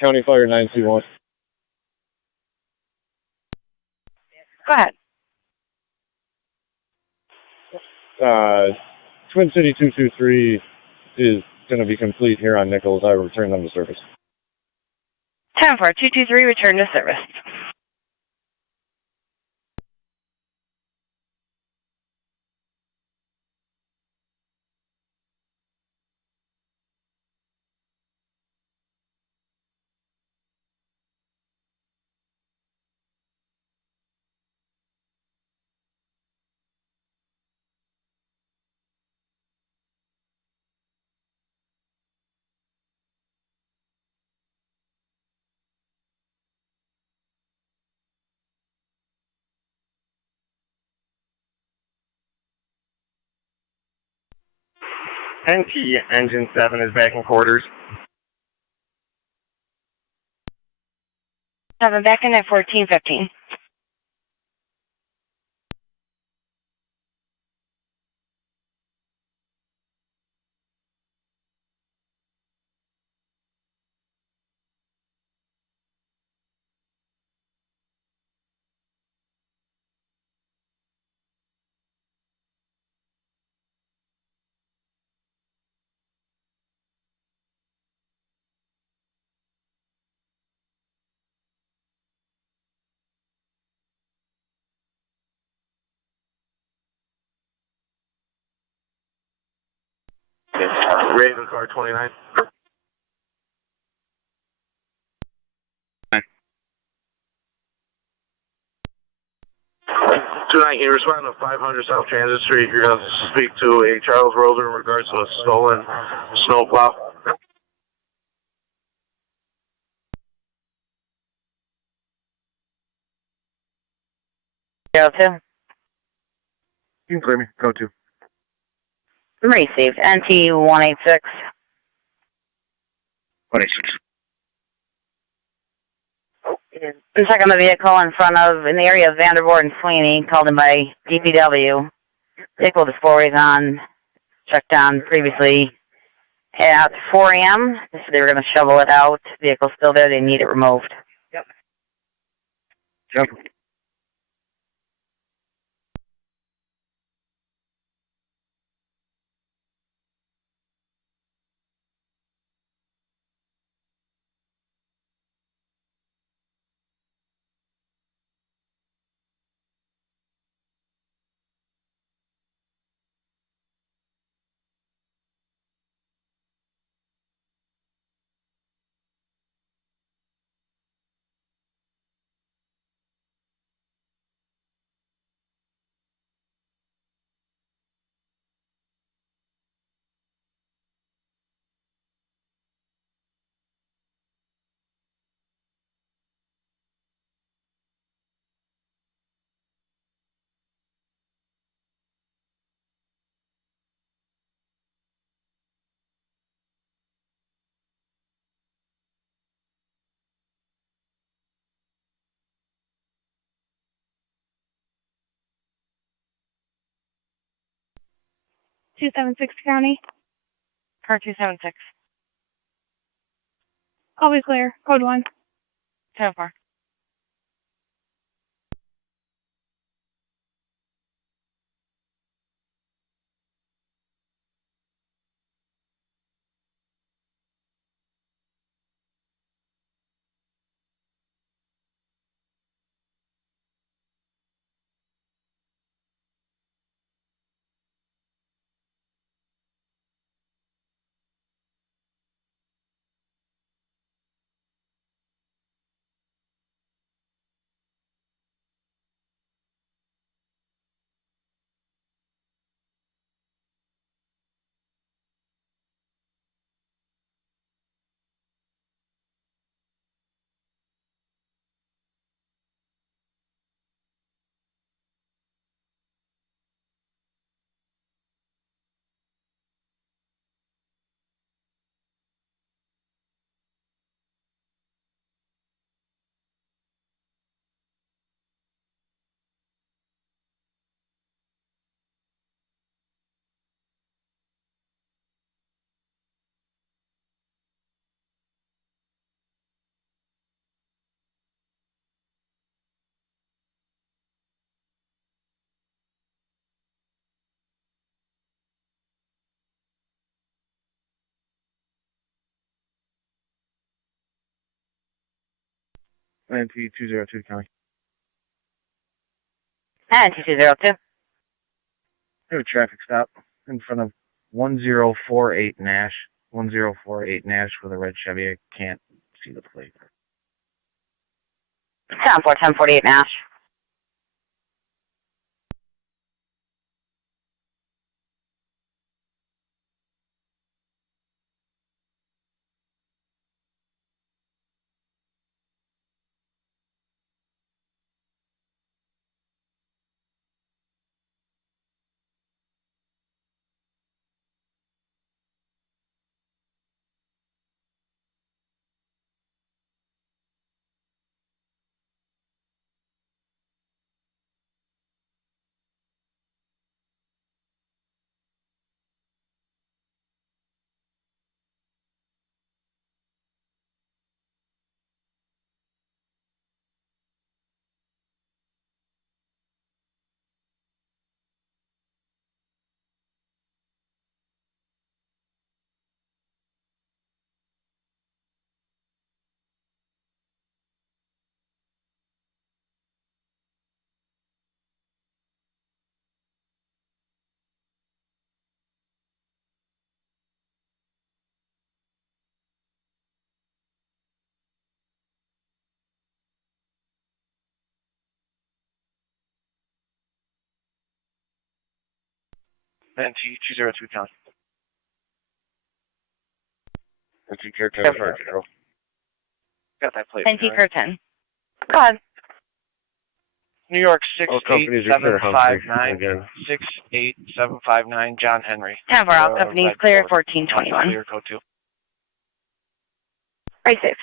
County Fire 921. Go ahead. Twin City 223 is going to be complete here on Nichols. I will return them to service. 10-4, 223, return to service. NT Engine 7 is back in quarters. 7 back in at 1415. Raven car 29. Tonight, you respond to 500 South Transit Street. You're going to speak to a Charles Roser in regards to a stolen snowplow. Go to. You can clear me. Go to. Received. NT 186. 186. Check on the vehicle in front of, in the area of Vandervoort and Sweeney, called in by DPW. Vehicle display on, checked on previously at 4 a.m. They said they were going to shovel it out. Vehicle's still there. They need it removed. Yep. Jump. County. Car 276. I'll be clear. Code 1. 10-4. NT 202 County. And 2202. I have a traffic stop in front of 1048 Nash. 1048 Nash with a red Chevy. I can't see the plate. 1048 Nash. NT 202 County. NT Care 10 Fire Control. Got that plate. NT Care 10. Go ahead. New York All companies are clear. 68759 68759 John Henry. 10 for all companies clear 1421. Clear code 2. Right safe.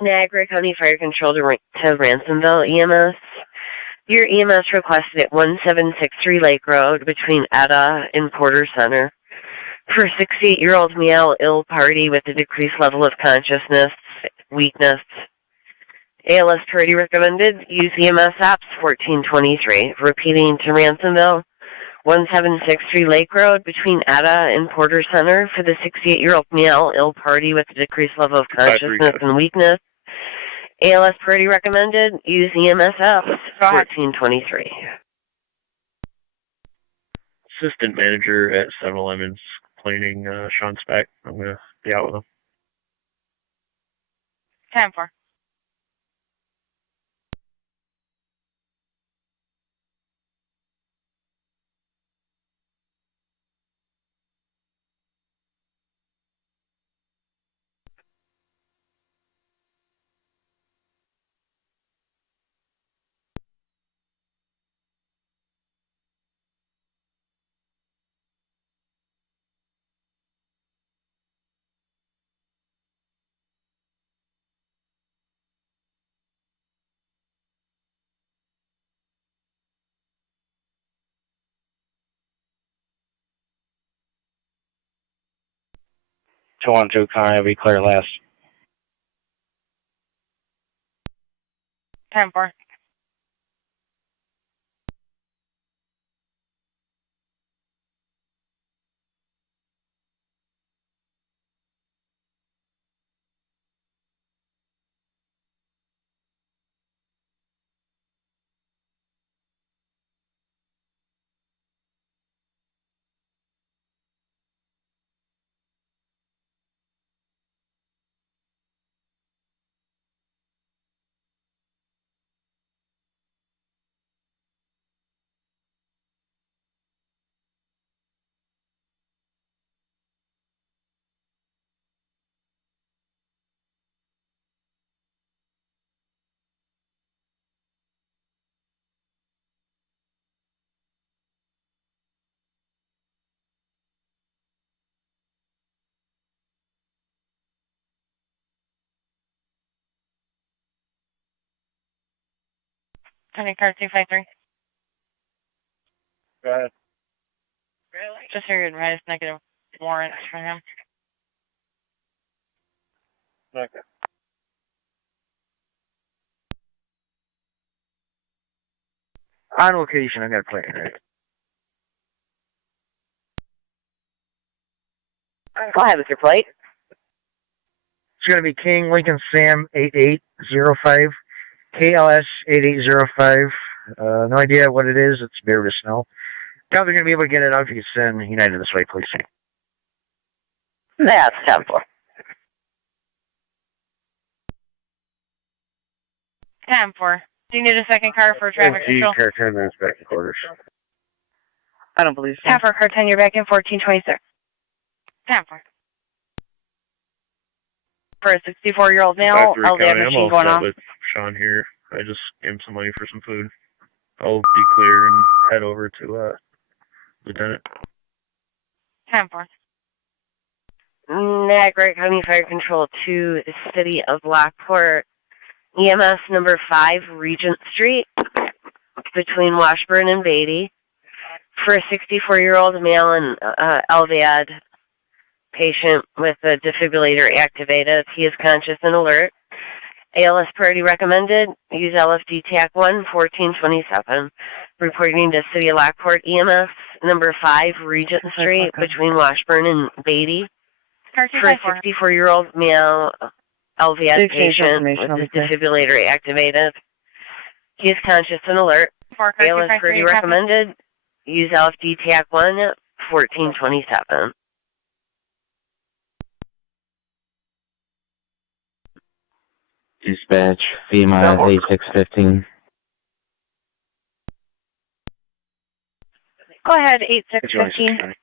Niagara County Fire Control to Ransomville EMS. Your EMS requested at 1763 Lake Road between Etta and Porter Center for a 68-year-old male ill party with a decreased level of consciousness, weakness. ALS priority recommended. Use EMS apps 1423. Repeating to Ransomville, 1763 Lake Road between Etta and Porter Center for the 68-year-old male ill party with a decreased level of consciousness and weakness. ALS priority recommended. Use EMS apps 1423. Assistant manager at 7-Eleven's cleaning, Sean Speck. I'm going to be out with him. 10 for. Tonawanda County, we clear last. 10 for. Pending car 253. Go ahead. Just so you're advised, negative warrants for him. Okay. On location, I got a plate. Go ahead with your plate. It's going to be King Lincoln Sam 8805, KLS 8805. No idea what it is. It's bare to snow. Doubt they're going to be able to get it out if you send United this way, please. That's 10-4. 10-4. Do you need a second car for traffic control? Car 10 minutes back to quarters. I don't believe so. 10-4, car 10, you're back in 1426. 10-4. For a 64-year-old male, LDF machine going off. With Sean here. I just gave him some money for some food. I'll be clear and head over to Lieutenant. 10-4. Niagara County Fire Control to the City of Lockport. EMS number 5, Regent Street, between Washburn and Beatty, for a 64-year-old male and LVAD patient with a defibrillator activated. He is conscious and alert. ALS priority recommended. Use LFD TAC 1, 1427. Reporting to City of Lockport, EMS number 5, Regent Street, between Washburn and Beatty, for a 64-year-old male LVAD patient with a defibrillator activated. He is conscious and alert. ALS priority recommended. Use LFD TAC 1, 1427. Dispatch, FEMA 8615. Go ahead, 8615.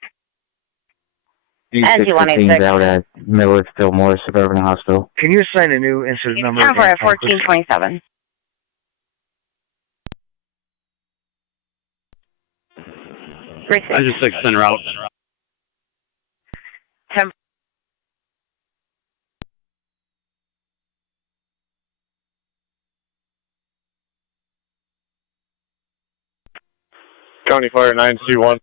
8615 out at Millersville Moore Suburban Hospital. Can you assign a new incident number? 10-4 at 1427. I just extend route. 10. County Fire 921.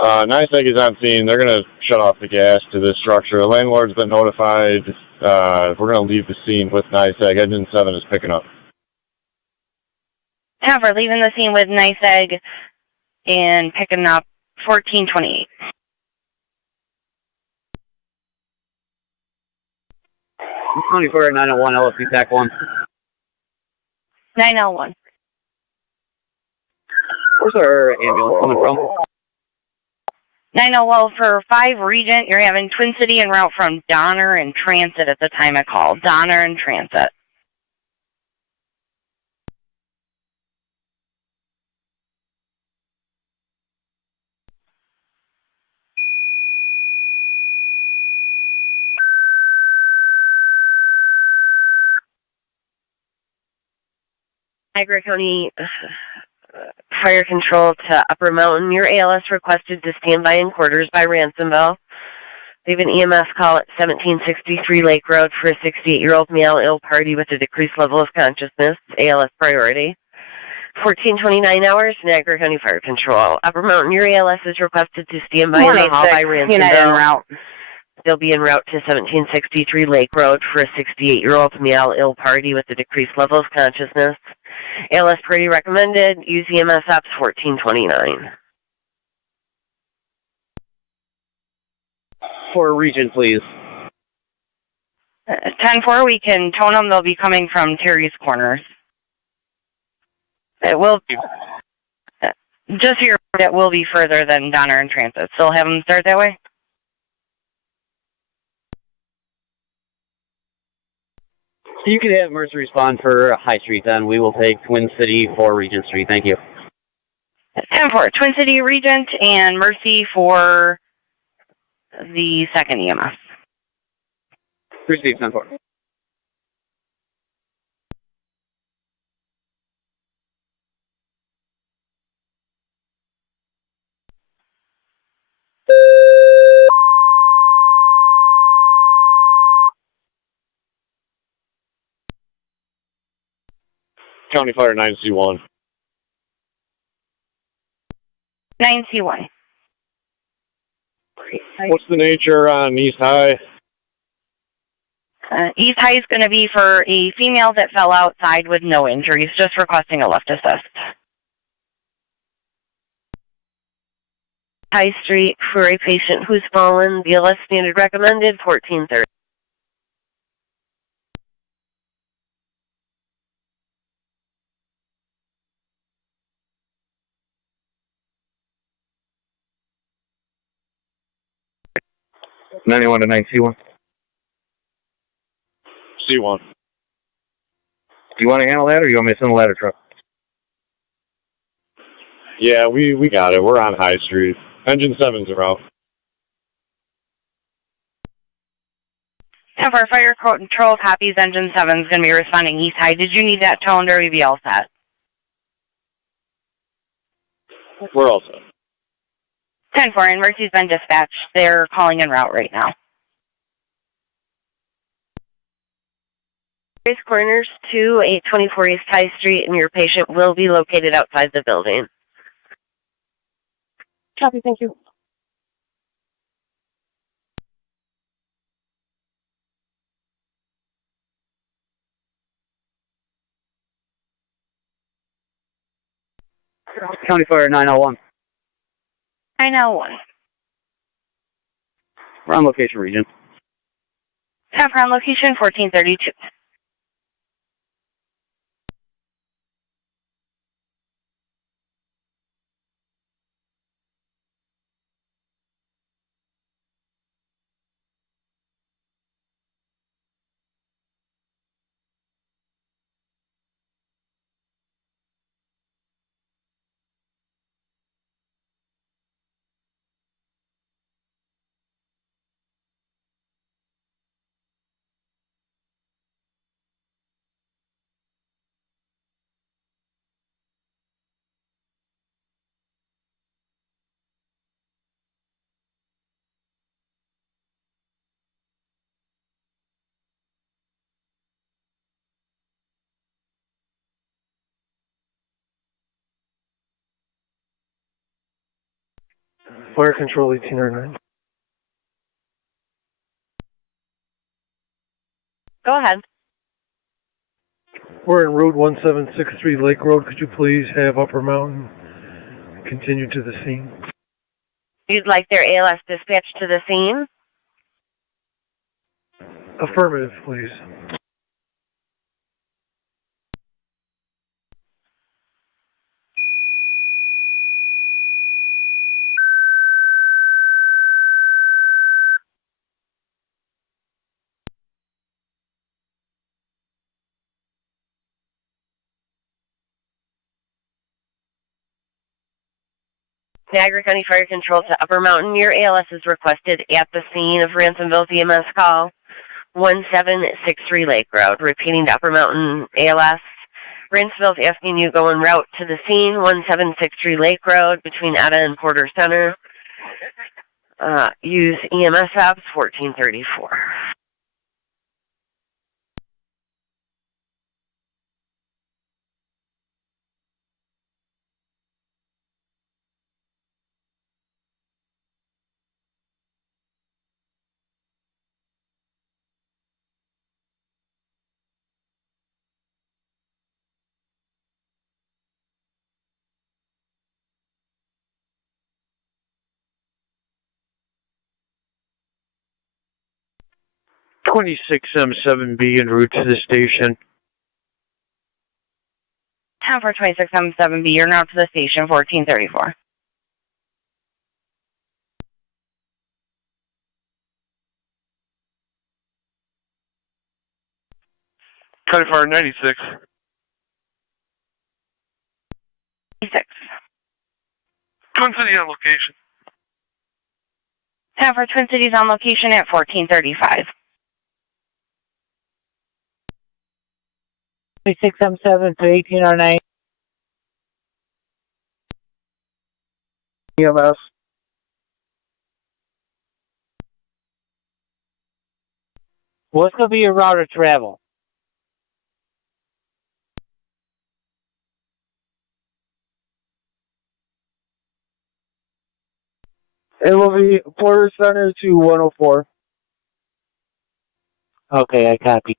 NICEAG is on scene. They're going to shut off the gas to this structure. The landlord's been notified. We're going to leave the scene with NICEAG. Engine 7 is picking up. 10-4, leaving the scene with NICEAG and picking up 1428. County Fire 901, LFD TAC 1. 9L1. Where's our ambulance coming from? 9L for 5 Regent. You're having Twin City en route from Donner and Transit at the time I called. Donner and Transit. Niagara County Fire Control to Upper Mountain. Your ALS requested to stand by in quarters by Ransomville. They have an EMS call at 1763 Lake Road for a 68-year-old male ill party with a decreased level of consciousness. ALS priority. 1429 hours, Niagara County Fire Control. Upper Mountain, your ALS is requested to stand by in call by Ransomville. They'll be en route to 1763 Lake Road for a 68-year-old male ill party with a decreased level of consciousness. ALS priority recommended. Use EMS apps 1429. For Regent, please. 10-4, we can tone them. They'll be coming from Terry's Corners. It will be, just here, it will be further than Donner and Transit. So have them start that way? So you can have Mercer respond for High Street, then. We will take Twin City for Regent Street. Thank you. 10-4, Twin City Regent and Mercy for the second EMS. Received, 10-4. County Fire 9C1. 9C1. What's the nature on East High? East High is going to be for a female that fell outside with no injuries, just requesting a lift assist. High Street for a patient who's fallen. BLS standard recommended 1430. $91 to 9C1. C1. Do you want to handle that, or you want me to send a ladder truck? Yeah, we got it. We're on High Street. Engine 7s are out. And for fire control copies, Engine 7 is going to be responding East High. Did you need that toned, or are we all set? We're all set. 10-4, emergency's been dispatched. They're calling en route right now. Race corners to 824 East High Street, and your patient will be located outside the building. Copy, thank you. County Fire 901. 901. We're on location, region. 10-4 on location, 1432. Fire control 1809. Go ahead. We're in Route 1763 Lake Road. Could you please have Upper Mountain continue to the scene? You'd like their ALS dispatched to the scene? Affirmative, please. Niagara County Fire Control to Upper Mountain. Your ALS is requested at the scene of Ransomville's EMS call. 1763 Lake Road. Repeating to Upper Mountain ALS. Ransomville's asking you go en route to the scene. 1763 Lake Road between Etta and Porter Center. Use EMS apps 1434. M7B en route to the station. 10-4 26M7B, you're now to the station, 1434. County Fire 96. 96. Twin City on location. 10-4 Twin Cities on location at 1435. 26M7 to 1809. EMS. What's going to be your route of travel? It will be Porter Center to 104. Okay, I copy.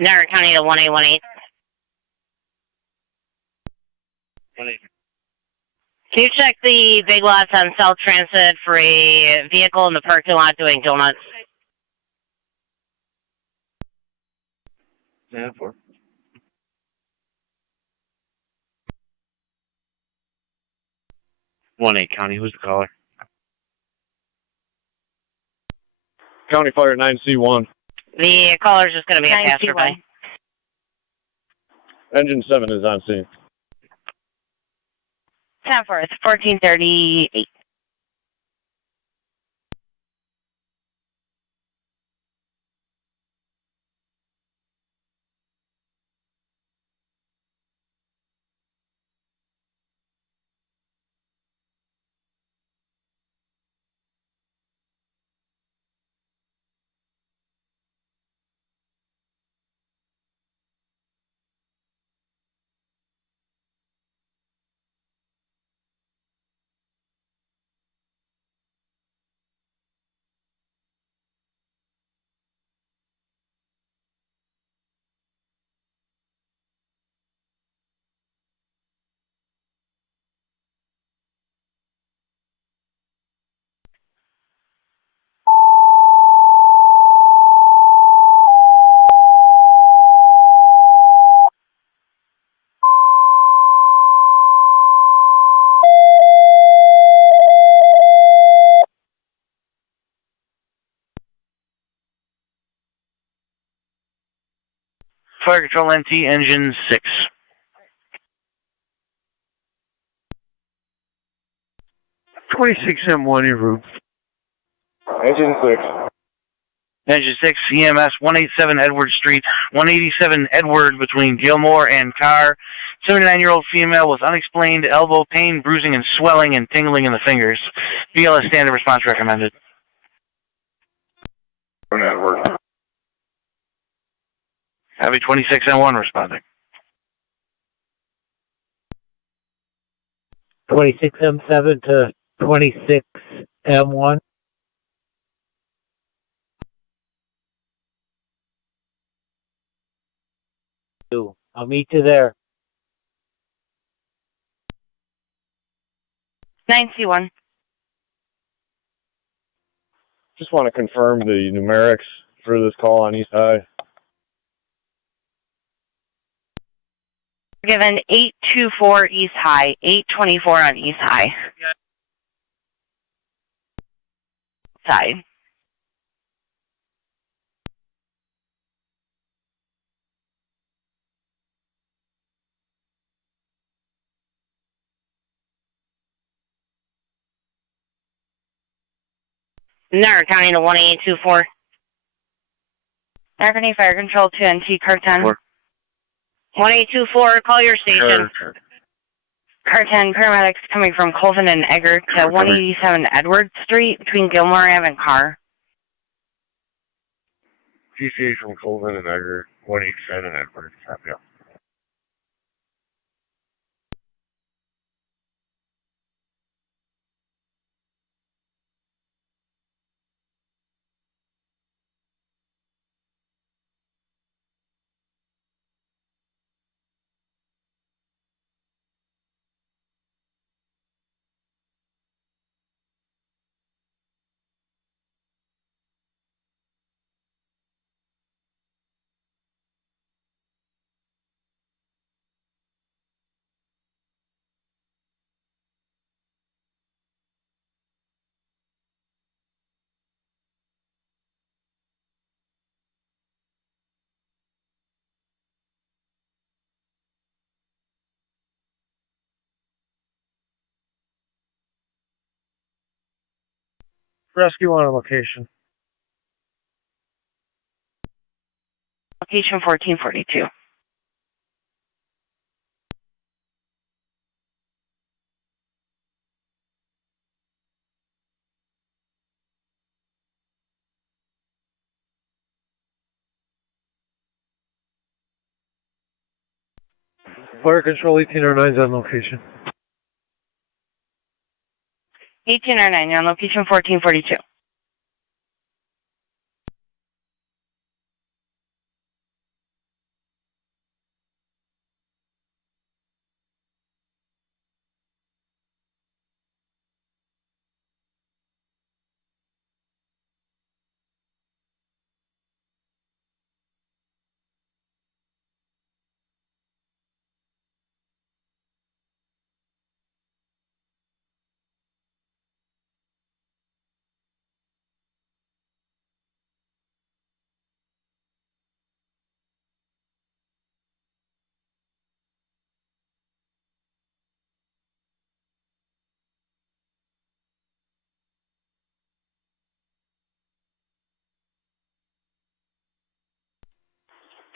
Niagara County to 1818. Can you check the big lots on South Transit for a vehicle in the parking lot doing donuts? Yeah, 4. 1-8 County, who's the caller? County Fire 9C1. The caller's just going to be a 9C1. passerby. Engine 7 is on scene. 10-4, 1438. Fire Control NT, Engine 6. M1 en route. Engine 6. Engine 6, EMS 187 Edward Street, 187 Edward between Gilmore and Carr. 79-year-old female with unexplained elbow pain, bruising, and swelling and tingling in the fingers. BLS standard response recommended. Edward. Heavy 26M1 responding. 26M7 to 26M1. I'll meet you there. 9C1. Just want to confirm the numerics for this call on East High. Given 824 East High, 824 on East High. side. Niagara County to 1824. Niagara County Fire Control to NT Car 10. 1824, call your station. Car 10, paramedics coming from Colvin and Egger to 187 Edwards Street between Gilmore Ave and Carr. TCA from Colvin and Niagara, 187 Edwards. Happy up. Rescue on location. Location 1442. Fire Control 1809 is on location. 1809, you're on location 1442.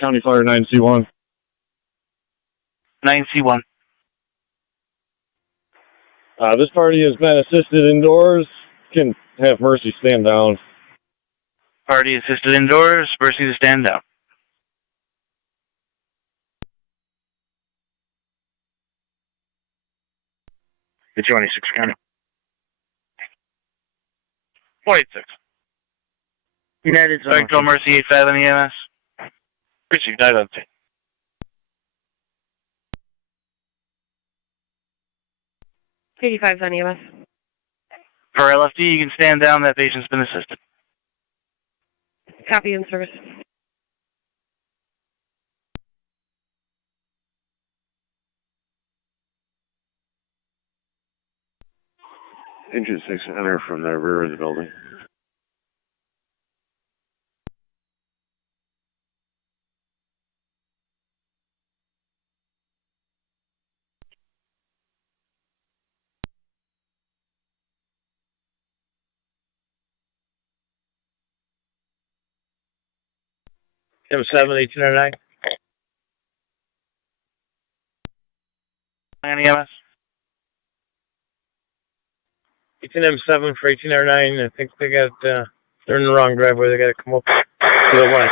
County Fire 9C1. 9C1. This party has been assisted indoors. Can have Mercy stand down. Party assisted indoors. Mercy to stand down. The 26 County. 186. United Zone. Control Mercy 85 on the EMS. Received 9 on 10. 85's on EMS. Per LFD, you can stand down. That patient's been assisted. Copy in service. Engine 6, enter from the rear of the building. M7, 1809. On EMS. It's an M7 for 1809. I think they got, they're in the wrong driveway. They got to come up to the one.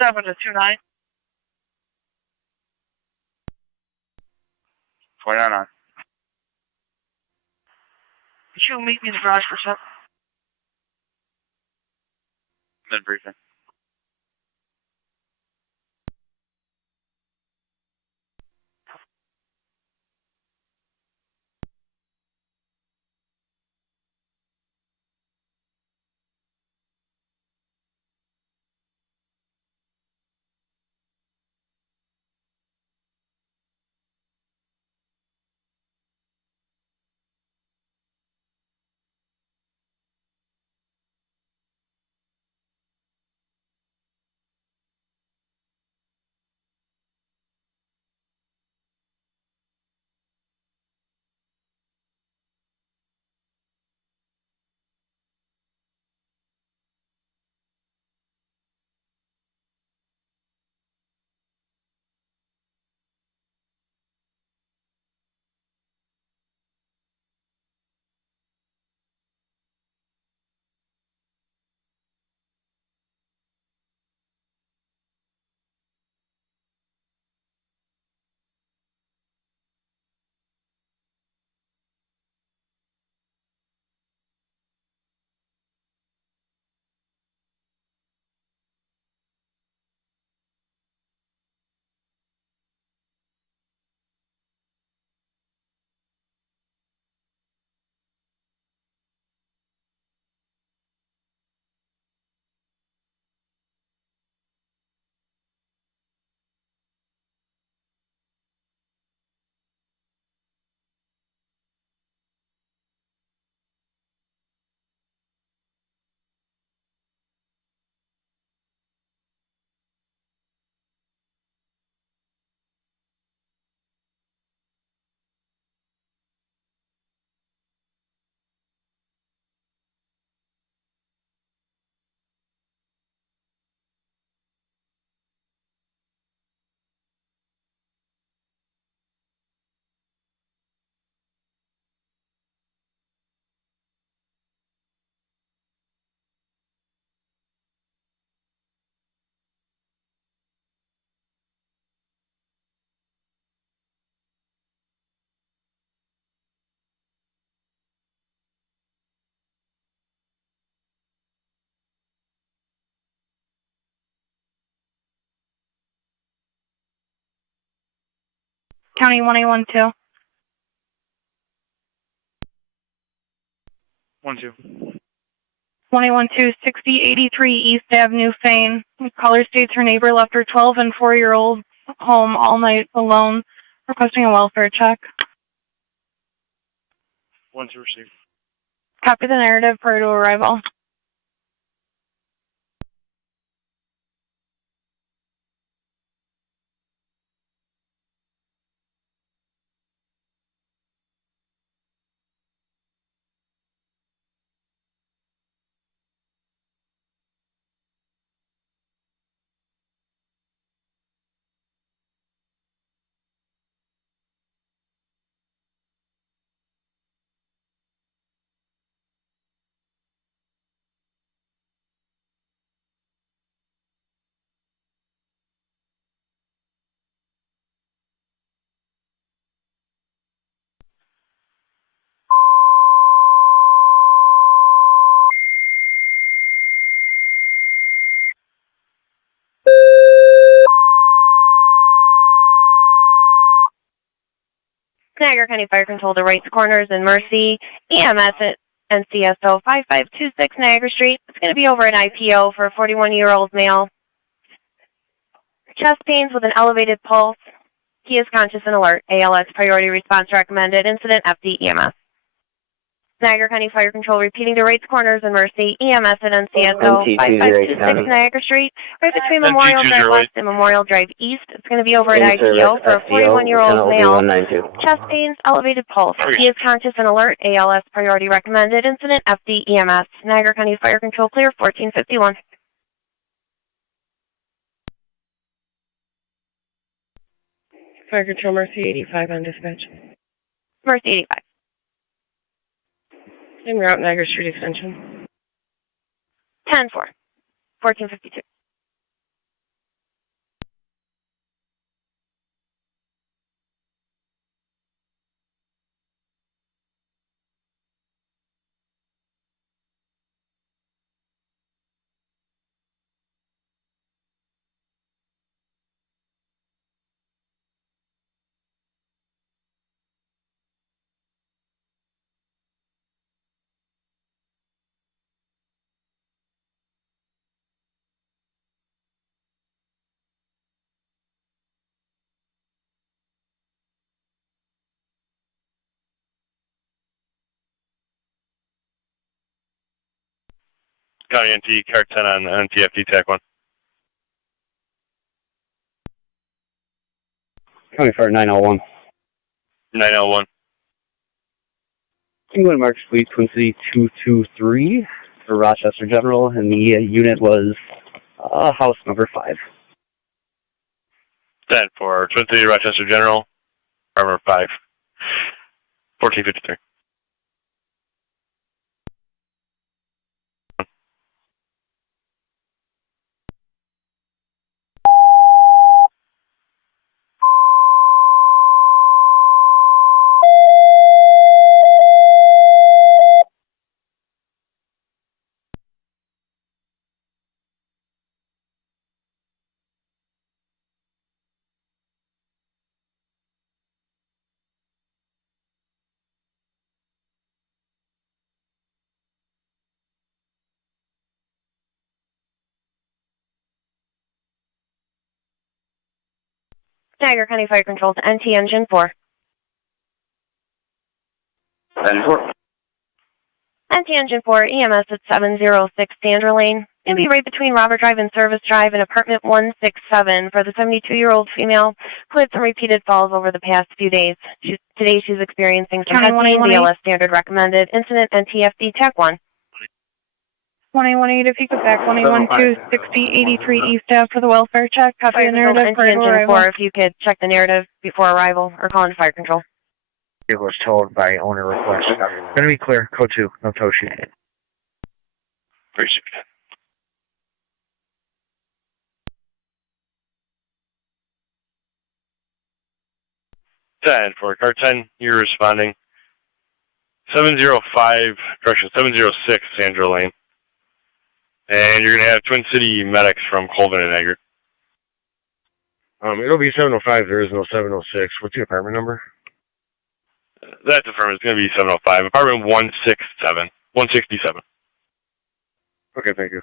7 to 29. 29 on. Could you meet me in the garage for a sec? Mid-briefing. County 1812. 1-2. 2012 6083 East Avenue, Fane. Caller states her neighbor left her 12 and 4-year-old home all night alone, requesting a welfare check. 1-2 received. Copy the narrative prior to arrival. Niagara County Fire Control to Rights Corners and Mercy, EMS at NCSO 5526 Niagara Street. It's going to be over an IPO for a 41-year-old male. Chest pains with an elevated pulse. He is conscious and alert. ALS priority response recommended. Incident FD EMS. Niagara County Fire Control repeating to Rights Corners and Mercy, EMS at NCSO 5526 Niagara Street, right between Memorial Drive West and Memorial Drive East. It's going to be over at IPO for a 41-year-old male. Chest pains, elevated pulse. He is conscious and alert. ALS priority recommended. Incident FD EMS. Niagara County Fire Control clear 1451. Fire Control Mercy 85 on dispatch. Mercy 85. Same route, Niagara Street Extension. 10-4. 1452. County NT, car 10 on NTFD TAC 1. County Fire 901. 901. England Marks Fleet, Twin City 223 for Rochester General, and the unit was house number 5. 10 for Twin City Rochester General, Armor 5, 1453. Niagara County Fire Control to NT Engine 4. NT Engine 4, EMS at 706 Sandra Lane. It'll be right between Robert Drive and Service Drive in apartment 167 for the 72-year-old female who had some repeated falls over the past few days. Today she's experiencing some head pain, BLS standard recommended. Incident NTFD TAC 1. 1818, if you could back 112 6083 East Ave for the welfare check. Copy the narrative for Engine arrival. 4, if you could check the narrative before arrival or call in fire control. It was towed by owner request. Gonna be clear. Code 2, no tow sheet. Appreciate it. 10 for car 10, you're responding. 705, correction, 706 Sandra Lane. And you're going to have Twin City medics from Colvin and Niagara. It'll be 705. There is no 706. What's the apartment number? That's affirmed. It's going to be 705. Apartment 167. 167. Okay, thank you.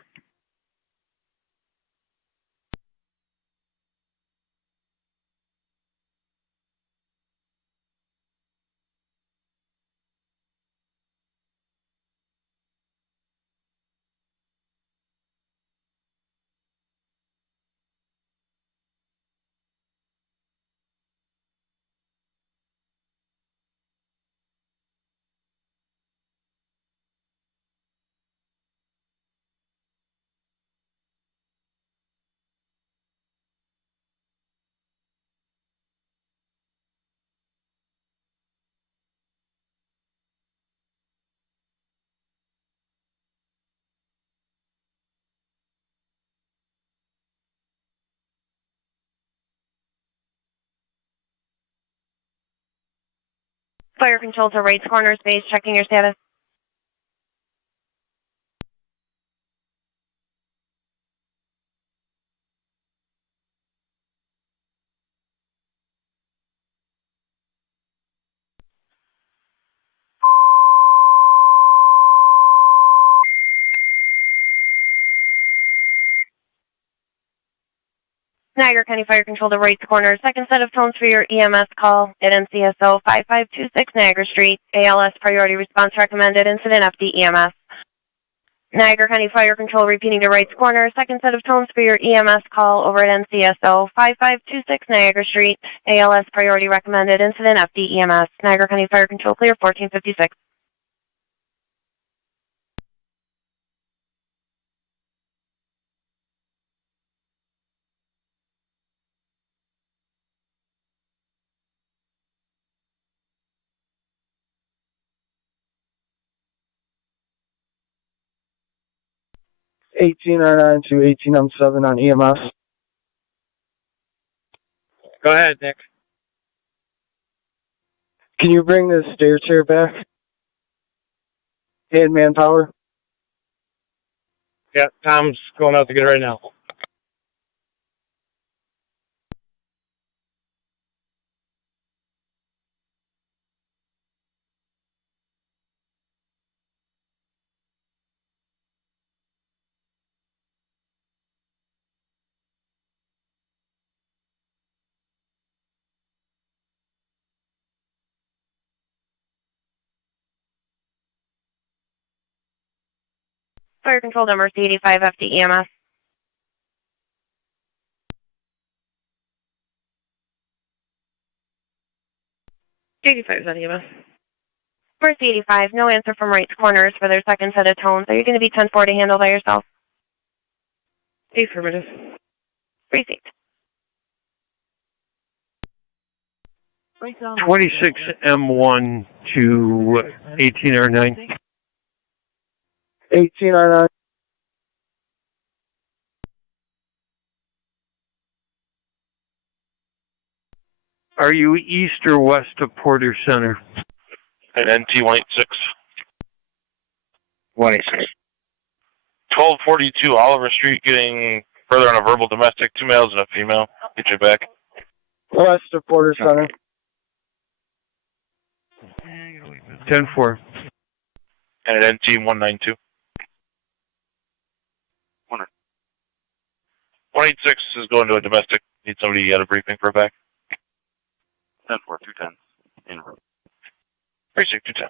Fire control to right corner space, checking your status. Niagara County Fire Control to right corner. Second set of tones for your EMS call at NCSO 5526 Niagara Street. ALS priority response recommended. Incident FD EMS. Niagara County Fire Control repeating to right corner. Second set of tones for your EMS call over at NCSO 5526 Niagara Street. ALS priority recommended. Incident FD EMS. Niagara County Fire Control clear 1456. $18.09 to $18.07 on EMS. Go ahead, Nick. Can you bring the stair chair back? And manpower? Yeah, Tom's going out to get it right now. Fire control number 85 FD EMS. $85 on EMS. Mercy 85, no answer from right corners for their second set of tones. Are you going to be 10-4 to handle by yourself? Affirmative. Received. 26 M1 to 18R9. 18R9. Are you east or west of Porter Center? And NT 186. 186. 1242 Oliver Street, getting further on a verbal domestic, 2 males and a female. Get you back. West of Porter Center. 10-4. And at NT 192. 186 is going to a domestic. Need somebody at a briefing for a back. 10-4, 210. In room. Precinct 210.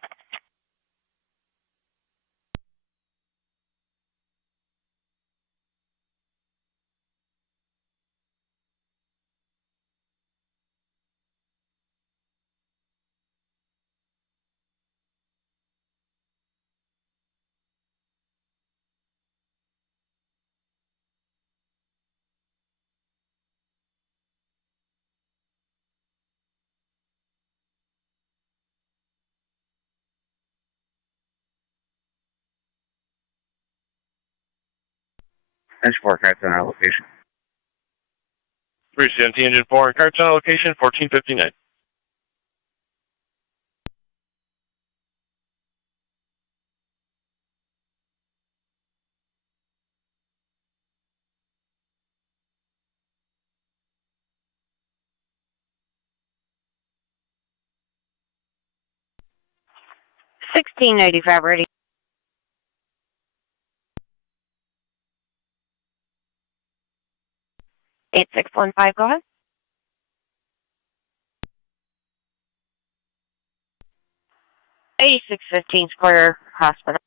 Engine 4, carts on our location. Reach NT Engine 4, carts on location, 1459. $16.95 ready. $8615, go ahead. $8615 Square Hospital.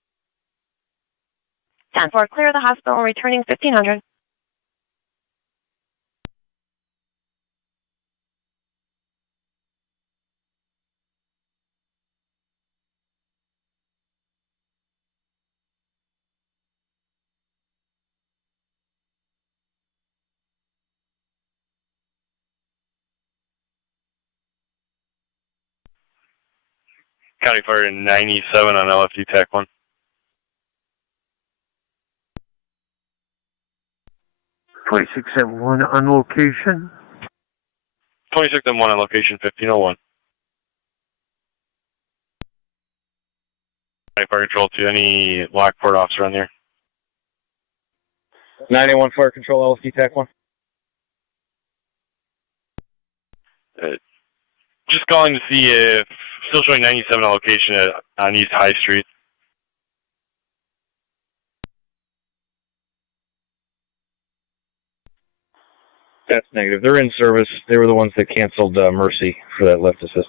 10-4, clear the hospital, returning 1500. County Fire 97 on LFD TAC 1. 26 M1 on location. 26 M1 on location, 1501. County Fire Control to any Lockport officer on there. 91 Fire Control, LFD TAC 1. Just calling to see if still showing 97 on location on East High Street. That's negative. They're in service. They were the ones that canceled Mercy for that lift assist.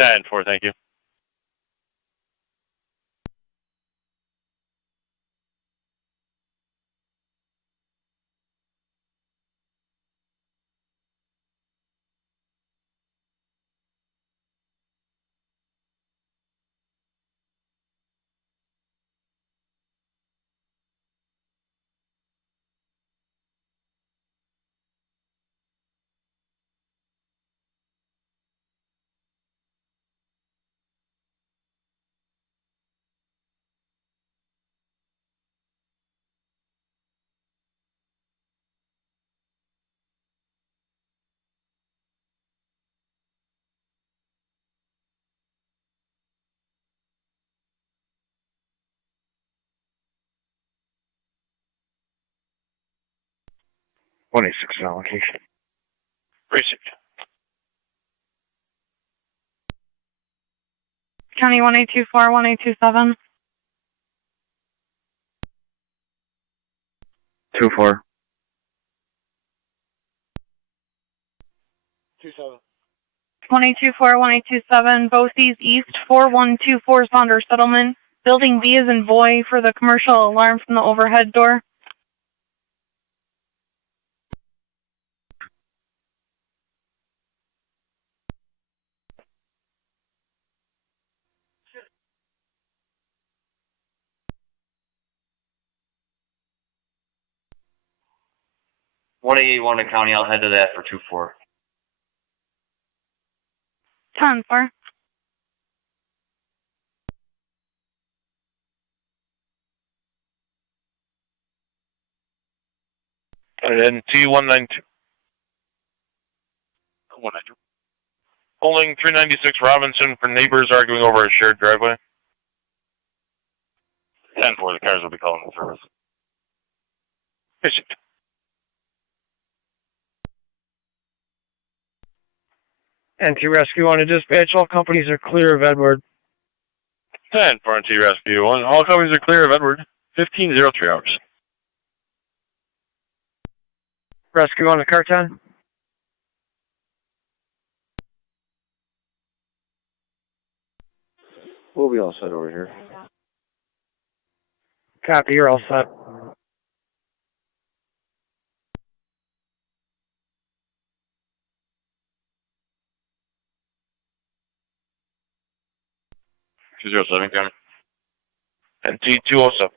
10-4, thank you. On location. Precinct. County 1824, 1827. 2-4. 27. 1824, 1827, Boces East, 4124 Saunders Settlement, Building B is in boy for the commercial alarm from the overhead door. One in county, I'll head to that for 2-4. 10-4. And then T192. 192. Pulling 396 Robinson for neighbors arguing over a shared driveway. 10-4, the cars will be calling the service. Received. NT-Rescue 1 to dispatch. All companies are clear of Edward. 10 for NT Rescue 1. All companies are clear of Edward. 1503 hours. Rescue 1 to car 10. We'll be all set over here. Copy, you're all set. T07 County. And T207.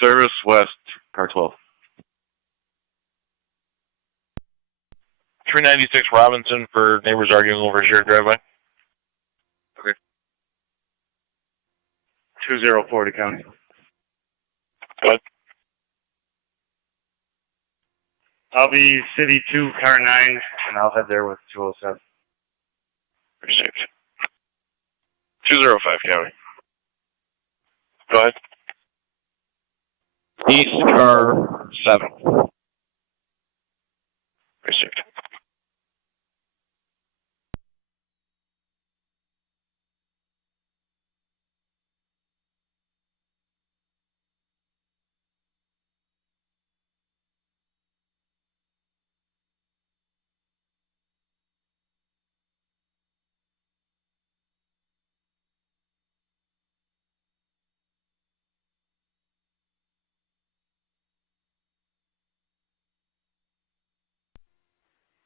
Service West, car 12. 396 Robinson for neighbors arguing over a shared driveway. Okay. 204 to county. Go ahead. I'll be City 2, car 9, and I'll head there with 207. Received. 205 County. Go ahead. East, car 7. Received.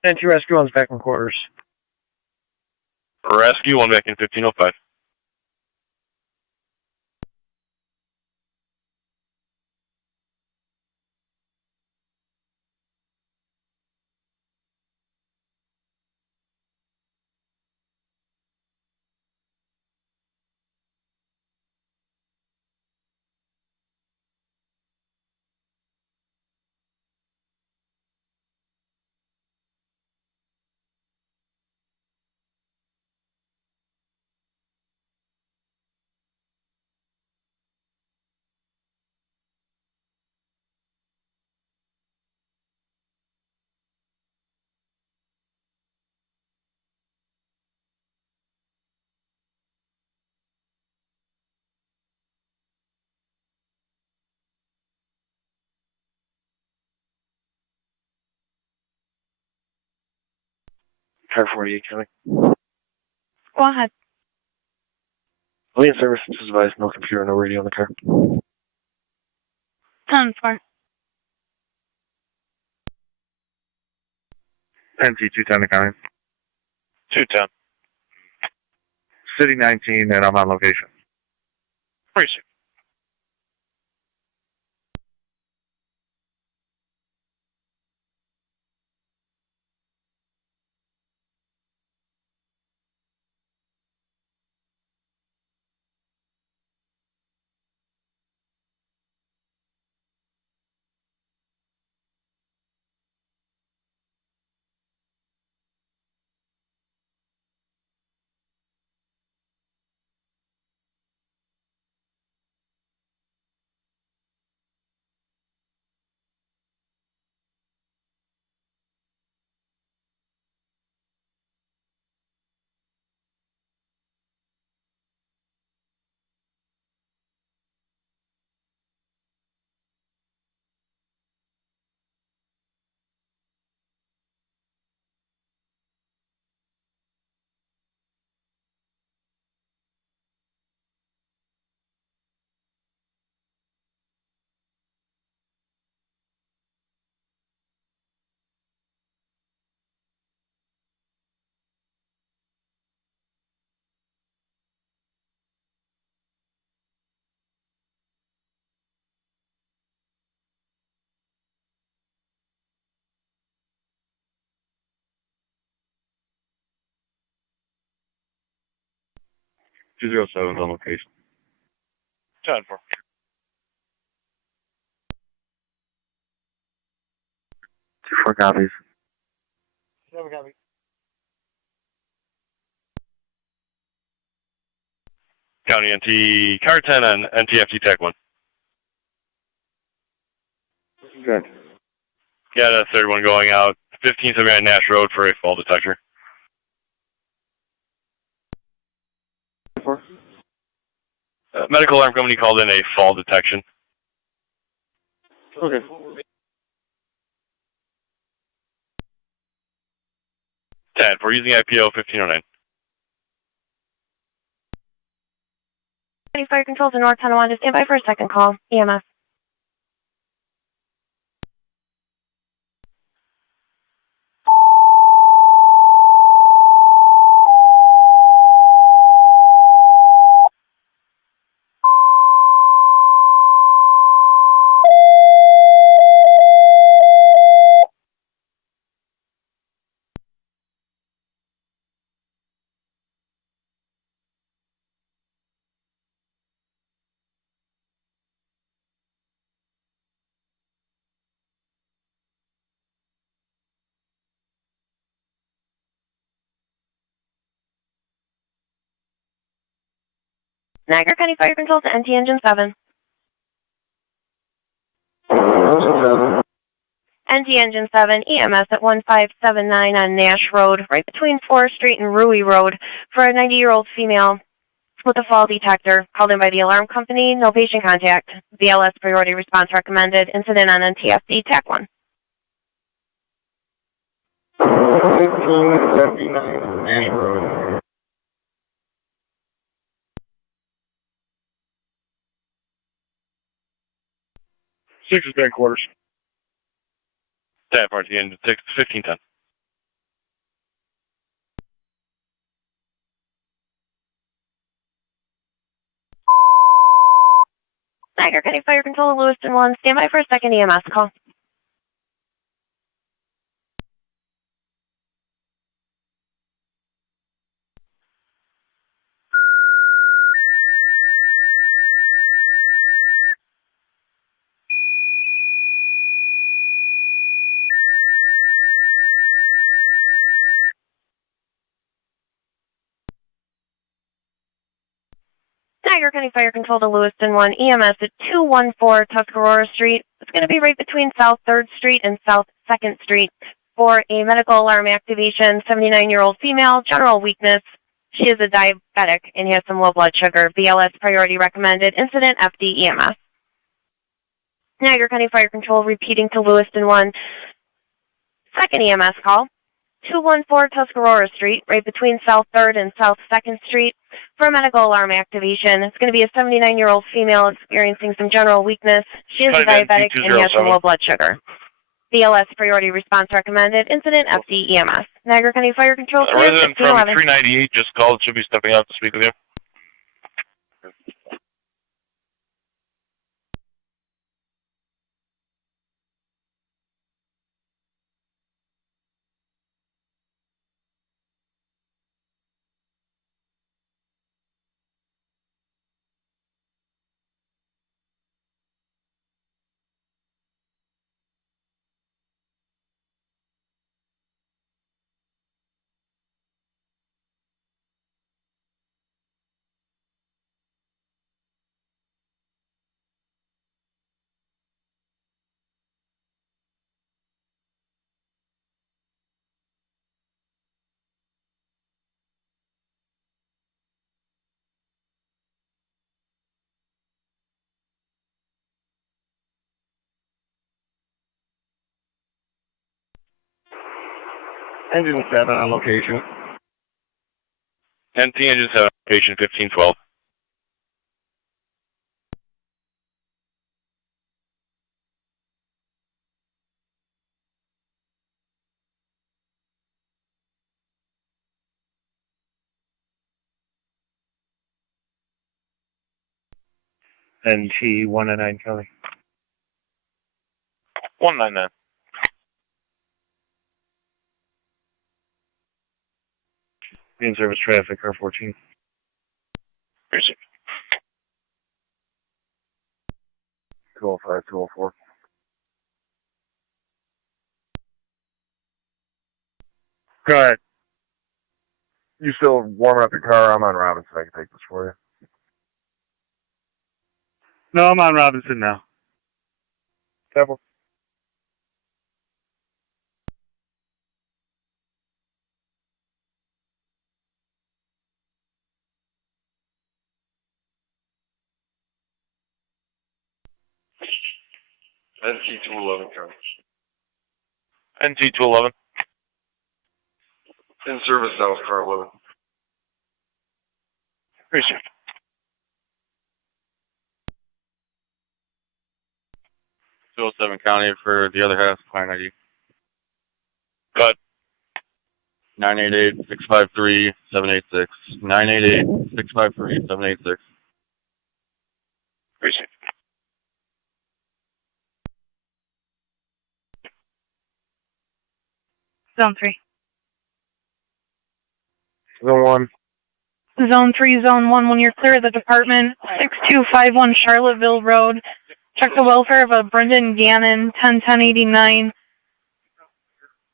NT-Rescue 1's back in quarters. Rescue 1 back in 1505. Car 48 County. Go ahead. Lane service is advised, no computer, no radio in the car. 10-4. NT210 County. 210. City 19, and I'm on location. Received. 207 is on location. 10-4. 2-4 copies. 7 copy. County NT car 10 on NTFT TAC 1. Good. Got a third one going out, 1579 Nash Road for a fall detector. Medical alarm company called in a fall detection. Okay. Ted, we're using IPO 1509. Fire control to North Tonawanda. Stand by for a second call. EMS. Niagara County Fire Control to NT Engine 7. NT Engine 7, EMS at 1579 on Nash Road, right between 4th Street and Ruey Road, for a 90-year-old female with a fall detector, called in by the alarm company, no patient contact. BLS priority response recommended. Incident on NTFD TAC 1. Nash Road. Six is back quarters. Ted, party end 1510. Niagara County Fire Control, Lewiston 1. Stand by for a second EMS call. Niagara County Fire Control to Lewiston 1, EMS at 214 Tuscarora Street. It's going to be right between South 3rd Street and South 2nd Street for a medical alarm activation. 79-year-old female, general weakness. She is a diabetic and has some low blood sugar. BLS priority recommended. Incident FD EMS. Niagara County Fire Control repeating to Lewiston 1. Second EMS call. 214 Tuscarora Street, right between South 3rd and South 2nd Street, for a medical alarm activation. It's going to be a 79-year-old female experiencing some general weakness. She is a diabetic and has some low blood sugar. BLS priority response recommended. Incident FD EMS. Niagara County Fire Control. A resident from 398 just called. Should be stepping out to speak with you. Engine 7 on location. NT Engine 7, location 1512. NT 199 Kelly. 199. In service traffic, car 14. 205, 204. Go ahead. You still warming up your car? I'm on Robinson. I can take this for you. No, I'm on Robinson now. Careful. NT211 car. NT211. In service now, car 11. Appreciate it. Seven County for the other half, client ID. Cut. 988-653-786. 988-653-786. Appreciate it. Zone 3. Zone 1. Zone 3, Zone 1, when you're clear of the department, 6251 Charlottesville Road. Check the welfare of a Brendan Gannon, 101089.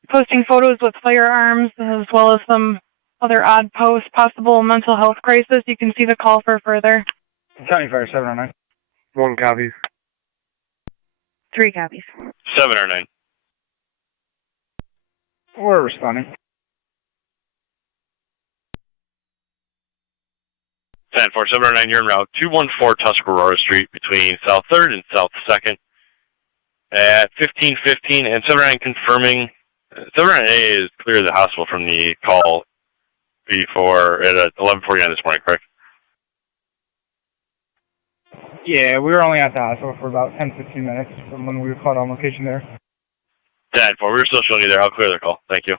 Posting photos with firearms as well as some other odd posts, possible mental health crisis. You can see the call for further. County Fire 709. 1 copy. 3 copies. 7 or 9. We're responding. 10-4, 709, you're en route. 214 Tuscarora Street between South 3rd and South 2nd at 15:15, and 709 confirming 709A is clear of the hospital from the call before at 11:49 this morning, correct? Yeah, we were only at the hospital for about 10-15 minutes from when we were called on location there. 10-4, we were still showing you there. I'll clear the call. Thank you.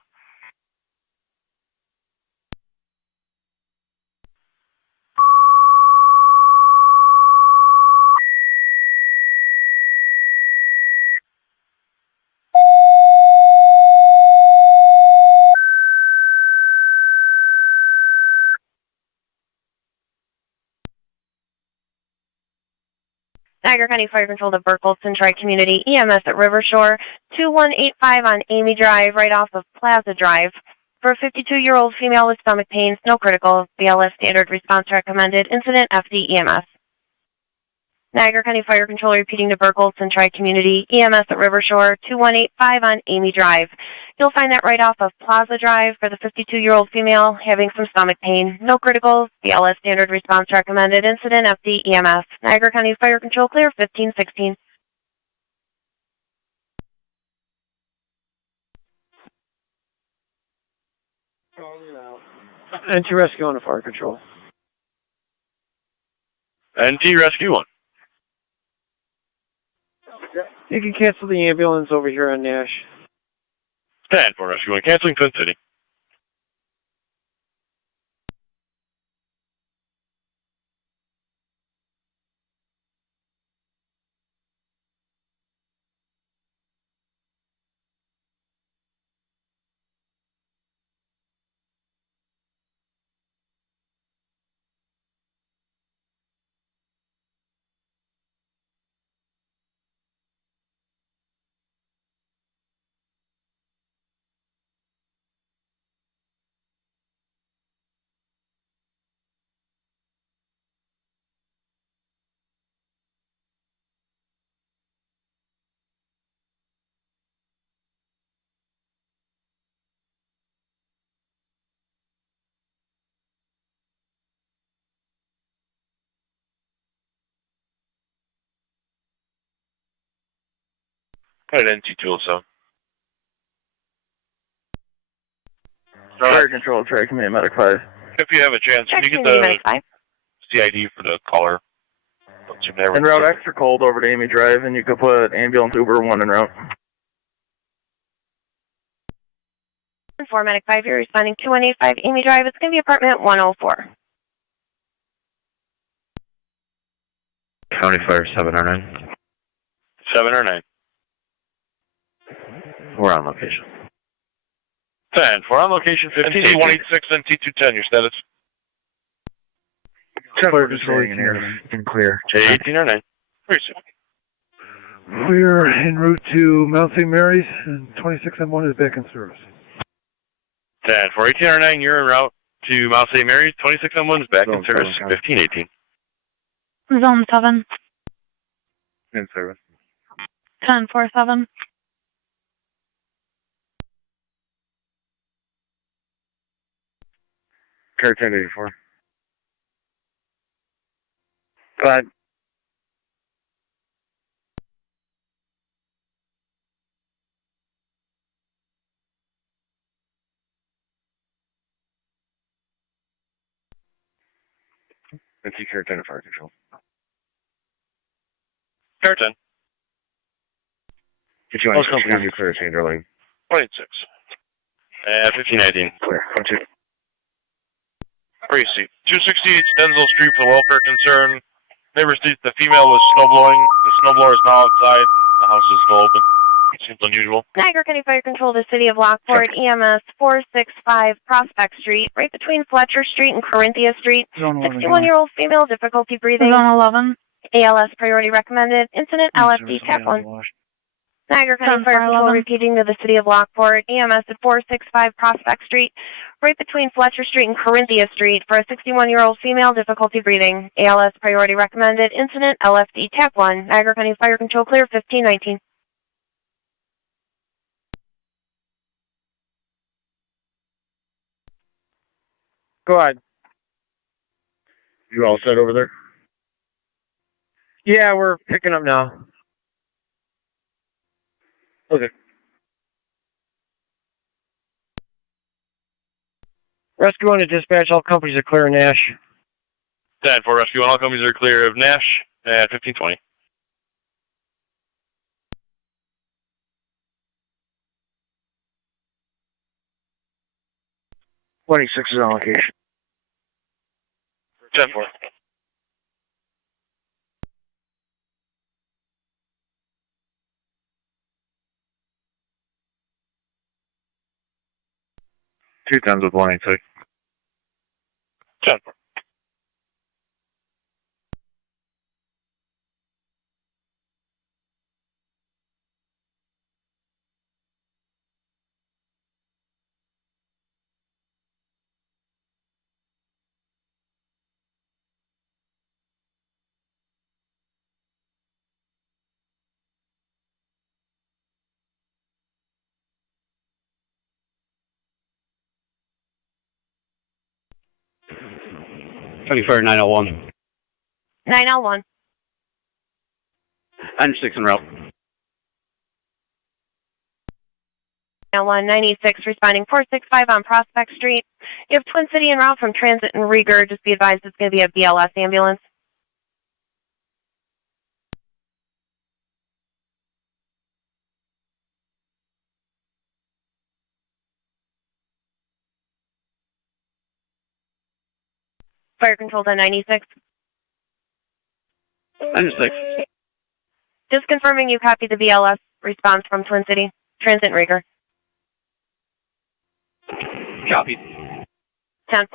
Niagara County Fire Control to Burkholz Tri-Community EMS at River Shore, 2185 on Amy Drive, right off of Plaza Drive. For a 52-year-old female with stomach pains, no critical, BLS standard response recommended, incident FD EMS. Niagara County Fire Control repeating to Burkholz Tri-Community EMS at River Shore, 2185 on Amy Drive. You'll find that right off of Plaza Drive for the 52-year-old female having some stomach pain. No criticals, BLS standard response recommended, incident FD EMS. Niagara County Fire Control clear, 1516. NT Rescue on the Fire Control. NT Rescue 1. You can cancel the ambulance over here on Nash. 10-4, Rescue 1, canceling Twin City. At NT207. Fire Control, Tri-Community Medic 5. If you have a chance, can you get the CID for the caller? En route extra cold over to Amy Drive, and you could put ambulance Uber 1 en route. 4 Medic 5, you're responding 2185 Amy Drive. It's going to be apartment 104. County Fire 709. 7 or 9. We're on location. 10-4, on location 15. NT186, NT210, your status? Fire Control 18 and clear. 18 or 9. We're en route to Mount St. Mary's, and 26M1 is back in service. 10 for 1809, you're en route to Mount St. Mary's. 26M1 is back in service. 1518. Zone 7. In service. 10-4-7. Car 1084. Go ahead. And see car 10 at fire control. Car 10. If you want to use clear change lane. 26. 1519. Clear. 1-2. Tracy, 268 Stenzel Street for welfare concern. Neighbor states the female was snowblowing. The snowblower is now outside and the house is still open. It seems unusual. Niagara County Fire Control, the City of Lockport, EMS 465 Prospect Street, right between Fletcher Street and Corinthia Street. 61-year-old female, difficulty breathing. Zone 11. ALS priority recommended. Incident LFD TAC 1. Niagara County Fire Control repeating to the City of Lockport, EMS at 465 Prospect Street, right between Fletcher Street and Corinthia Street for a 61-year-old female, difficulty breathing. ALS priority recommended. Incident LFD TAC 1. Niagara County Fire Control clear. 1519. Go ahead. You all set over there? Yeah, we're picking up now. Okay. Rescue 1 to dispatch, all companies are clear, Nash. 10 for rescue, and all companies are clear of Nash at 1520. Twenty-six is on location. 10 for. Two times with 186. 10 for. For 901. 9L1. I'm 6 en route. 9L1, 96, responding 465 on Prospect Street. You have Twin City en route from Transit and Rieger. Just be advised it's going to be a BLS ambulance. Fire controlled on 96. 96. Just confirming you copy the BLS response from Twin City, Transit and Rieger. Copy. 10-4.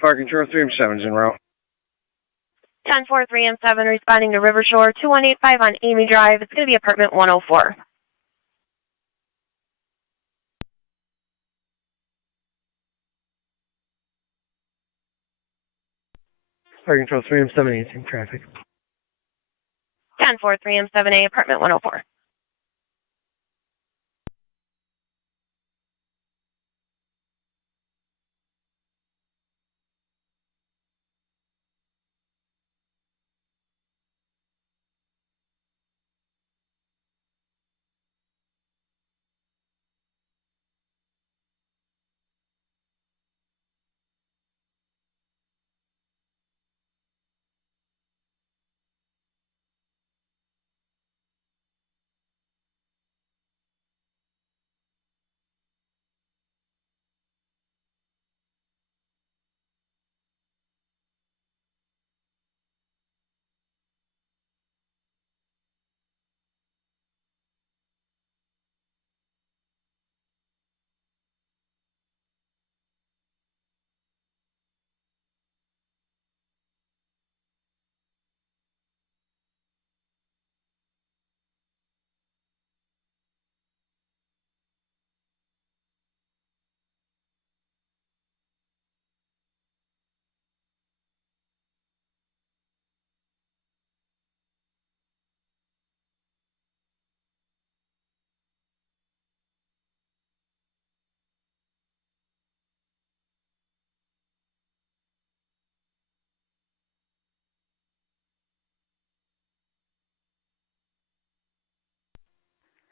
Fire control 3M7 is en route. 10-4, 3M7 responding to River Shore, 2185 on Amy Drive. It's going to be apartment 104. Fire control 3M7 in traffic. 10-4, 3M7A, apartment 104.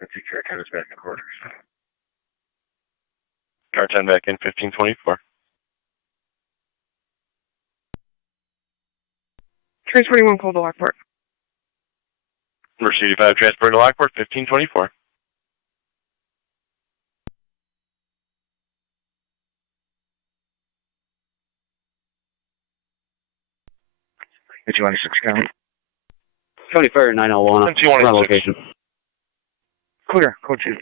I'll take care of tenants back in quarters. Car 10 back in 1524. Transporting 1 call to Lockport. Emergency 5 transport to Lockport 1524. It's 26 County. County Fire 901. It's 216. On location. Clear. Code 2.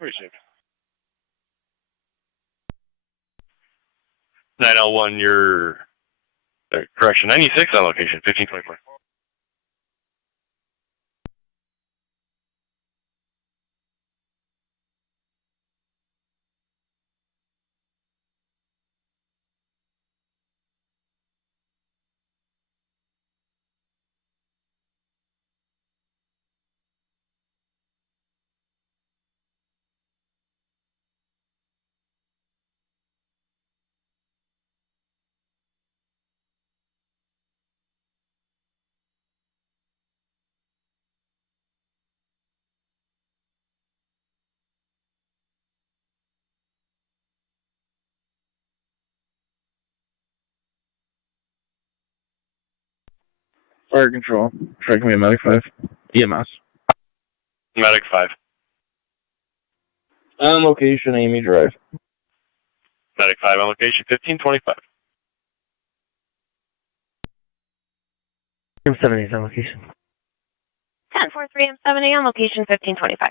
Received. 901, your correction, 96 on location, 1524. Fire control. Tracking me a Medic 5. EMS. Medic 5. On location, Amy Drive. Medic 5 on location, 1525. M70 on location. 1043 M70 on location 1525.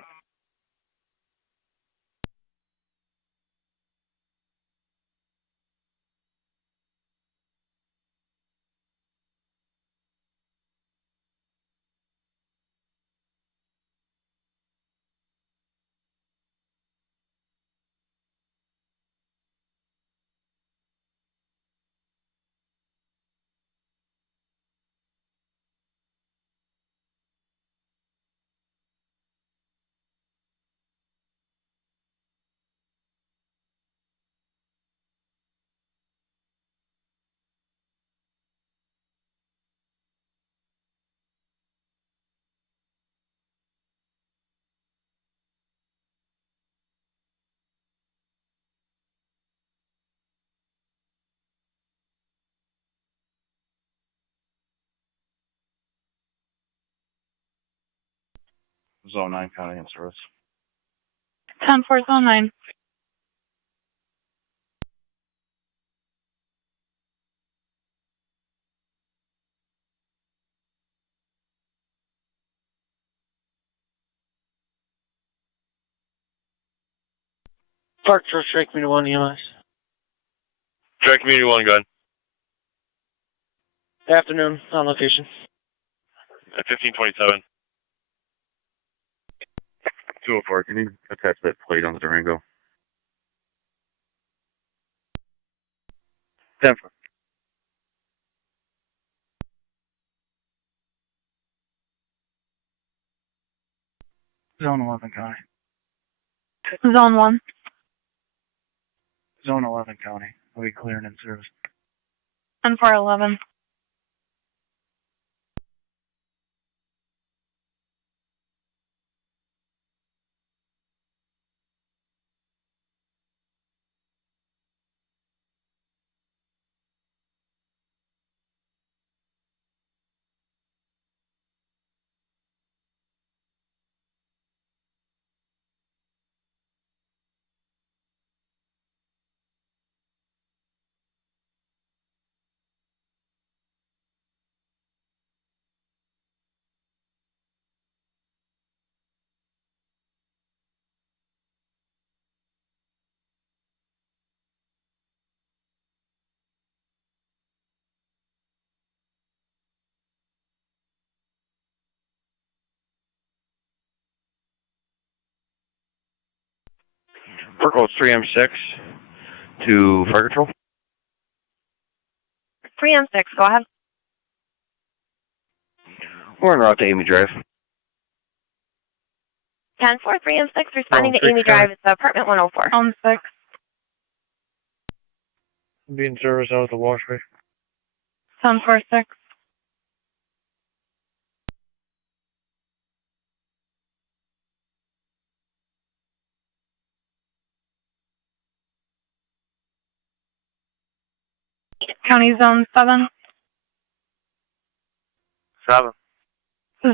Zone 9 County in service. 10-4 Zone 9. Park Church, Strike me to 1 EMS. Direct community 1, go ahead. Afternoon, on location. At 1527. 204, can you attach that plate on the Durango? 10-4. Zone 11 County. Zone 1. Zone 11 County. Are we clearing in service? 10-4-11. Fire code 3M6 to Fire Control. 3M6, go ahead. We're en route to Amy Drive. 10-4 3M6 responding to Amy Drive. It's apartment 104. Zone 6. Be in service out at the washway. 10-4-6. County Zone 7. 7.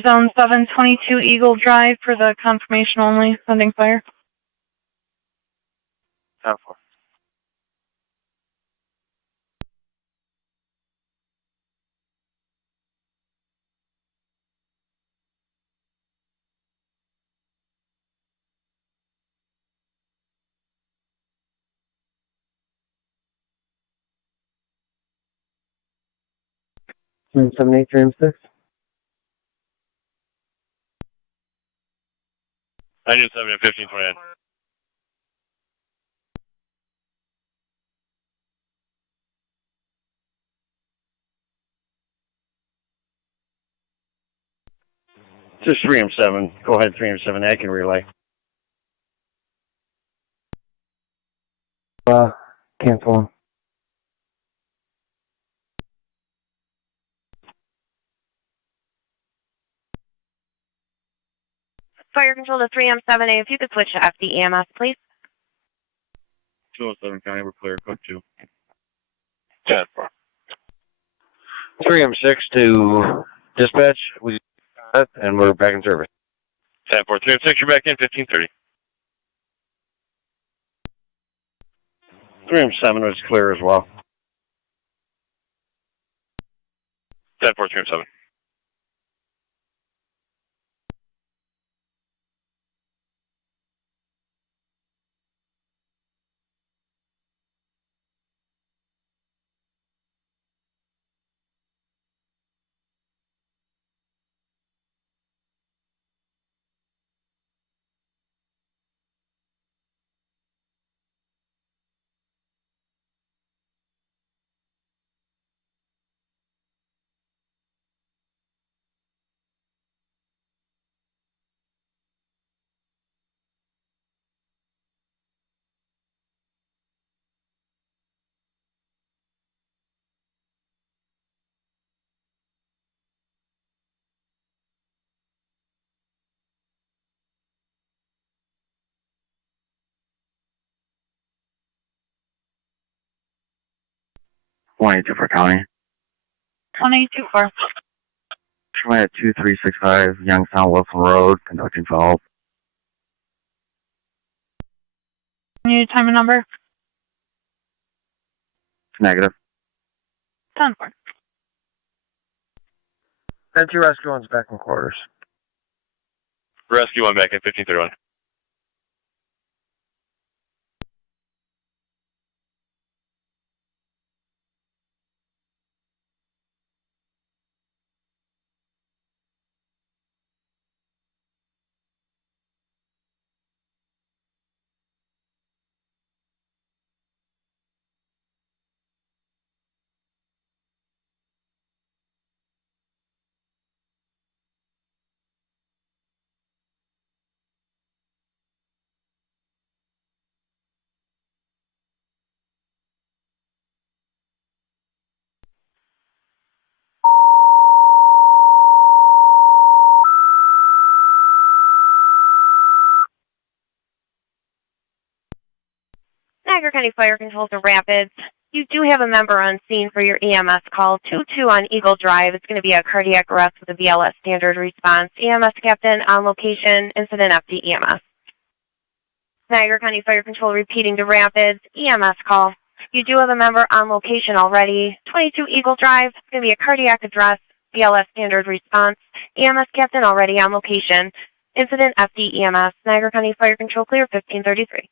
Zone 7, 22 Eagle Drive for the confirmation only, pending fire. 10-4. Room 78, room 6. Engine 7 at 1529. Just 3M7. Go ahead, 3M7. I can relay. Cancel. Fire control to 3M7A. If you could switch to FD EMS, please. 207 County, we're clear. Code 2. 10-4. 3M6 to dispatch. We got it, and we're back in service. 10-4. 3M6, you're back in 1530. 3M7 was clear as well. 10-4. 3M7. For County. 182-4. Showing at 2365 Youngstown Wilson Road, conducting follow-up. Need time and number? Negative. 10-4. Sentry Rescue one's back in quarters. Rescue 1 back in 1531. Niagara County Fire Control to Rapids. You do have a member on scene for your EMS call. 22 on Eagle Drive. It's going to be a cardiac arrest with a BLS standard response. EMS captain on location. Incident FD EMS. Niagara County Fire Control repeating to Rapids. EMS call. You do have a member on location already. 22 Eagle Drive. It's going to be a cardiac address. BLS standard response. EMS captain already on location. Incident FD EMS. Niagara County Fire Control clear 1533.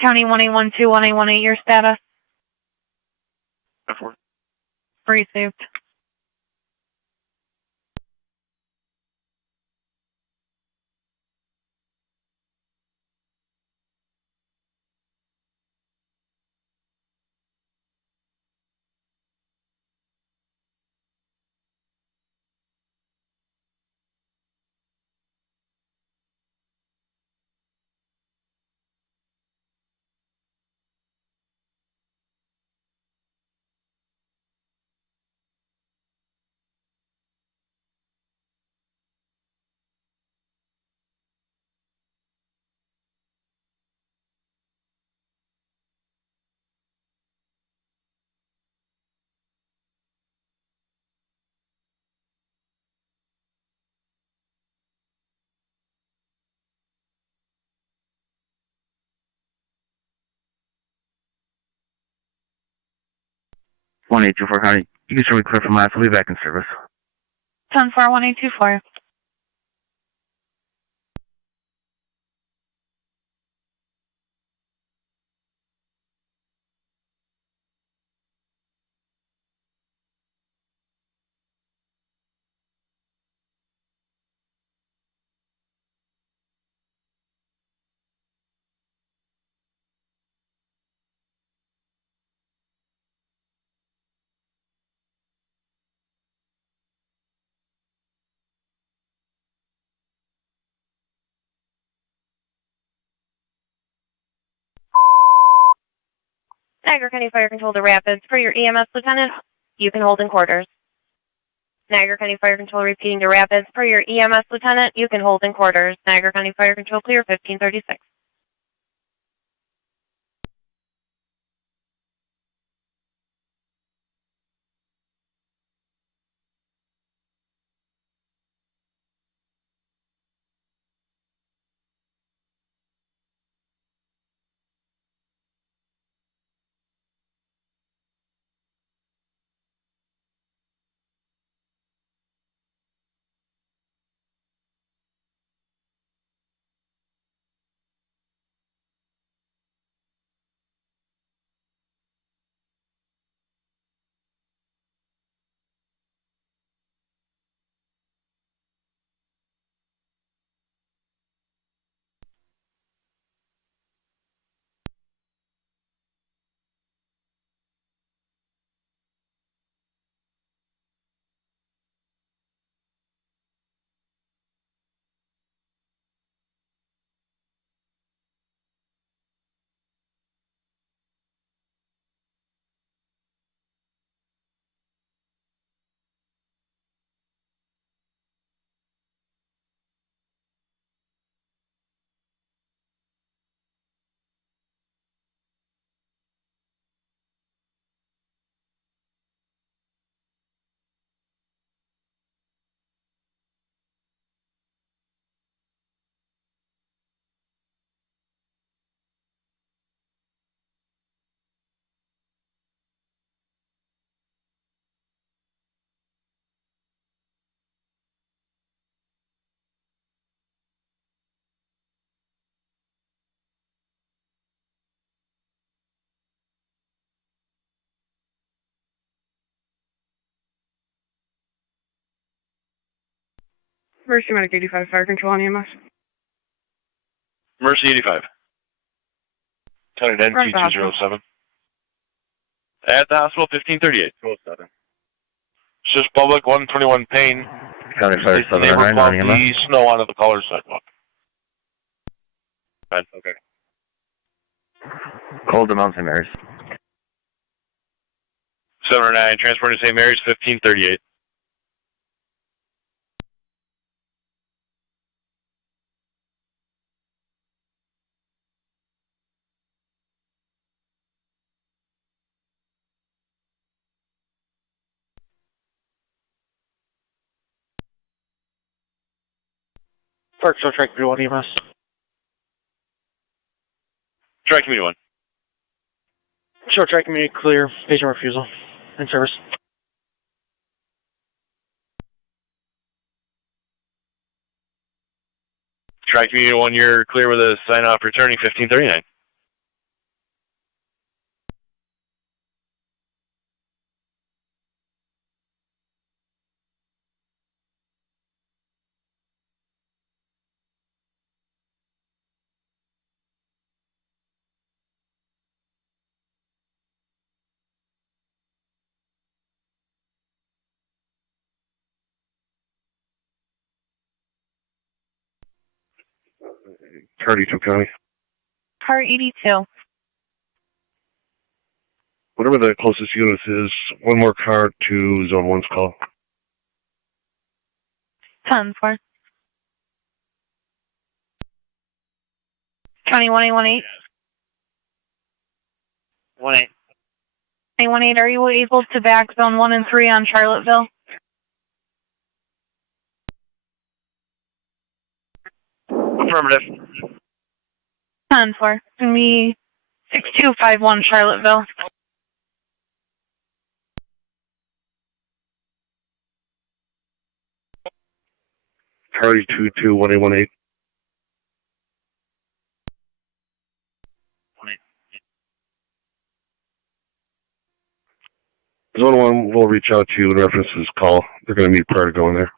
County 1812, 1818, your status? Received. One 824 County. You can show me clear for miles. We'll be back in service. 10-4, 1824. Niagara County Fire Control to Rapids. For your EMS lieutenant, you can hold in quarters. Niagara County Fire Control repeating to Rapids. For your EMS lieutenant, you can hold in quarters. Niagara County Fire Control clear 1536. Mercy Medic 85 Fire Control on EMS. Mercy 85. County Front of the 207. At the hospital 1538. 207. It's just public 121 Payne. County Fire The neighbor 709 plowed on the EMS. snow onto the color sidewalk. Fine. Okay. Cold to Mount St. Mary's. 709, transporting to St. Mary's 1538. Park, show track 31 EMS. Track community 1. Show track community clear. Patient refusal. In service. Track community 1, you're clear with a sign off returning 1539. Car 82 County. Car 82. Whatever the closest unit is, one more car to Zone 1's call. 10-4. County 1818. 1-8. 18, are you able to back Zone 1 and 3 on Charlottesville? Affirmative. 10-4. Can be 6251 Charlottesville. Car 82 to 1818. Zone 1 will reach out to you in reference to this call. They're going to meet prior to going there.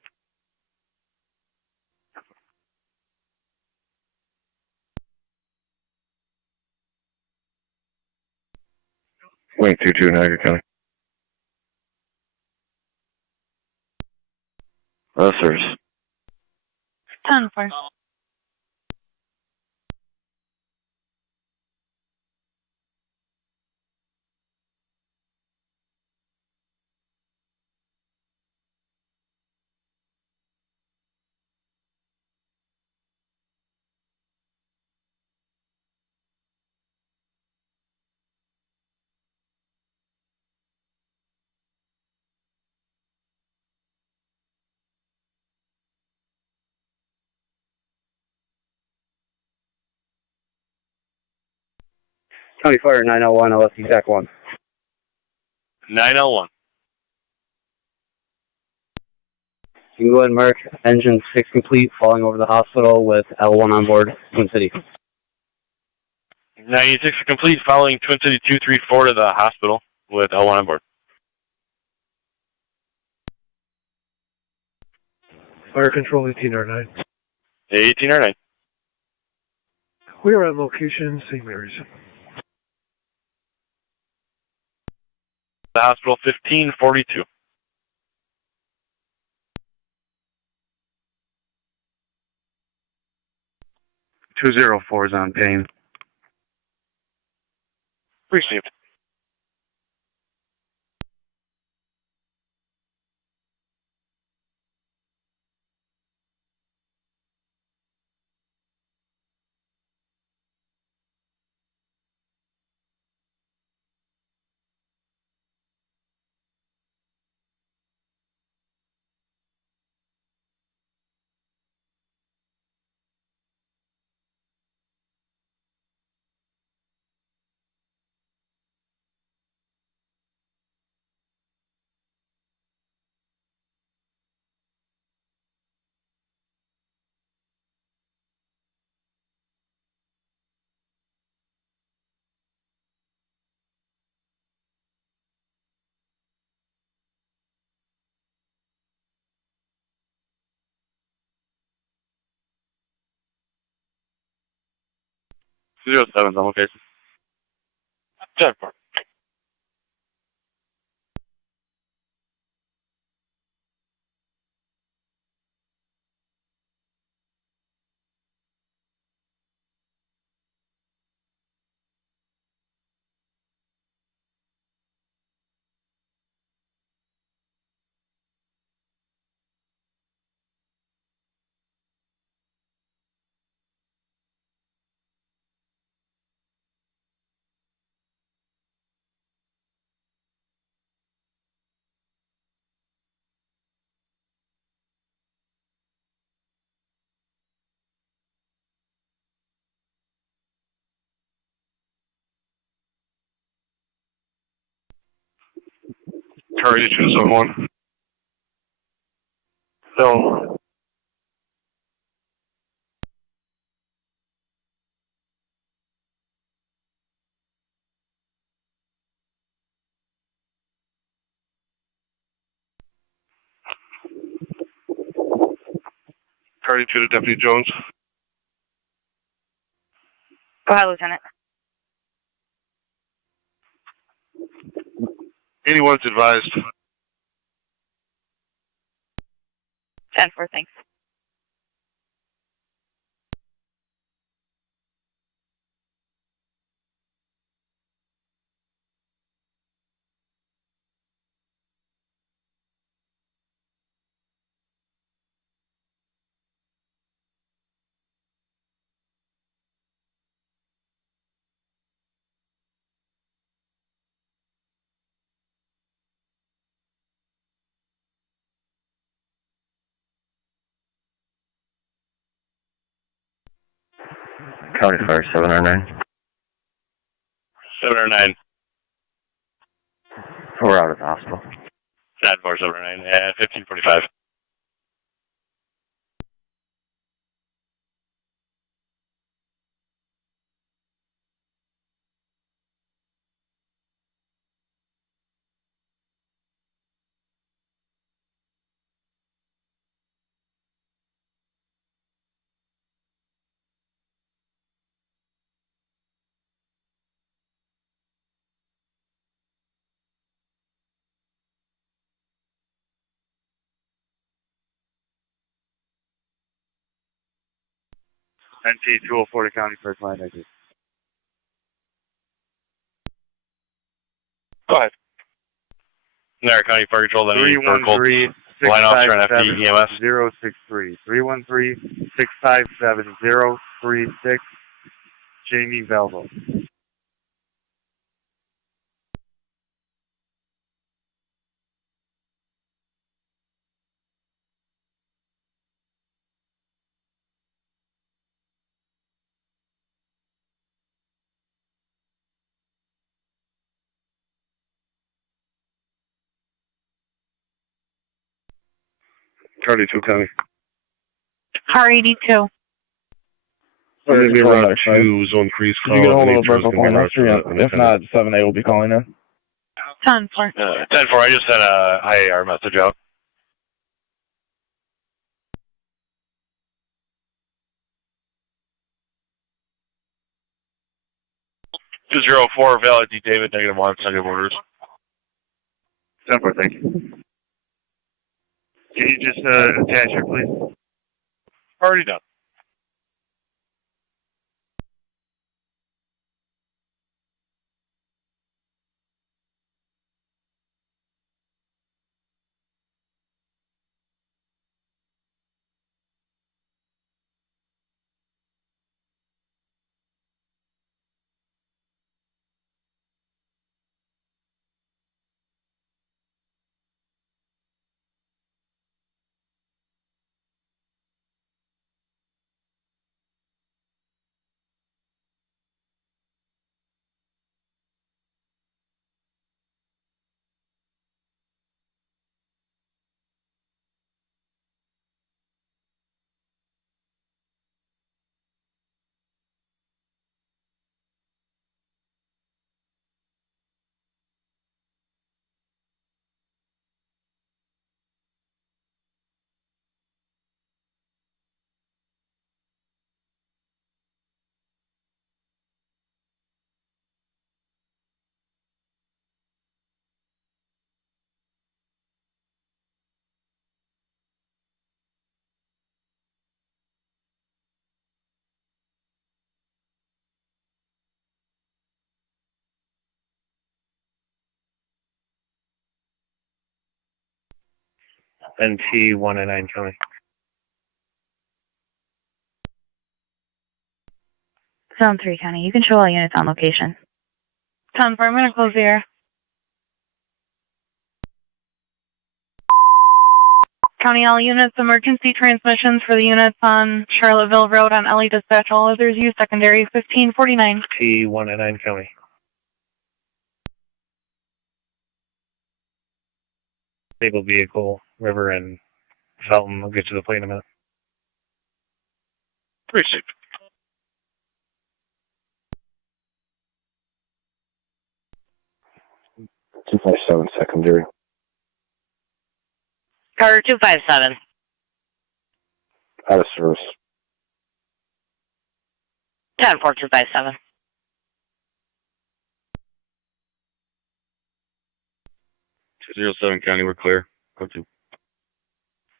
Wing 22, Niagara County. Sirs. 10-4. County Fire 901, LS TAC 1. 901. You can go ahead and mark engine 6 complete, falling over the hospital with L1 on board, Twin City. 96 complete, following Twin City 234 to the hospital with L1 on board. Fire Control 18R9. 1809. We are on location, St. Mary's. The hospital 1542. .204 is on Payne. Received. Zero 7's on location. 10-4. Car 82 Zone 1. So, Car 82 to Deputy Jones. Go ahead, Lieutenant. 81's advised. 10-4, thanks. County Fire 709. 709. We're out of the hospital. 94709 at 1545. NT 204 to County First Line exit. Go ahead. Niagara County Fire Control, then 313 line officer and FD EMS. 063. 313 657 036. Jamie Belvo. Charlie 2 County. Car 82. I'm going to be around 2, zone freeze call. Did you get a hold of a personal point us? If not, 7A will be calling in. 10-4. 10-4, I just sent a IAR message out. $204, valid D. David, -1, negative orders. 10-4, thank you. Can you just attach it, please? Already done. NT 109 County. Zone 3 County. You can show all units on location. 10-4, I'm going to close the air. County all units, emergency transmissions for the units on Charlottesville Road on LE Dispatch. All others use secondary 1549. T 109 County. Stable vehicle, River and Felton. I'll get to the plane in a minute. Received. $257 secondary. Car 257. Out of service. 10-4, 257. 207 County, we're clear. Go to.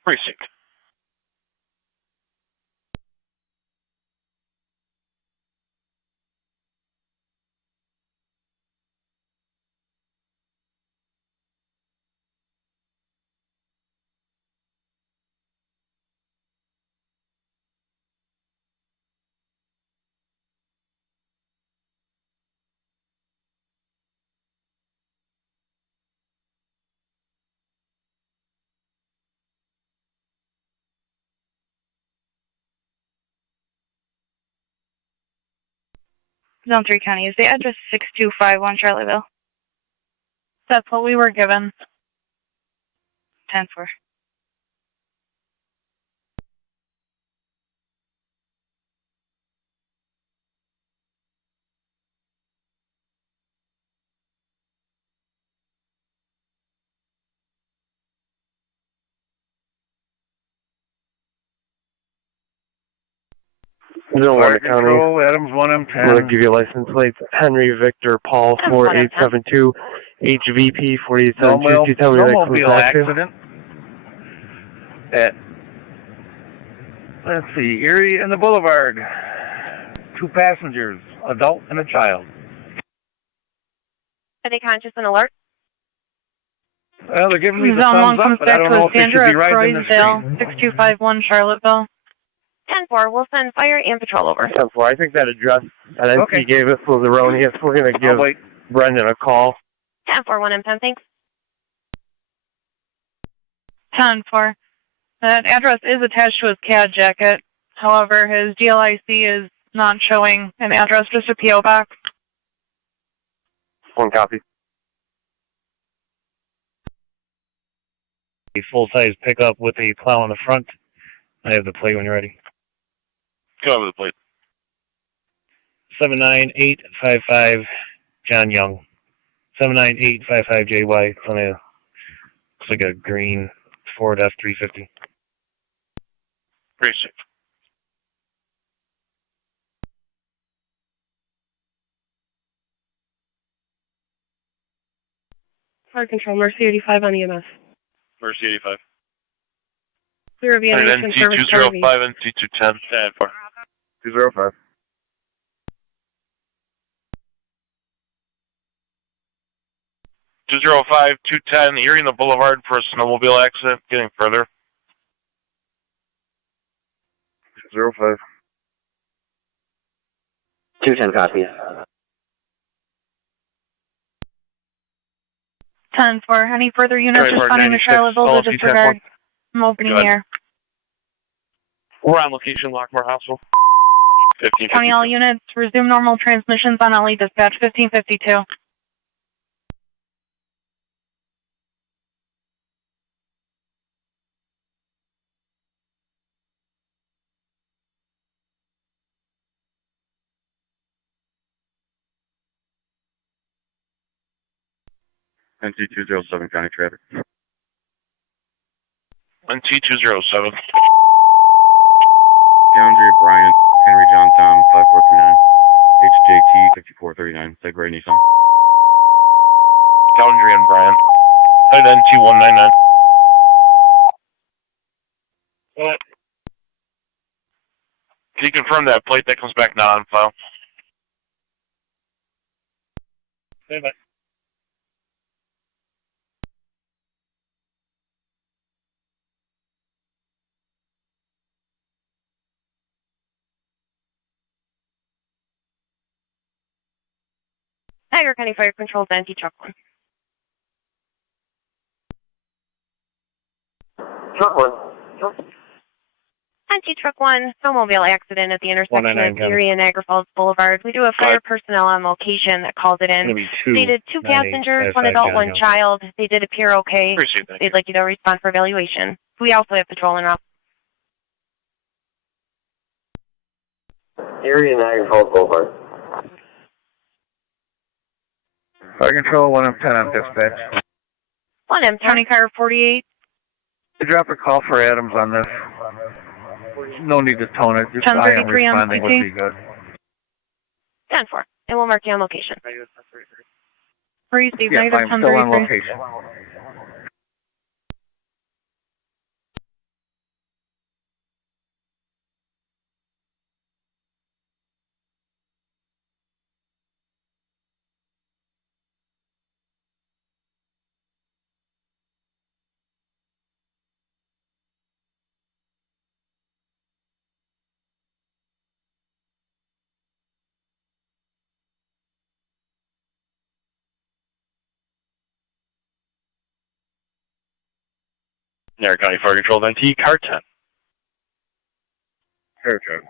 Received. Zone 3 County, is the address 6251 Charlottesville? That's what we were given. 10-4. Tonawanda County. Control, Adams 1M10. I'm going to give you license plates. Henry Victor Paul 4872 HVP 4872. Tell me where that comes Snowmobile back to. accident. At, let's see, Erie and the Boulevard. 2 passengers, adult and a child. Are they conscious and alert? Well, they're giving me the Zone 1 thumbs comes up, but I back don't to know if they should Sandra be at riding in the Croydale, street. 6251 Charlottesville. 10-4, we'll send fire and patrol over. 10-4. I think that address that Okay. NC gave us was erroneous. We're going to give Brendan a call. 10-4, 1M10, thanks. 10-4. That address is attached to his CAD jacket. However, his GLIC is not showing an address, just a P.O. box. 1 copy. A full-size pickup with a plow on the front. I have the plate when you're ready. Go over the plate. 79855 John Young. 79855 JY. It's on a, looks like a green Ford F-350. Pretty safe. Fire control, Mercy 85 on EMS. Mercy 85. Clear of NC 205, NC 210. 10-4. 205. Two 210, Erie in the Boulevard for a snowmobile accident. Getting further. 205. 210 copies. 10-4. Any further units Charlie responding to 96, Charlottesville to LLC disregard? I'm opening the air. We're on location, Lockport Hospital. 1552. County all units, resume normal transmissions on LE dispatch 1552. NC 207 County Traffic. NC 207. Gallantry Brian, Henry John Tom 5439. HJT 5439. Site Gray Nissan. Calendry and Brian. Head NT 199. What? Can you confirm that plate that comes back not on file? Stand by. Niagara County Fire Control, NT Truck 1. Truck 1. NT Truck 1, snowmobile accident at the intersection of 199 Erie and Niagara Falls Boulevard. We do have fire personnel on location that called it in. Stated 2 passengers, 1 adult, 1 child. They did appear okay. Appreciate that. They'd like you to respond for evaluation. We also have patrol en route. Erie and Niagara Falls Boulevard. Fire control, 1M10 on dispatch. 1M County car 48. Drop a call for Adams on this. No need to tone it. Just I am 1033 on responding would CT. be good. 10-4, and we'll mark you on location. Received, Yes, negative I'm still on 1033. location. Niagara County Fire Control, NT, car 10. Fair joke.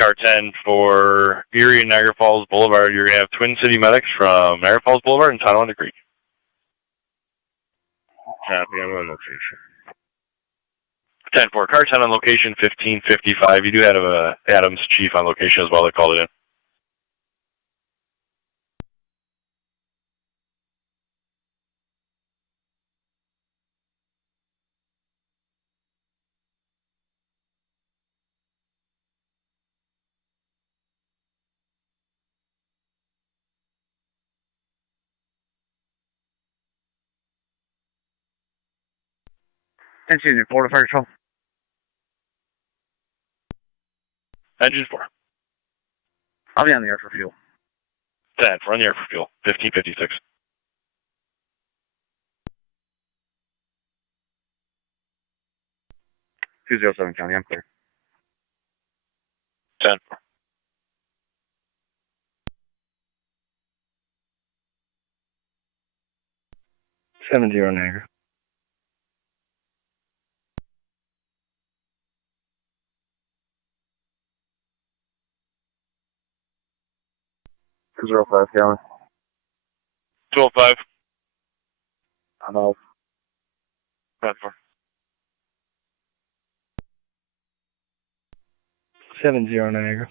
Car 10 for Erie and Niagara Falls Boulevard. You're going to have Twin City Medics from Niagara Falls Boulevard and Tonawanda Creek. Copy, I'm on location. 10-4, car 10 on location, 1555. You do have a Adams chief on location as well that called it in. Engine 4 to fire control. Engine 4. I'll be on the air for fuel. 10, for on the air for fuel, 1556. $207 County, I'm clear. 10. 70 Niagara. $205 County. 205. I'm out. 10-4. 70 Niagara.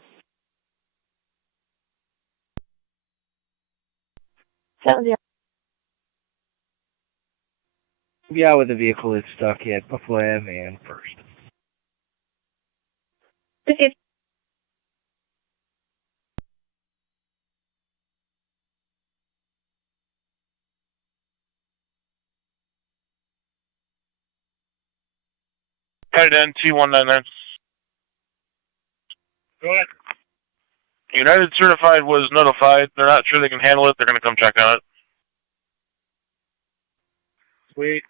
70. Be out with the vehicle that's stuck at Buffalo Ave and First. Received. Headed in T199. Go ahead. United Certified was notified. They're not sure they can handle it. They're going to come check on it. Sweet.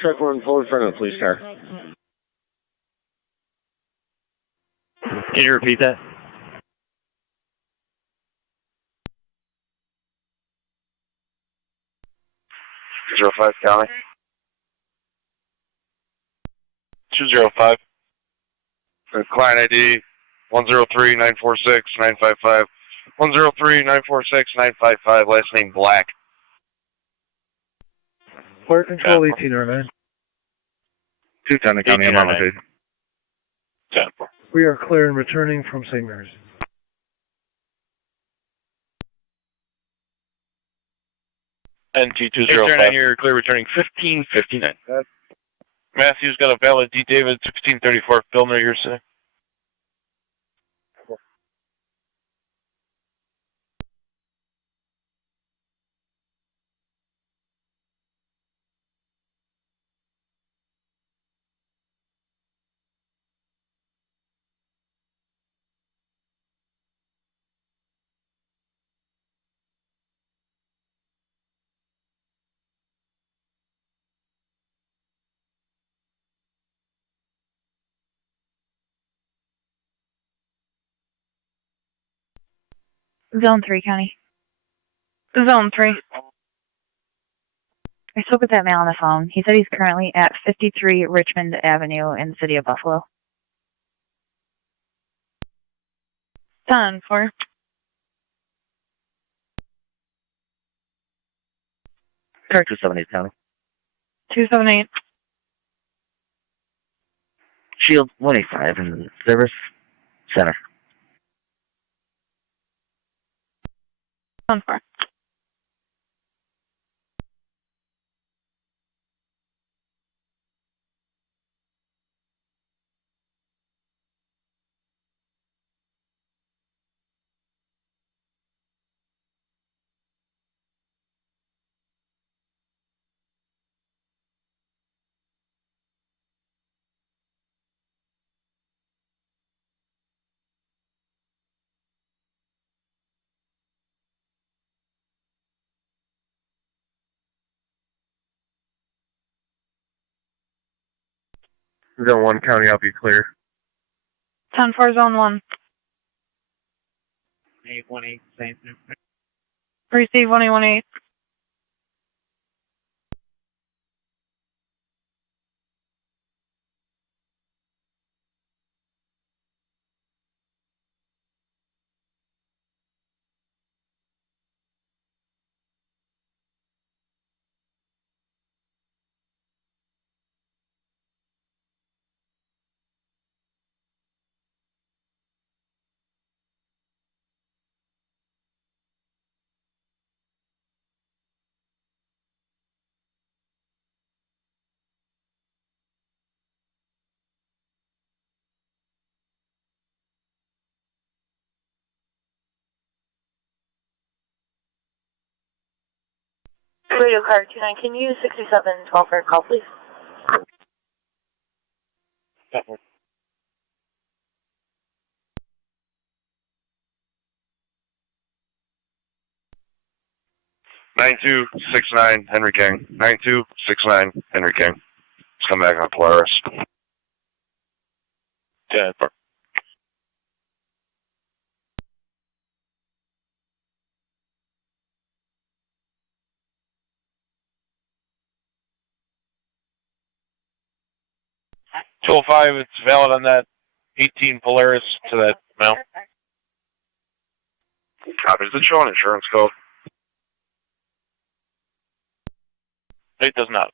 Truck one forward front of the police car. Can you repeat that? $205 County. 205. Client ID 103-946-955. 103-946-955. Last name Black. Fire control 1809. 210 County, I'm on location. 10-4. We are clear and returning from St. Mary's. NT205. You're clear returning 1559. Matthew's got a valid D. David 1634. Filner, you're sick. Zone 3, County. Zone 3. I spoke with that man on the phone. He said he's currently at 53 Richmond Avenue in the city of Buffalo. 10-4. Car 278 County. 278. Shield 185 in service center. 10-4. Zone 1 County, I'll be clear. 10-4, Zone 1. 818, same. Receive 1818. Radio car 29, can you use 6712 for a call, please? Nine two 9-2-6-9 Henry King. 9-2-6-9 Henry King. Just come back on Polaris. 10-4. Tool 5, it's valid on that 18 Polaris to that mount. Copy. Does it show an insurance code? It does not.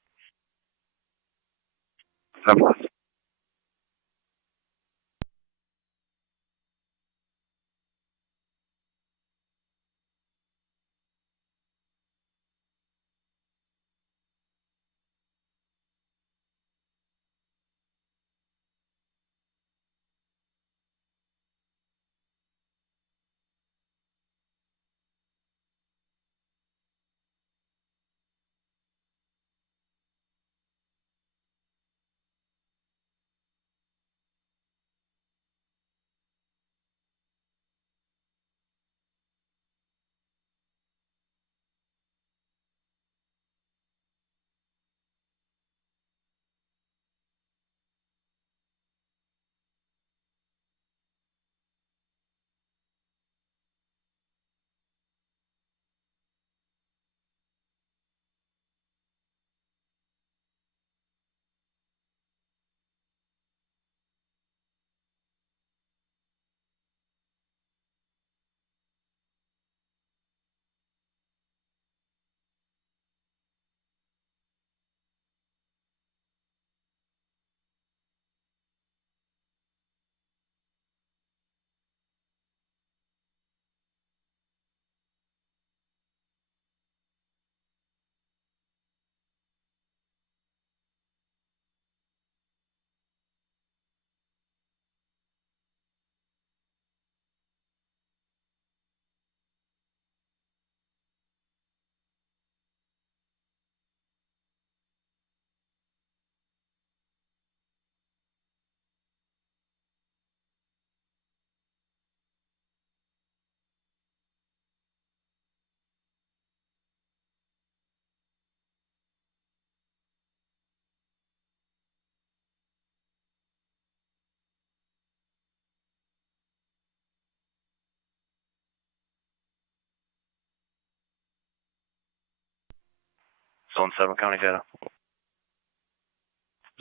Zone 7 County data.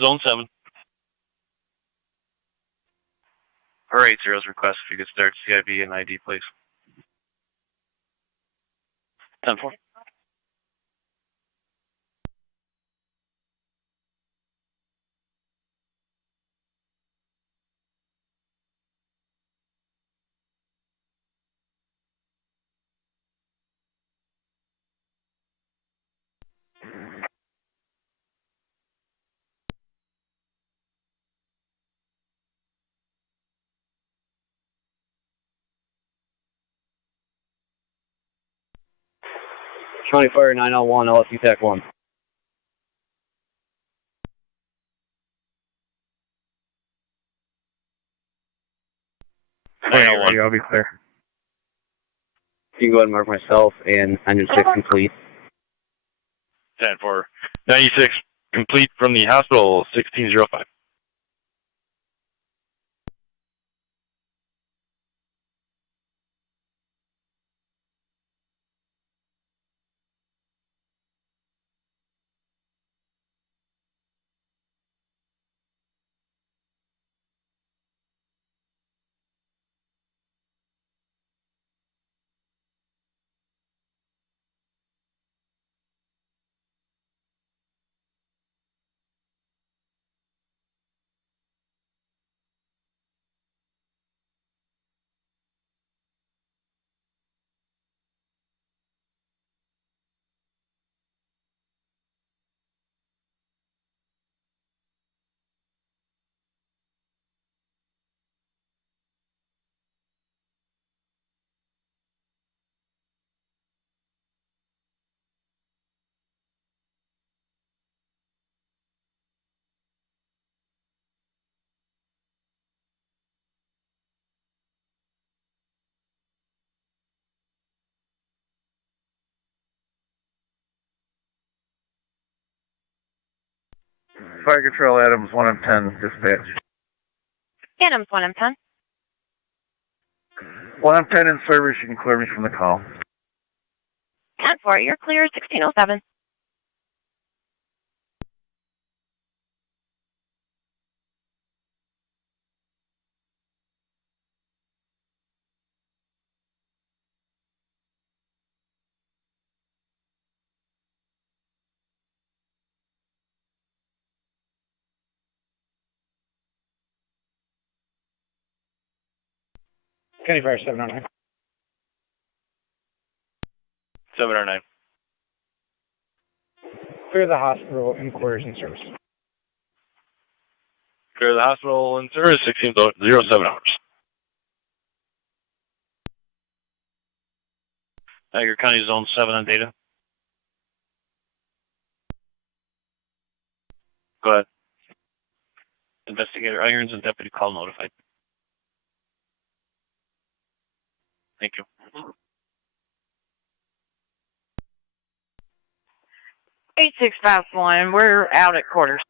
Zone 7. Her 80's request if you could start CIB and ID, please. 10-4. County Fire 901, LSU TAC 1. Ready, I'll be clear. You can go ahead and mark myself and engine 6 complete. 10-4. 96 complete from the hospital, 1605. Fire Control Adams 1M10, dispatch. Adams 1M10. 1M10 in service, you can clear me from the call. 10-4, you're clear, 1607. County Fire 709. 709. Clear the hospital in quarters in service. Clear the hospital in service, 1607 hours. Niagara County Zone 7 on data. Go ahead. Investigator Irons and deputy call notified. Thank you. 8651, we're out at quarters.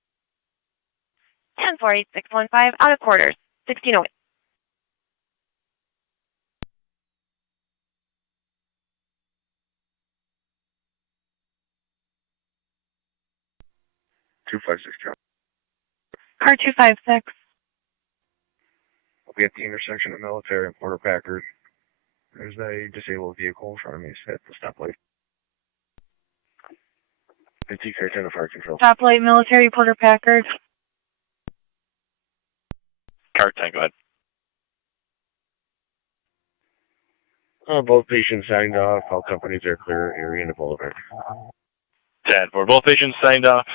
10-4, 8615, out of quarters, 1608. Car 256. I'll be at the intersection of Military and Porter Packard. There's a disabled vehicle in front of me at the stoplight. And TAC and fire control. Stoplight, Military, Porter Packard. Car 10, go ahead. Both patients signed off. All companies are clear. Area in the boulevard. 10-4, both patients signed off.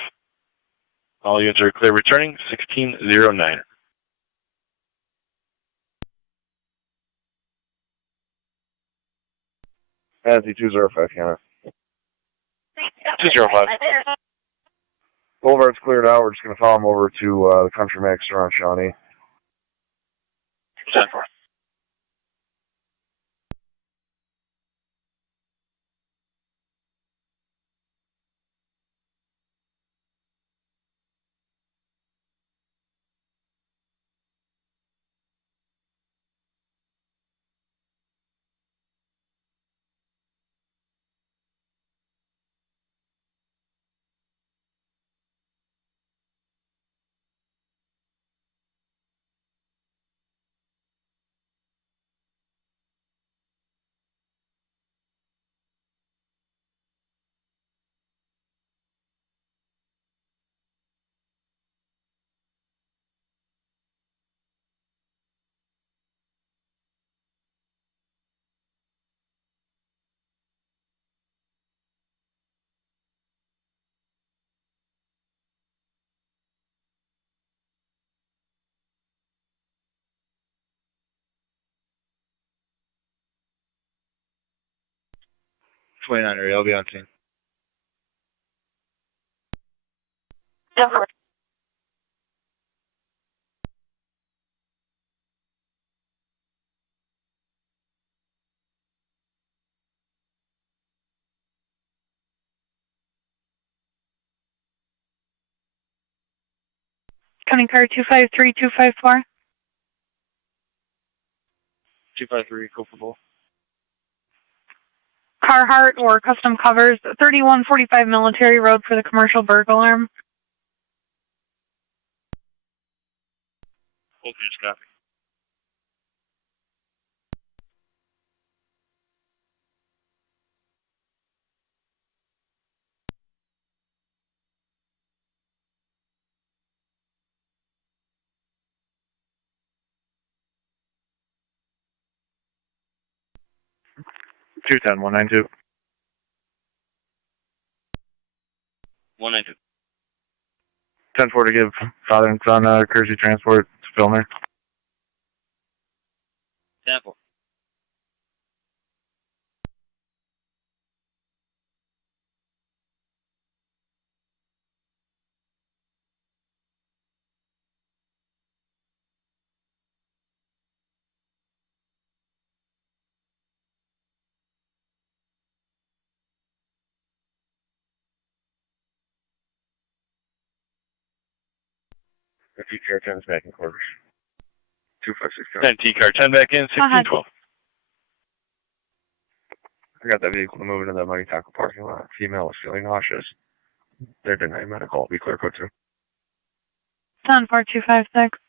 All units are clear returning, 1609. Nancy 205, Canada. 205. Boulevard's cleared out. We're just going to follow them over to the Country Max around Shawnee. 10-4. I'll be on scene. 10-4. County car 253, 254. 253, culpable. Carhartt or custom covers, 3145 Military Road for the commercial burglar alarm. Voltage copy. Two 192. 192. 10-4 to give father and son courtesy transport to Filmer. 10-4. The TCR 10 is back in quarters. 256. 10 TCAR 10 back in, 1612. I got that vehicle to move into the Mighty Taco parking lot. Female was feeling nauseous. They're denying medical. Be clear code 2. 14256.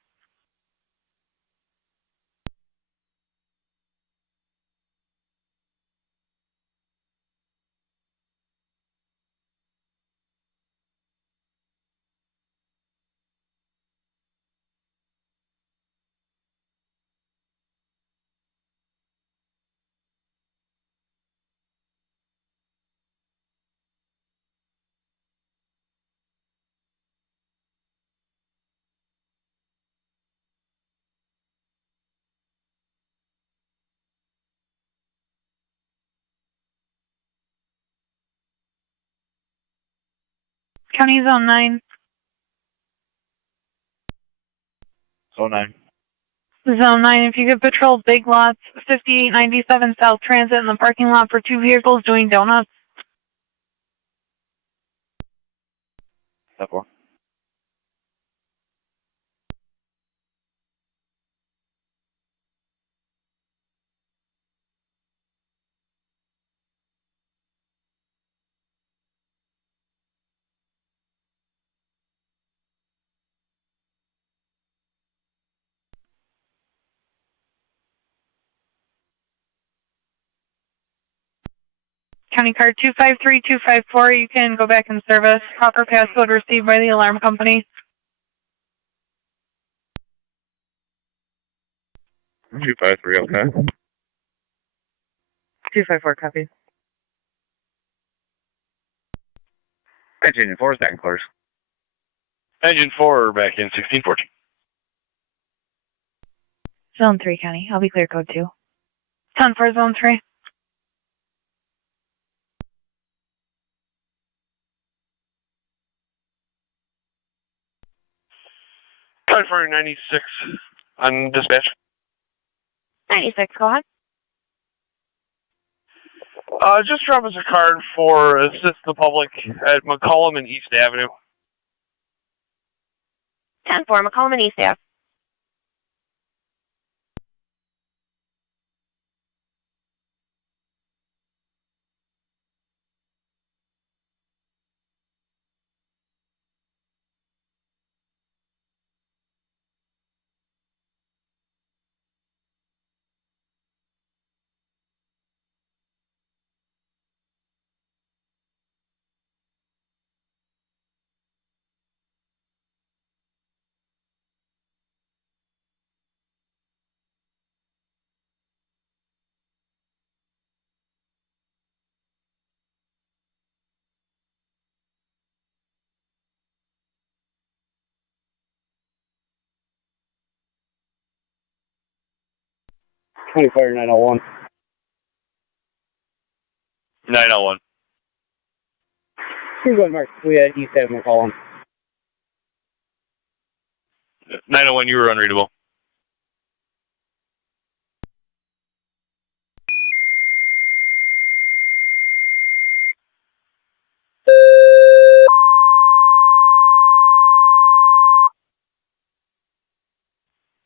County Zone 9. Zone 9. Zone 9, if you could patrol Big Lots 5897 South Transit in the parking lot for 2 vehicles doing donuts. Step 4. County card 253254, you can go back in service. Proper passcode received by the alarm company. 253, okay. 254, copy. Engine 4 is back in quarters. Engine 4 back in, 1614. Zone 3, County. I'll be clear code 2. 10-4, Zone 3. For 96 on dispatch. 96, go ahead. Just drop us a card for Assist the Public at McCollum and East Avenue. 10-4, McCollum and East Ave. Fire 901. 901. Go ahead, Mark. We had East Ave McCollum. 901, you were unreadable.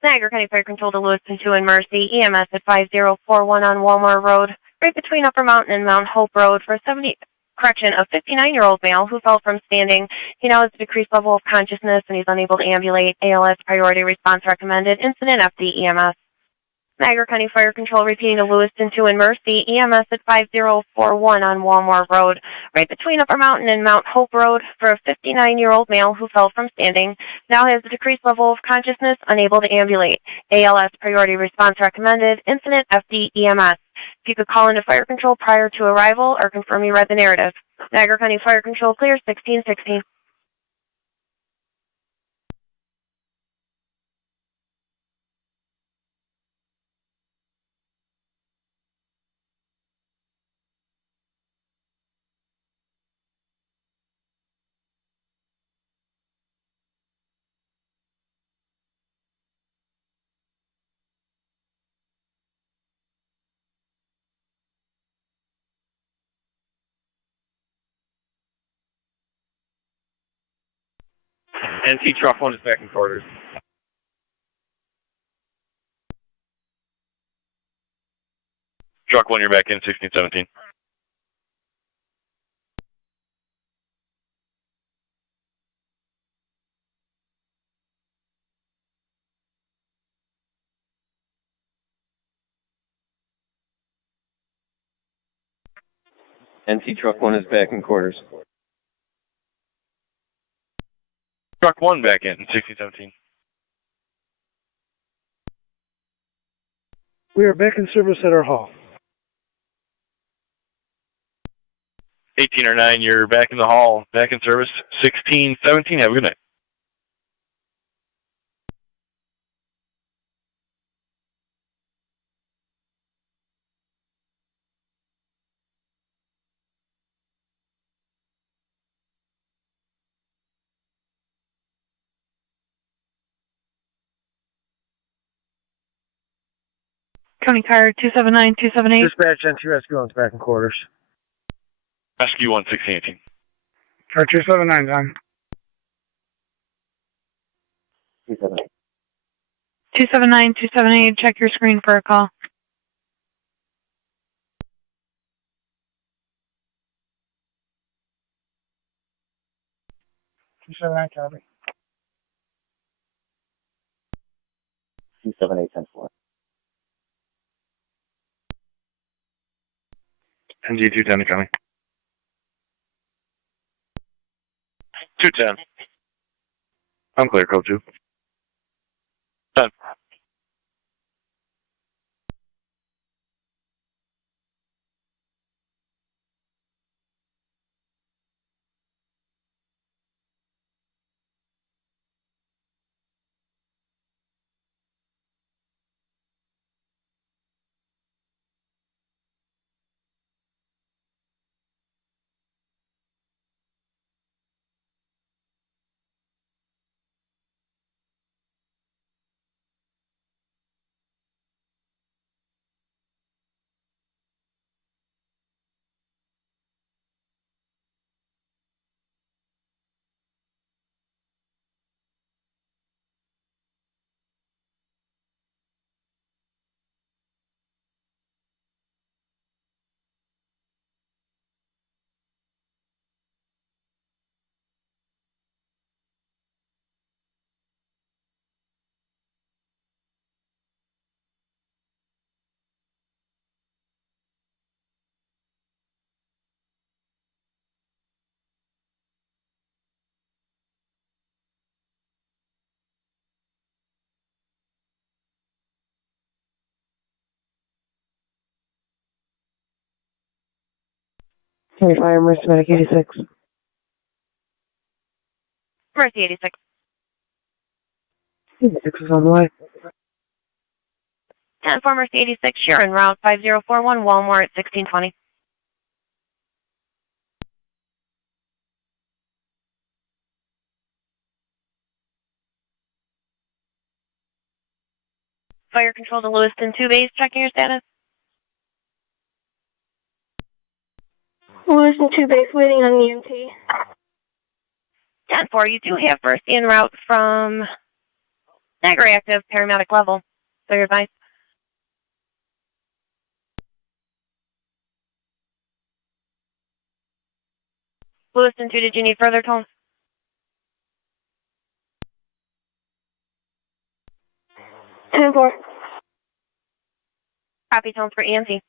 Niagara County Fire Control to Lewiston 2 and Mercy. EMS at 5041 on Walmart Road, right between Upper Mountain and Mount Hope Road for a 59-year-old male who fell from standing. He now has a decreased level of consciousness and he's unable to ambulate. ALS priority response recommended. Incident FD EMS. Niagara County Fire Control repeating to Lewiston 2 and Mercy. EMS at 5041 on Walmart Road, right between Upper Mountain and Mount Hope Road for a 59-year-old male who fell from standing. Now has a decreased level of consciousness, unable to ambulate. ALS priority response recommended. Incident FD EMS. If you could call into Fire Control prior to arrival or confirm you read the narrative. Niagara County Fire Control clear 1616. NC truck 1 is back in quarters. Truck 1, you're back in 1617. NC truck 1 is back in quarters. Truck 1 back in 1617. We are back in service at our hall. 1809, you're back in the hall, back in service. 1617, have a good night. County Car 279-278. Dispatch NT Rescue 1's back in quarters. Rescue 1, 1618. Car 279, John. 279-278, check your screen for a call. Copy. 278-10-4. NG 210 coming. 210. I'm clear, code 2. 10. County Fire Emergency Medic 86. Mercy 86. 86 is on the way. 10-4 Mercy 86, you're en route 5041 Walmart 1620. Fire control to Lewiston 2 base, checking your status. Lewiston 2 base, waiting on EMT. 10-4, you do have Mercy en route from Niagara active, paramedic level. So your advice. Lewiston 2, did you need further tones? 10-4. Copy tones for EMT.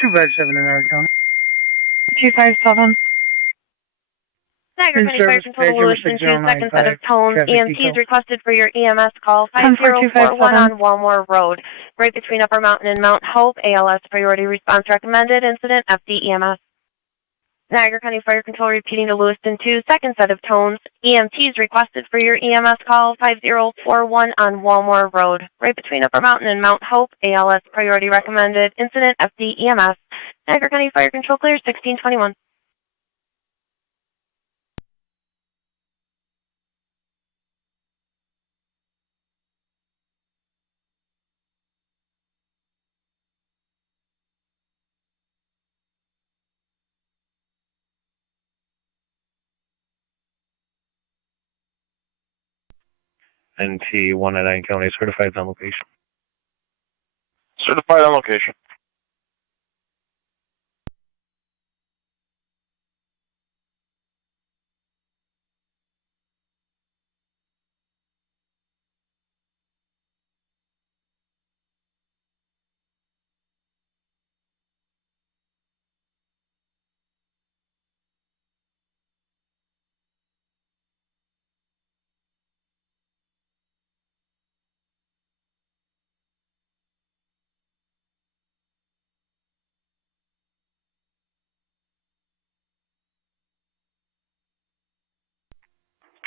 Two bed 7 in our county. 257. Niagara County Fire Control to Lewiston 2, second set of tones. EMTs requested for your EMS call 5041 on Walmore Road, right between Upper Mountain and Mount Hope. ALS priority response recommended. Incident FD EMS. Niagara County Fire Control repeating to Lewiston 2, second set of tones. EMTs requested for your EMS call 5041 on Walmore Road, right between Upper Mountain and Mount Hope. ALS priority recommended. Incident FD EMS. Niagara County Fire Control clear 1621. NT 199 County, certified on location. Certified on location.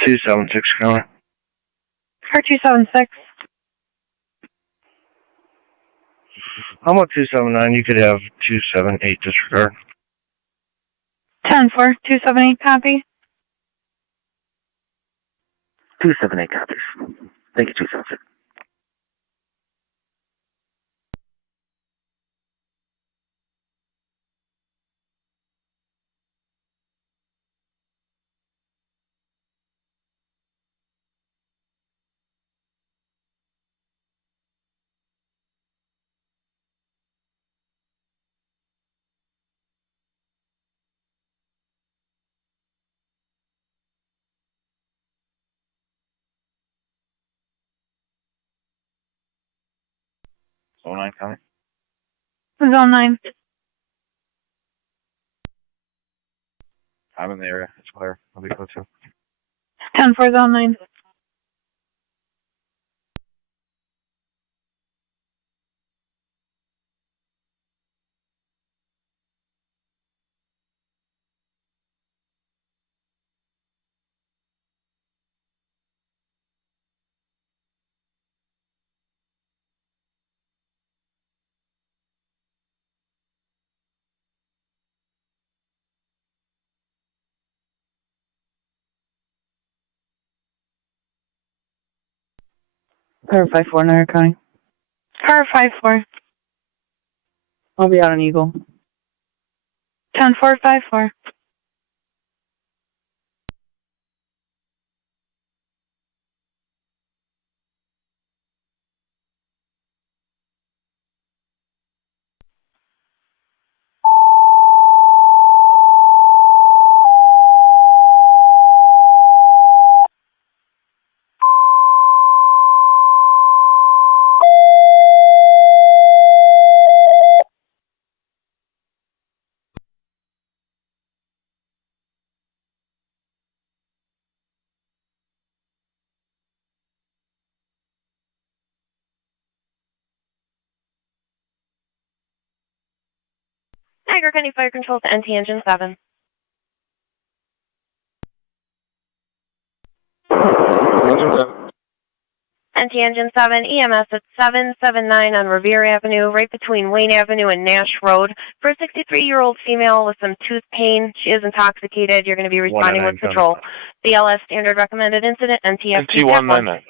Two 76 County. Car 276. How about 279? You could have 278 disregard. 10-4, 278 copy. 278 copies. Thank you, 276. Zone 9 County. Zone 9. I'm in the area. It's clear. I'll be close to. 10-4, Zone 9. Car 5-4, Niagara County. Car 5-4. I'll be out on Eagle. 10-4, 5-4. Niagara County Fire Control to NT Engine 7. NT Engine 7, EMS at 779 on Revere Avenue, right between Wayne Avenue and Nash Road. For a 63-year-old female with some tooth pain, she is intoxicated. You're going to be responding with patrol. BLS standard recommended incident, NTFP. NT 199.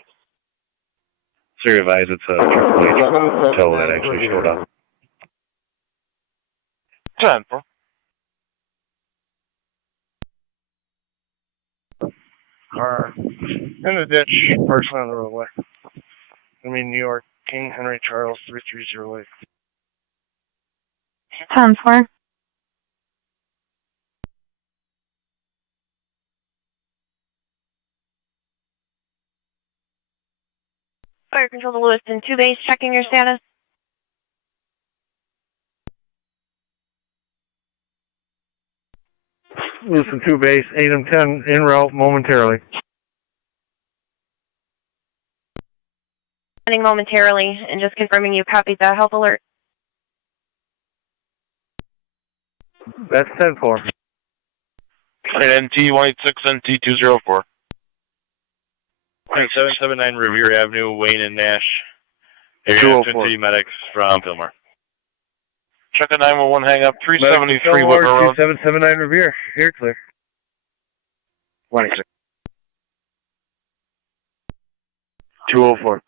Sir, advise it's a Triple H tow that actually showed up. 10-4. Car in the ditch, partially on the roadway. New York, King Henry Charles 3308. 10-4. Fire Control to Lewiston 2 base, checking your status. Lewiston 2 base, 8M10 en route momentarily. Momentarily, and just confirming you copied the health alert. That's 10-4. NT 186, NT 204. 779 Revere Avenue, Wayne and Nash. Area 50 medics from Fillmore. Check a 911 hang up, 373 Whitmer Road. 779 Revere. Here, clear. 26. 204.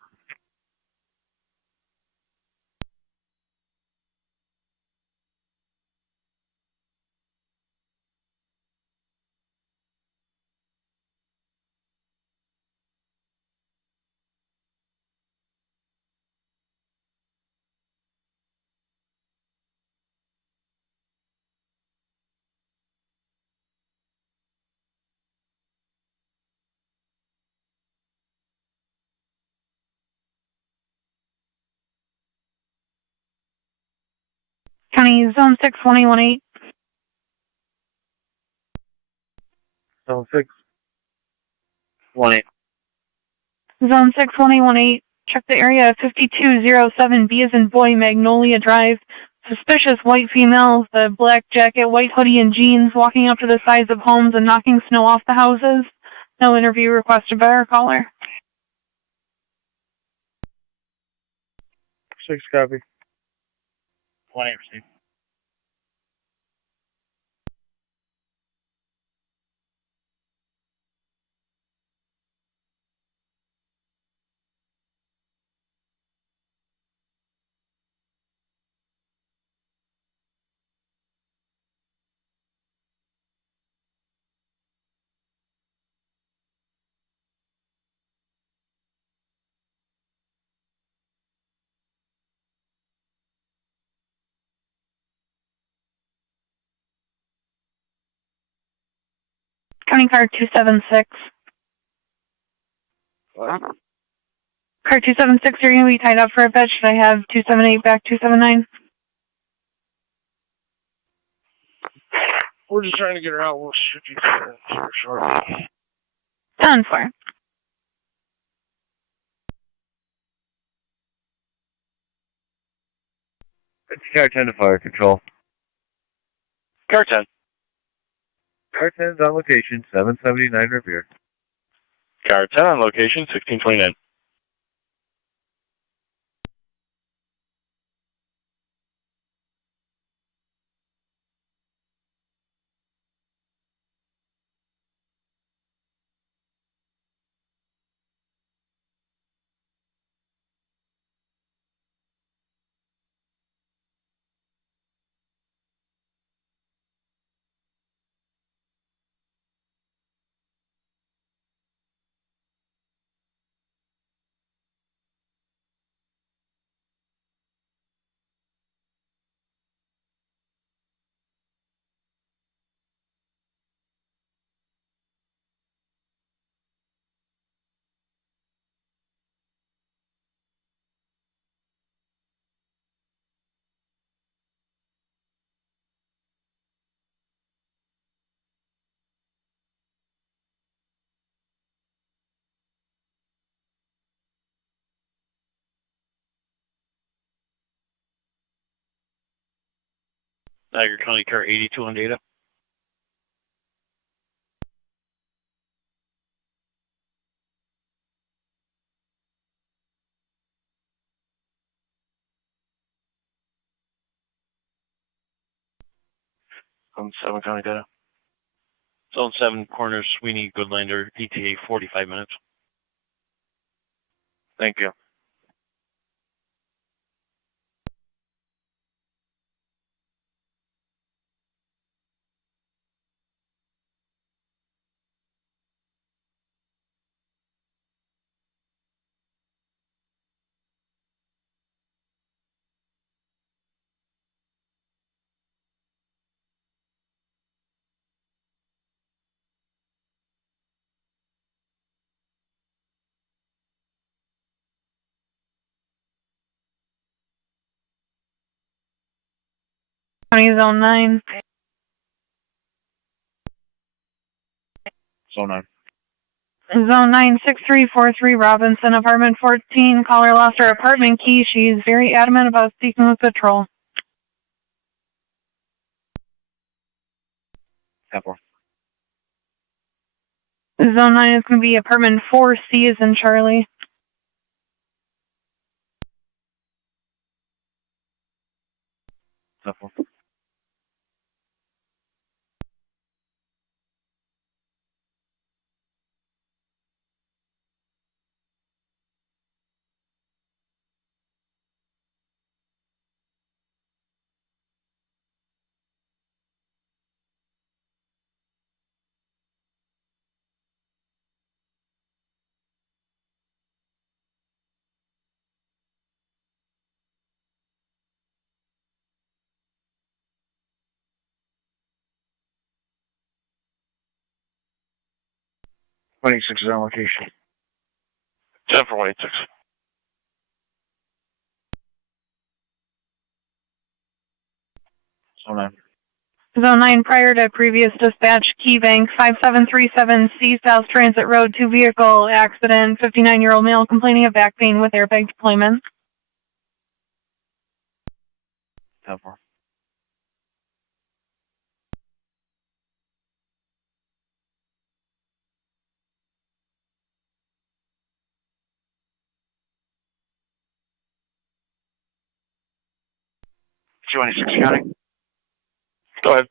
County Zone 6, 1818. Zone 6. 1-8. Zone 6, 1818. Check the area of 5207B as in boy, Magnolia Drive. Suspicious white females, the black jacket, white hoodie, and jeans, walking up to the sides of homes and knocking snow off the houses. No interview requested by our caller. 6 copy. 1-8 received. County Car 276. What? Car 276, you're going to be tied up for a bit. Should I have 278 back 279? We're just trying to get her out. We'll shoot you here shortly. 10-4. It's Car 10 to fire control. Car 10. Car 10's on location, 779 Revere. Car 10 on location, 1629. Niagara County Car 82 on data. Zone 7 County data. Zone 7 corner Sweeney Goodlander, ETA 45 minutes. Thank you. County Zone 9. Zone 9. Zone 96343 Robinson, apartment 14. Caller lost her apartment key. She's very adamant about speaking with patrol. 10-4. Zone 9 is going to be apartment 4C as in Charlie. 10-4. Twenty-six is on location. 10 for 186. Zone 9, prior to previous dispatch, Key Bank, 5737 C South Transit Road, two-vehicle accident, 59-year-old male complaining of back pain with airbag deployment. 10-4. County. Go ahead.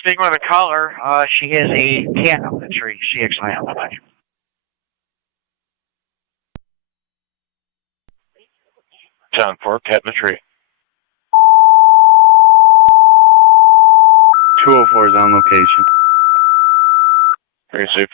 Speaking with a caller, she has a cat up the tree. She actually has a 10-4, cat in the tree. 204 is on location. Very safe.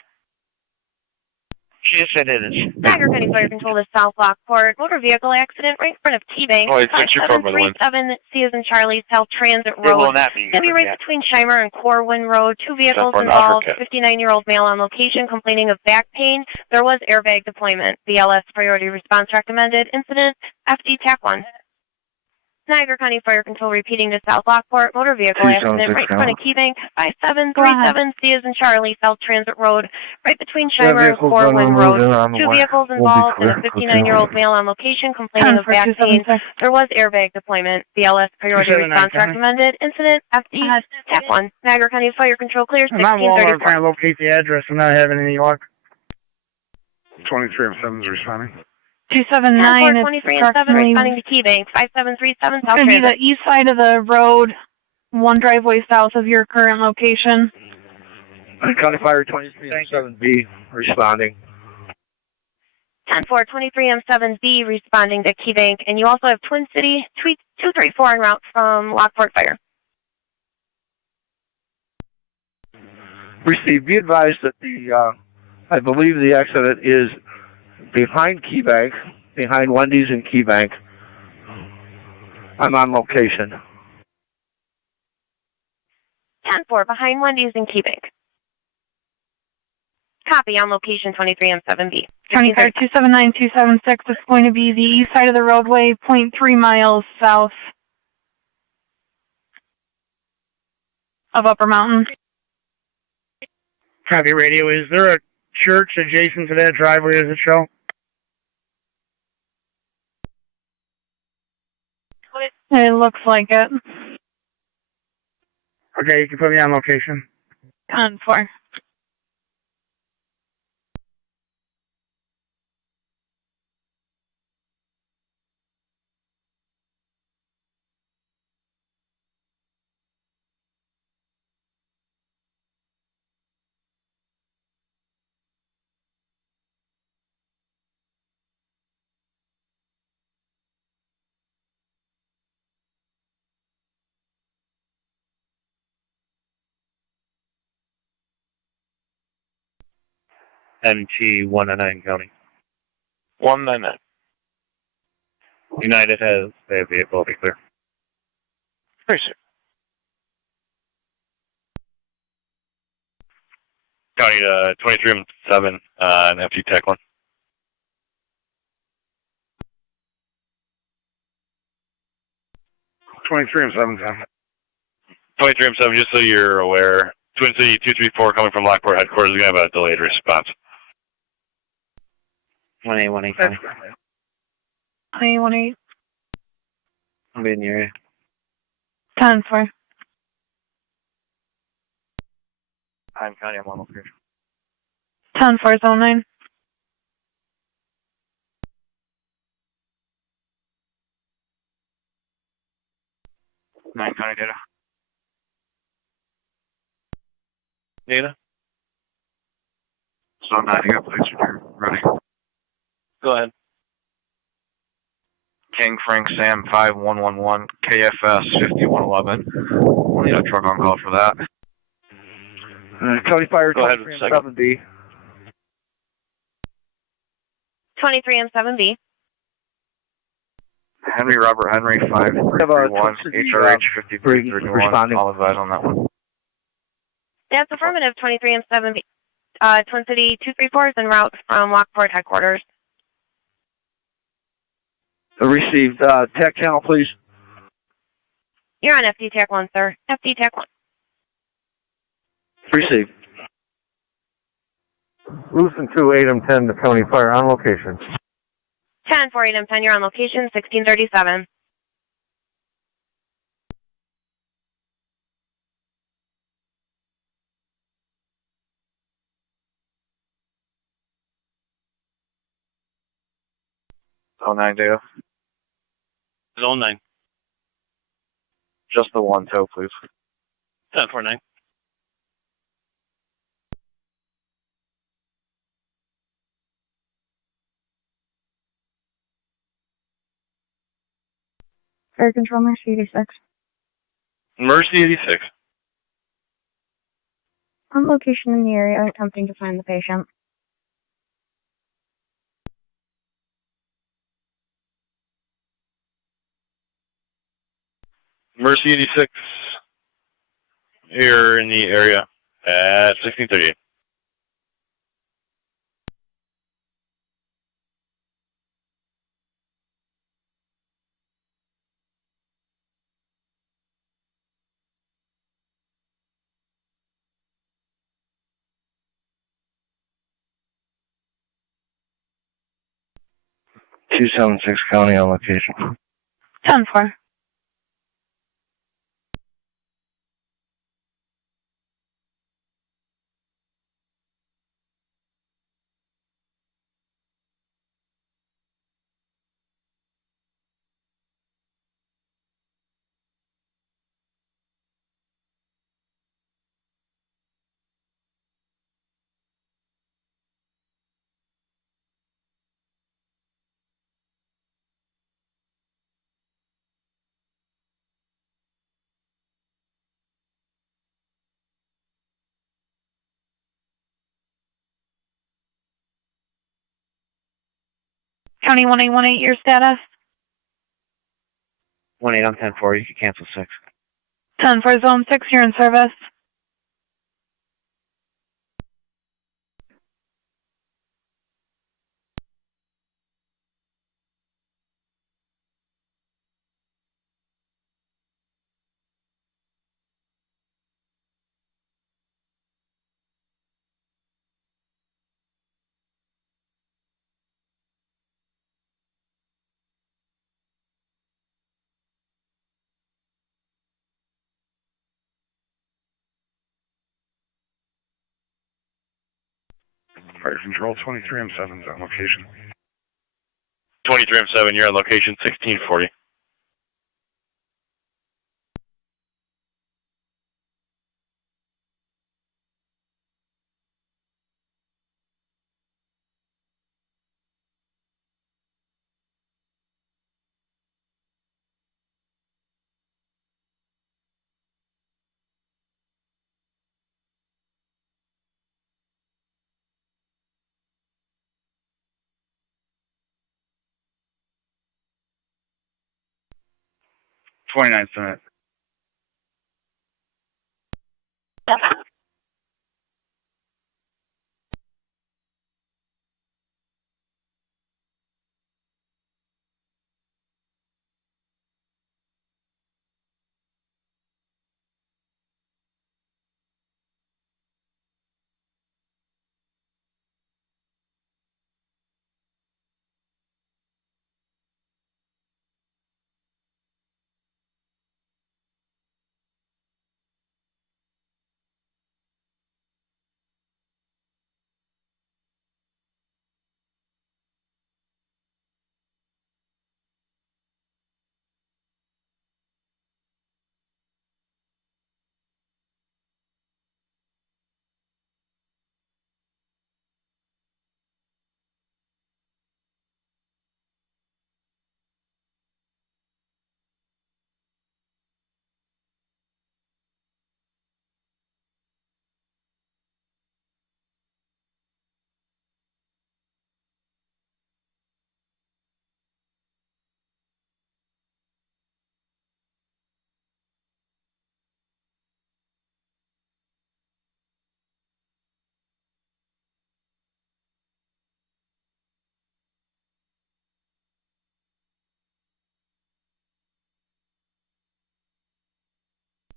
She just said it is. Niagara County Fire Control to South Lockport. Motor vehicle accident right in front of Key Bank. Oh, it's 5737 C as in Charlie, South Transit It Road. will not be. Maybe right between Shimer and Corwin Road. Two vehicles 10-4, involved. Africa. 59-year-old male on location complaining of back pain. There was airbag deployment. BLS priority response recommended. Incident FD TAC 1. Niagara County Fire Control repeating to South Lockport. Motor vehicle accident right in front of Key Bank. 5737 C as in Charlie, South Transit Road. Right between Shimer and Corwin Road. Two vehicles involved and a 59-year-old male on location complaining of back pain. There was airbag deployment. BLS priority response recommended. Incident FD TAC 1. Niagara County Fire Control clear I'm on Walmart 1634. trying to locate the address. I'm not having any luck. 23 M7 is responding. 279 is 23 and 7 approximately, responding to Key Bank. 5737 it's South going to be Transit. the east side of the road, one driveway south of your current location. County Fire 23-7B responding. 10-4, 23M7B responding to Key Bank. And you also have Twin City 234 en route from Lockport Fire. Received. Be advised that I believe the accident is behind Key Bank, behind Wendy's and Key Bank. I'm on location. 10-4, behind Wendy's and Key Bank. Copy on location 23M7B. County Fire 279276 is going to be the east side of the roadway, 0.3 miles south of Upper Mountain. Copy radio. Is there a church adjacent to that driveway, does it show? It looks like it. Okay, you can put me on location. 10-4. MT 199 County. 199. United has their vehicle, be clear. Very safe. County to 23M7 and FD TAC 1. Twenty-three M7. 23M7, just so you're aware, Twin City 234 coming from Lockport headquarters is going to have a delayed response. 1A, County. 318. I'll be in the area. 10-4. I'm County, I'm on location. 10-4, zone 9. Nine County data. Data? So 9, you got police here. Ready. Go ahead. King Frank Sam 5111 KFS 5111. We'll need a truck on call for that. County Fire Go ahead, 23-7B. 23M7B. Henry Robert Henry 5331 HRH 5331. responding. I'll advise on that one. That's affirmative, 23M7B. Twin City 234 is en route from Lockport headquarters. Received. Tech channel, please. You're on FD TAC 1, sir. FD TAC 1. Receive. Lewiston 2, Adam 10, the county fire on location. 10-4, Adam 10, you're on location, 1637. Zone 9 data. Zone 9. Just the one tow, please. 10-4-9. Fire Control, Mercy 86. Mercy 86. On location in the area, attempting to find the patient. Mercy 86. Here in the area at 1638. Two 76 County on location. 10-4. County 1818, your status? 1-8 on 10-4, you can cancel 6. 10-4, Zone 6, you're in service. Fire Control 23M7 is on location. 23M7, you're on location 1640. Senate.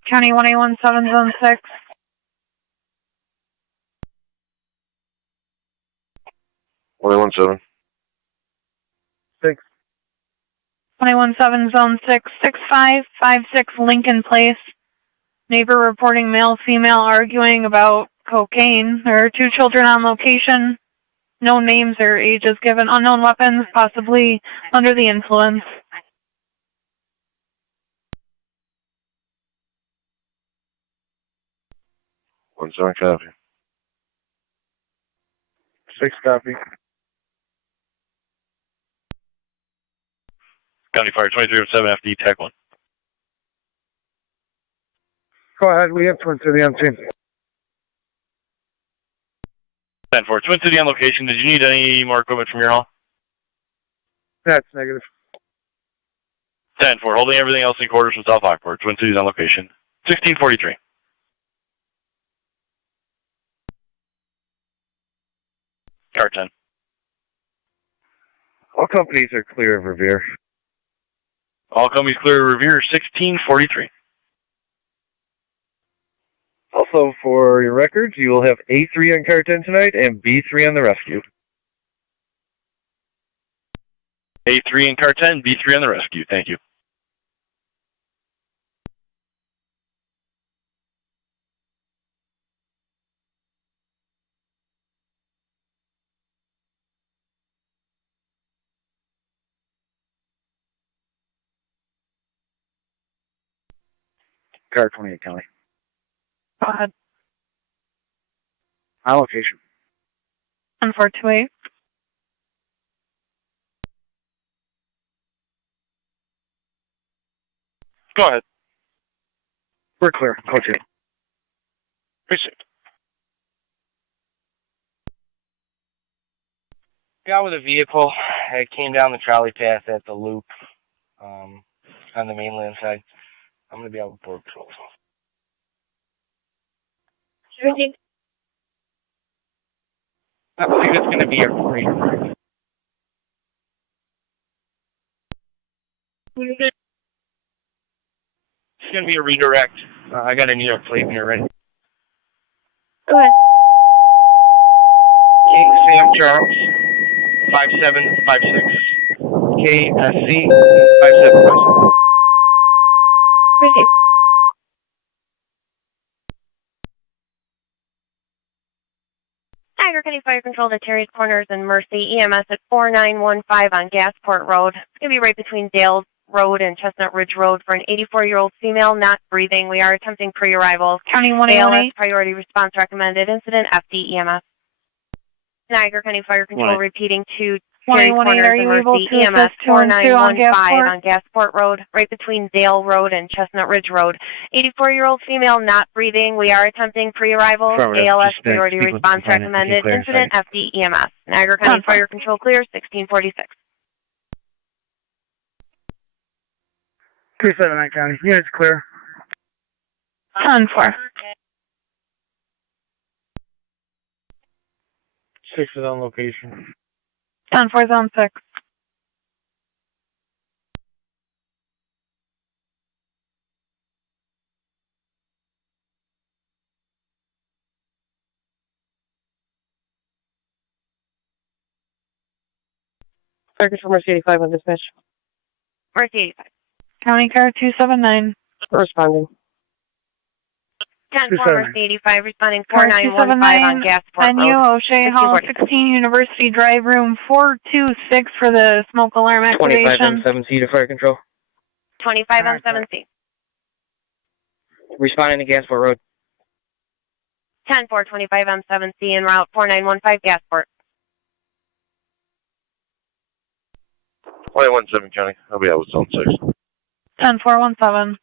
County 1817, Zone 6. 117. 1817, Zone 6, 6556 Lincoln Place. Neighbor reporting male-female arguing about cocaine. There are 2 children on location. No names or ages given. Unknown weapons, possibly under the influence. 17 copy. 6 copy. County Fire 2307 FD TAC 1. Go ahead, we have Twin City on scene. 10-4, Twin City on location. Did you need any more equipment from your hall? That's negative. 10-4, holding everything else in quarters from South Lockport. Twin City's on location. 1643. Car 10. All companies are clear of Revere. All companies clear of Revere, 1643. Also, for your records, you will have A3 on car 10 tonight and B3 on the rescue. A3 in car 10, B3 on the rescue. Thank you. Car 28 County. Go ahead. On location. 1428. Go ahead. We're clear. Okay. Appreciate it. Guy with a vehicle. I came down the trolley path at the loop on the mainland side. I'm going to be out with Border Patrol. 17. I believe it's going to be a free. It's going to be a redirect. I got a New York plate when you're ready. Go ahead. King Sam Charles, 5756. KSC, 5757. Proceed. Niagara County Fire Control to Terry's Corners and Mercy. EMS at 4915 on Gasport Road. It's going to be right between Dale Road and Chestnut Ridge Road for an 84-year-old female not breathing. We are attempting pre-arrival. County 118. ALS priority response recommended. Incident FD EMS. Niagara County Fire Control repeating to Terry's Corners are and you able Mercy. to EMS assist 212 on 4915 Gasport? on Gasport Road, right between Dale Road and Chestnut Ridge Road. 84-year-old female not breathing. We are attempting pre-arrival. Affirmative. ALS Just, priority speak with response the complainant. recommended. Clear, Incident FD EMS. Niagara County Fire Control clear, 1646. 379 County. Units clear. 10-4. 6 is on location. 10-4, Zone 6. Fire Control Mercy 85 on dispatch. Mercy 85. County Car 279. Responding. 10-4 Mercy 85 responding Car 4915 on 279. Gasport NU Road. O'Shea Hall 16 University Drive Room 426 for the smoke alarm 25 activation. M7C to Fire Control. 25 on 7C. Responding to Gasport Road. 10-4 25 M7C en route 4915 Gasport. 2017 County. I'll be out with Zone 6. 10-417.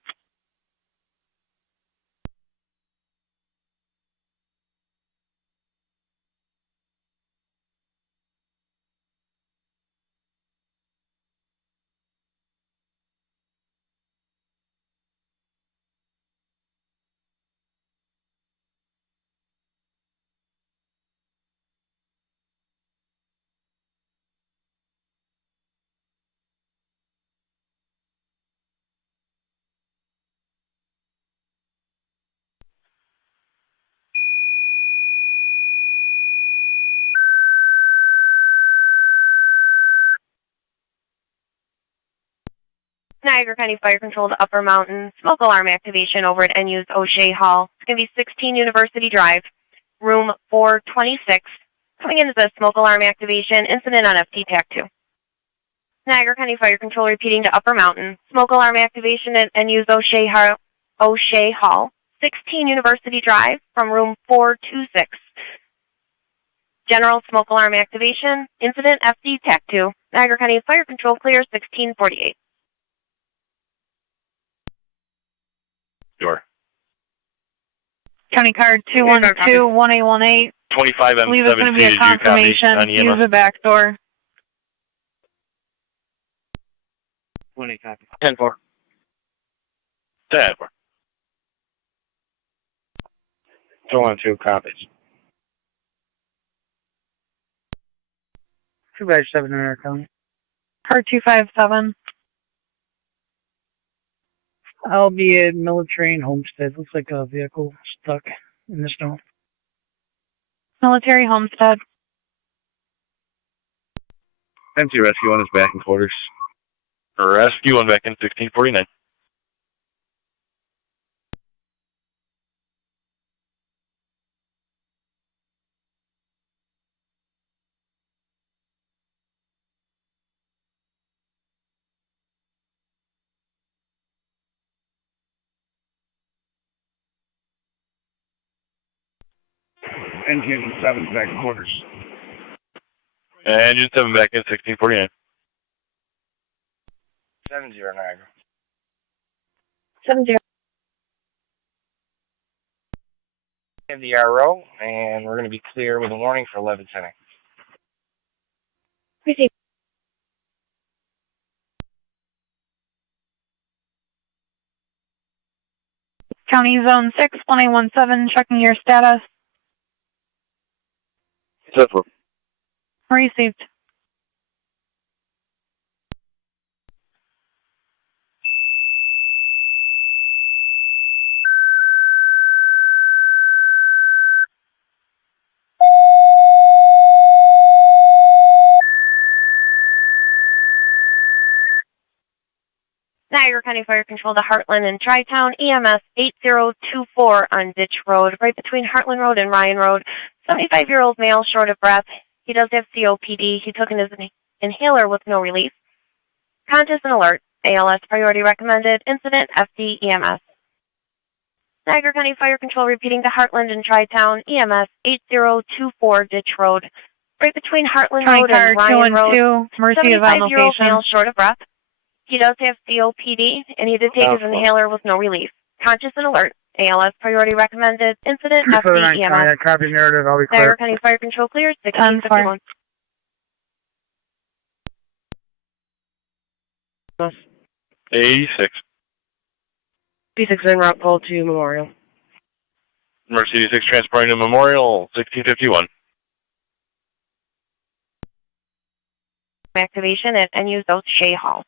Niagara County Fire Control to Upper Mountain. Smoke alarm activation over at NU's O'Shea Hall. It's going to be 16 University Drive, room 426. Coming in as a smoke alarm activation, incident on FT TAC 2. Niagara County Fire Control repeating to Upper Mountain. Smoke alarm activation at NU's O'Shea Hall, 16 University Drive from room 426. General smoke alarm activation, incident FD TAC 2. Niagara County Fire Control clear 1648. Door. County card 212-1818. 25 I believe it's going to be a confirmation. Use the back door. 20 copy. 10-4. 10-4. 212 copies. 2-7 in our county. Card 257. I'll be at Military and Homestead. Looks like a vehicle stuck in the snow. Military Homestead. Empty rescue on his back in quarters. Rescue on back in 1649. Engine 7 back in quarters. Engine 7 back in 1649. 70 Niagara. 70. We have the RO, and we're going to be clear with a warning for 1110. Receive. County Zone 6, 1817, checking your status. 10-4. Received. Niagara County Fire Control to Heartland and Tri-Town, EMS 8024 on Ditch Road, right between Heartland Road and Ryan Road. 75-year-old male, short of breath. He does have COPD. He took an inhaler with no relief. Conscious and alert. ALS priority recommended. Incident FD EMS. Niagara County Fire Control repeating to Heartland and Tri-Town, EMS 8024 Ditch Road, right between Heartland Road and Ryan Road. Mercy is on 75-year-old location. male, short of breath. He does have COPD, and he did take his inhaler with no relief. Conscious and alert. ALS priority recommended. Incident FD EMS. Copy narrative. I'll be clear. Niagara County Fire Control clear 1651. 86. B6 en route call to Memorial. Mercedes 6 transporting to Memorial 1651. Activation at NU's O'Shea Hall.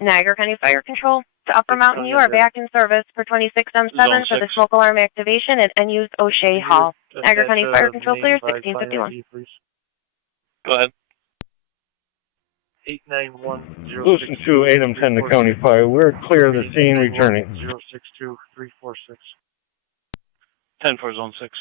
Niagara County Fire Control to Upper Mountain, you are back in service for 26M7 for the smoke alarm activation at NU's O'Shea Hall. Niagara County Fire Control clear 1651. Go ahead. 891 Lewiston 2, Adam 10 to County Fire. We're clear of the scene, returning. 062346. 10 for Zone 6.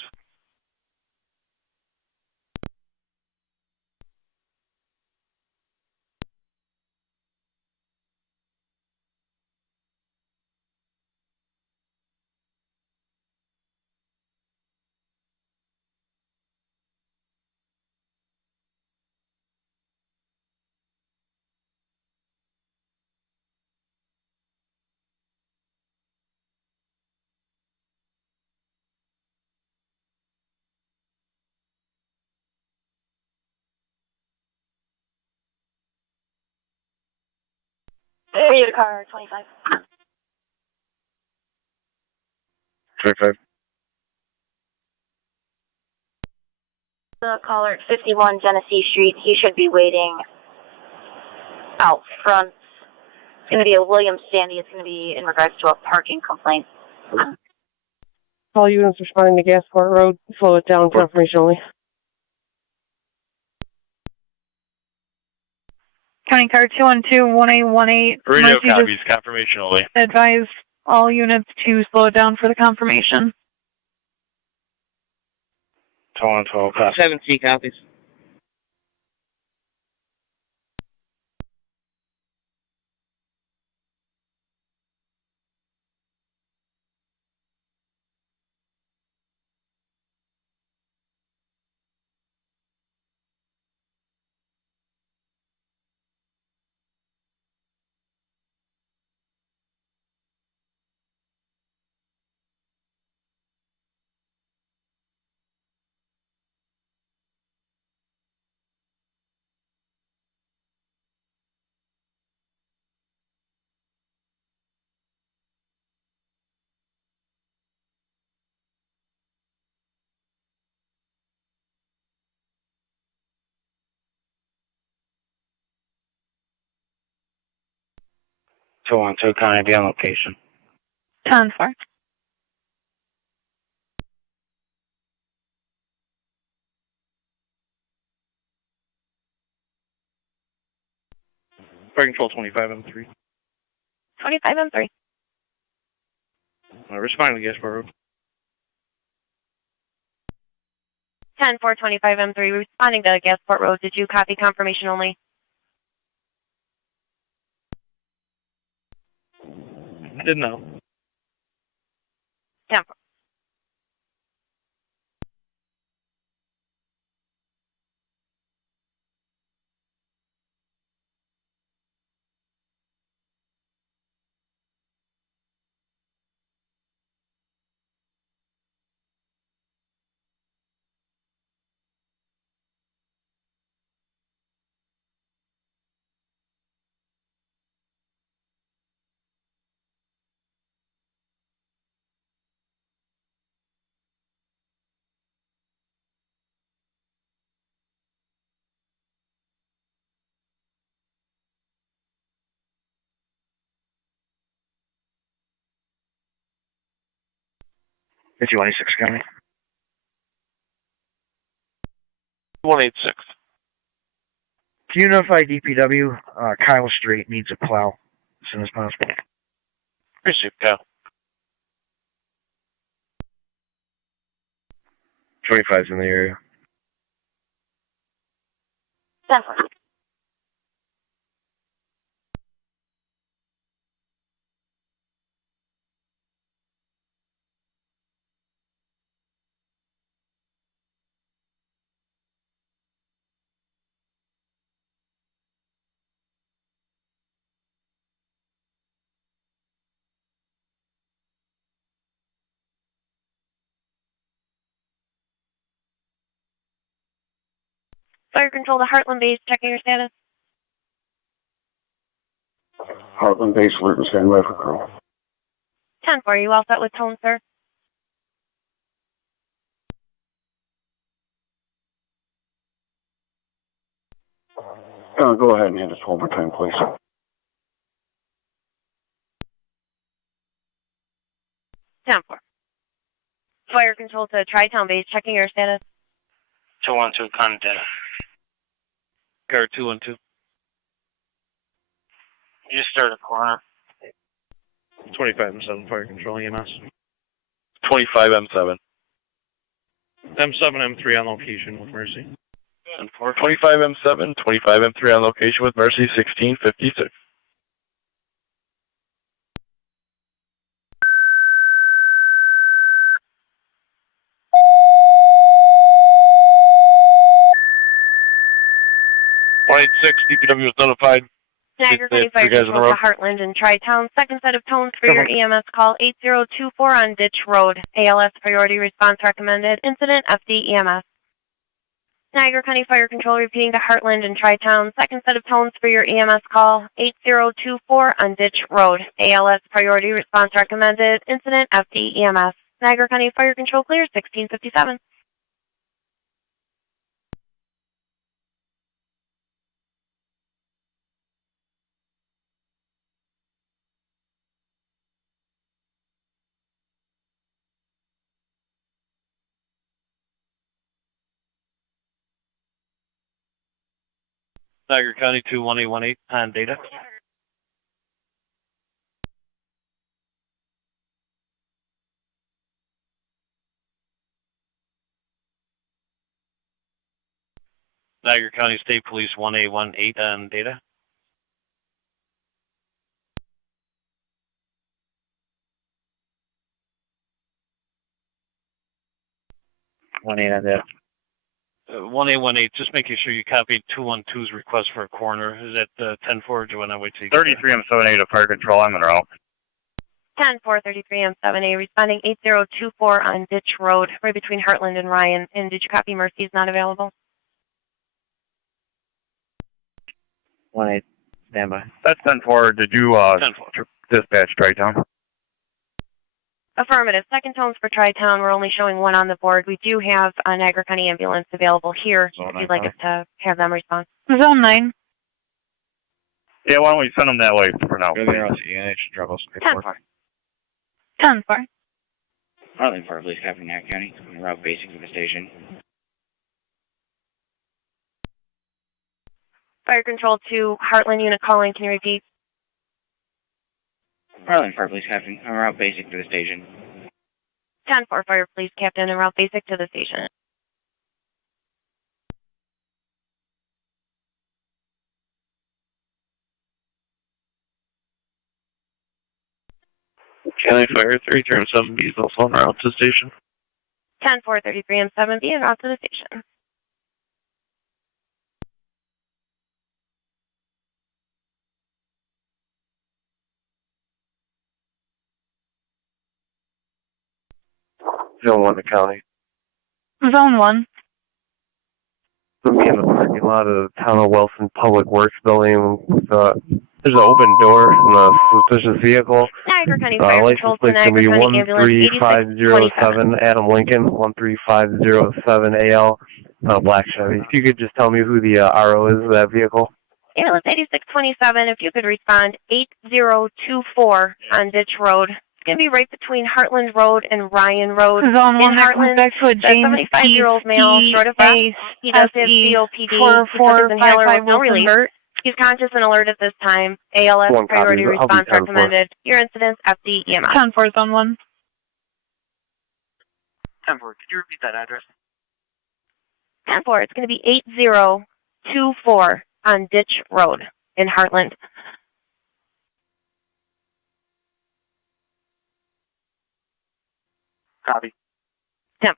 Area car 25. 25. The caller at 51 Genesee Street, he should be waiting out front. It's going to be a William Sandy. It's going to be in regards to a parking complaint. All units responding to Gasport Road. Slow it down, confirmation only. County car 212-1818. Radio Mercy copies, confirmation only. just advise all units to slow it down for the confirmation. 12, 7C copies. On to County, be on location. 10-4. Fire control 25M3. 25M3. Responding to Gaspar Road. 10-425M3, responding to Gasport Road. Did you copy confirmation only? I didn't know. 10-4. It's 186 County. 186. Can you notify DPW? Kyle Street needs a plow as soon as possible. Received, Kyle. 25's in the area. 10-4. Fire control to Heartland Base, checking your status. Heartland Base, alert and standby for crew. 10-4, you all set with tone, sir? Go ahead and hit us one more time, please. 10-4. Fire control to Tri-Town Base, checking your status. 212, contact data. Car 212. You just started a corner. 25M7 fire control EMS. 25M7. M7, M3 on location with Mercy. And for 25M7, 25M3 on location with Mercy, 1656. DPW was notified. Niagara County Fire Control to Heartland and Tri-Town. Second set of tones for your EMS call, 8024 on Ditch Road. ALS priority response recommended. Incident FD EMS. Niagara County Fire Control repeating to Heartland and Tri-Town. Second set of tones for your EMS call, 8024 on Ditch Road. ALS priority response recommended. Incident FD EMS. Niagara County Fire Control clear, 1657. Niagara County 21818 on data. Niagara County State Police 1818 on data. On that. 1818, just making sure you copied 212's request for a coroner. Is that 10-4, or do you want to wait till you 33M78 to fire control, I'm en route. 10-4-33M7A, responding 8024 on Ditch Road, right between Heartland and Ryan. And did you copy Mercy is not available? 1-8, standby. That's 10-4. Did you dispatch Tri-Town? Affirmative. Second tones for Tri-Town. We're only showing one on the board. We do have a Niagara County ambulance available here if you'd like us to have them respond. Zone 9. Yeah, why don't we send them that way for now? Go there, I'll see you. 10-4. 10-4. Heartland Fire Police, Captain Niagara County, on route basic to the station. Fire Control 2, Heartland unit calling. Can you repeat? Heartland Fire Police, Captain, on route basic to the station. 10-4, Fire Police Captain, en route basic to the station. County Fire 33M7B is also en route to station. 10-4, 33M7B, en route to the station. Zone 1 to county. Zone 1. Put me in the parking lot of the Town of Wilson Public Works building. There's an open door in the suspicious vehicle. Niagara County Fire Control to Niagara County Ambulance 13507 Adam Lincoln, 13507 AL, black Chevy. If you could just tell me who the RO is of that vehicle. Ambulance 8627, if you could respond 8024 on Ditch Road. It's going to be right between Heartland Road and Ryan Road. Zone 1, in that comes Heartland, back to a the James 75-year-old male, short of breath. He does have COPD. He took his inhaler with no relief. He's conscious and alert at this time. ALS priority response recommended. Your incidents, FD, EMS. 10-4, Zone 1. 10-4, could you repeat that address? 10-4, it's going to be 8024 on Ditch Road in Heartland. Copy. 10-4.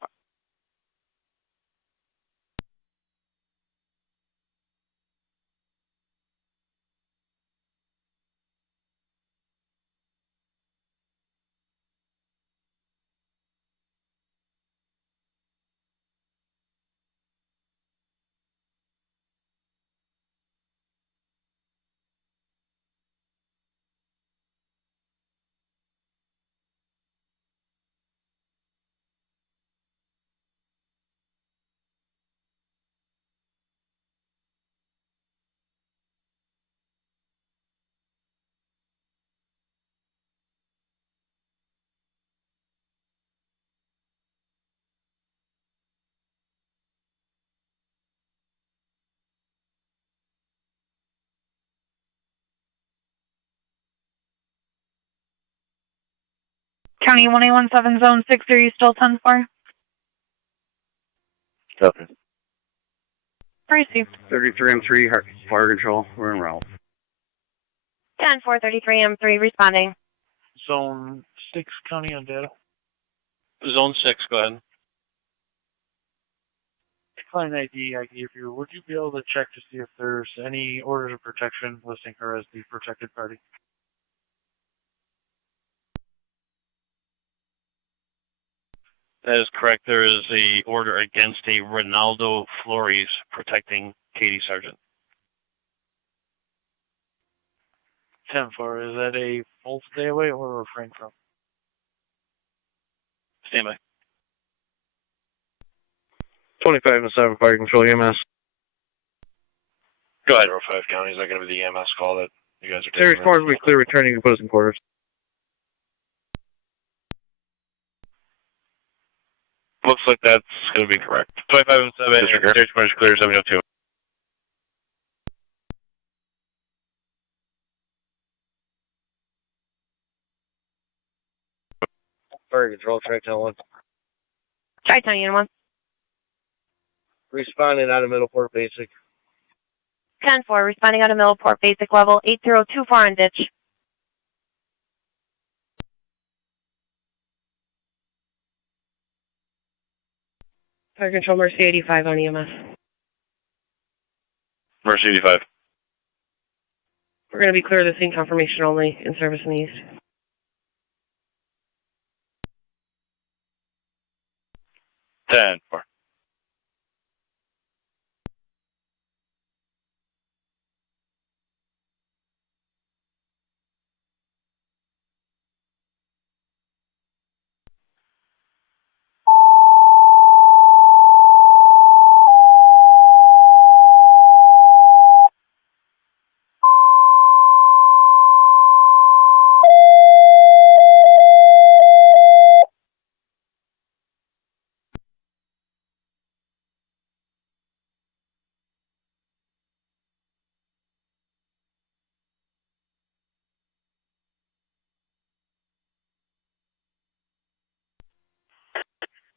County 1817, Zone 6, are you still 10-4? Copy. Received. 33M3, fire control, we're en route. 10-4-33M3, responding. Zone 6, County on data. Zone 6, go ahead. Client ID I gave you, would you be able to check to see if there's any orders of protection listing her as the protected party? That is correct. There is a order against a Ronaldo Flores protecting Katie Sargent. 10-4, is that a full stay away or refrain from? Stand by. 25-7 fire control EMS. Go ahead, 05 County. Is that going to be the EMS call that you guys are taking? As far as we clear returning, you can put us in quarters. Looks like that's going to be correct. 25-7, and stage is clear, 702. Fire Control, Tri-Town 1. Tri-Town Unit 1. Responding out of Middleport Basic. 10-4, responding out of Middleport, basic level, 8024 on ditch. Fire Control, Mercy 85 on EMS. Mercy 85. We're going to be clear of the scene, confirmation only, in service in the east. Ten four.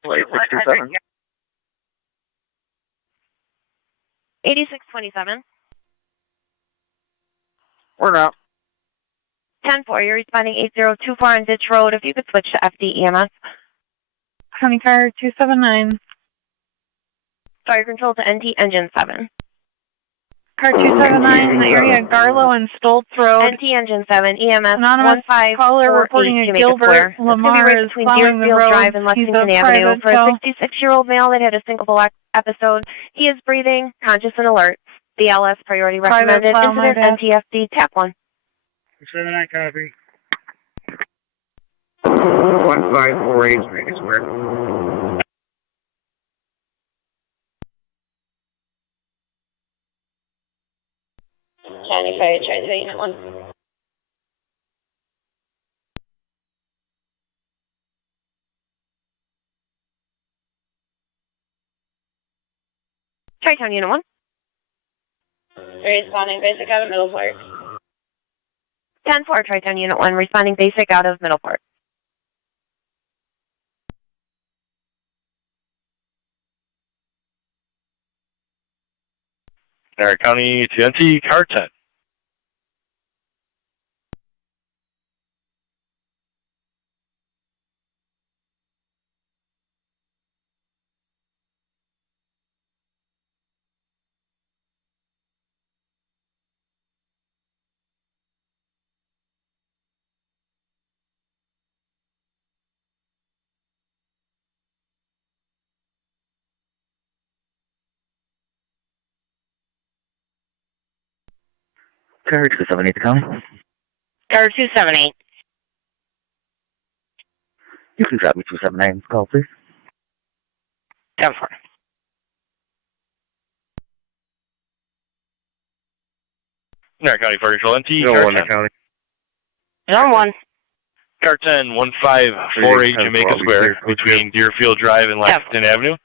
Wait, 627. 8627. We're out. 10-4, you're responding 8024 on ditch road. If you could switch to FD EMS. County Fire 279. Fire Control to NT Engine 7. Car 279 in the area of Garlow and Stoltz Road. NT Engine 7, EMS Anonymous 1548 caller reporting a Gilbert Lamar is plowing the road. Lexington He's a Avenue private for tow. a 66-year-old male that had a syncopal episode. He is breathing, conscious and alert. BLS priority Private recommended. plow, my Incident bad. NTFD TAC 1. 79 copy. 1548, make it square. County Fire, Tri-Town Unit 1. Tri-Town Unit 1. Responding basic out of Middleport. 10-4, Tri-Town Unit 1, responding basic out of Middleport. Niagara County TNT, car 10. Car 278 County. Car 278. You can drop me 279 call, please. 10-4. Niagara County Fire Control NT, No car one 10. in county. Zone 1. Car 10, 1548 Jamaica Square, between Deerfield Drive and Lexington Avenue.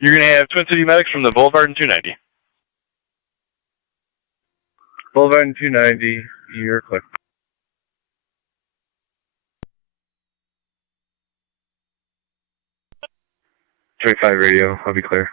You're going to have Twin City Medics from the Boulevard and 290. Boulevard and 290, you're clear. Trade 5 radio, I'll be clear.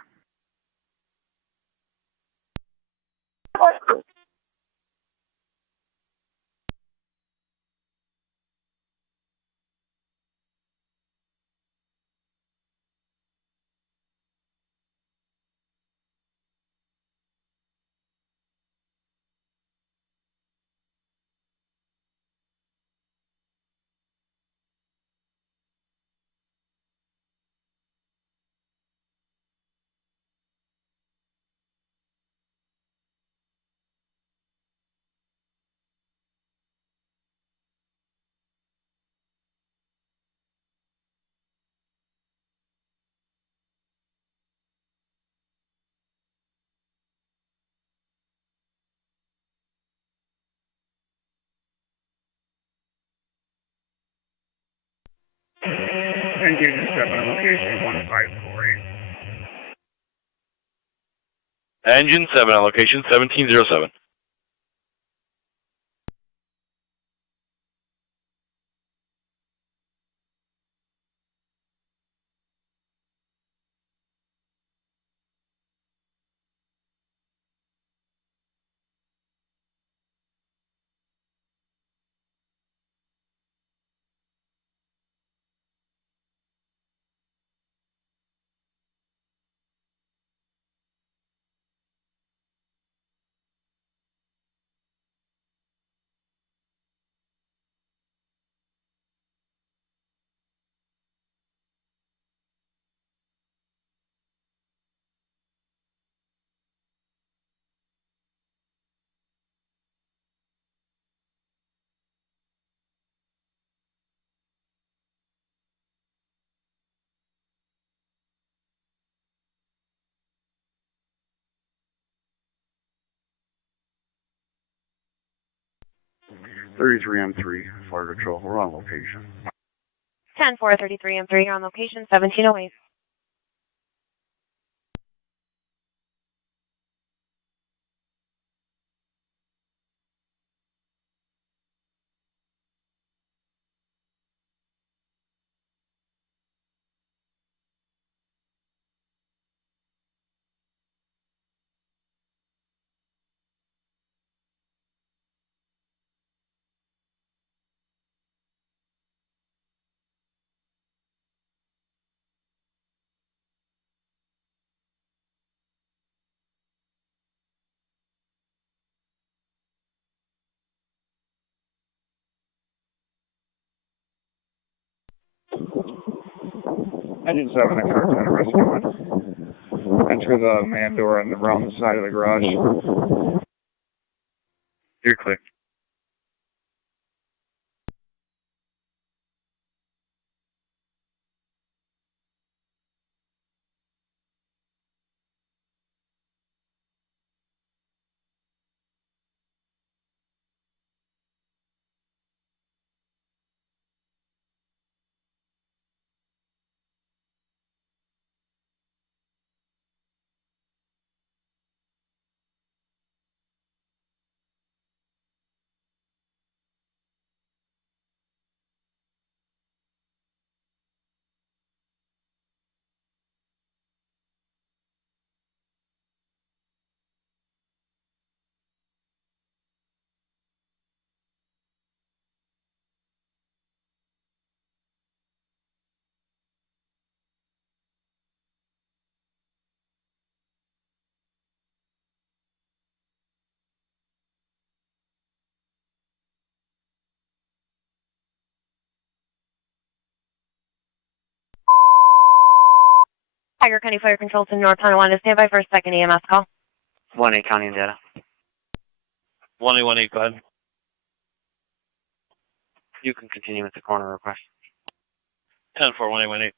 Engine 7, location 1548. Engine 7 on location 1707. 33M3, Fire Patrol. We're on location. 10-4, 33M3, you're on location, 1708. Engine 7 at car 10, rescue 1. Enter the man door on the around the side of the garage. You're clear. Tiger County Fire Control to North Tonawanda. Stand by for a second EMS call. 1-8 County and data. 1818, go ahead. You can continue with the coroner request. 10-4, 1818.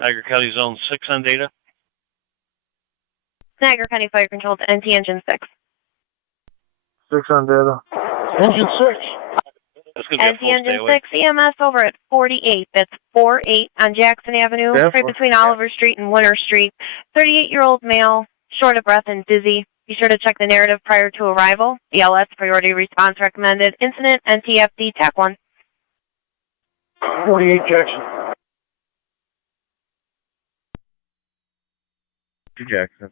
Niagara County Zone 6 on data. Niagara County Fire Control to NT Engine 6. 6 on data. Engine 6. That's going to be a NT full Engine stay away. 6, EMS over at 48. That's 48 on Jackson Avenue, Yeah, right between Oliver Street and Winter Street. 38-year-old male, short of breath and dizzy. Be sure to check the narrative prior to arrival. ELS priority response recommended. Incident NTFD TAC 1. 48 Jackson. To Jackson.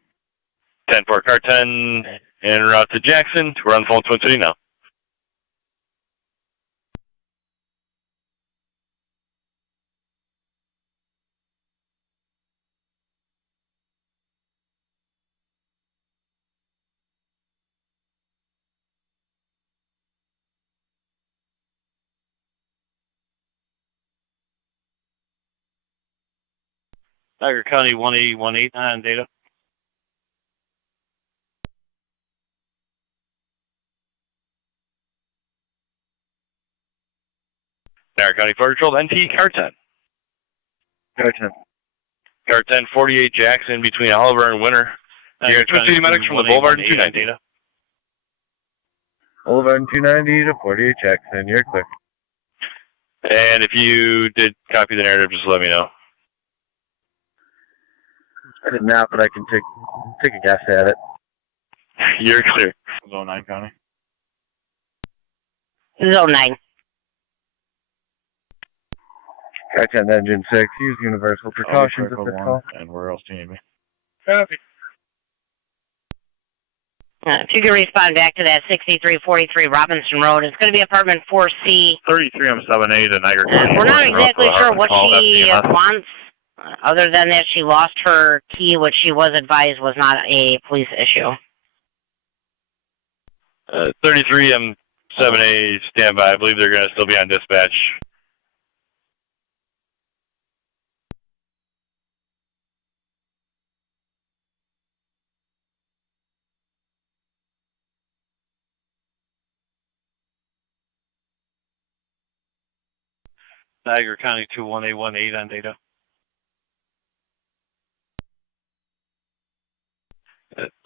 10-4, car 10, en route to Jackson. We're on the phone Twin City now. Niagara County 1818 on data. Niagara County Fire Patrol, NT, car 10. Car 10. Car 10, 48 Jackson between Oliver and Winter. You're Twin City medics from the Boulevard and 290. Data. Boulevard and 290 to 48 Jackson. You're clear. And if you did copy the narrative, just let me know. I did not, but I can take a guess at it. You're clear. Zone 9 County. Zone 9. Car 10 Engine 6. Use universal precautions at this call. And where else do you need me? Copy. If you can respond back to that 6343 Robinson Road, it's going to be apartment 4C. 33M78 in Niagara County. We're not exactly sure what she wants, other than that she lost her key, which she was advised was not a police issue. 33M7A standby. I believe they're going to still be on dispatch. Niagara County 21818 on data.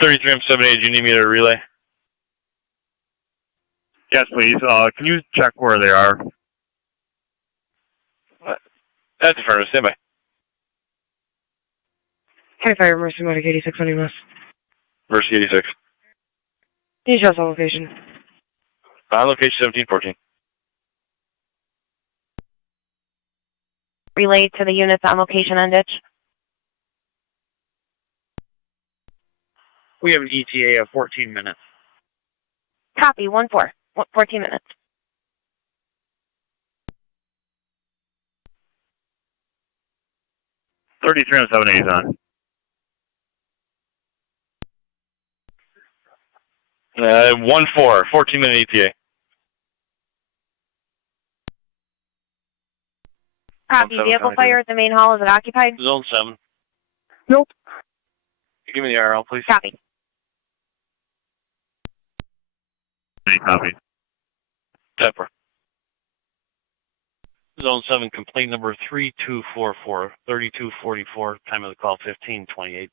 33M78, do you need me to relay? Yes, please. Can you check where they are? That's affirmative. Stand by. County Fire Emergency Medic 86 on EMS. Mercy 86. Can you show us on location? On location 1714. Relay to the units on location on ditch. We have an ETA of 14 minutes. Copy, 1-4. 14 minutes. $33M78 is on. 1-4, 14-minute ETA. Copy, vehicle fire at the main hall. Is it occupied? Zone 7. Nope. Give me the RL, please. Copy. Copy. Pepper. Zone 7, complaint number 3244, 3244, time of the call 1528.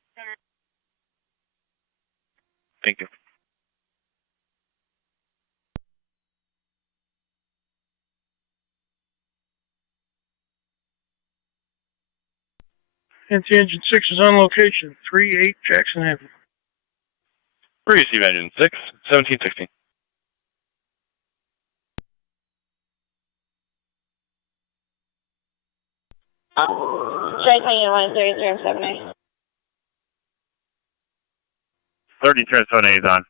Thank you. NC Engine 6 is on location, 38 Jackson Avenue. Receive engine 6, 1716. Strike on unit 1 33M78. 33M78 is on.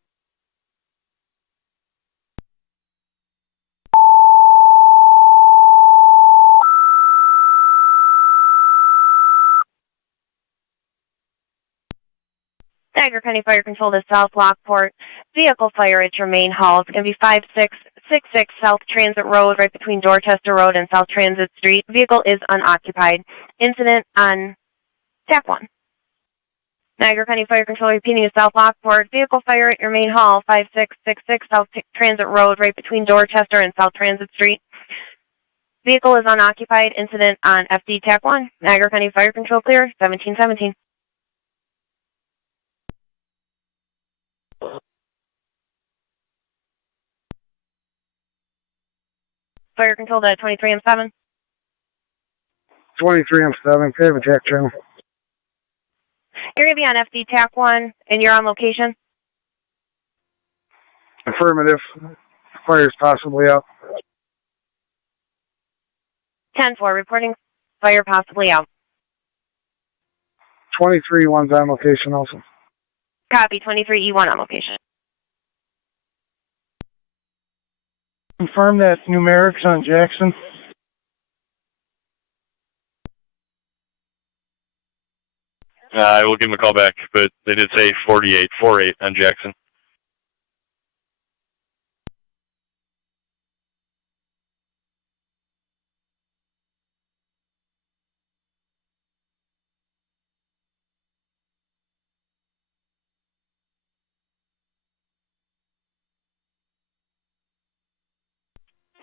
Niagara County Fire Control to South Lockport. Vehicle fire at your main hall. It's going to be 5666 South Transit Road, right between Dorchester Road and South Transit Street. Vehicle is unoccupied. Incident on TAC 1. Niagara County Fire Control repeating to South Lockport. Vehicle fire at your main hall, 5666 South Transit Road, right between Dorchester and South Transit Street. Vehicle is unoccupied. Incident on FD TAC 1. Niagara County Fire Control clear, 1717. Fire Control to 23M7. 23M7, can I have a jack channel? You're going to be on FD TAC 1, and you're on location? Affirmative. Fire's possibly up. 10-4, reporting fire possibly out. 23-1's on location also. Copy, 23E1 on location. Confirm that numerics on Jackson. I will give him a call back, but they did say 48 on Jackson.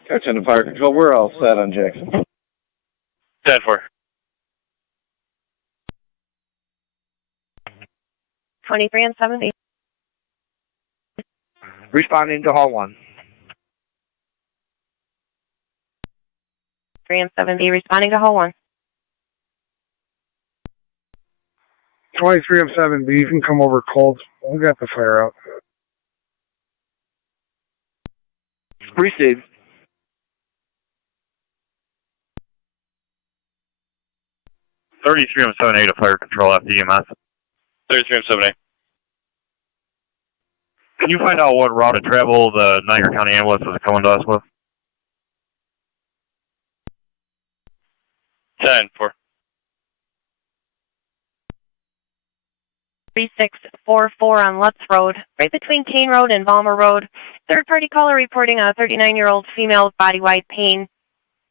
Attention to Fire Control, we're all set on Jackson. 10-4. 23M7. Responding to Hall 1. 3M7B responding to Hall 1. 23M7B, you can come over cold. We got the fire out. Received. 33M78 of Fire Control after EMS. 33M78. Can you find out what route of travel the Niagara County ambulance is coming to us with? 10-4. 3644 on Lutz Road, right between Kane Road and Balmer Road. Third-party caller reporting a 39-year-old female with body-wide pain.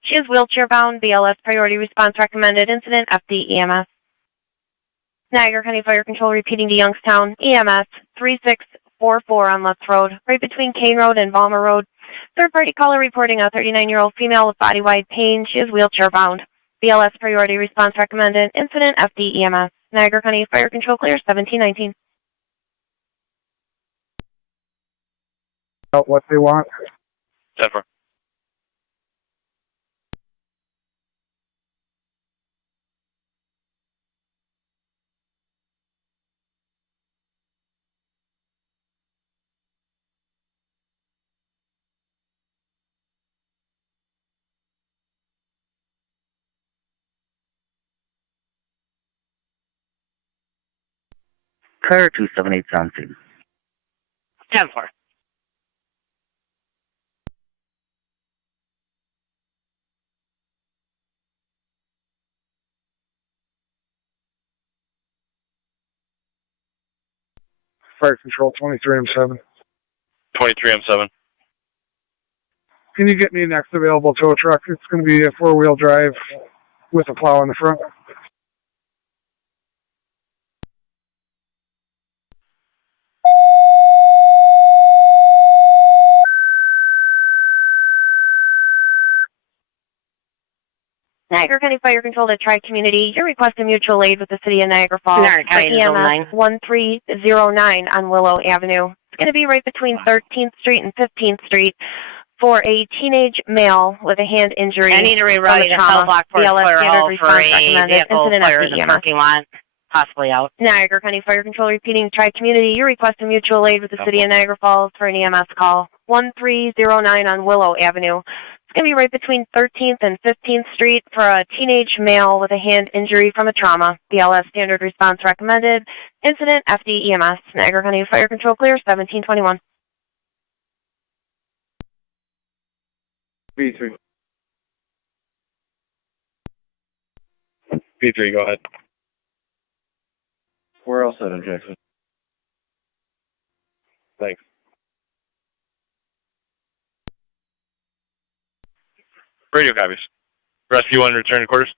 She is wheelchair-bound. BLS priority response recommended. Incident FD EMS. Niagara County Fire Control repeating to Youngstown. EMS 3644 on Lutz Road, right between Kane Road and Balmer Road. Third-party caller reporting a 39-year-old female with body-wide pain. She is wheelchair-bound. BLS priority response recommended. Incident FD EMS. Niagara County Fire Control clear 1719. What they want. 10-4. Car 278 on scene. 10-4. Fire Control 23M7. 23M7. Can you get me next available tow truck? It's going to be a four-wheel drive with a plow in the front. Niagara County Fire Control to Tri-Community. Your request of mutual aid with the City of Niagara Falls. EMS 1309 on Willow Avenue. It's going to be right between 13th Street and 15th Street for a teenage male with a hand injury. I need to reroute you to South Lockport Fire Hall for a vehicle fire in the parking lot, possibly out. Niagara County Fire Control repeating Tri-Community. Your request of mutual aid with the City of Niagara Falls for an EMS call. 1309 on Willow Avenue. It's going to be right between 13th and 15th Street for a teenage male with a hand injury from a trauma. BLS standard response recommended. Incident FD EMS. Niagara County Fire Control clear 1721. B3. B3, go ahead. We're all set in Jackson. Thanks. Radio copies. Rescue 1, return to quarters.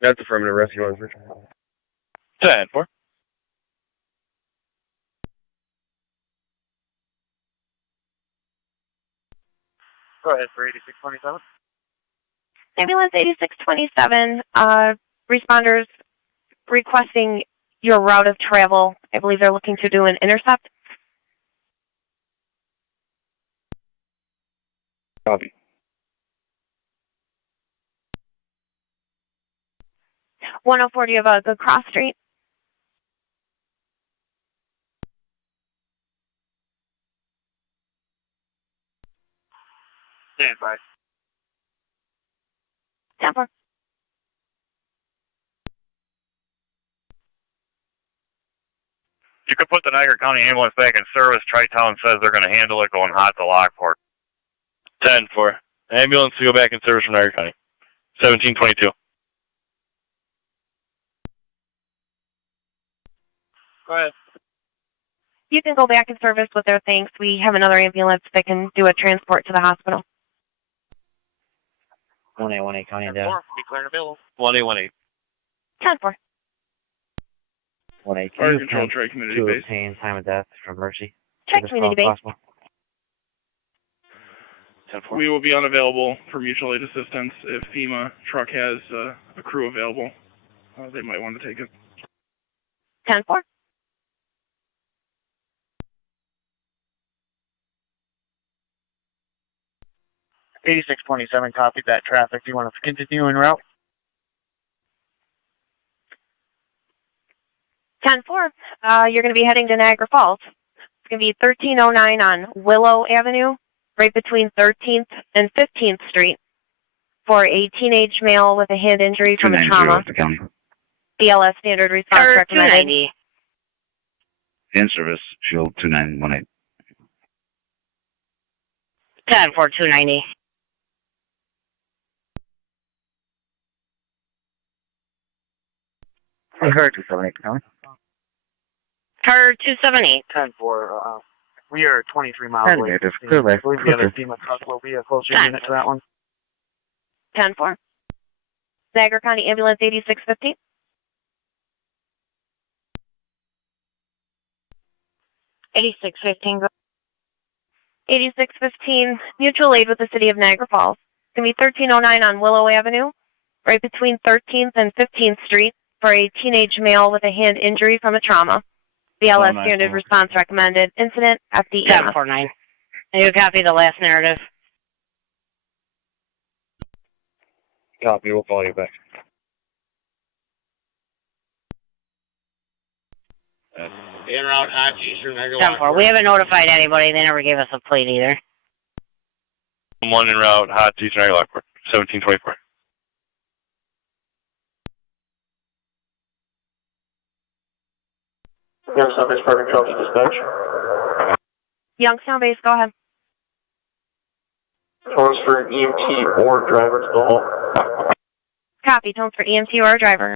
That's affirmative. Rescue 1. 10-4. Go ahead for 8627. Ambulance 8627, responders requesting your route of travel. I believe they're looking to do an intercept. Copy. 104, do you have a good cross street? Stand by. 10-4. You could put the Niagara County ambulance back in service. Tri-Town says they're going to handle it going hot to Lockport. 10-4. Ambulance to go back in service from Niagara County. 1722. Go ahead. You can go back in service with their thanks. We have another ambulance that can do a transport to the hospital. 1818 County down. Be clear and available. 1818. 10-4. 18 Fire Control Tri-Community to base. obtain time of death from Mercy. Tri-Community base. We will be unavailable for mutual aid assistance. If FEMA truck has a crew available, they might want to take it. 10-4. $8627, copied that traffic. Do you want to continue en route? 10-4. You're going to be heading to Niagara Falls. It's going to be 1309 on Willow Avenue, right between 13th and 15th Street, for a teenage male with a hand injury from a trauma. BLS standard response recommended. In service, shield 2918. 10-4-290. Car 278, County. Car 278. 10-4, we are 23 miles away. Negative. Clear left. I believe the other FEMA truck will be a closer unit to that one. 10-4. Niagara County Ambulance 8615. 8615. 8615, mutual aid with the City of Niagara Falls. It's going to be 1309 on Willow Avenue, right between 13th and 15th Street, for a teenage male with a hand injury from a trauma. BLS standard response recommended. Incident FD. 1049. You copy the last narrative. Copy, we'll call you back. En route, hot Eastern Niagara. 10-4. We haven't notified anybody. They never gave us a plate either. 1 en route, hot Eastern Niagara, Lockport. 1724. Youngstown base parking control to dispatch. Youngstown base, go ahead. Tones for an EMT or driver to the home. Copy. Tones for EMT or driver.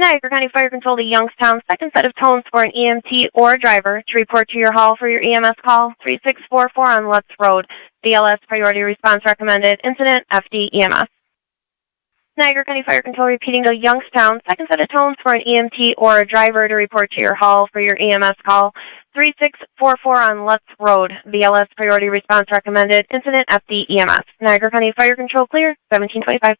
Niagara County Fire Control to Youngstown, second set of tones for an EMT or driver to report to your hall for your EMS call, 3644 on Lutz Road. BLS priority response recommended. Incident FD EMS. Niagara County Fire Control repeating to Youngstown, second set of tones for an EMT or a driver to report to your hall for your EMS call, 3644 on Lutz Road. BLS priority response recommended. Incident FD EMS. Niagara County Fire Control clear, 1725.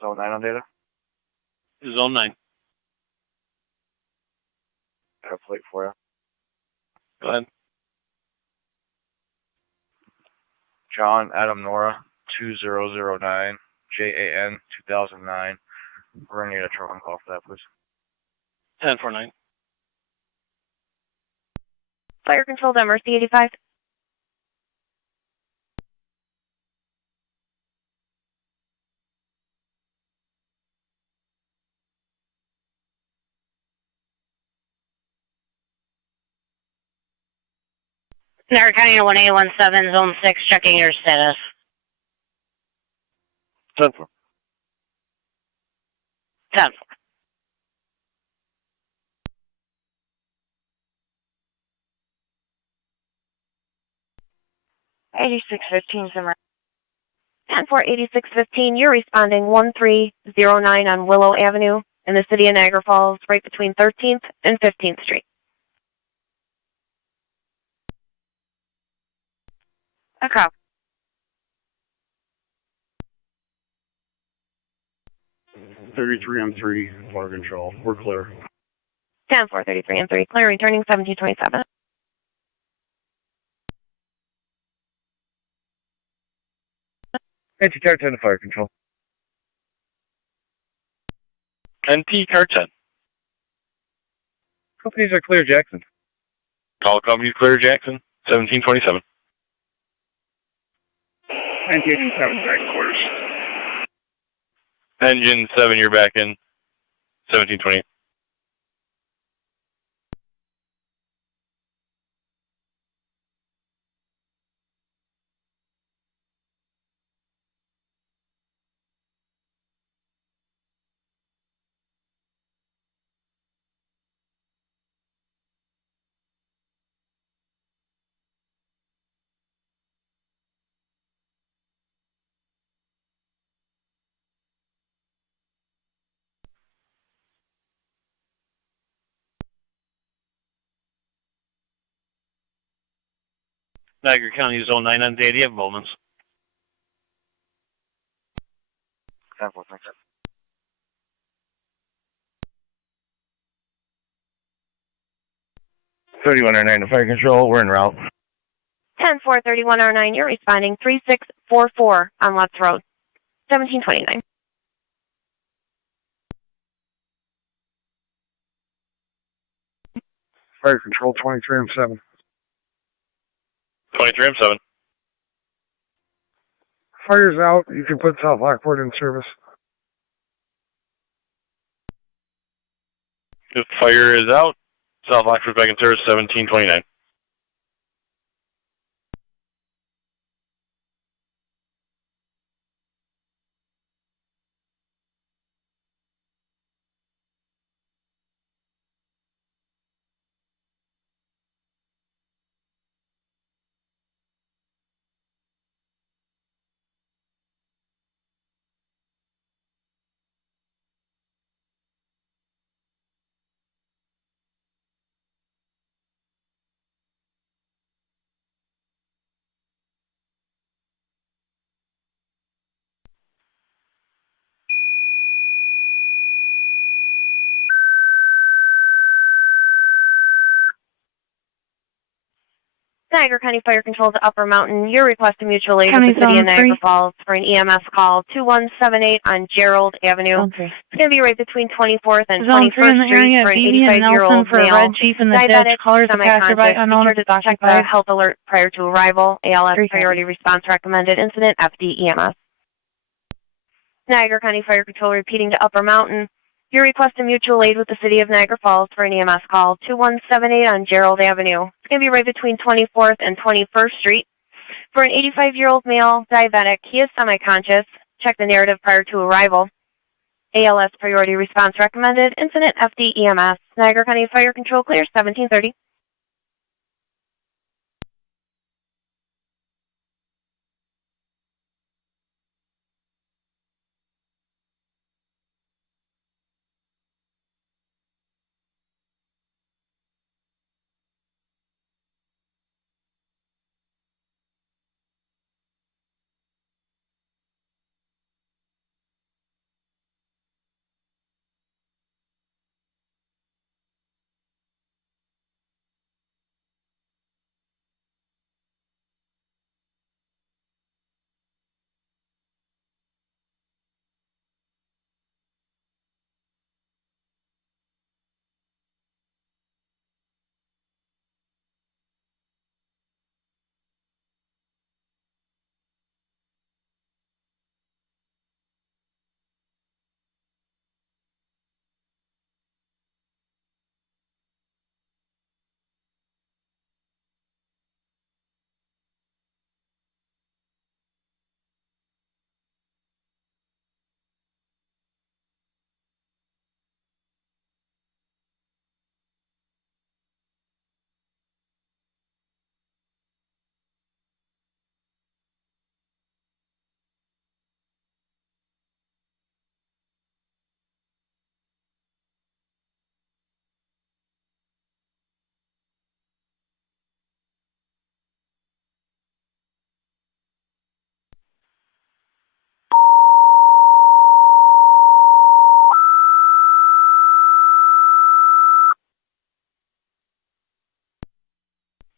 Zone 9 on data. Zone 9. Got a plate for you. Go ahead. John Adam Nora 2009 JAN 2009. We're gonna need a truck on call for that, please. 1049. Fire Control to Mercy 85. Niagara County 1817, Zone 6, checking your status. 10-4. 10-4. $86.15, Simmer. 10-4-86-15, you're responding 1309 on Willow Avenue in the City of Niagara Falls, right between 13th and 15th Street. Okay. 33M3, water control. We're clear. 10-4-33-3, clear, returning 1727. NT-Car 10 to fire control. NT Car 10. Companies are clear, Jackson. Call company clear, Jackson. 1727. NT-7 quarters. Engine 7, you're back in. 1728. Niagara County Zone 9 on data, you have moments. 10-4, thanks. 3109 to fire control. We're en route. 10-4, 3109, you're responding 3644 on Lutz Road, 1729. Fire control 23M7. 23M7. Fire's out. You can put South Lockport in service. If fire is out, South Lockport back in service, 1729. Niagara County Fire Control to Upper Mountain. Your request to mutual aid County with the City of Zone Niagara 3. Falls for an EMS call 2178 on Gerald Avenue. Okay. It's going to be right between 24th and Zone 3 in 21st the Street area, for an Beatty and 85-year-old Nelson for a male. red Jeep in the ditch. Diabetic, Callers a passerby semi-conscious. unknown Be to sure to check the 65. health alert prior to arrival. ALS 3 priority response recommended. Incident FD EMS. Niagara County Fire Control repeating to Upper Mountain. Your request to mutual aid with the City of Niagara Falls for an EMS call 2178 on Gerald Avenue. It's going to be right between 24th and 21st Street. For an 85-year-old male diabetic, he is semi-conscious. Check the narrative prior to arrival. ALS priority response recommended. Incident FD EMS. Niagara County Fire Control clear 1730.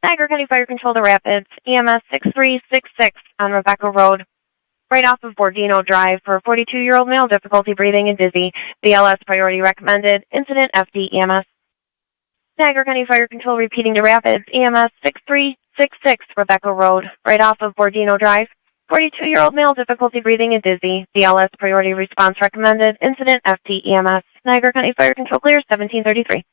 Niagara County Fire Control to Rapids. EMS 6366 on Rebecca Road. Right off of Bordino Drive for a 42-year-old male, difficulty breathing and dizzy. BLS priority recommended. Incident FD EMS. Niagara County Fire Control repeating to Rapids. EMS 6366 Rebecca Road. Right off of Bordino Drive. 42-year-old male, difficulty breathing and dizzy. BLS priority response recommended. Incident FD EMS. Niagara County Fire Control clear 1733.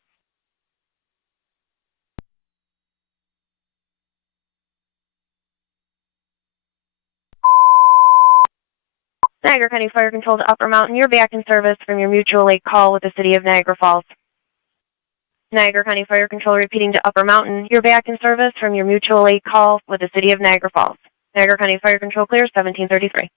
Niagara County Fire Control to Upper Mountain. You're back in service from your mutual aid call with the City of Niagara Falls. Niagara County Fire Control repeating to Upper Mountain. You're back in service from your mutual aid call with the City of Niagara Falls. Niagara County Fire Control clear 1733.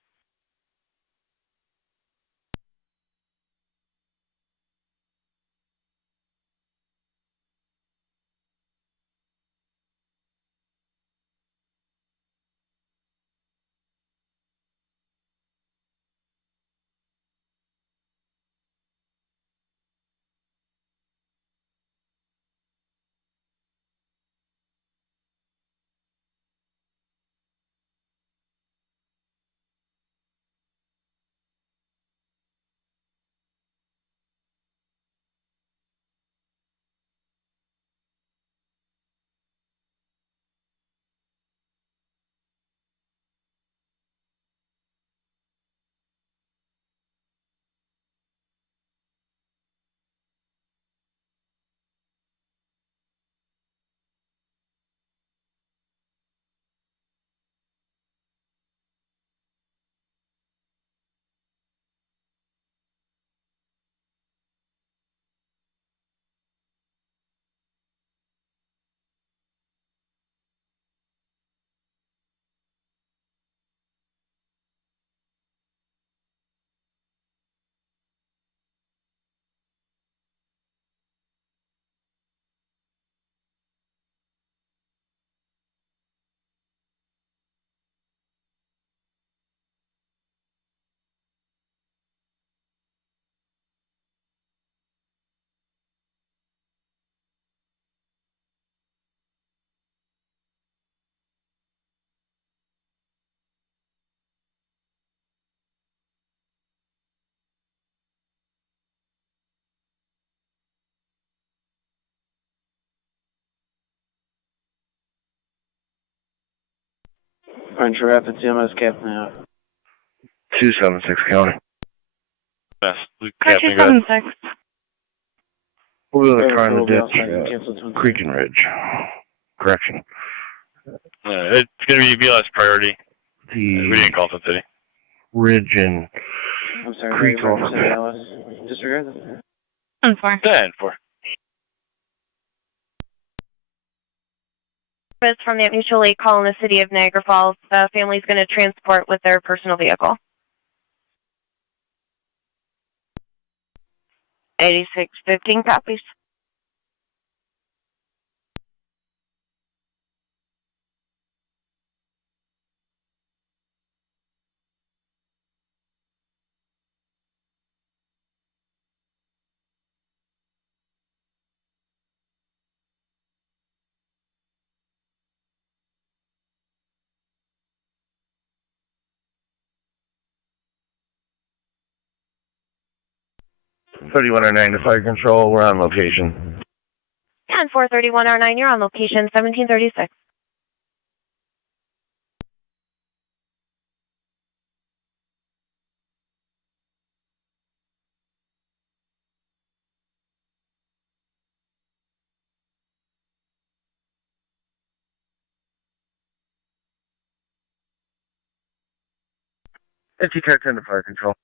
French Rapids, EMS Captain out. 276 County. Best. Luke Car Captain, go ahead. 276. We're trying to Overall, ditch cancel Creek and Ridge. Correction. It's going to be BLS priority. We didn't call Sun City. Ridge and I'm sorry, Creek Creek off. Disregard that. 10-4. 10-4. It's from that mutual aid call in the city of Niagara Falls. The family's going to transport with their personal vehicle. 8615 copies. $3109 to fire control. We're on location. 10-431R9, you're on location, 1736. Car 10 to fire control.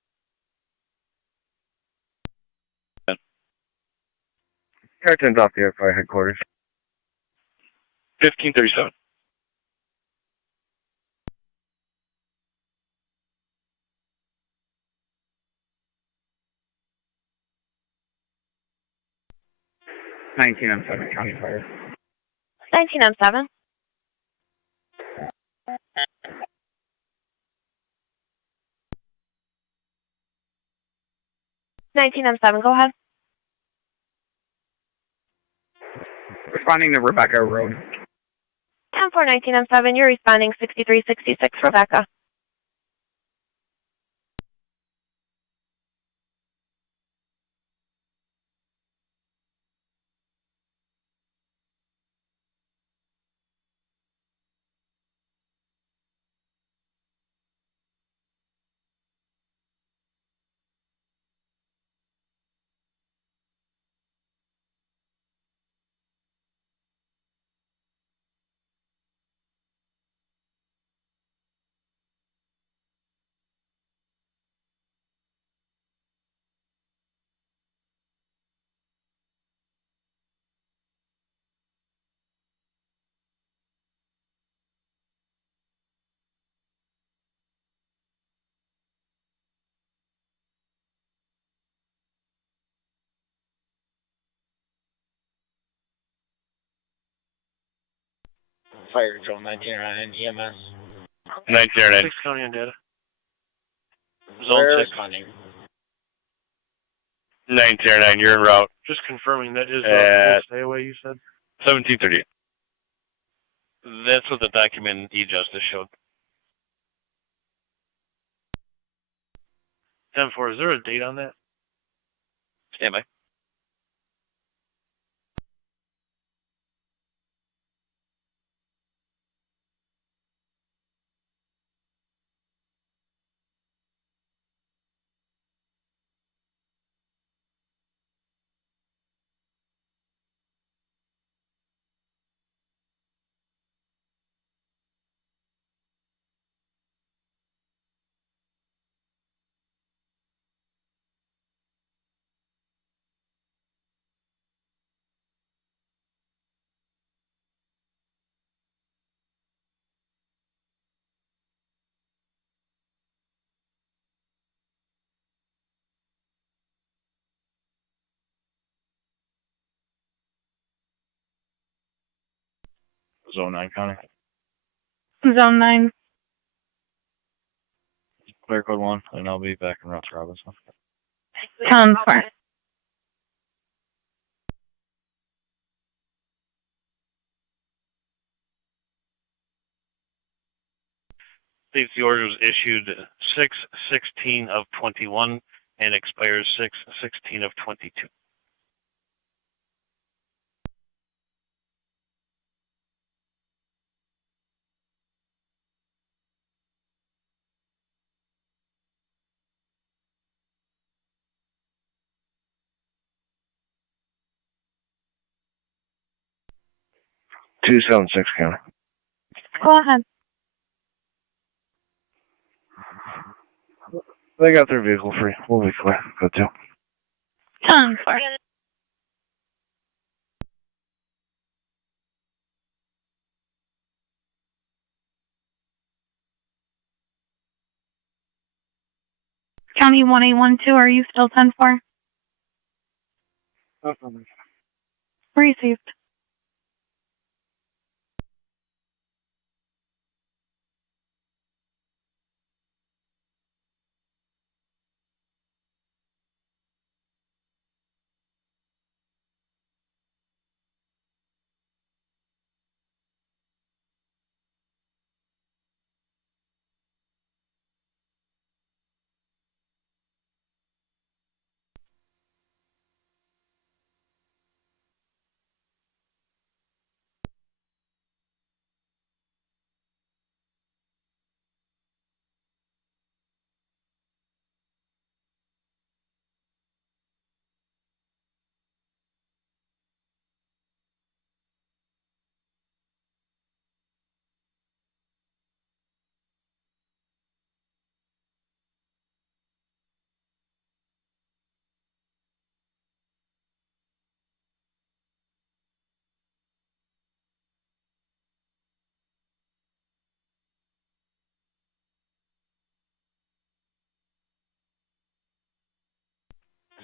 Car 10's off the air fire headquarters. 1537. $19.07 County Fire. 19M7. 19M7, go ahead. Responding to Rebecca Road. 10-4-19M7, you're responding 6366 Rebecca. Fire control 1909 EMS. 1909. 6 County on data. Where Zone 6. responding? 1909, you're en route. Just confirming that is At stay away, you said? 1738. That's what the document e-justice showed. 10-4, is there a date on that? Stand by. Zone 9 County. Zone 9. Clear code 1, and I'll be back in Ross Robinson. 10-4. States the order was issued 6/16 of 21 and expires 6/16 of 22. 276 county. Go ahead. They got their vehicle free. We'll be clear. Go to. 10-4. County 1812, are you still 10-4? Received.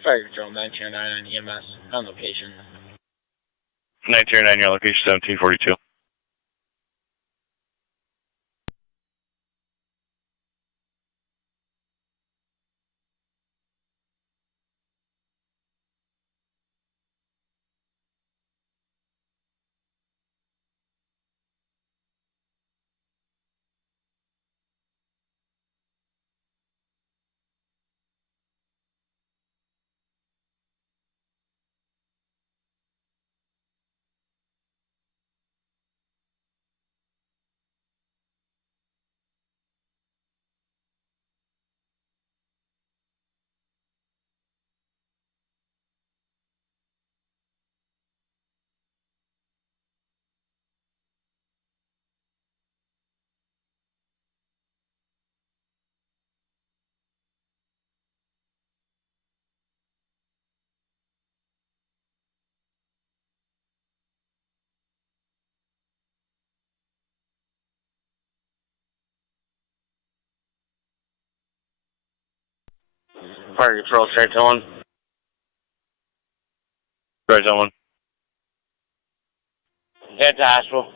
Fire Control 909 on EMS on location. 909, your location 1742. Fire Control, straight to one. Tri-Town 1. Head to hospital.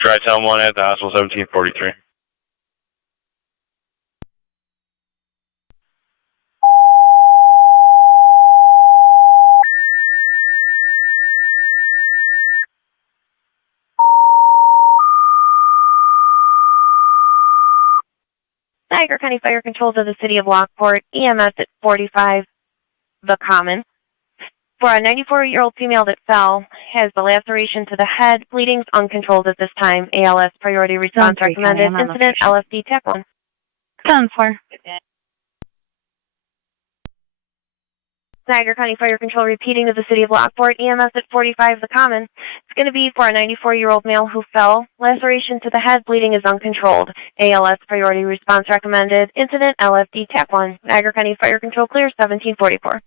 Tri-Town 1 at the hospital 1743. Niagara County Fire Control to the City of Lockport, EMS at 45, the Common. For a 94-year-old female that fell, has the laceration to the head, bleeding's uncontrolled at this time, ALS priority response recommended, incident LFD TAC 1. 10-4. Niagara County Fire Control repeating to the City of Lockport, EMS at 45, the Common. It's going to be for a 94-year-old male who fell, laceration to the head, bleeding is uncontrolled, ALS priority response recommended, incident LFD TAC 1. Niagara County Fire Control clear 1744.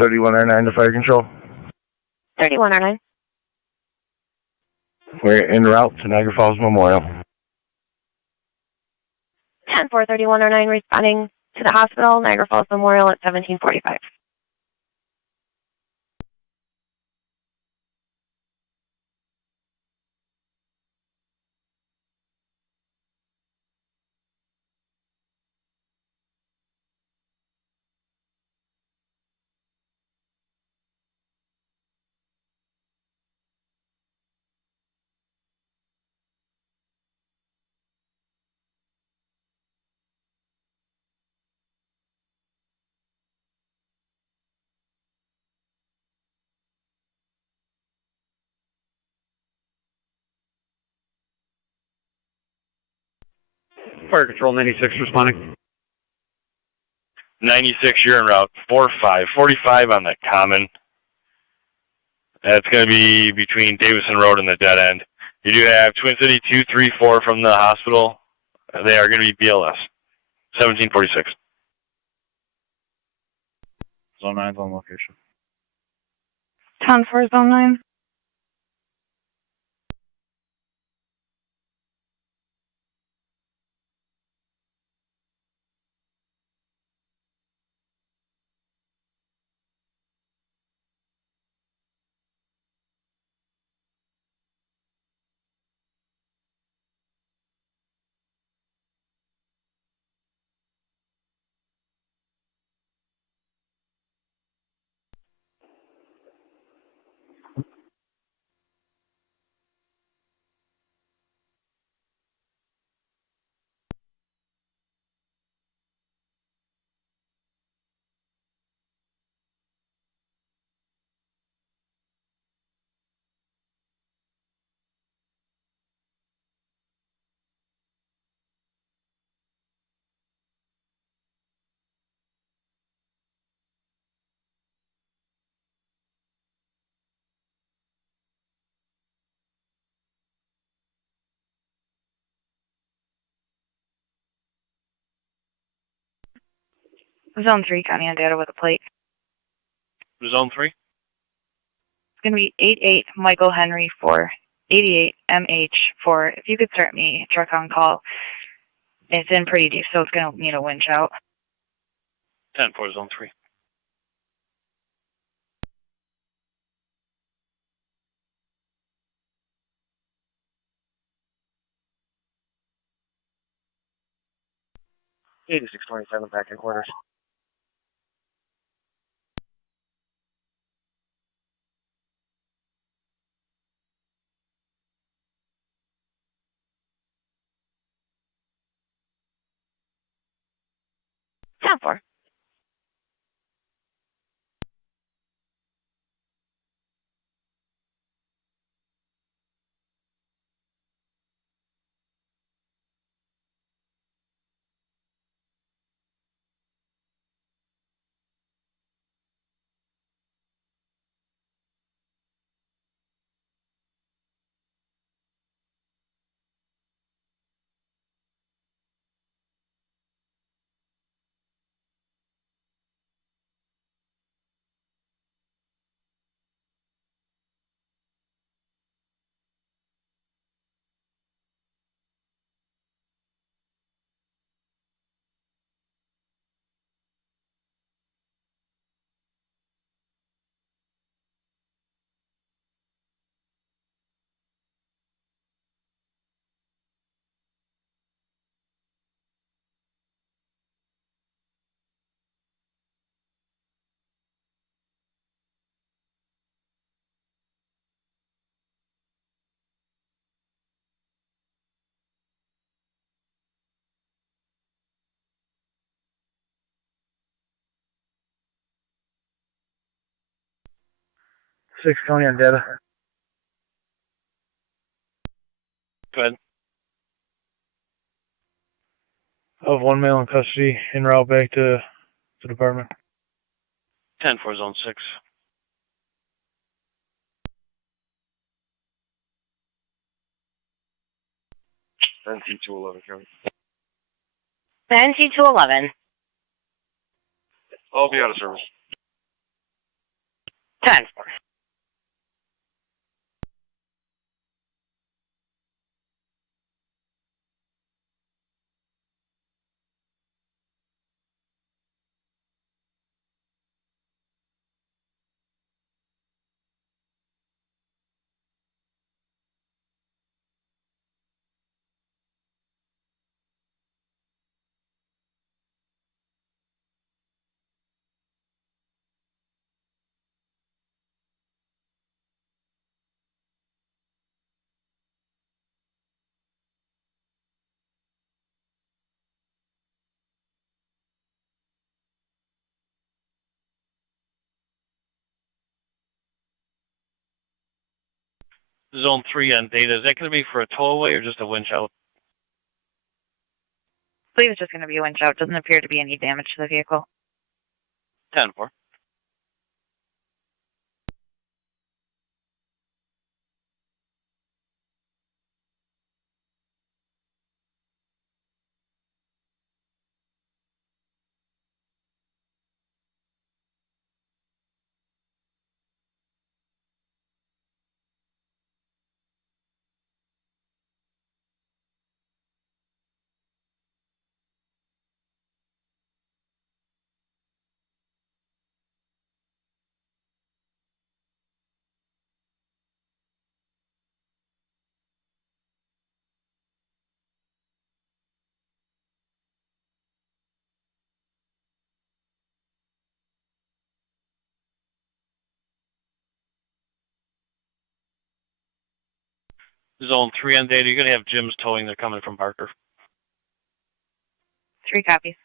Thirty-one R nine to Fire Control. 3109. We're en route to Niagara Falls Memorial. 10-4-3109 responding to the hospital, Niagara Falls Memorial at 1745. Fire Control 96 responding. 96, you're en route 45 on the Common. That's going to be between Davison Road and the dead end. You do have Twin City 234 from the hospital. They are going to be BLS. 1746. Zone 9's on location. 10-4, Zone 9. Zone 3, County on data with a plate. Zone 3? It's going to be 88 Michael Henry for 88 MH for, if you could start me truck on call. It's in pretty deep, so it's going to need a winch out. 10-4, Zone 3. $86.27 back in quarters. Time for. Six County on data. Go ahead. Of one male in custody, en route back to the department. 10-4, Zone 6. NC211, County. NC211. I'll be out of service. 10-4. Zone 3 on data. Is that going to be for a tow away or just a winch out? believe it's just going to be a winch out. Doesn't appear to be any damage to the vehicle. 10-4. Zone 3 on data. You're going to have Jim's towing. They're coming from Parker. 3 copies.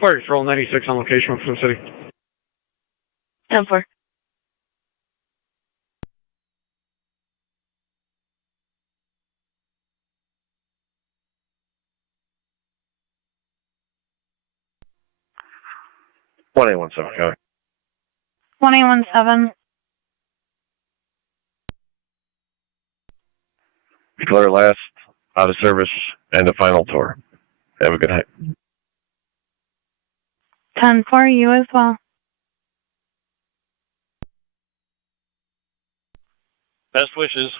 Fire Patrol 96 on location from City. 10-4. One 817, Kelly. 1817. Declare last, out of service, and the final tour. Have a good night. 10-4, you as well. Best wishes.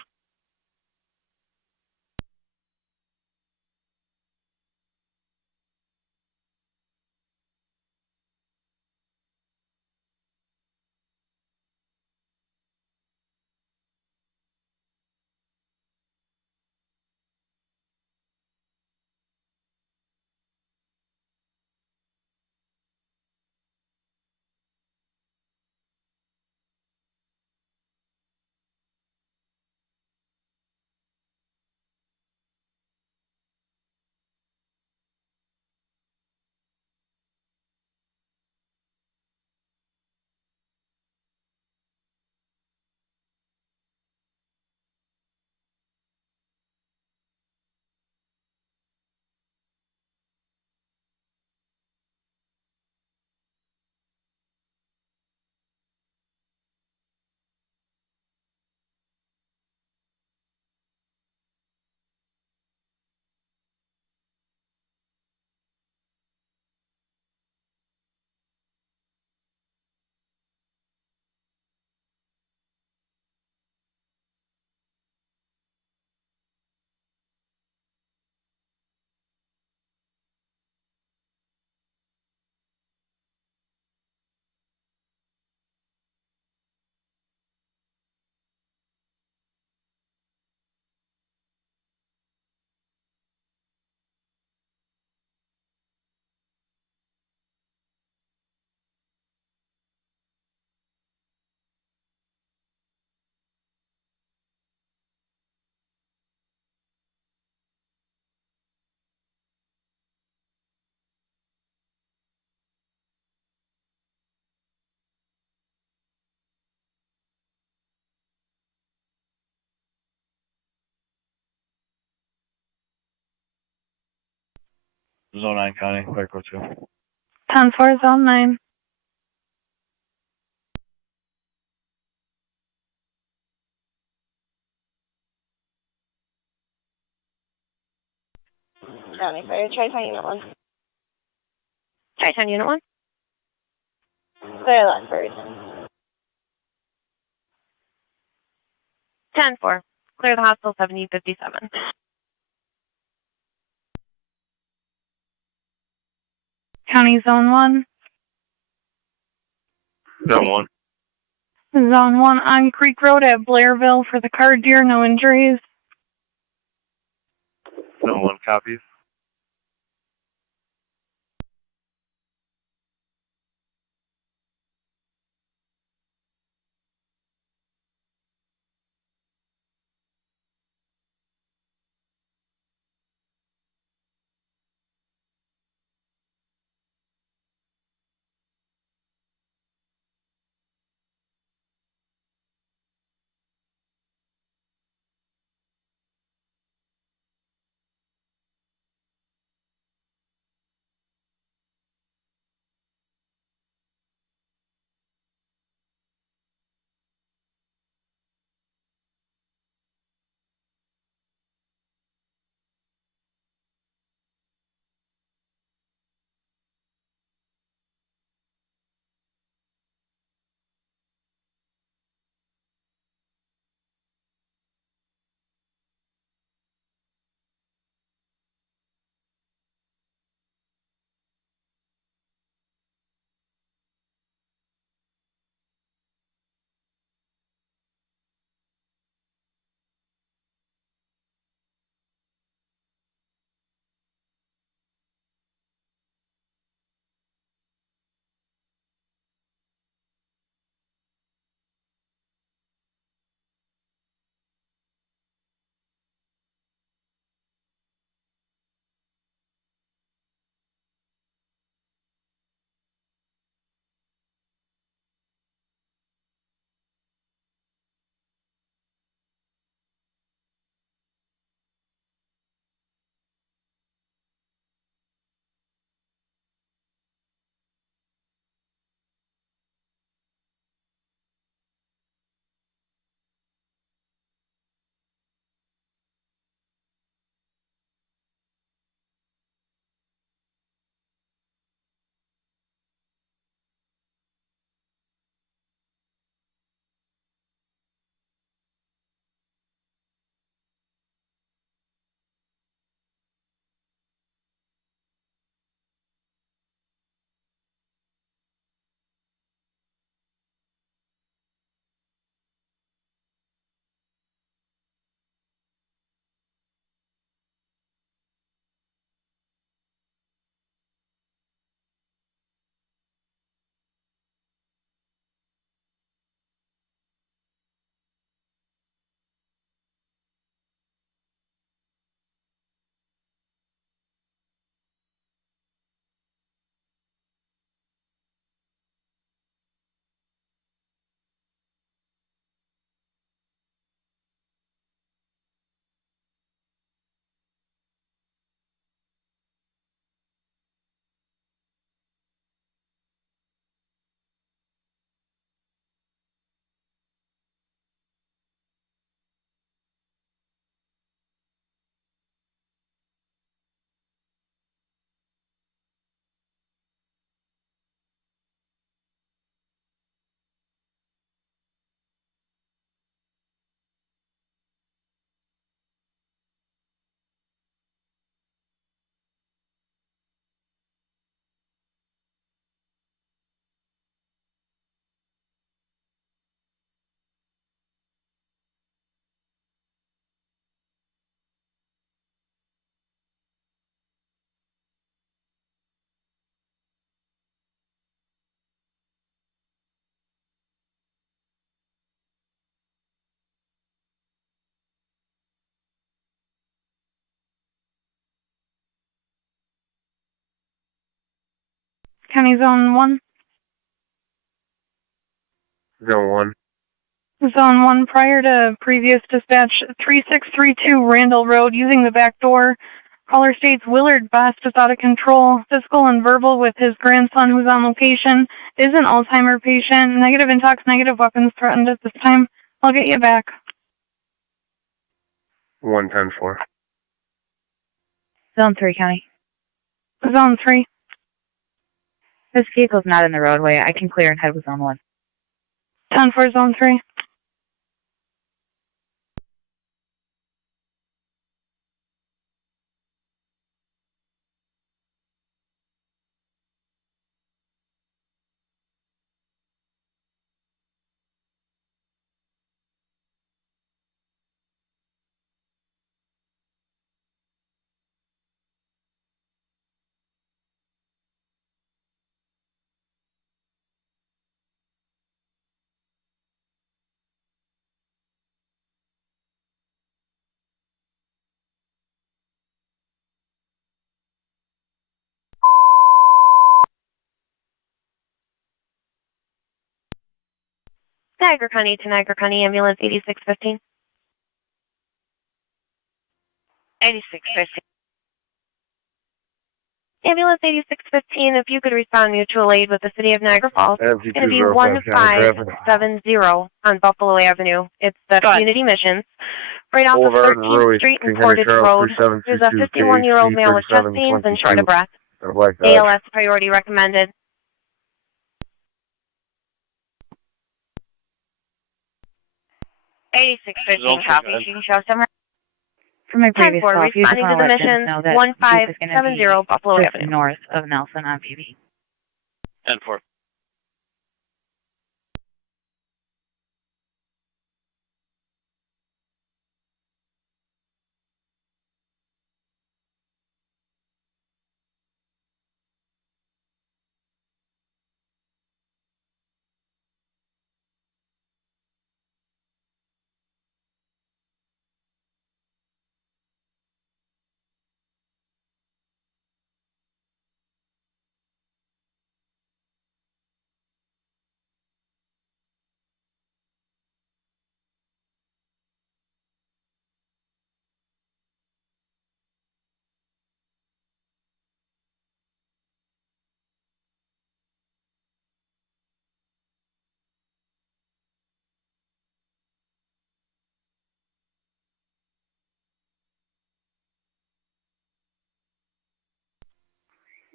Zone 9 County, Clear Code 2. 10-4, Zone 9. County Fire, Tri-Town Unit 1. Tri-Town Unit 1. Clear Lockport. 10-4. Clear the hospital 7057. County Zone 1. Zone 1. Zone 1 on Creek Road at Blairville for the car deer, no injuries. Zone 1 copies. County Zone 1. Zone 1. Zone 1 prior to previous dispatch 3632 Randall Road using the back door. Caller states Willard Best is out of control, physical and verbal with his grandson who's on location, is an Alzheimer patient, negative intox, negative weapons threatened at this time. I'll get you back. 110-4. Zone 3, County. Zone 3. This vehicle's not in the roadway. I can clear and head with Zone 1. 10-4, Zone 3. Niagara County to Niagara County, ambulance 8615. 8615. Ambulance 8615, if you could respond mutual aid with the City of Niagara Falls. It's going to be 1570 on Buffalo Avenue. It's the community missions. Right off of 13th Street and Portage Road. There's a 51-year-old male with chest pains and short of breath. ALS priority recommended. Copy. You can show somewhere. For my previous call, if you just responding want to to the let mission, know that 1570 Buffalo just Avenue. north of Nelson on PV. 10-4.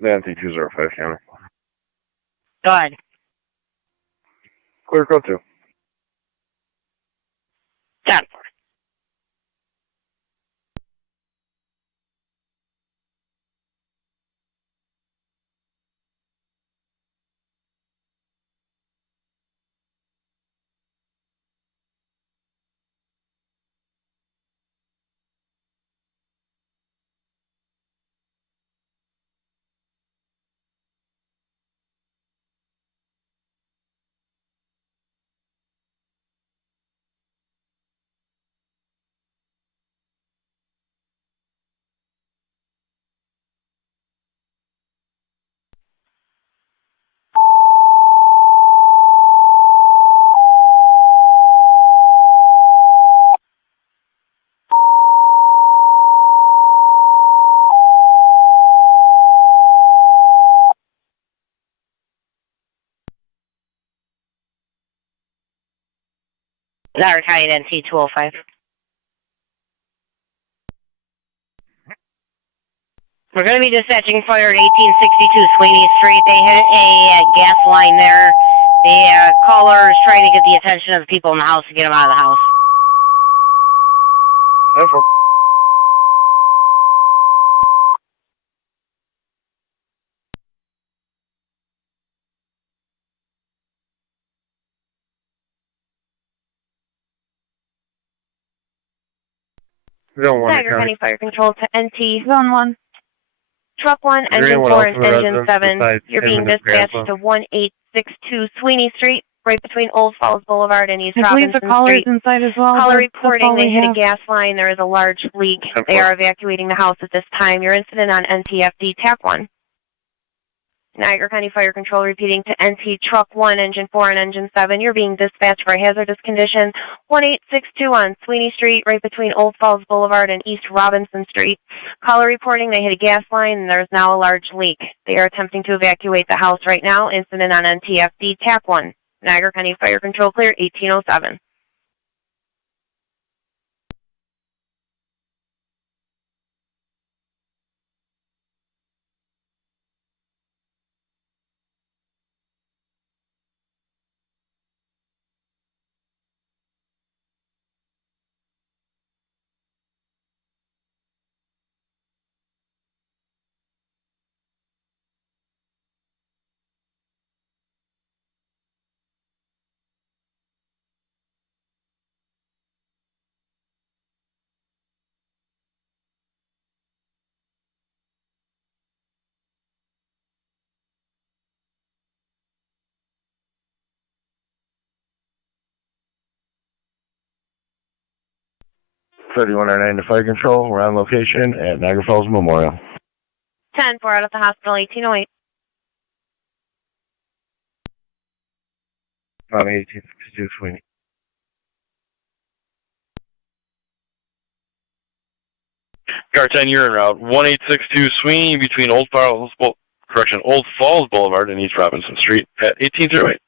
Nancy 205 County. Go ahead. Clear code 2. 10-4. Niagara County NT 205. We're going to be dispatching fire at 1862 Sweeney Street. They hit a gas line there. The caller is trying to get the attention of the people in the house to get them out of the house. 10-4. Zone 1, Niagara County Fire Control to NT. Zone 1. Truck 1, Engine 4, and Engine 7. You're being dispatched grandpa? to 1862 Sweeney Street, right between Old Falls Boulevard and East I believe Robinson the caller's Street. inside as well. Caller That's all reporting they we hit a have. gas line. There is a large leak. They are evacuating the house at this time. Your incident on NTFD TAC 1. Niagara County Fire Control repeating to NT Truck 1, Engine 4, and Engine 7. You're being dispatched for hazardous condition 1862 on Sweeney Street, right between Old Falls Boulevard and East Robinson Street. Caller reporting they hit a gas line and there's now a large leak. They are attempting to evacuate the house right now. Incident on NTFD TAC 1. Niagara County Fire Control clear 1807. To Fire Control. We're on location at Niagara Falls Memorial. 10-4 out of the hospital, 1808. On 1862 Sweeney. Car 10, you're en route 1862 Sweeney between Old Falls Boulevard and East Robinson Street at 1808.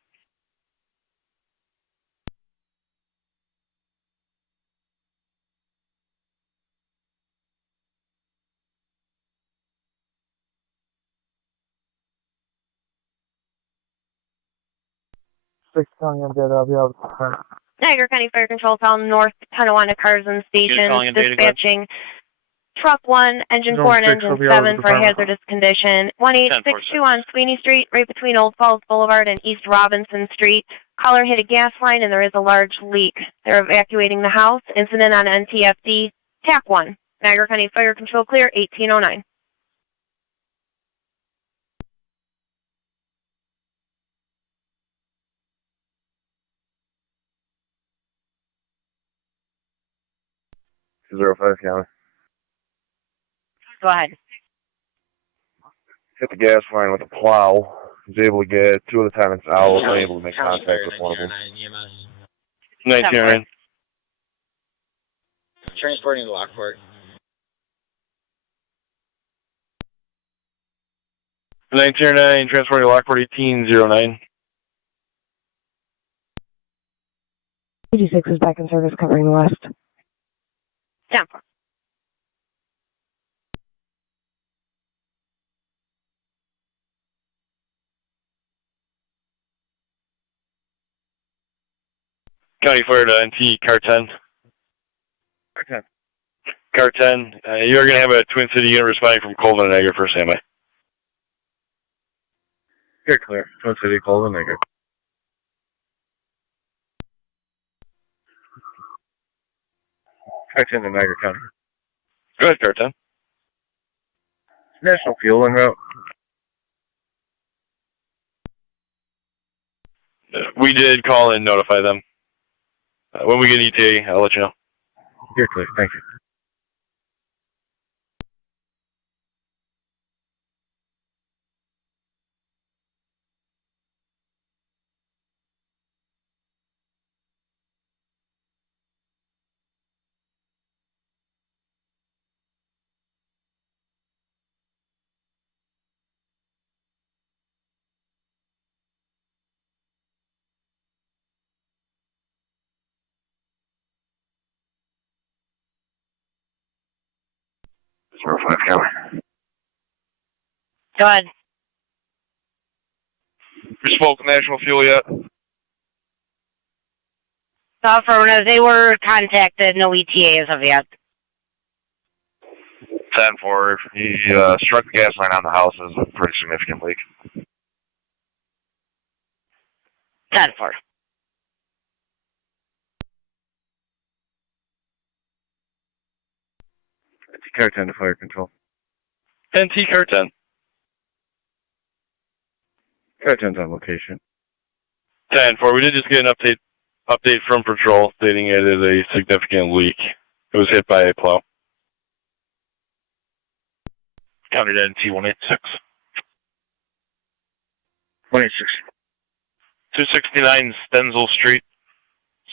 Niagara County Fire Control found North Tonawanda Carson Station dispatching Truck 1, Engine 4, and Engine 7 for hazardous condition 1862 on Sweeney Street, right between Old Falls Boulevard and East Robinson Street. Caller hit a gas line and there is a large leak. They're evacuating the house. Incident on NTFD TAC 1. Niagara County Fire Control clear 1809. Zero 05 County. Go ahead. Hit the gas line with a plow. Was able to get two of the tenants out. Was unable to make contact with one of them. 1909. Transporting to Lockport. 1909, transporting to Lockport 1809. 86 is back in service covering the west. 10-4. County Fire to NT Car 10. Car 10, you're going to have a Twin City unit responding from Colvin and Niagara for standby. You're clear. Twin City, Colvin, Niagara. Car 10 to Niagara County. Go ahead, Car 10. National Fuel en route. We did call and notify them. When we get ETA, I'll let you know. You're clear. Thank you. Zero 05 County. Go ahead. We spoke to National Fuel yet? Affirmative. They were contacted. No ETA as of yet. 10-4. He struck the gas line on the house. It was a pretty significant leak. 10-4. Car 10 to Fire Control. NT Car 10. Car 10's on location. 10-4. We did just get an update from Patrol stating it is a significant leak. It was hit by a plow. County to NT 186. 269 Stenzel Street.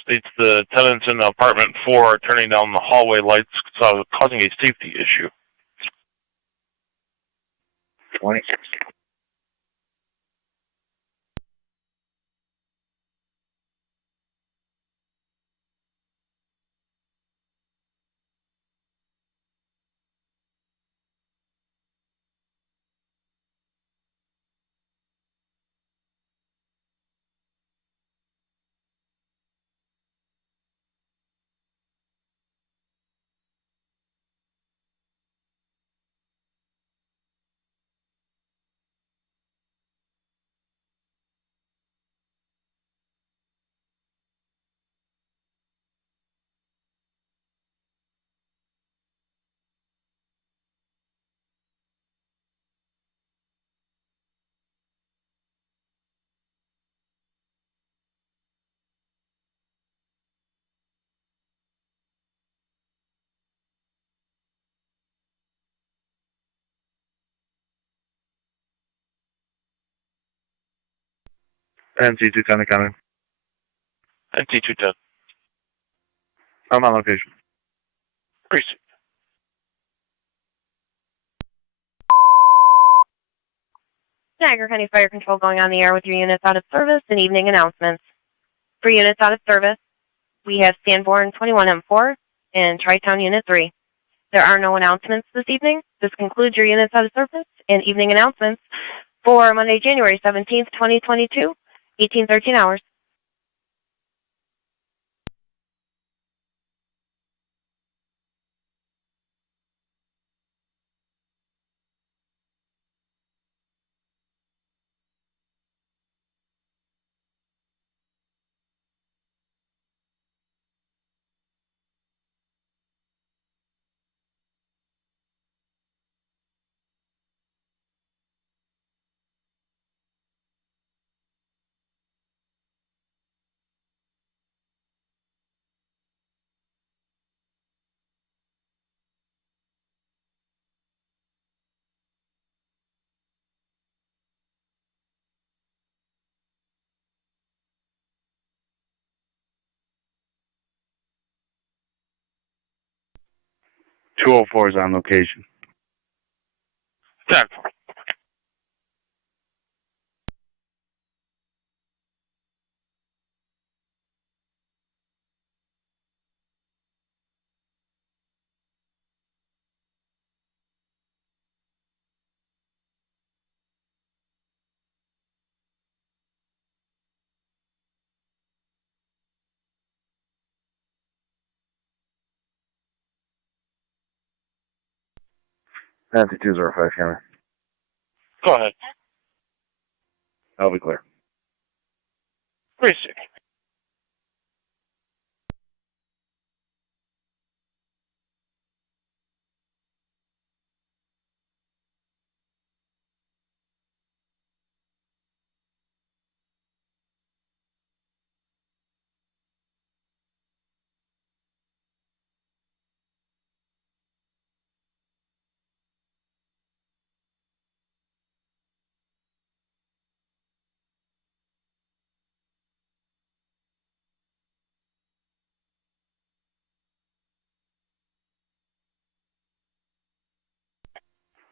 States the tenants in apartment 4 are turning down the hallway lights, causing a safety issue. 26. NC210 coming. NC210. I'm on location. Precinct. Niagara County Fire Control going on the air with your units out of service and evening announcements. For units out of service, we have Sanborn 21M4 and Tri-Town Unit 3. There are no announcements this evening. This concludes your units out of service and evening announcements for Monday, January 17th, 2022, 1813 hours. .204 is on location. 10. NC205 camera. Go ahead. I'll be clear. Precinct.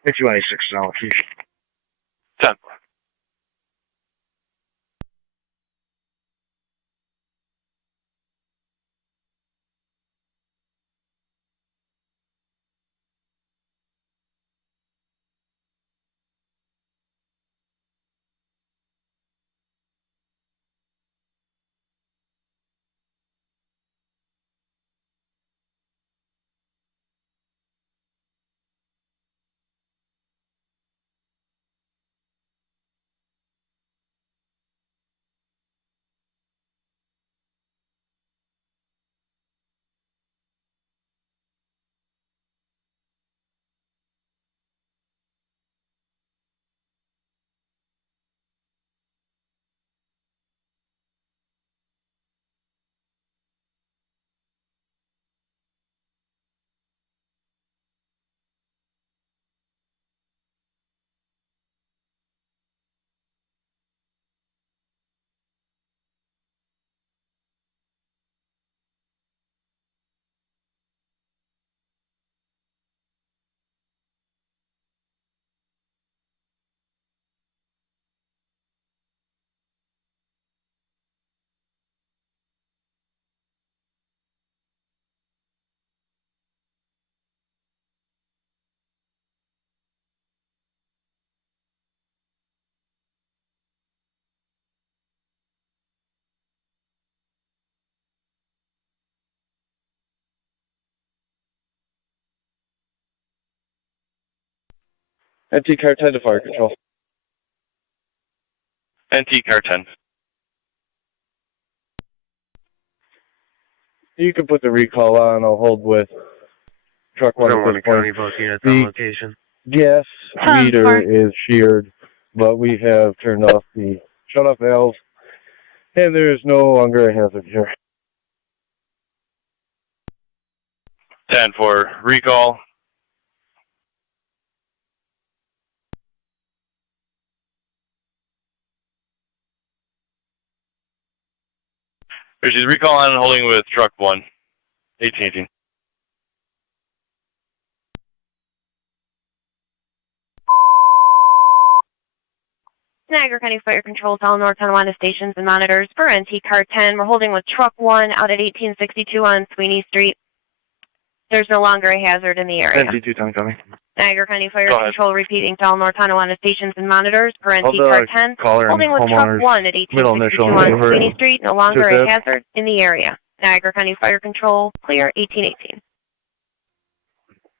NC186 is on location. 10. NT car 10 to fire control. NT car 10. You can put the recall on. I'll hold with truck 1 at this County, point. both units on location. Gas meter is sheared, but we have turned off the shut-off valve, and there is no longer a hazard here. 10 for recall. There's a recall on and holding with truck 1. 1818. Niagara County Fire Control, all North Tonawanda stations and monitors for NT car 10. We're holding with truck 1 out at 1862 on Sweeney Street. There's no longer a hazard in the area. NT2 10 coming. Niagara County Fire Control repeating to all North Tonawanda stations and monitors for NT car 10. Caller Holding with truck 1 at 1862 on Sweeney Street. No longer a hazard in the area. Niagara County Fire Control, clear 1818.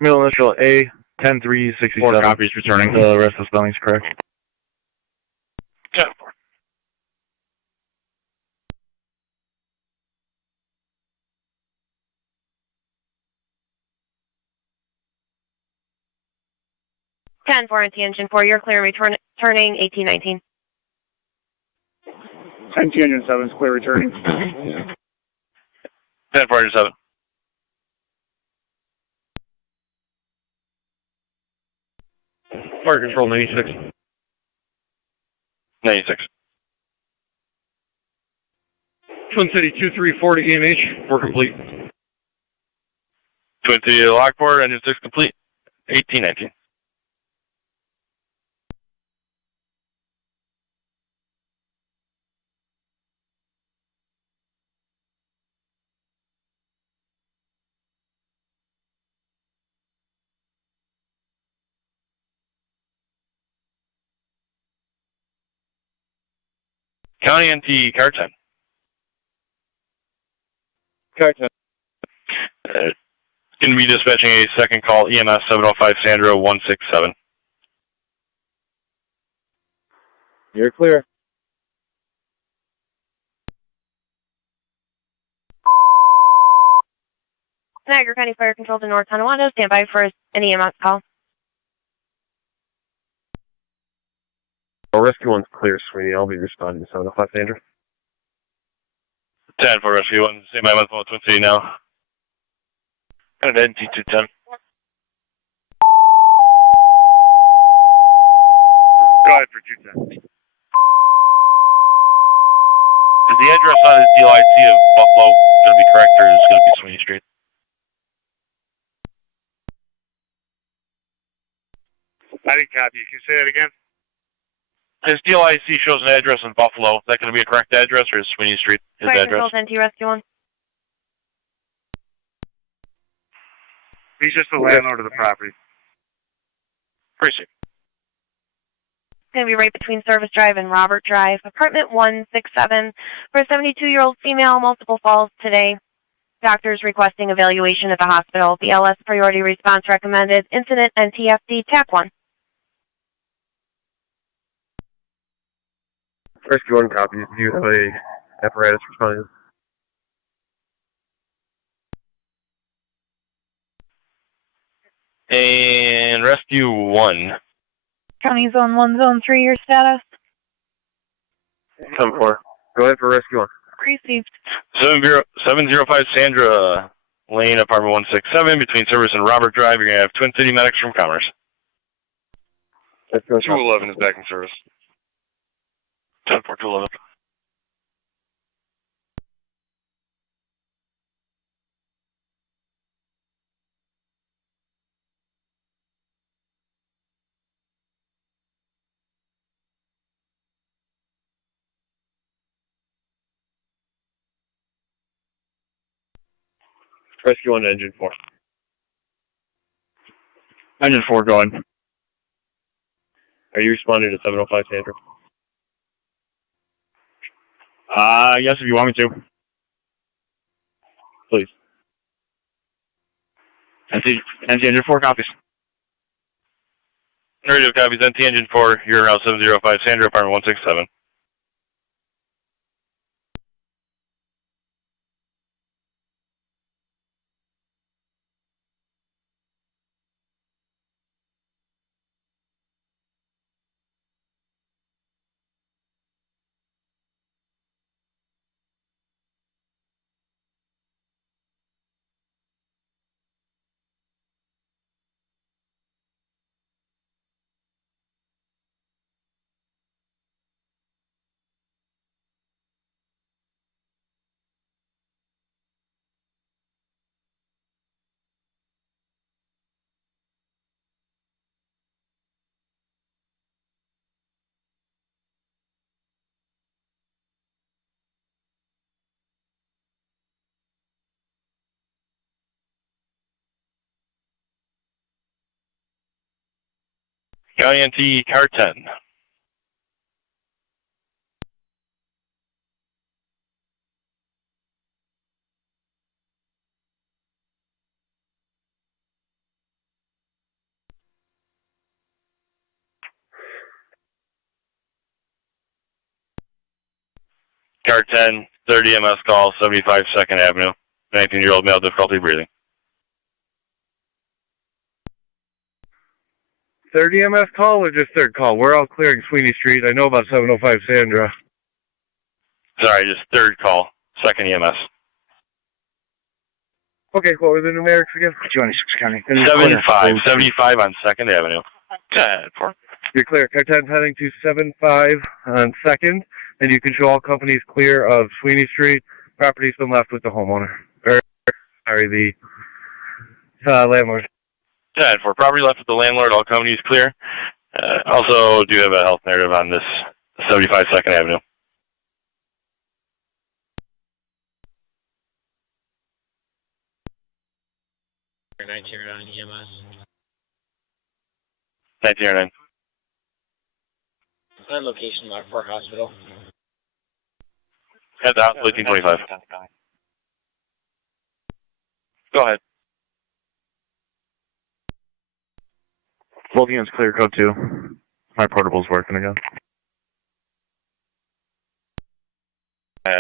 Middle initial A, 10-3-67. 4 copies returning. The rest of the spelling's correct. 10-4. NT engine 4, you're clear returning 1819. NT engine 7 is clear returning. 10-4 engine 7. Fire control 96. 96. Twin City 2340 EMH, we're complete. Twin City Lockport, engine 6 complete. 1819. County NT car 10. Car 10. Going to be dispatching a second call, EMS 705 Sandra 167. You're clear. Niagara County Fire Control to North Tonawanda, stand by for an EMS call. Rescue 1's clear, Sweeney. I'll be responding to 705 Sandra. 10 for Rescue 1. Stand by with Twin City now. And NT 210. Go ahead for 210. Is the address on his DLIC of Buffalo going to be correct, or is it going to be Sweeney Street? I didn't copy. Can you say that again? His DLIC shows an address in Buffalo. Is that going to be a correct address, or is Sweeney Street his Fire address? Control NT Rescue 1. He's just the landlord of the property. Appreciate it. It's going to be right between Service Drive and Robert Drive. Apartment 167 for a 72-year-old female, multiple falls today. Doctors requesting evaluation at the hospital. BLS priority response recommended. Incident NTFD TAC 1. Rescue 1 copy. Do you have a apparatus responding? And Rescue 1. County Zone 1, Zone 3, your status? 10-4. Go ahead for Rescue 1. Received. 705 Sandra Lane, apartment 167, between Service and Robert Drive. You're going to have Twin City medics from Commerce. 211 is back in service. 10-4, 211. Rescue 1, Engine 4. Engine 4 going. Are you responding to 705 Sandra? Yes, if you want me to. Please. NC Engine 4 copies. Radio copies NT engine 4, you're around 705 Sandra, apartment 167. County NT car 10. Car 10, 30 MS call, 75 2nd Avenue. 19-year-old male, difficulty breathing. 30 MS call or just third call? We're all clearing Sweeney Street. I know about 705 Sandra. Sorry, just third call, 2nd EMS. Okay, what were the numerics again? 26 County. 75 on 2nd Avenue. You're clear. Car 10 heading to 75 on 2nd, and you can show all companies clear of Sweeney Street. Property's been left with the homeowner. The landlord. 10 for property left with the landlord, all companies clear. Also do have a health narrative on this 75 2nd Avenue. EMS. 1909. Location Lockport Hospital. Head out, 1825. Go ahead. Both units clear, code 2. My portable's working again.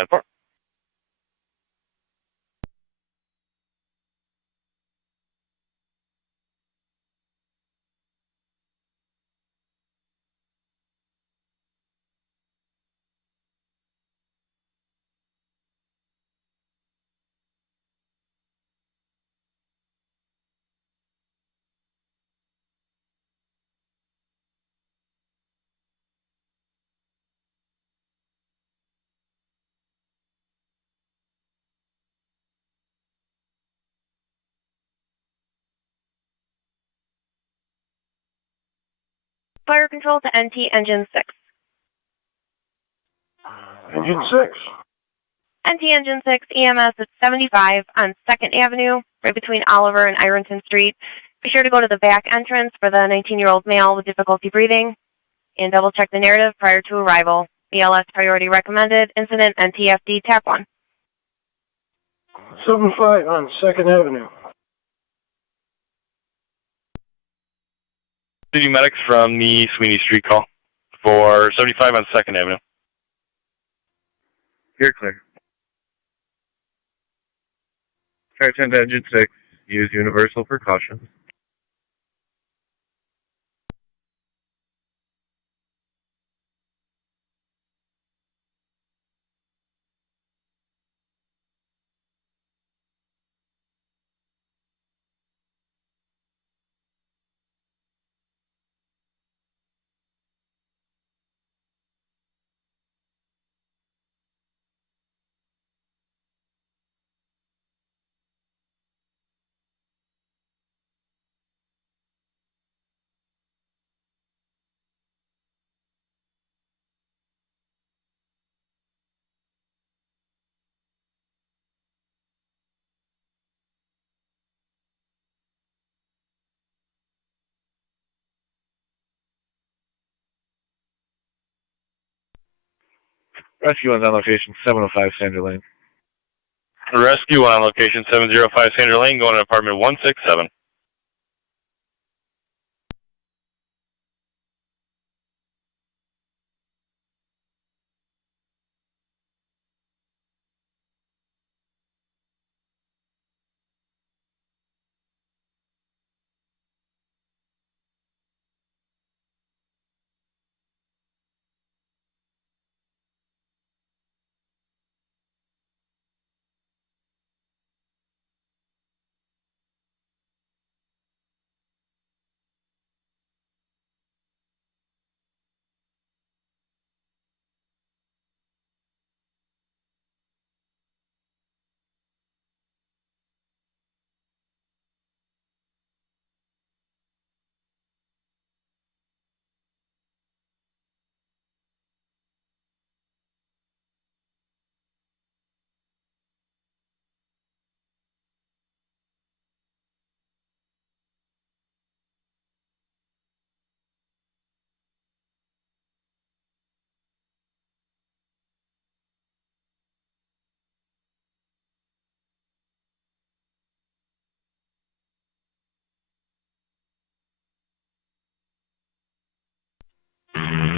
Port. Fire control to NT engine 6. Engine 6. NT engine 6 EMS at 75 on 2nd Avenue, right between Oliver and Ironton Street. Be sure to go to the back entrance for the 19-year-old male with difficulty breathing and double check the narrative prior to arrival. BLS priority recommended. Incident NTFD TAC 1. 75 on 2nd Avenue. City medics from the Sweeney Street call for 75 on 2nd Avenue. You're clear. Car 10 to engine 6. Use universal precautions. Rescue one's on location 705 Sandra Lane. Rescue on location 705 Sandra Lane, going to apartment 167.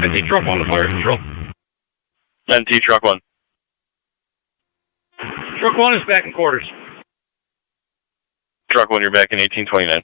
NT truck 1 to fire control. NT truck 1. Truck 1 is back in quarters. Truck 1, you're back in 1829.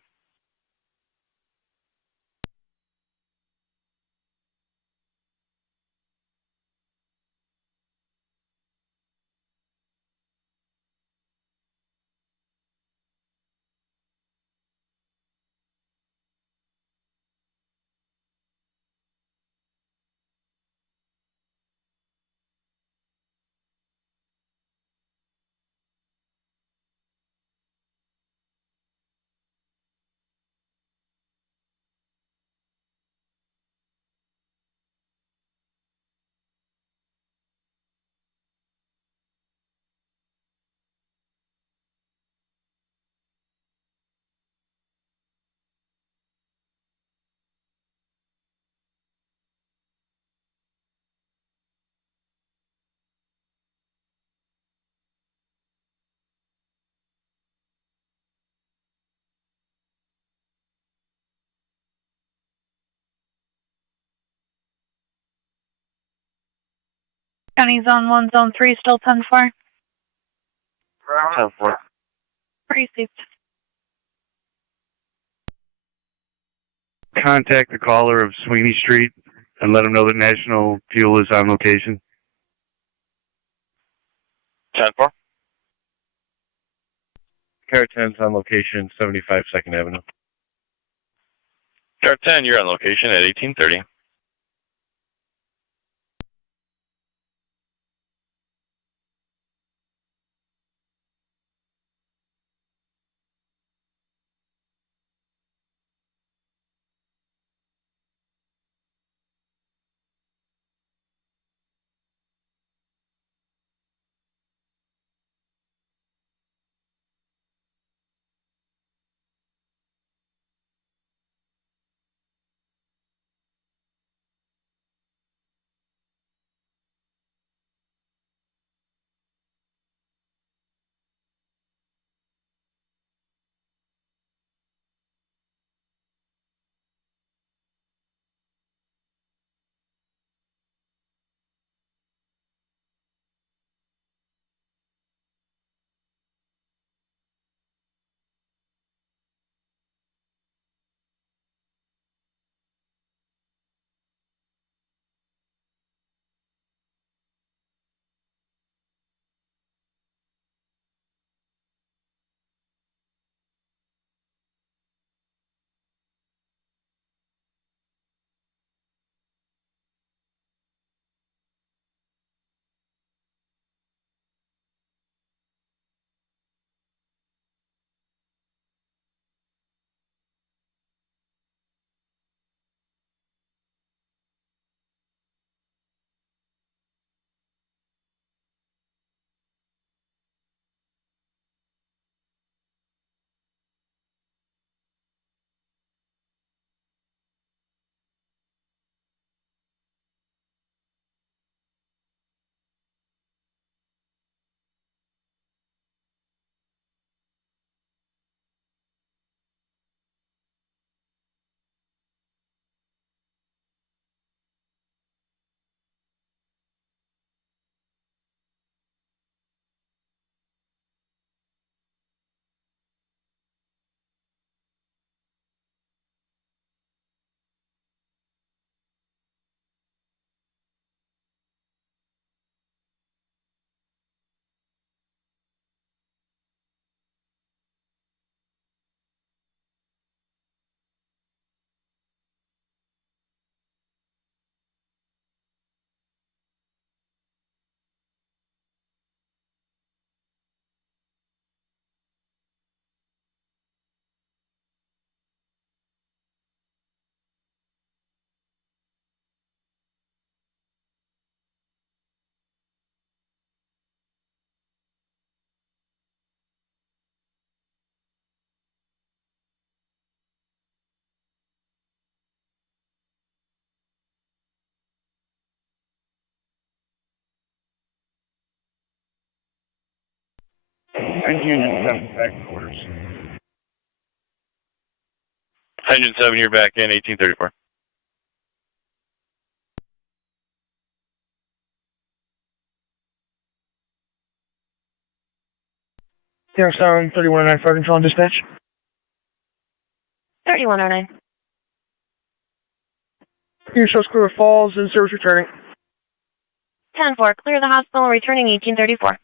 County Zone 1, Zone 3, still 10-4. 10-4. Received. Contact the caller of Sweeney Street and let him know that National Fuel is on location. 10-4. Car 10's on location, 75 2nd Avenue. Car 10, you're on location at 1830. Engine 7 back quarters. Engine 7, you're back in 1834. Youngstown, 3109 Fire Control and Dispatch. 3109. Your show's clear of Falls and service returning. 10-4, clear the hospital, returning 1834.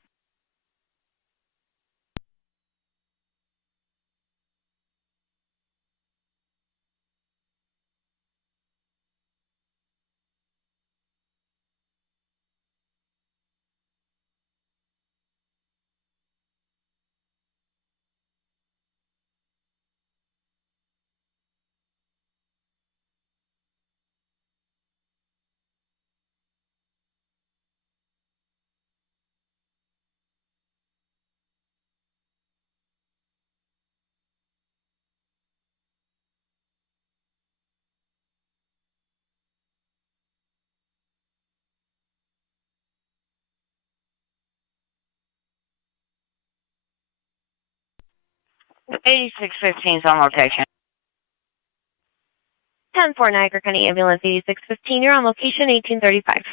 Eighty-six 15's on location. 10-4, Niagara County Ambulance 8615, you're on location 1835.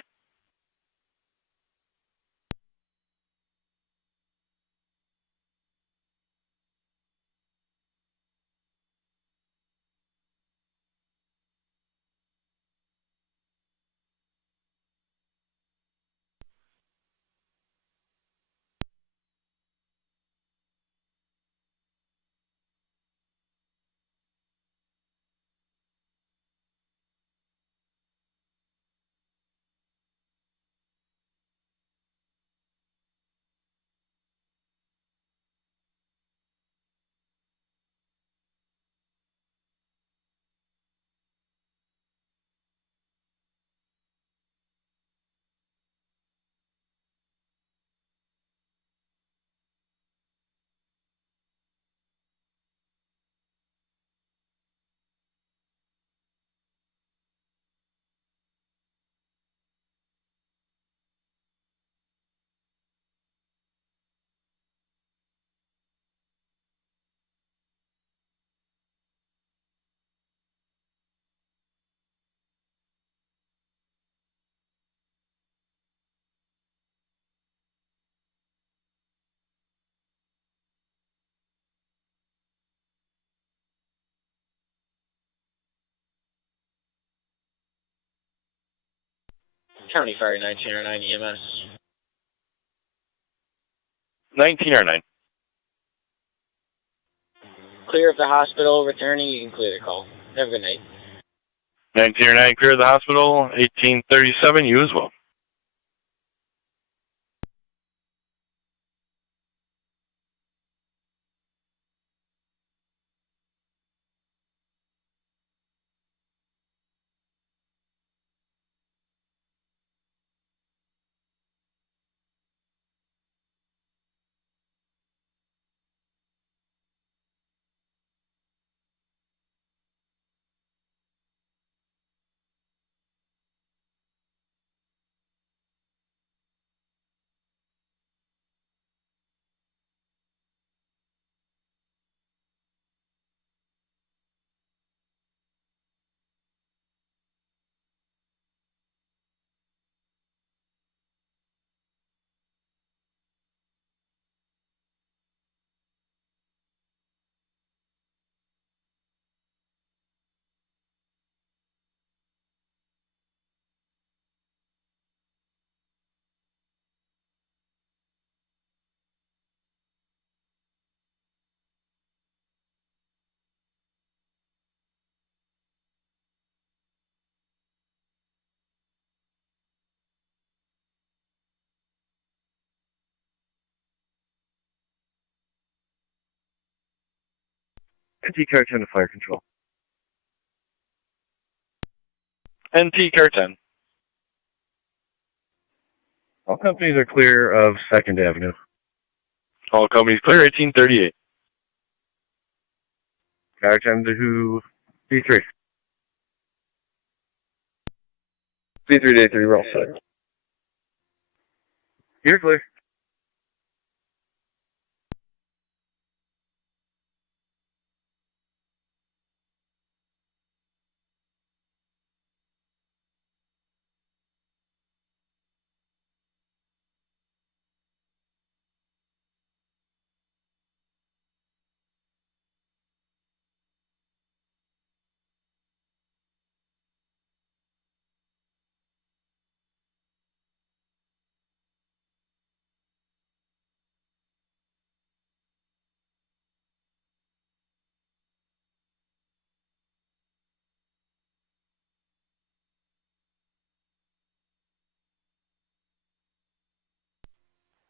County Fire 1909 EMS. 1909. Clear of the hospital, returning, you can clear the call. Have a good night. 1909, clear the hospital, 1837, you as well. NT Car 10 to Fire Control. NT Car 10. All companies are clear of 2nd Avenue. All companies clear, 1838. Car 10 to B3. B3 to A3, we're all set. You're clear.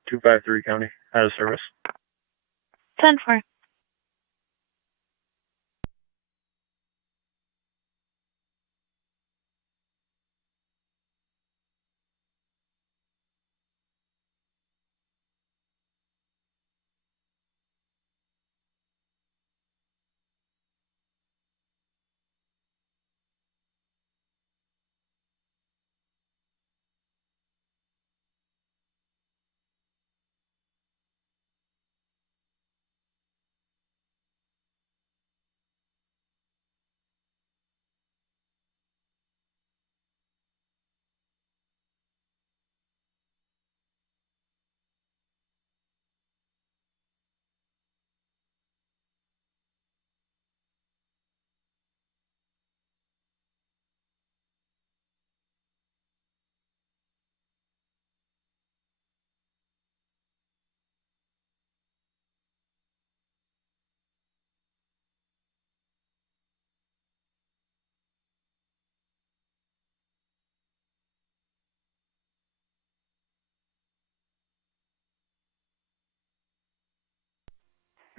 253 County, out of service. 10-4.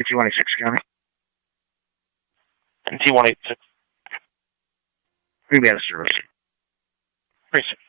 T186 County. And T186. Maybe out of service. Precinct.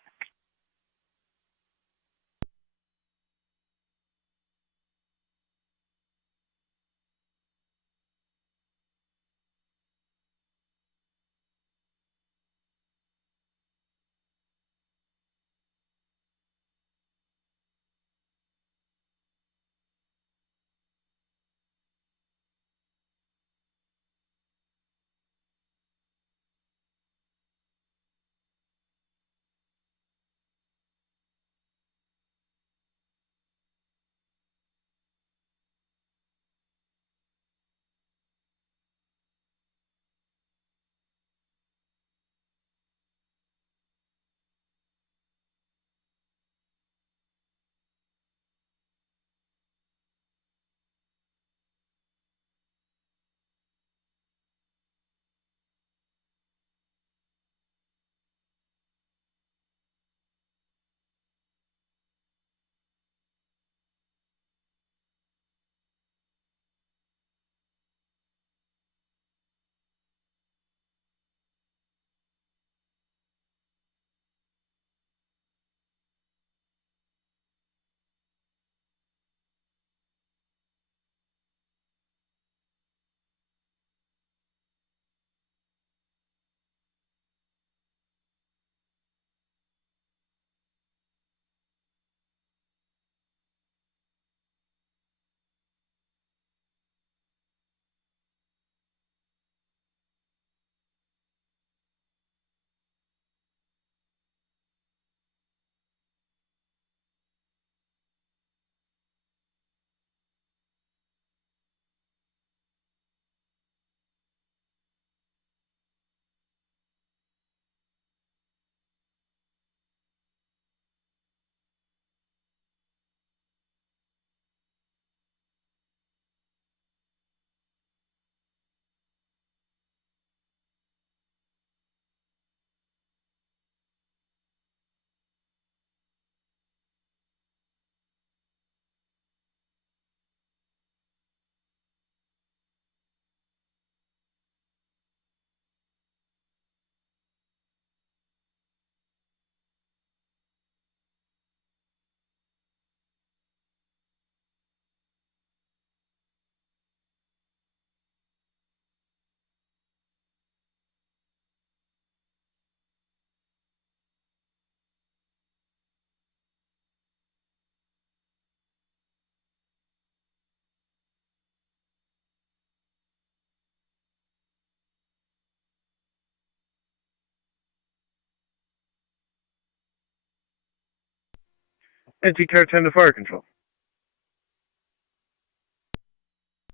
NT-Car 10 to fire control.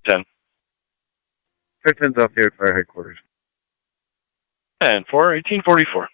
10. Car 10's off here at fire headquarters. And 4, 1844.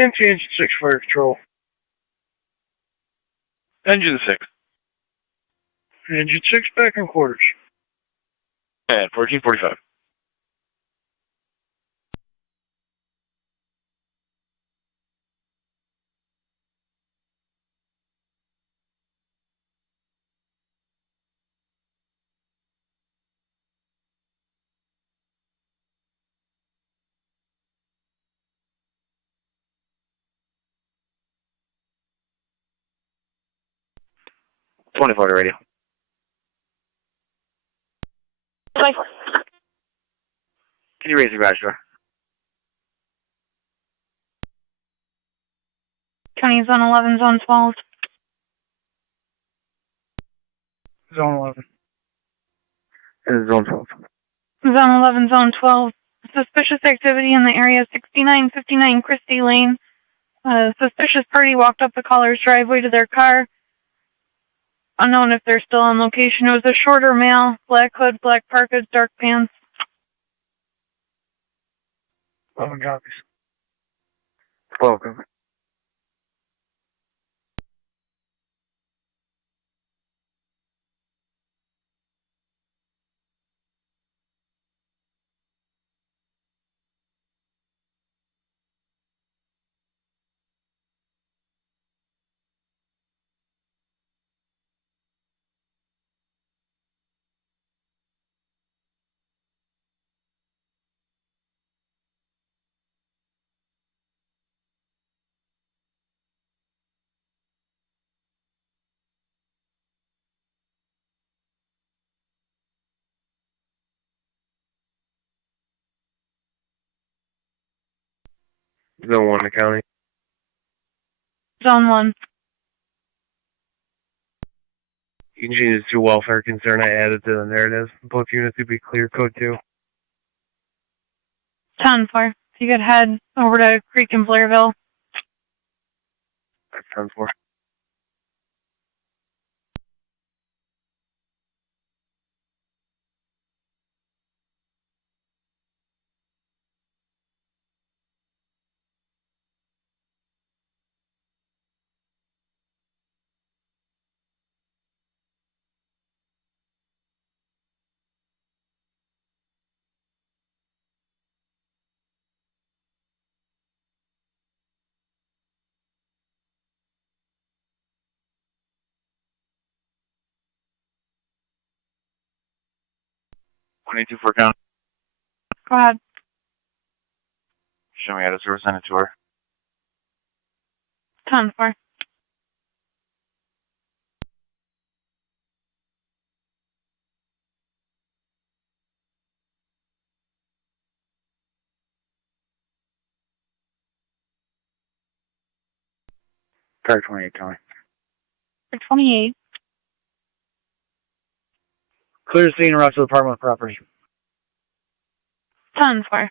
Engine 6 Fire Control. Engine 6. Engine 6 back in quarters. And 1445. To radio. 24. Can you raise the garage door? County Zone 11, Zone 12. Zone 11. And zone 12. Zone 11, Zone 12. Suspicious activity in the area 6959 Christie Lane. A suspicious party walked up the caller's driveway to their car. Unknown if they're still on location. It was a shorter male, black hood, black parkas, dark pants. 11 copies. 12 copies. Zone 1 to county. Zone 1. You can change it to welfare concern. I added to the narrative. Both units would be clear code 2. 10-4. So you could head over to Creek and Blairville. That's 10-4. for county. Go ahead. Show me how to service send it to her. 10-4. Car 28, County. 28. Clear scene, rush to the Department of Property. 10-4.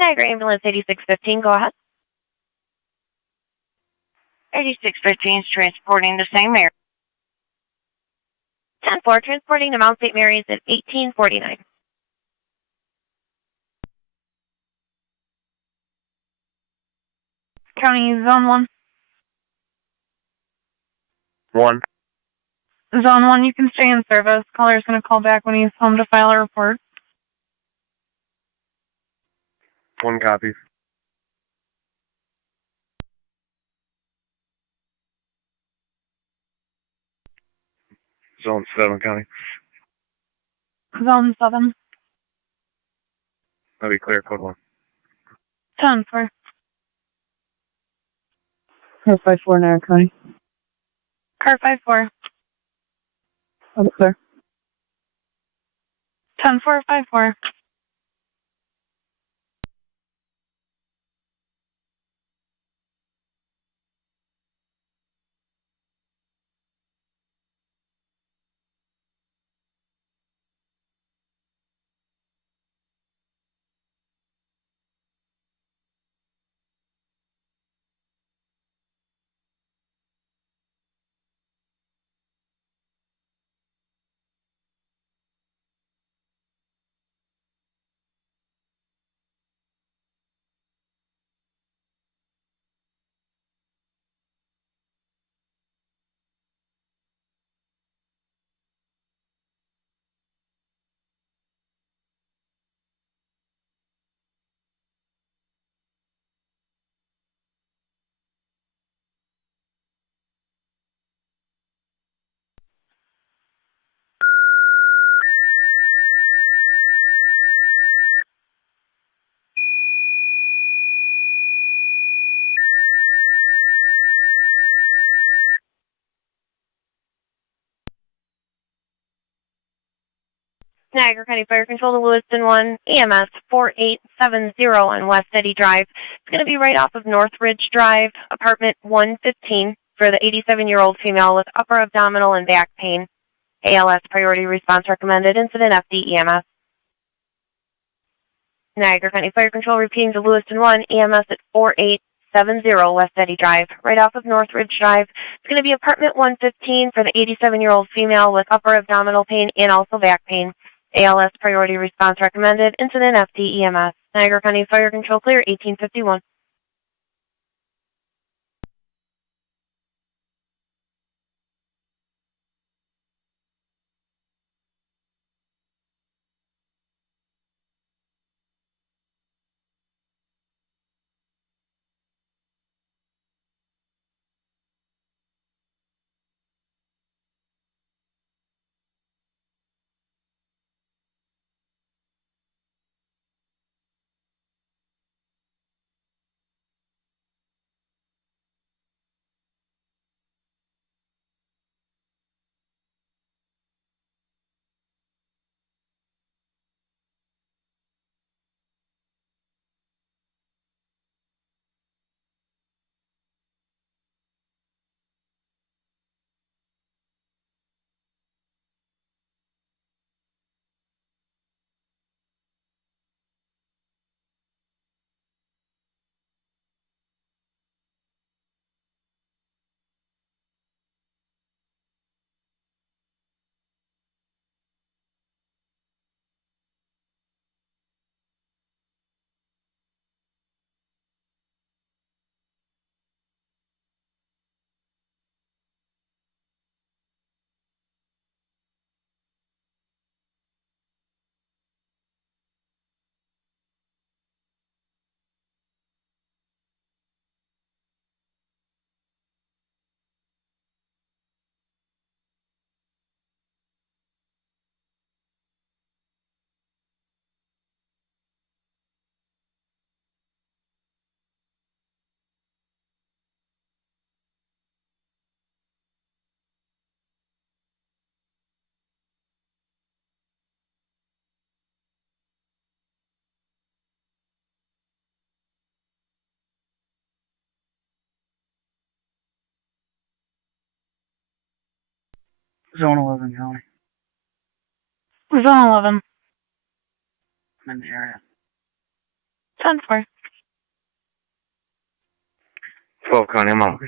Niagara Ambulance 8615, go ahead. 8615 is transporting the same area. 10-4, transporting to Mount St. Mary's at 1849. County Zone 1. 1. Zone 1, you can stay in service. Caller's going to call back when he's home to file a report. 1 copy. Zone 7 county. Zone 7. That'll be clear code 1. 10-4. Car 54, Niagara County. Car 5-4. I'm clear. 10-4-5-4. Niagara County Fire Control to Lewiston 1, EMS 4870 on West Eddy Drive. It's going to be right off of North Ridge Drive, apartment 115, for the 87-year-old female with upper abdominal and back pain. ALS priority response recommended. Incident FD EMS. Niagara County Fire Control repeating to Lewiston 1, EMS at 4870 West Eddy Drive, right off of North Ridge Drive. It's going to be apartment 115 for the 87-year-old female with upper abdominal pain and also back pain. ALS priority response recommended. Incident FD EMS. Niagara County Fire Control clear 1851. Zone 11 County. Zone 11. I'm in the area. 10-4. 12 County, I'm on.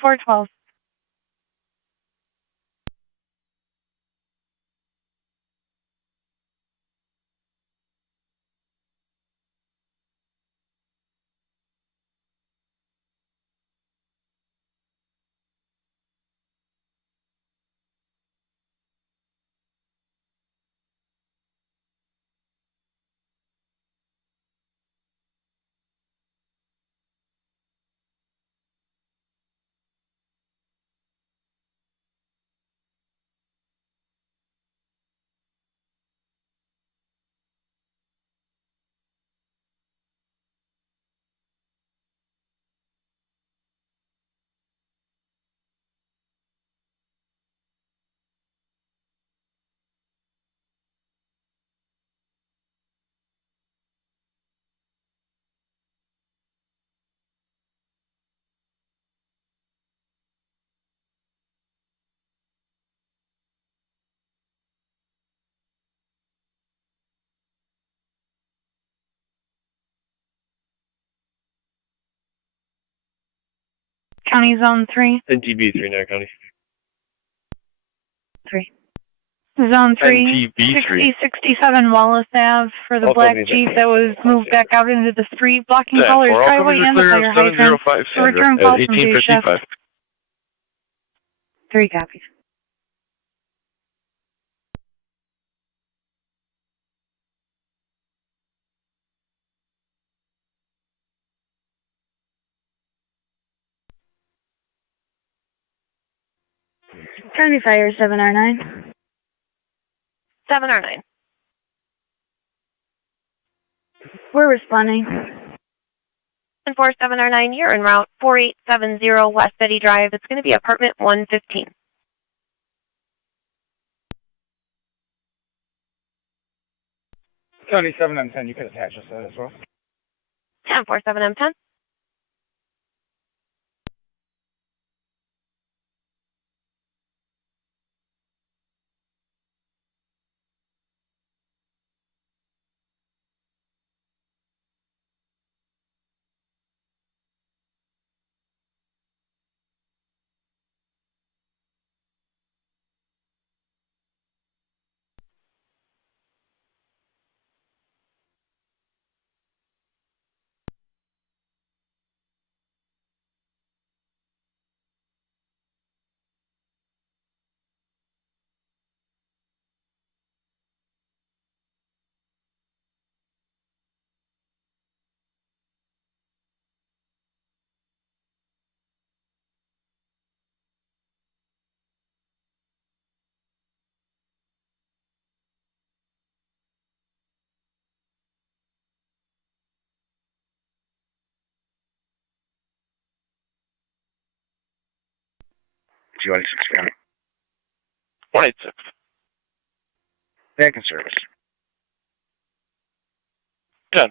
412. County Zone 3. NTB 3, Niagara County. 3. Zone 3, NTB 3. 6067 Wallace Ave for the Also black means Jeep that- that was moved back out into the street, blocking Yeah, colors, for all driveway, companies and the are fire clear, hydrant. 705 The return Sandra call at from day shift. 1855. 3 copies. County Fire 7R9. 7R9. We're responding. 747R9, you're en route 4870 West Eddy Drive. It's going to be apartment 115. County 7M10, you could attach us that as well. 1047M10. G186 County. 186. TAC and service. 10-4.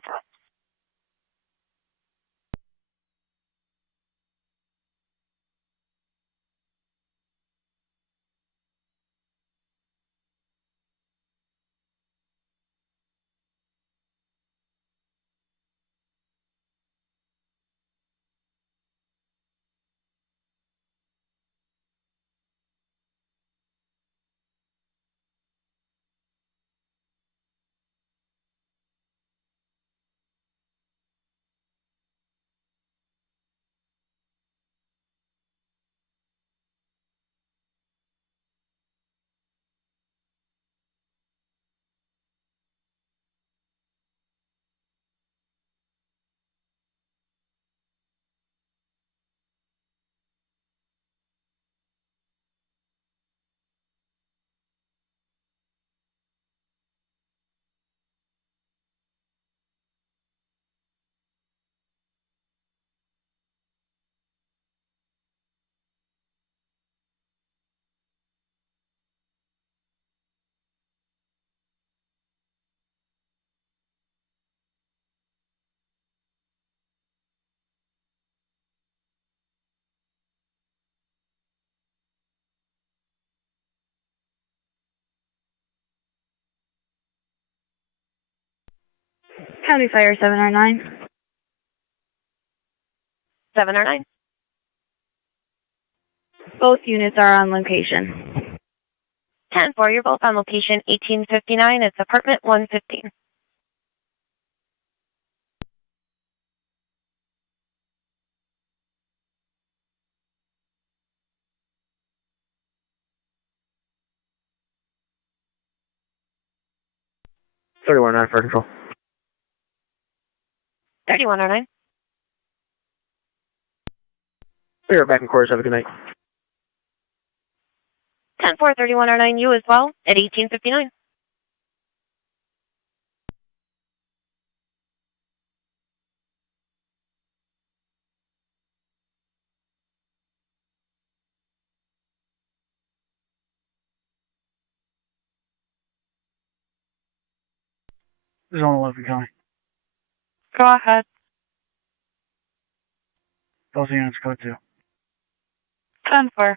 County Fire 709. 709. Both units are on location. 10-4, you're both on location 1859. It's apartment 115. Fire control. 3109. We are back in quarters. Have a good night. 10-4, 3109, you as well at 1859. Zone 11 County. Go ahead. Those units go to. 10-4.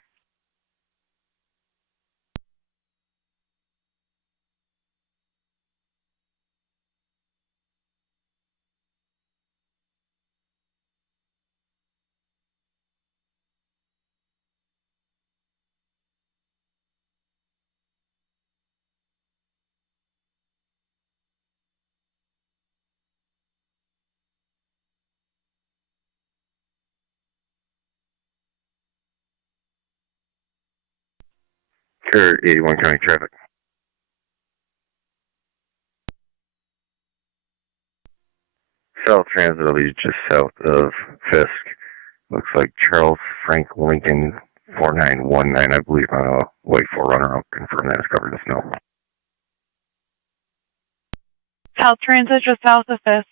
Clear 81 County traffic. South Transit will be just south of Fisk. Looks like Charles Frank Lincoln 4919, I believe, on a white 4Runner. I'll confirm that is covered in snow. South Transit just south of Fisk.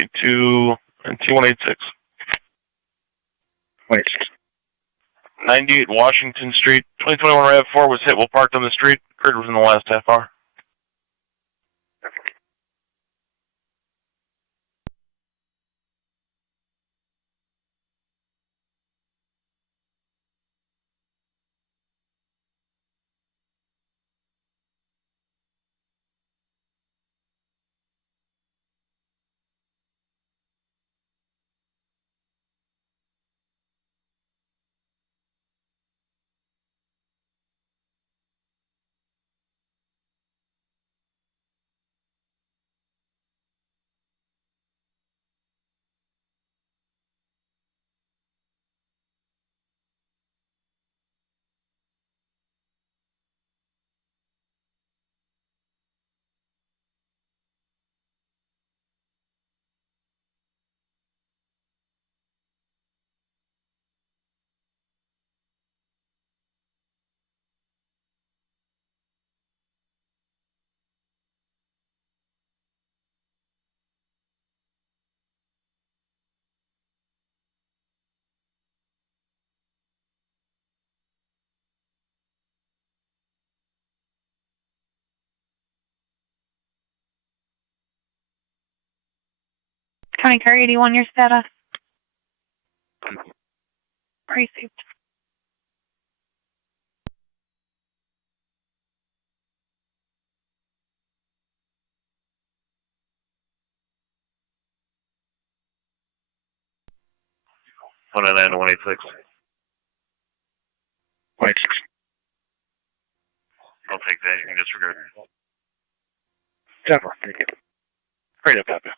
22 and T186. 98 Washington Street. 2021 RAV4 was hit while parked on the street. Occurred within the last half hour. County Car 81, your status. Received. One nine nine to 186. 186. I'll take that. You can disregard. Denver, thank you. Great up, copy.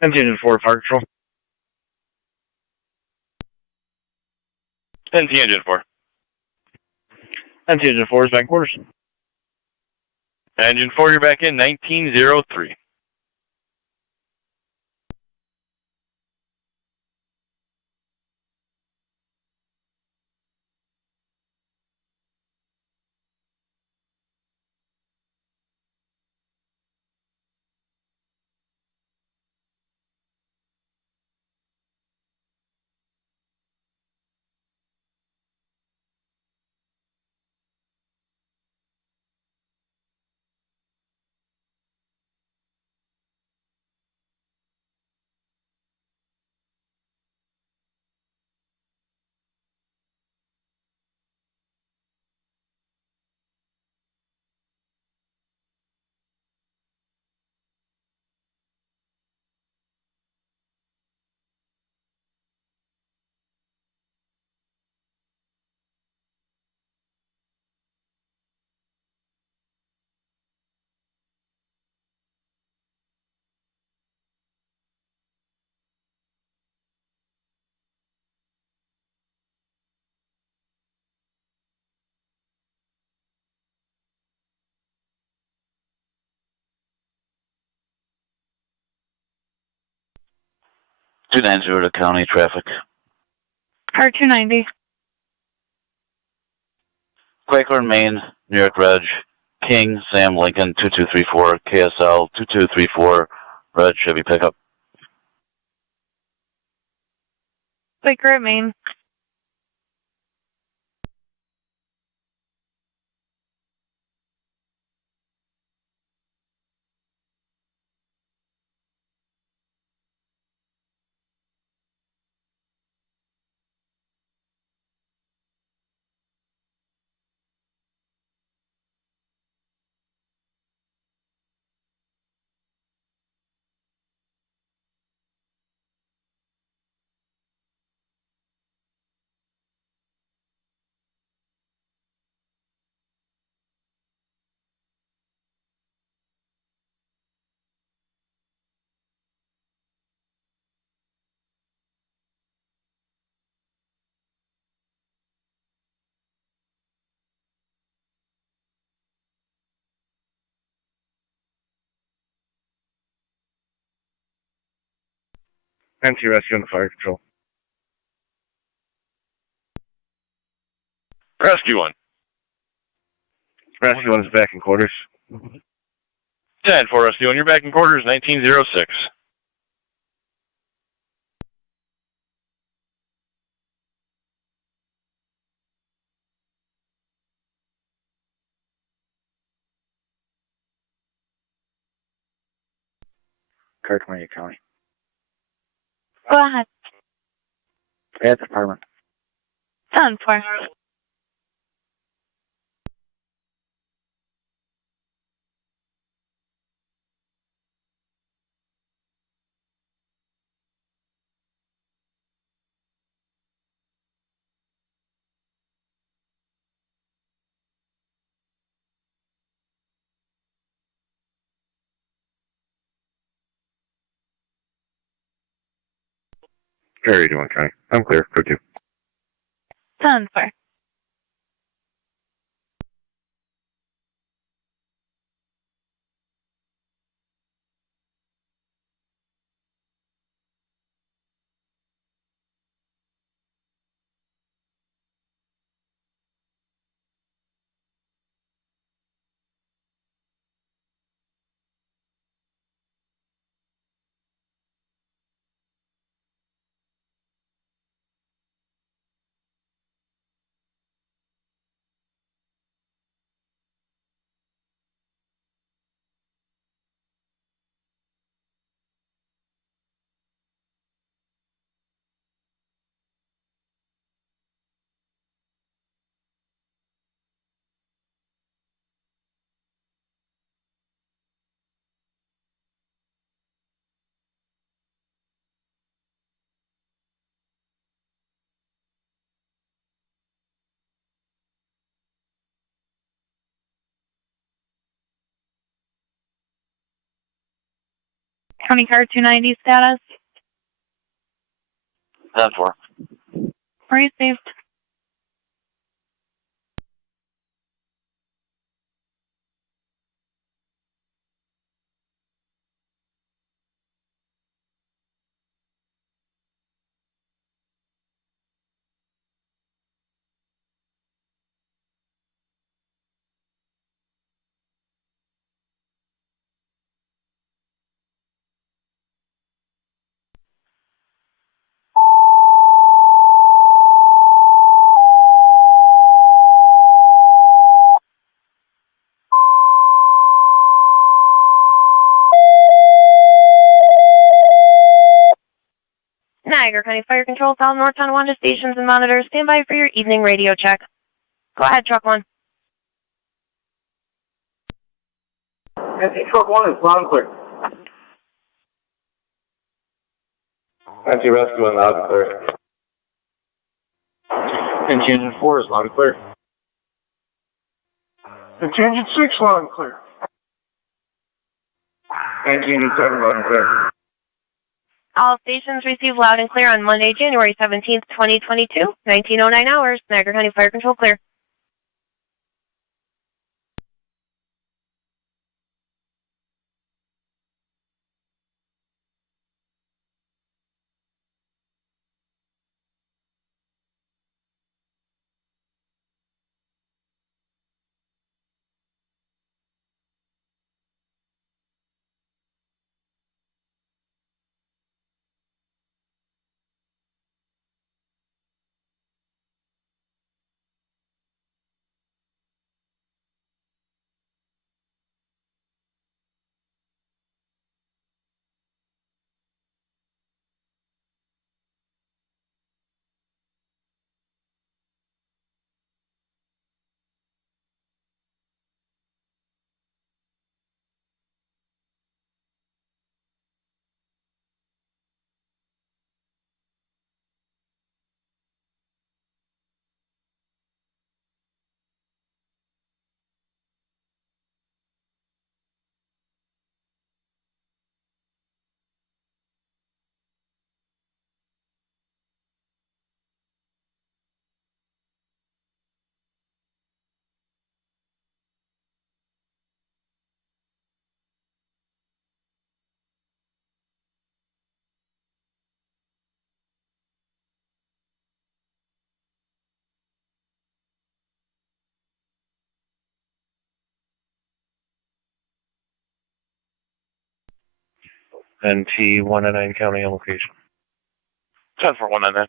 Engine 4, Fire Control. NT Engine 4. NT Engine 4 is back in quarters. Engine 4, you're back in 1903. Two 290 to county traffic. Car 290. Quaker and Maine, New York Reg, King, Sam Lincoln, 2234, KSL, 2234, Red Chevy pickup. Quaker at Maine. NT Rescue and the Fire Control. Rescue 1. Rescue 1 is back in quarters. 10-4 SDO, and you're back in quarters 1906. Car 28 County. Go ahead. At department. 10-4. How are you doing, County? I'm clear. Go to. 10-4. County car 290 status. 10-4. Received. Niagara County Fire Control, all North Tonawanda stations and monitors. Stand by for your evening radio check. Go ahead, Truck 1. Hey, Truck 1 is loud and clear. Anti-rescue and loud and clear. Engine 4 is loud and clear. Engine 6 loud and clear. Engine 7 loud and clear. All stations receive loud and clear on Monday, January 17th, 2022, 1909 hours. Niagara County Fire Control clear. NT 199 County on location. 10 for 199.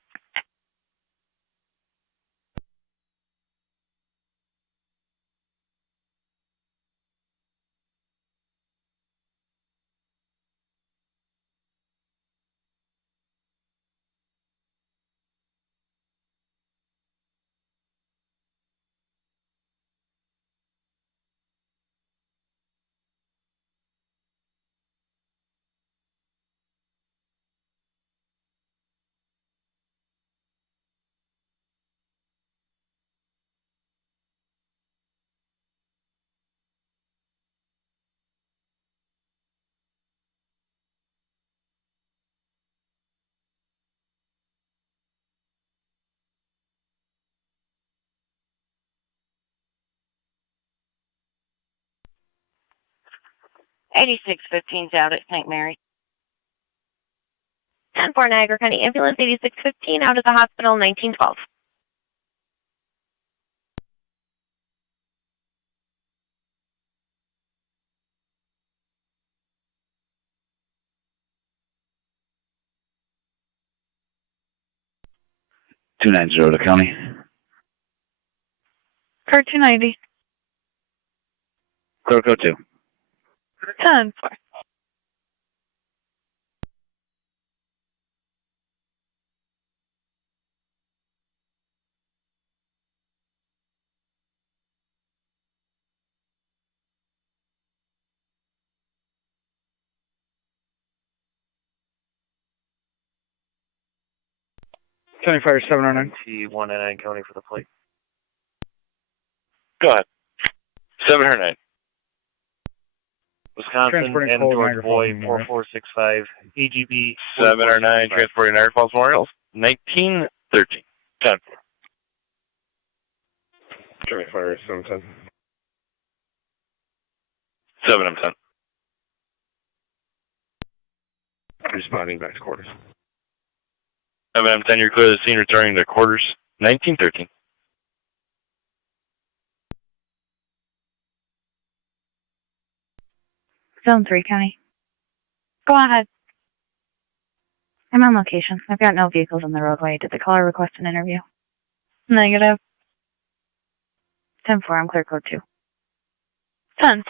$86.15's out at St. Mary. 10-4 Niagara County Ambulance 8615 out of the hospital 1912. $290 to county. Car 290. Clear code 2. 10-4. County Fire 709. NT 199 County for the plate. Go ahead. 709. Wisconsin Transporting and coal, George Niagara Boy Falls Memorial. 4465 AGB 709 transporting Niagara Falls Memorial. 1913. 10. County Fire 710. 7M10. Responding back to quarters. 7M10, you're clear of the scene, returning to quarters. 1913. Zone 3, County. Go ahead. I'm on location. I've got no vehicles on the roadway. Did the caller request an interview? Negative. 10-4, I'm clear code 2. 10-4.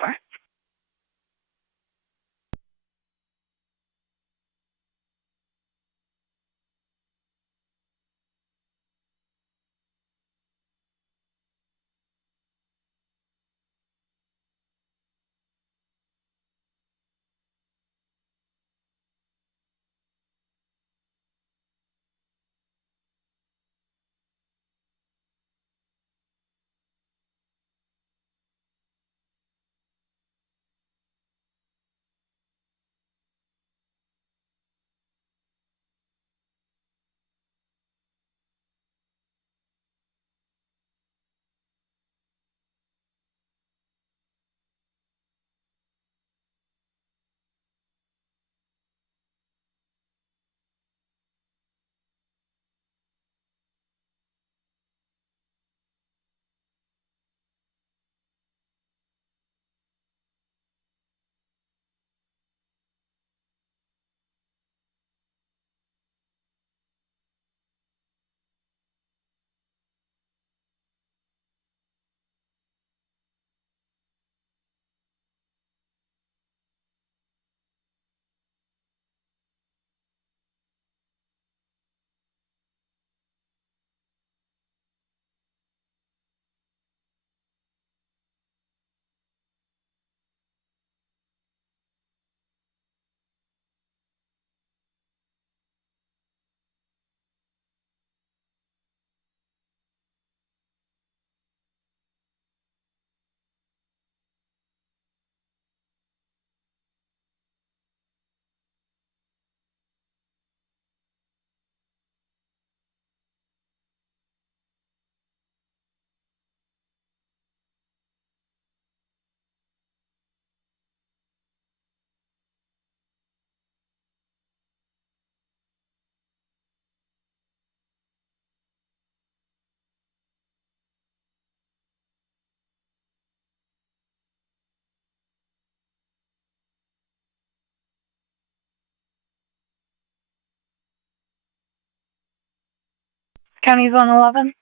County Zone 11.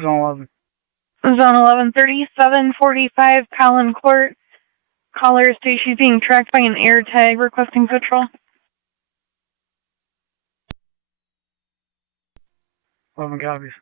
Zone 11. Zone 11, 3745 Collin Court. Caller states she's being tracked by an air tag requesting patrol. 11 copies.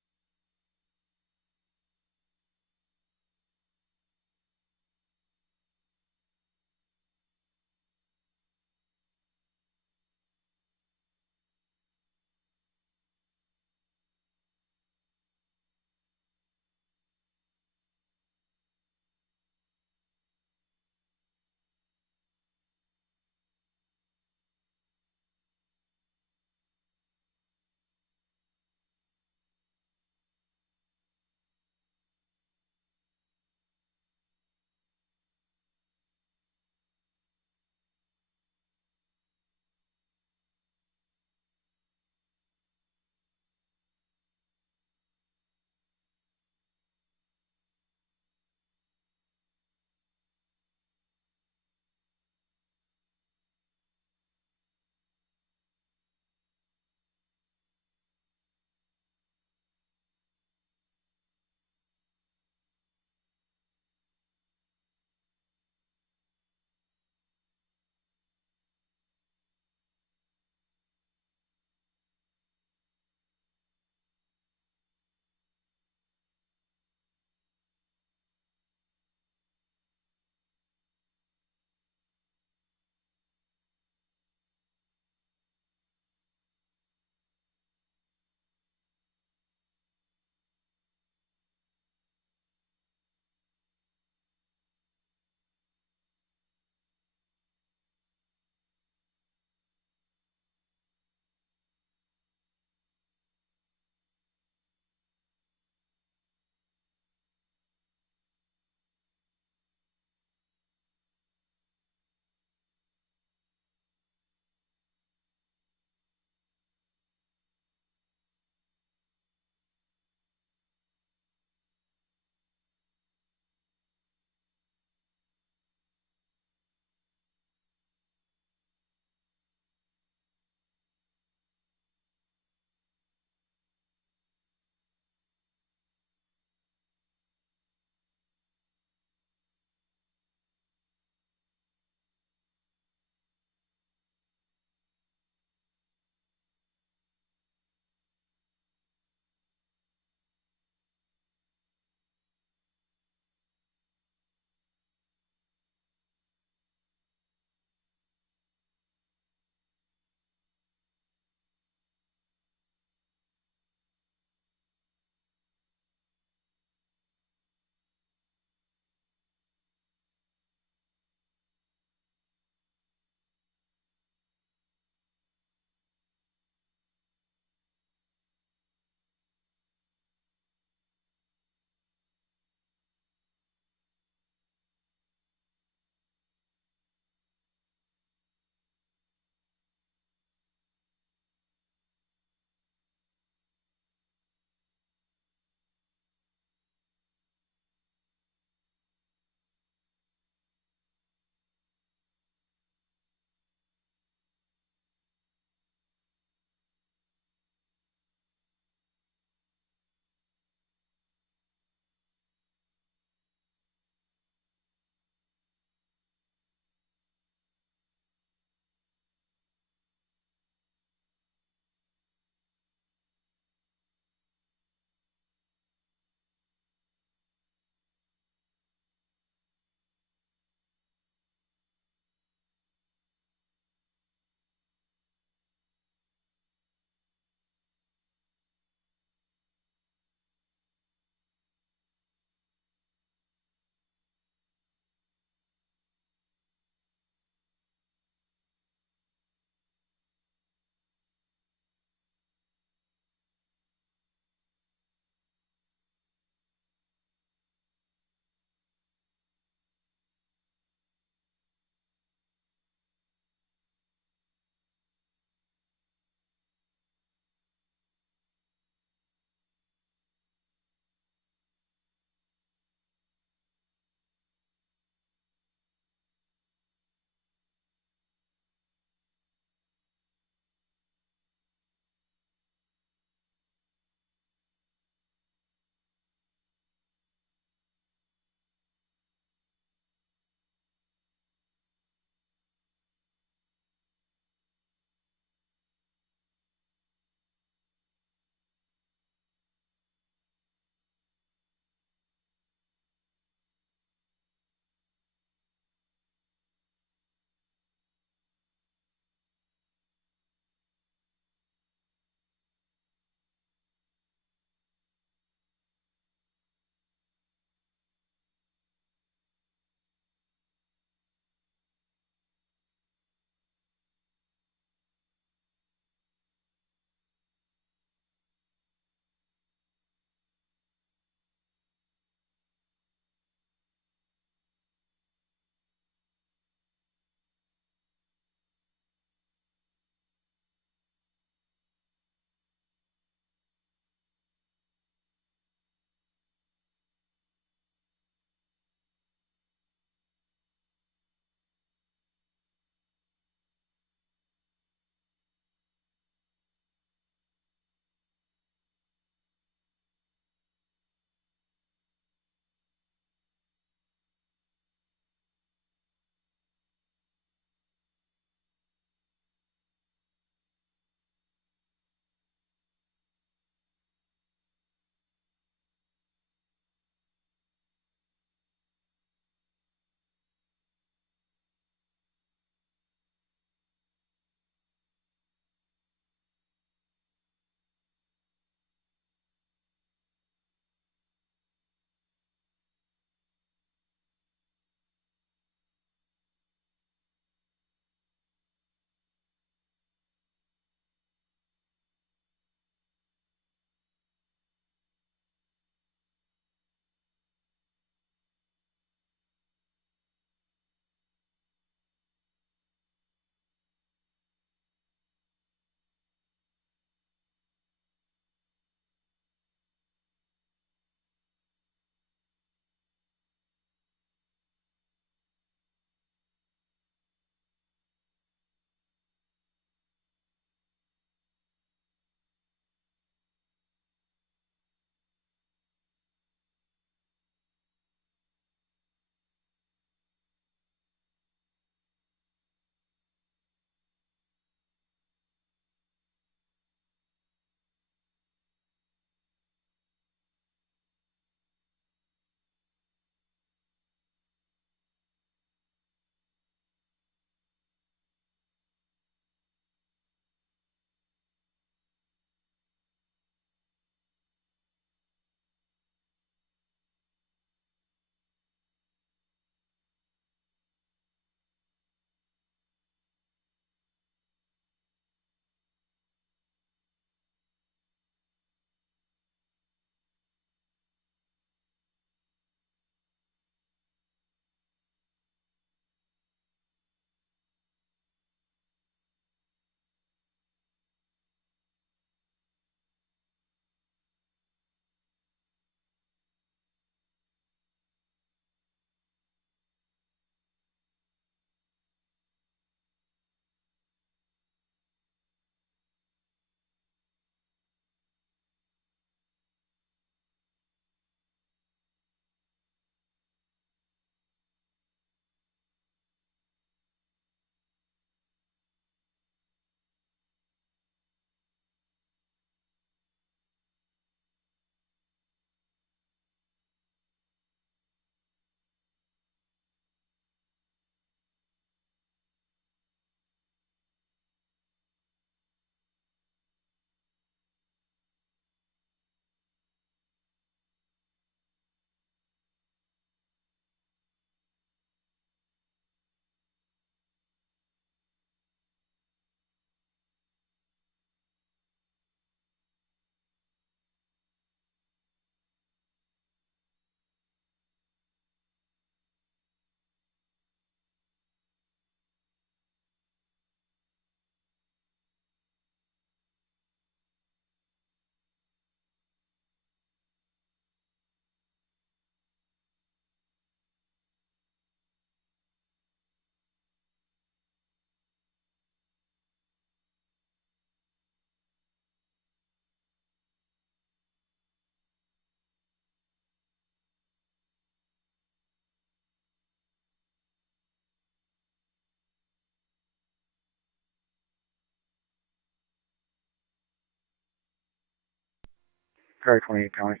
Car 28 County.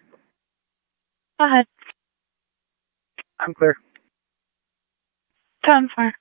Go ahead. I'm clear. 10-4.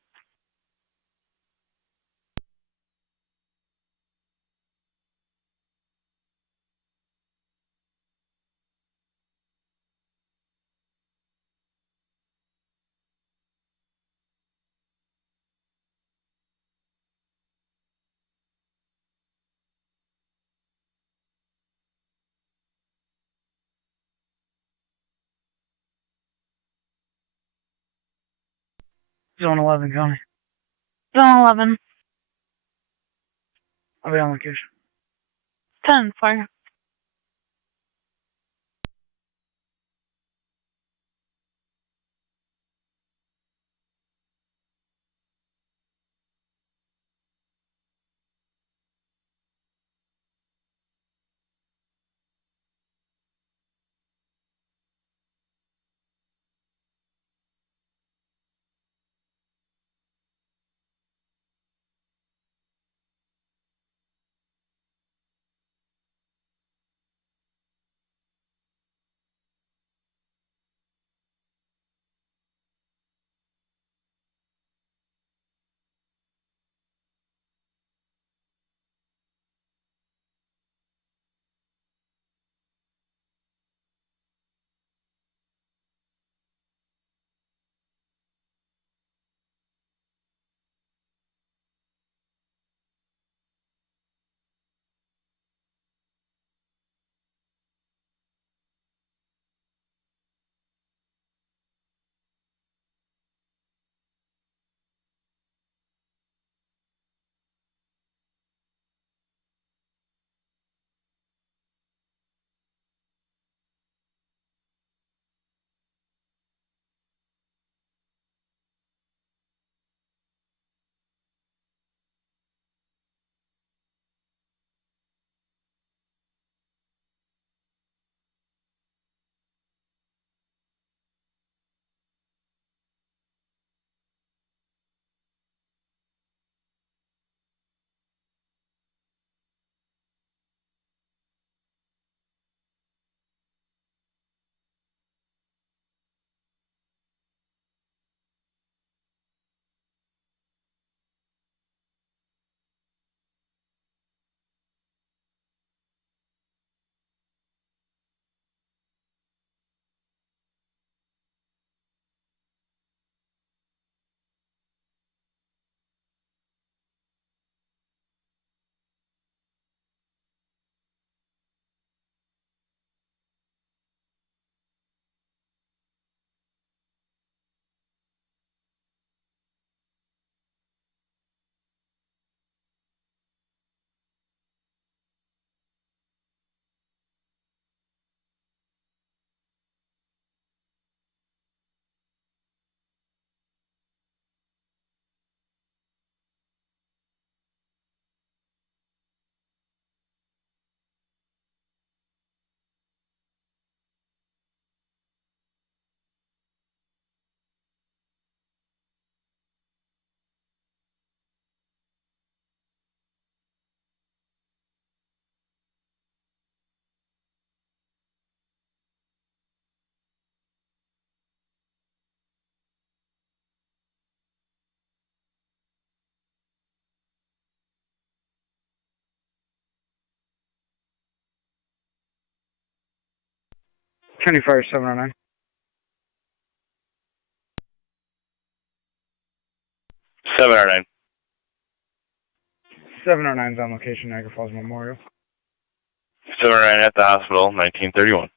Zone 11 County. Zone 11. I'll be on location. 10-4. County Fire 709. 709. 709's on location, Niagara Falls Memorial. 709 at the hospital, 1931.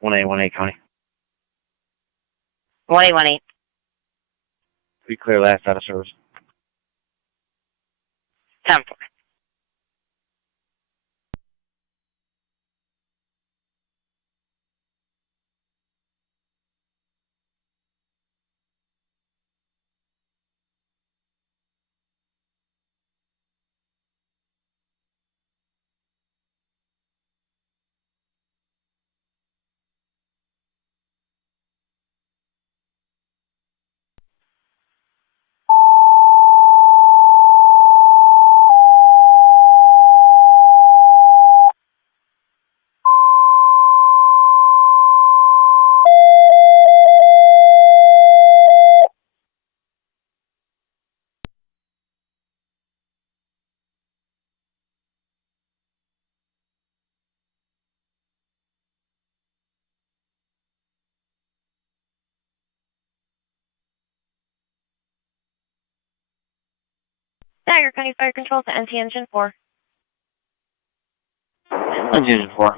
1818 County. 1818. Be clear, last out of service. 10-4. Niagara County Fire Control to NT Engine 4. Engine 4.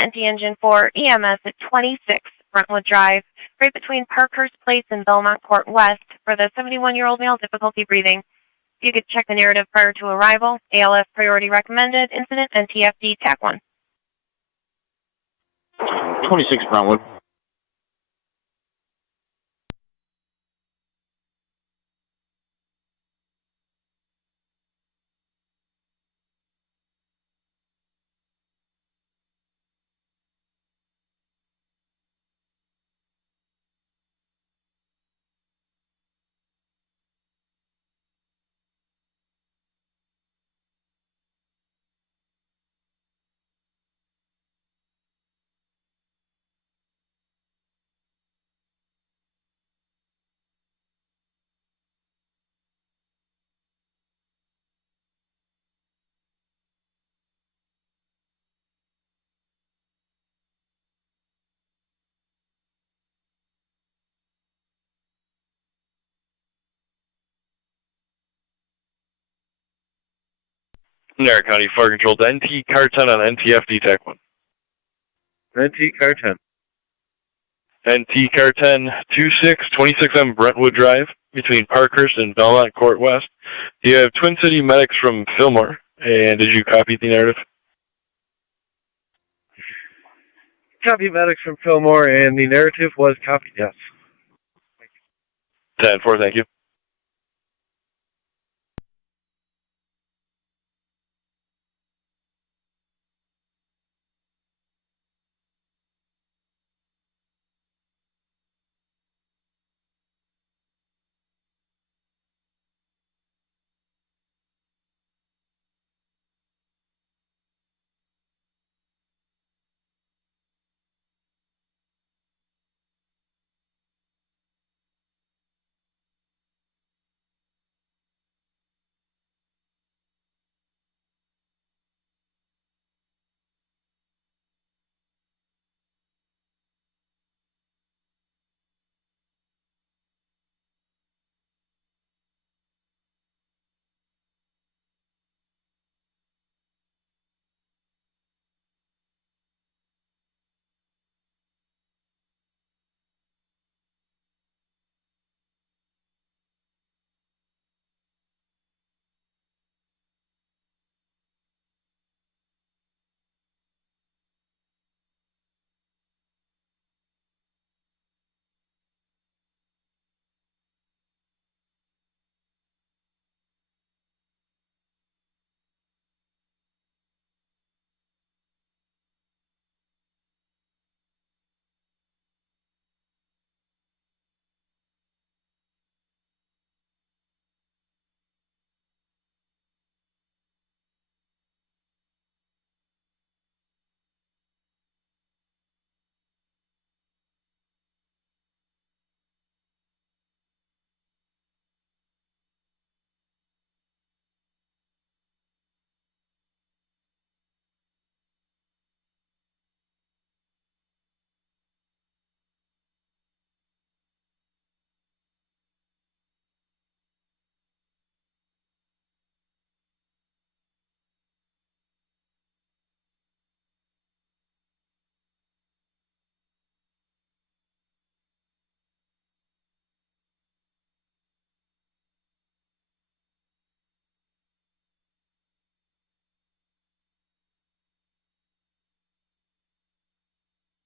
NT Engine 4, EMS at 26 Brentwood Drive, right between Parkhurst Place and Belmont Court West for the 71-year-old male, difficulty breathing. If you could check the narrative prior to arrival, ALF priority recommended, incident NTFD TAC 1. 26 Brentwood. Niagara County Fire Control to NT Car 10 on NTFD TAC 1. NT Car 10. NT Car 10, 26M Brentwood Drive, between Parkhurst and Belmont Court West. You have Twin City medics from Fillmore, and did you copy the narrative? Copy medics from Fillmore, and the narrative was copied, yes. 10-4, thank you.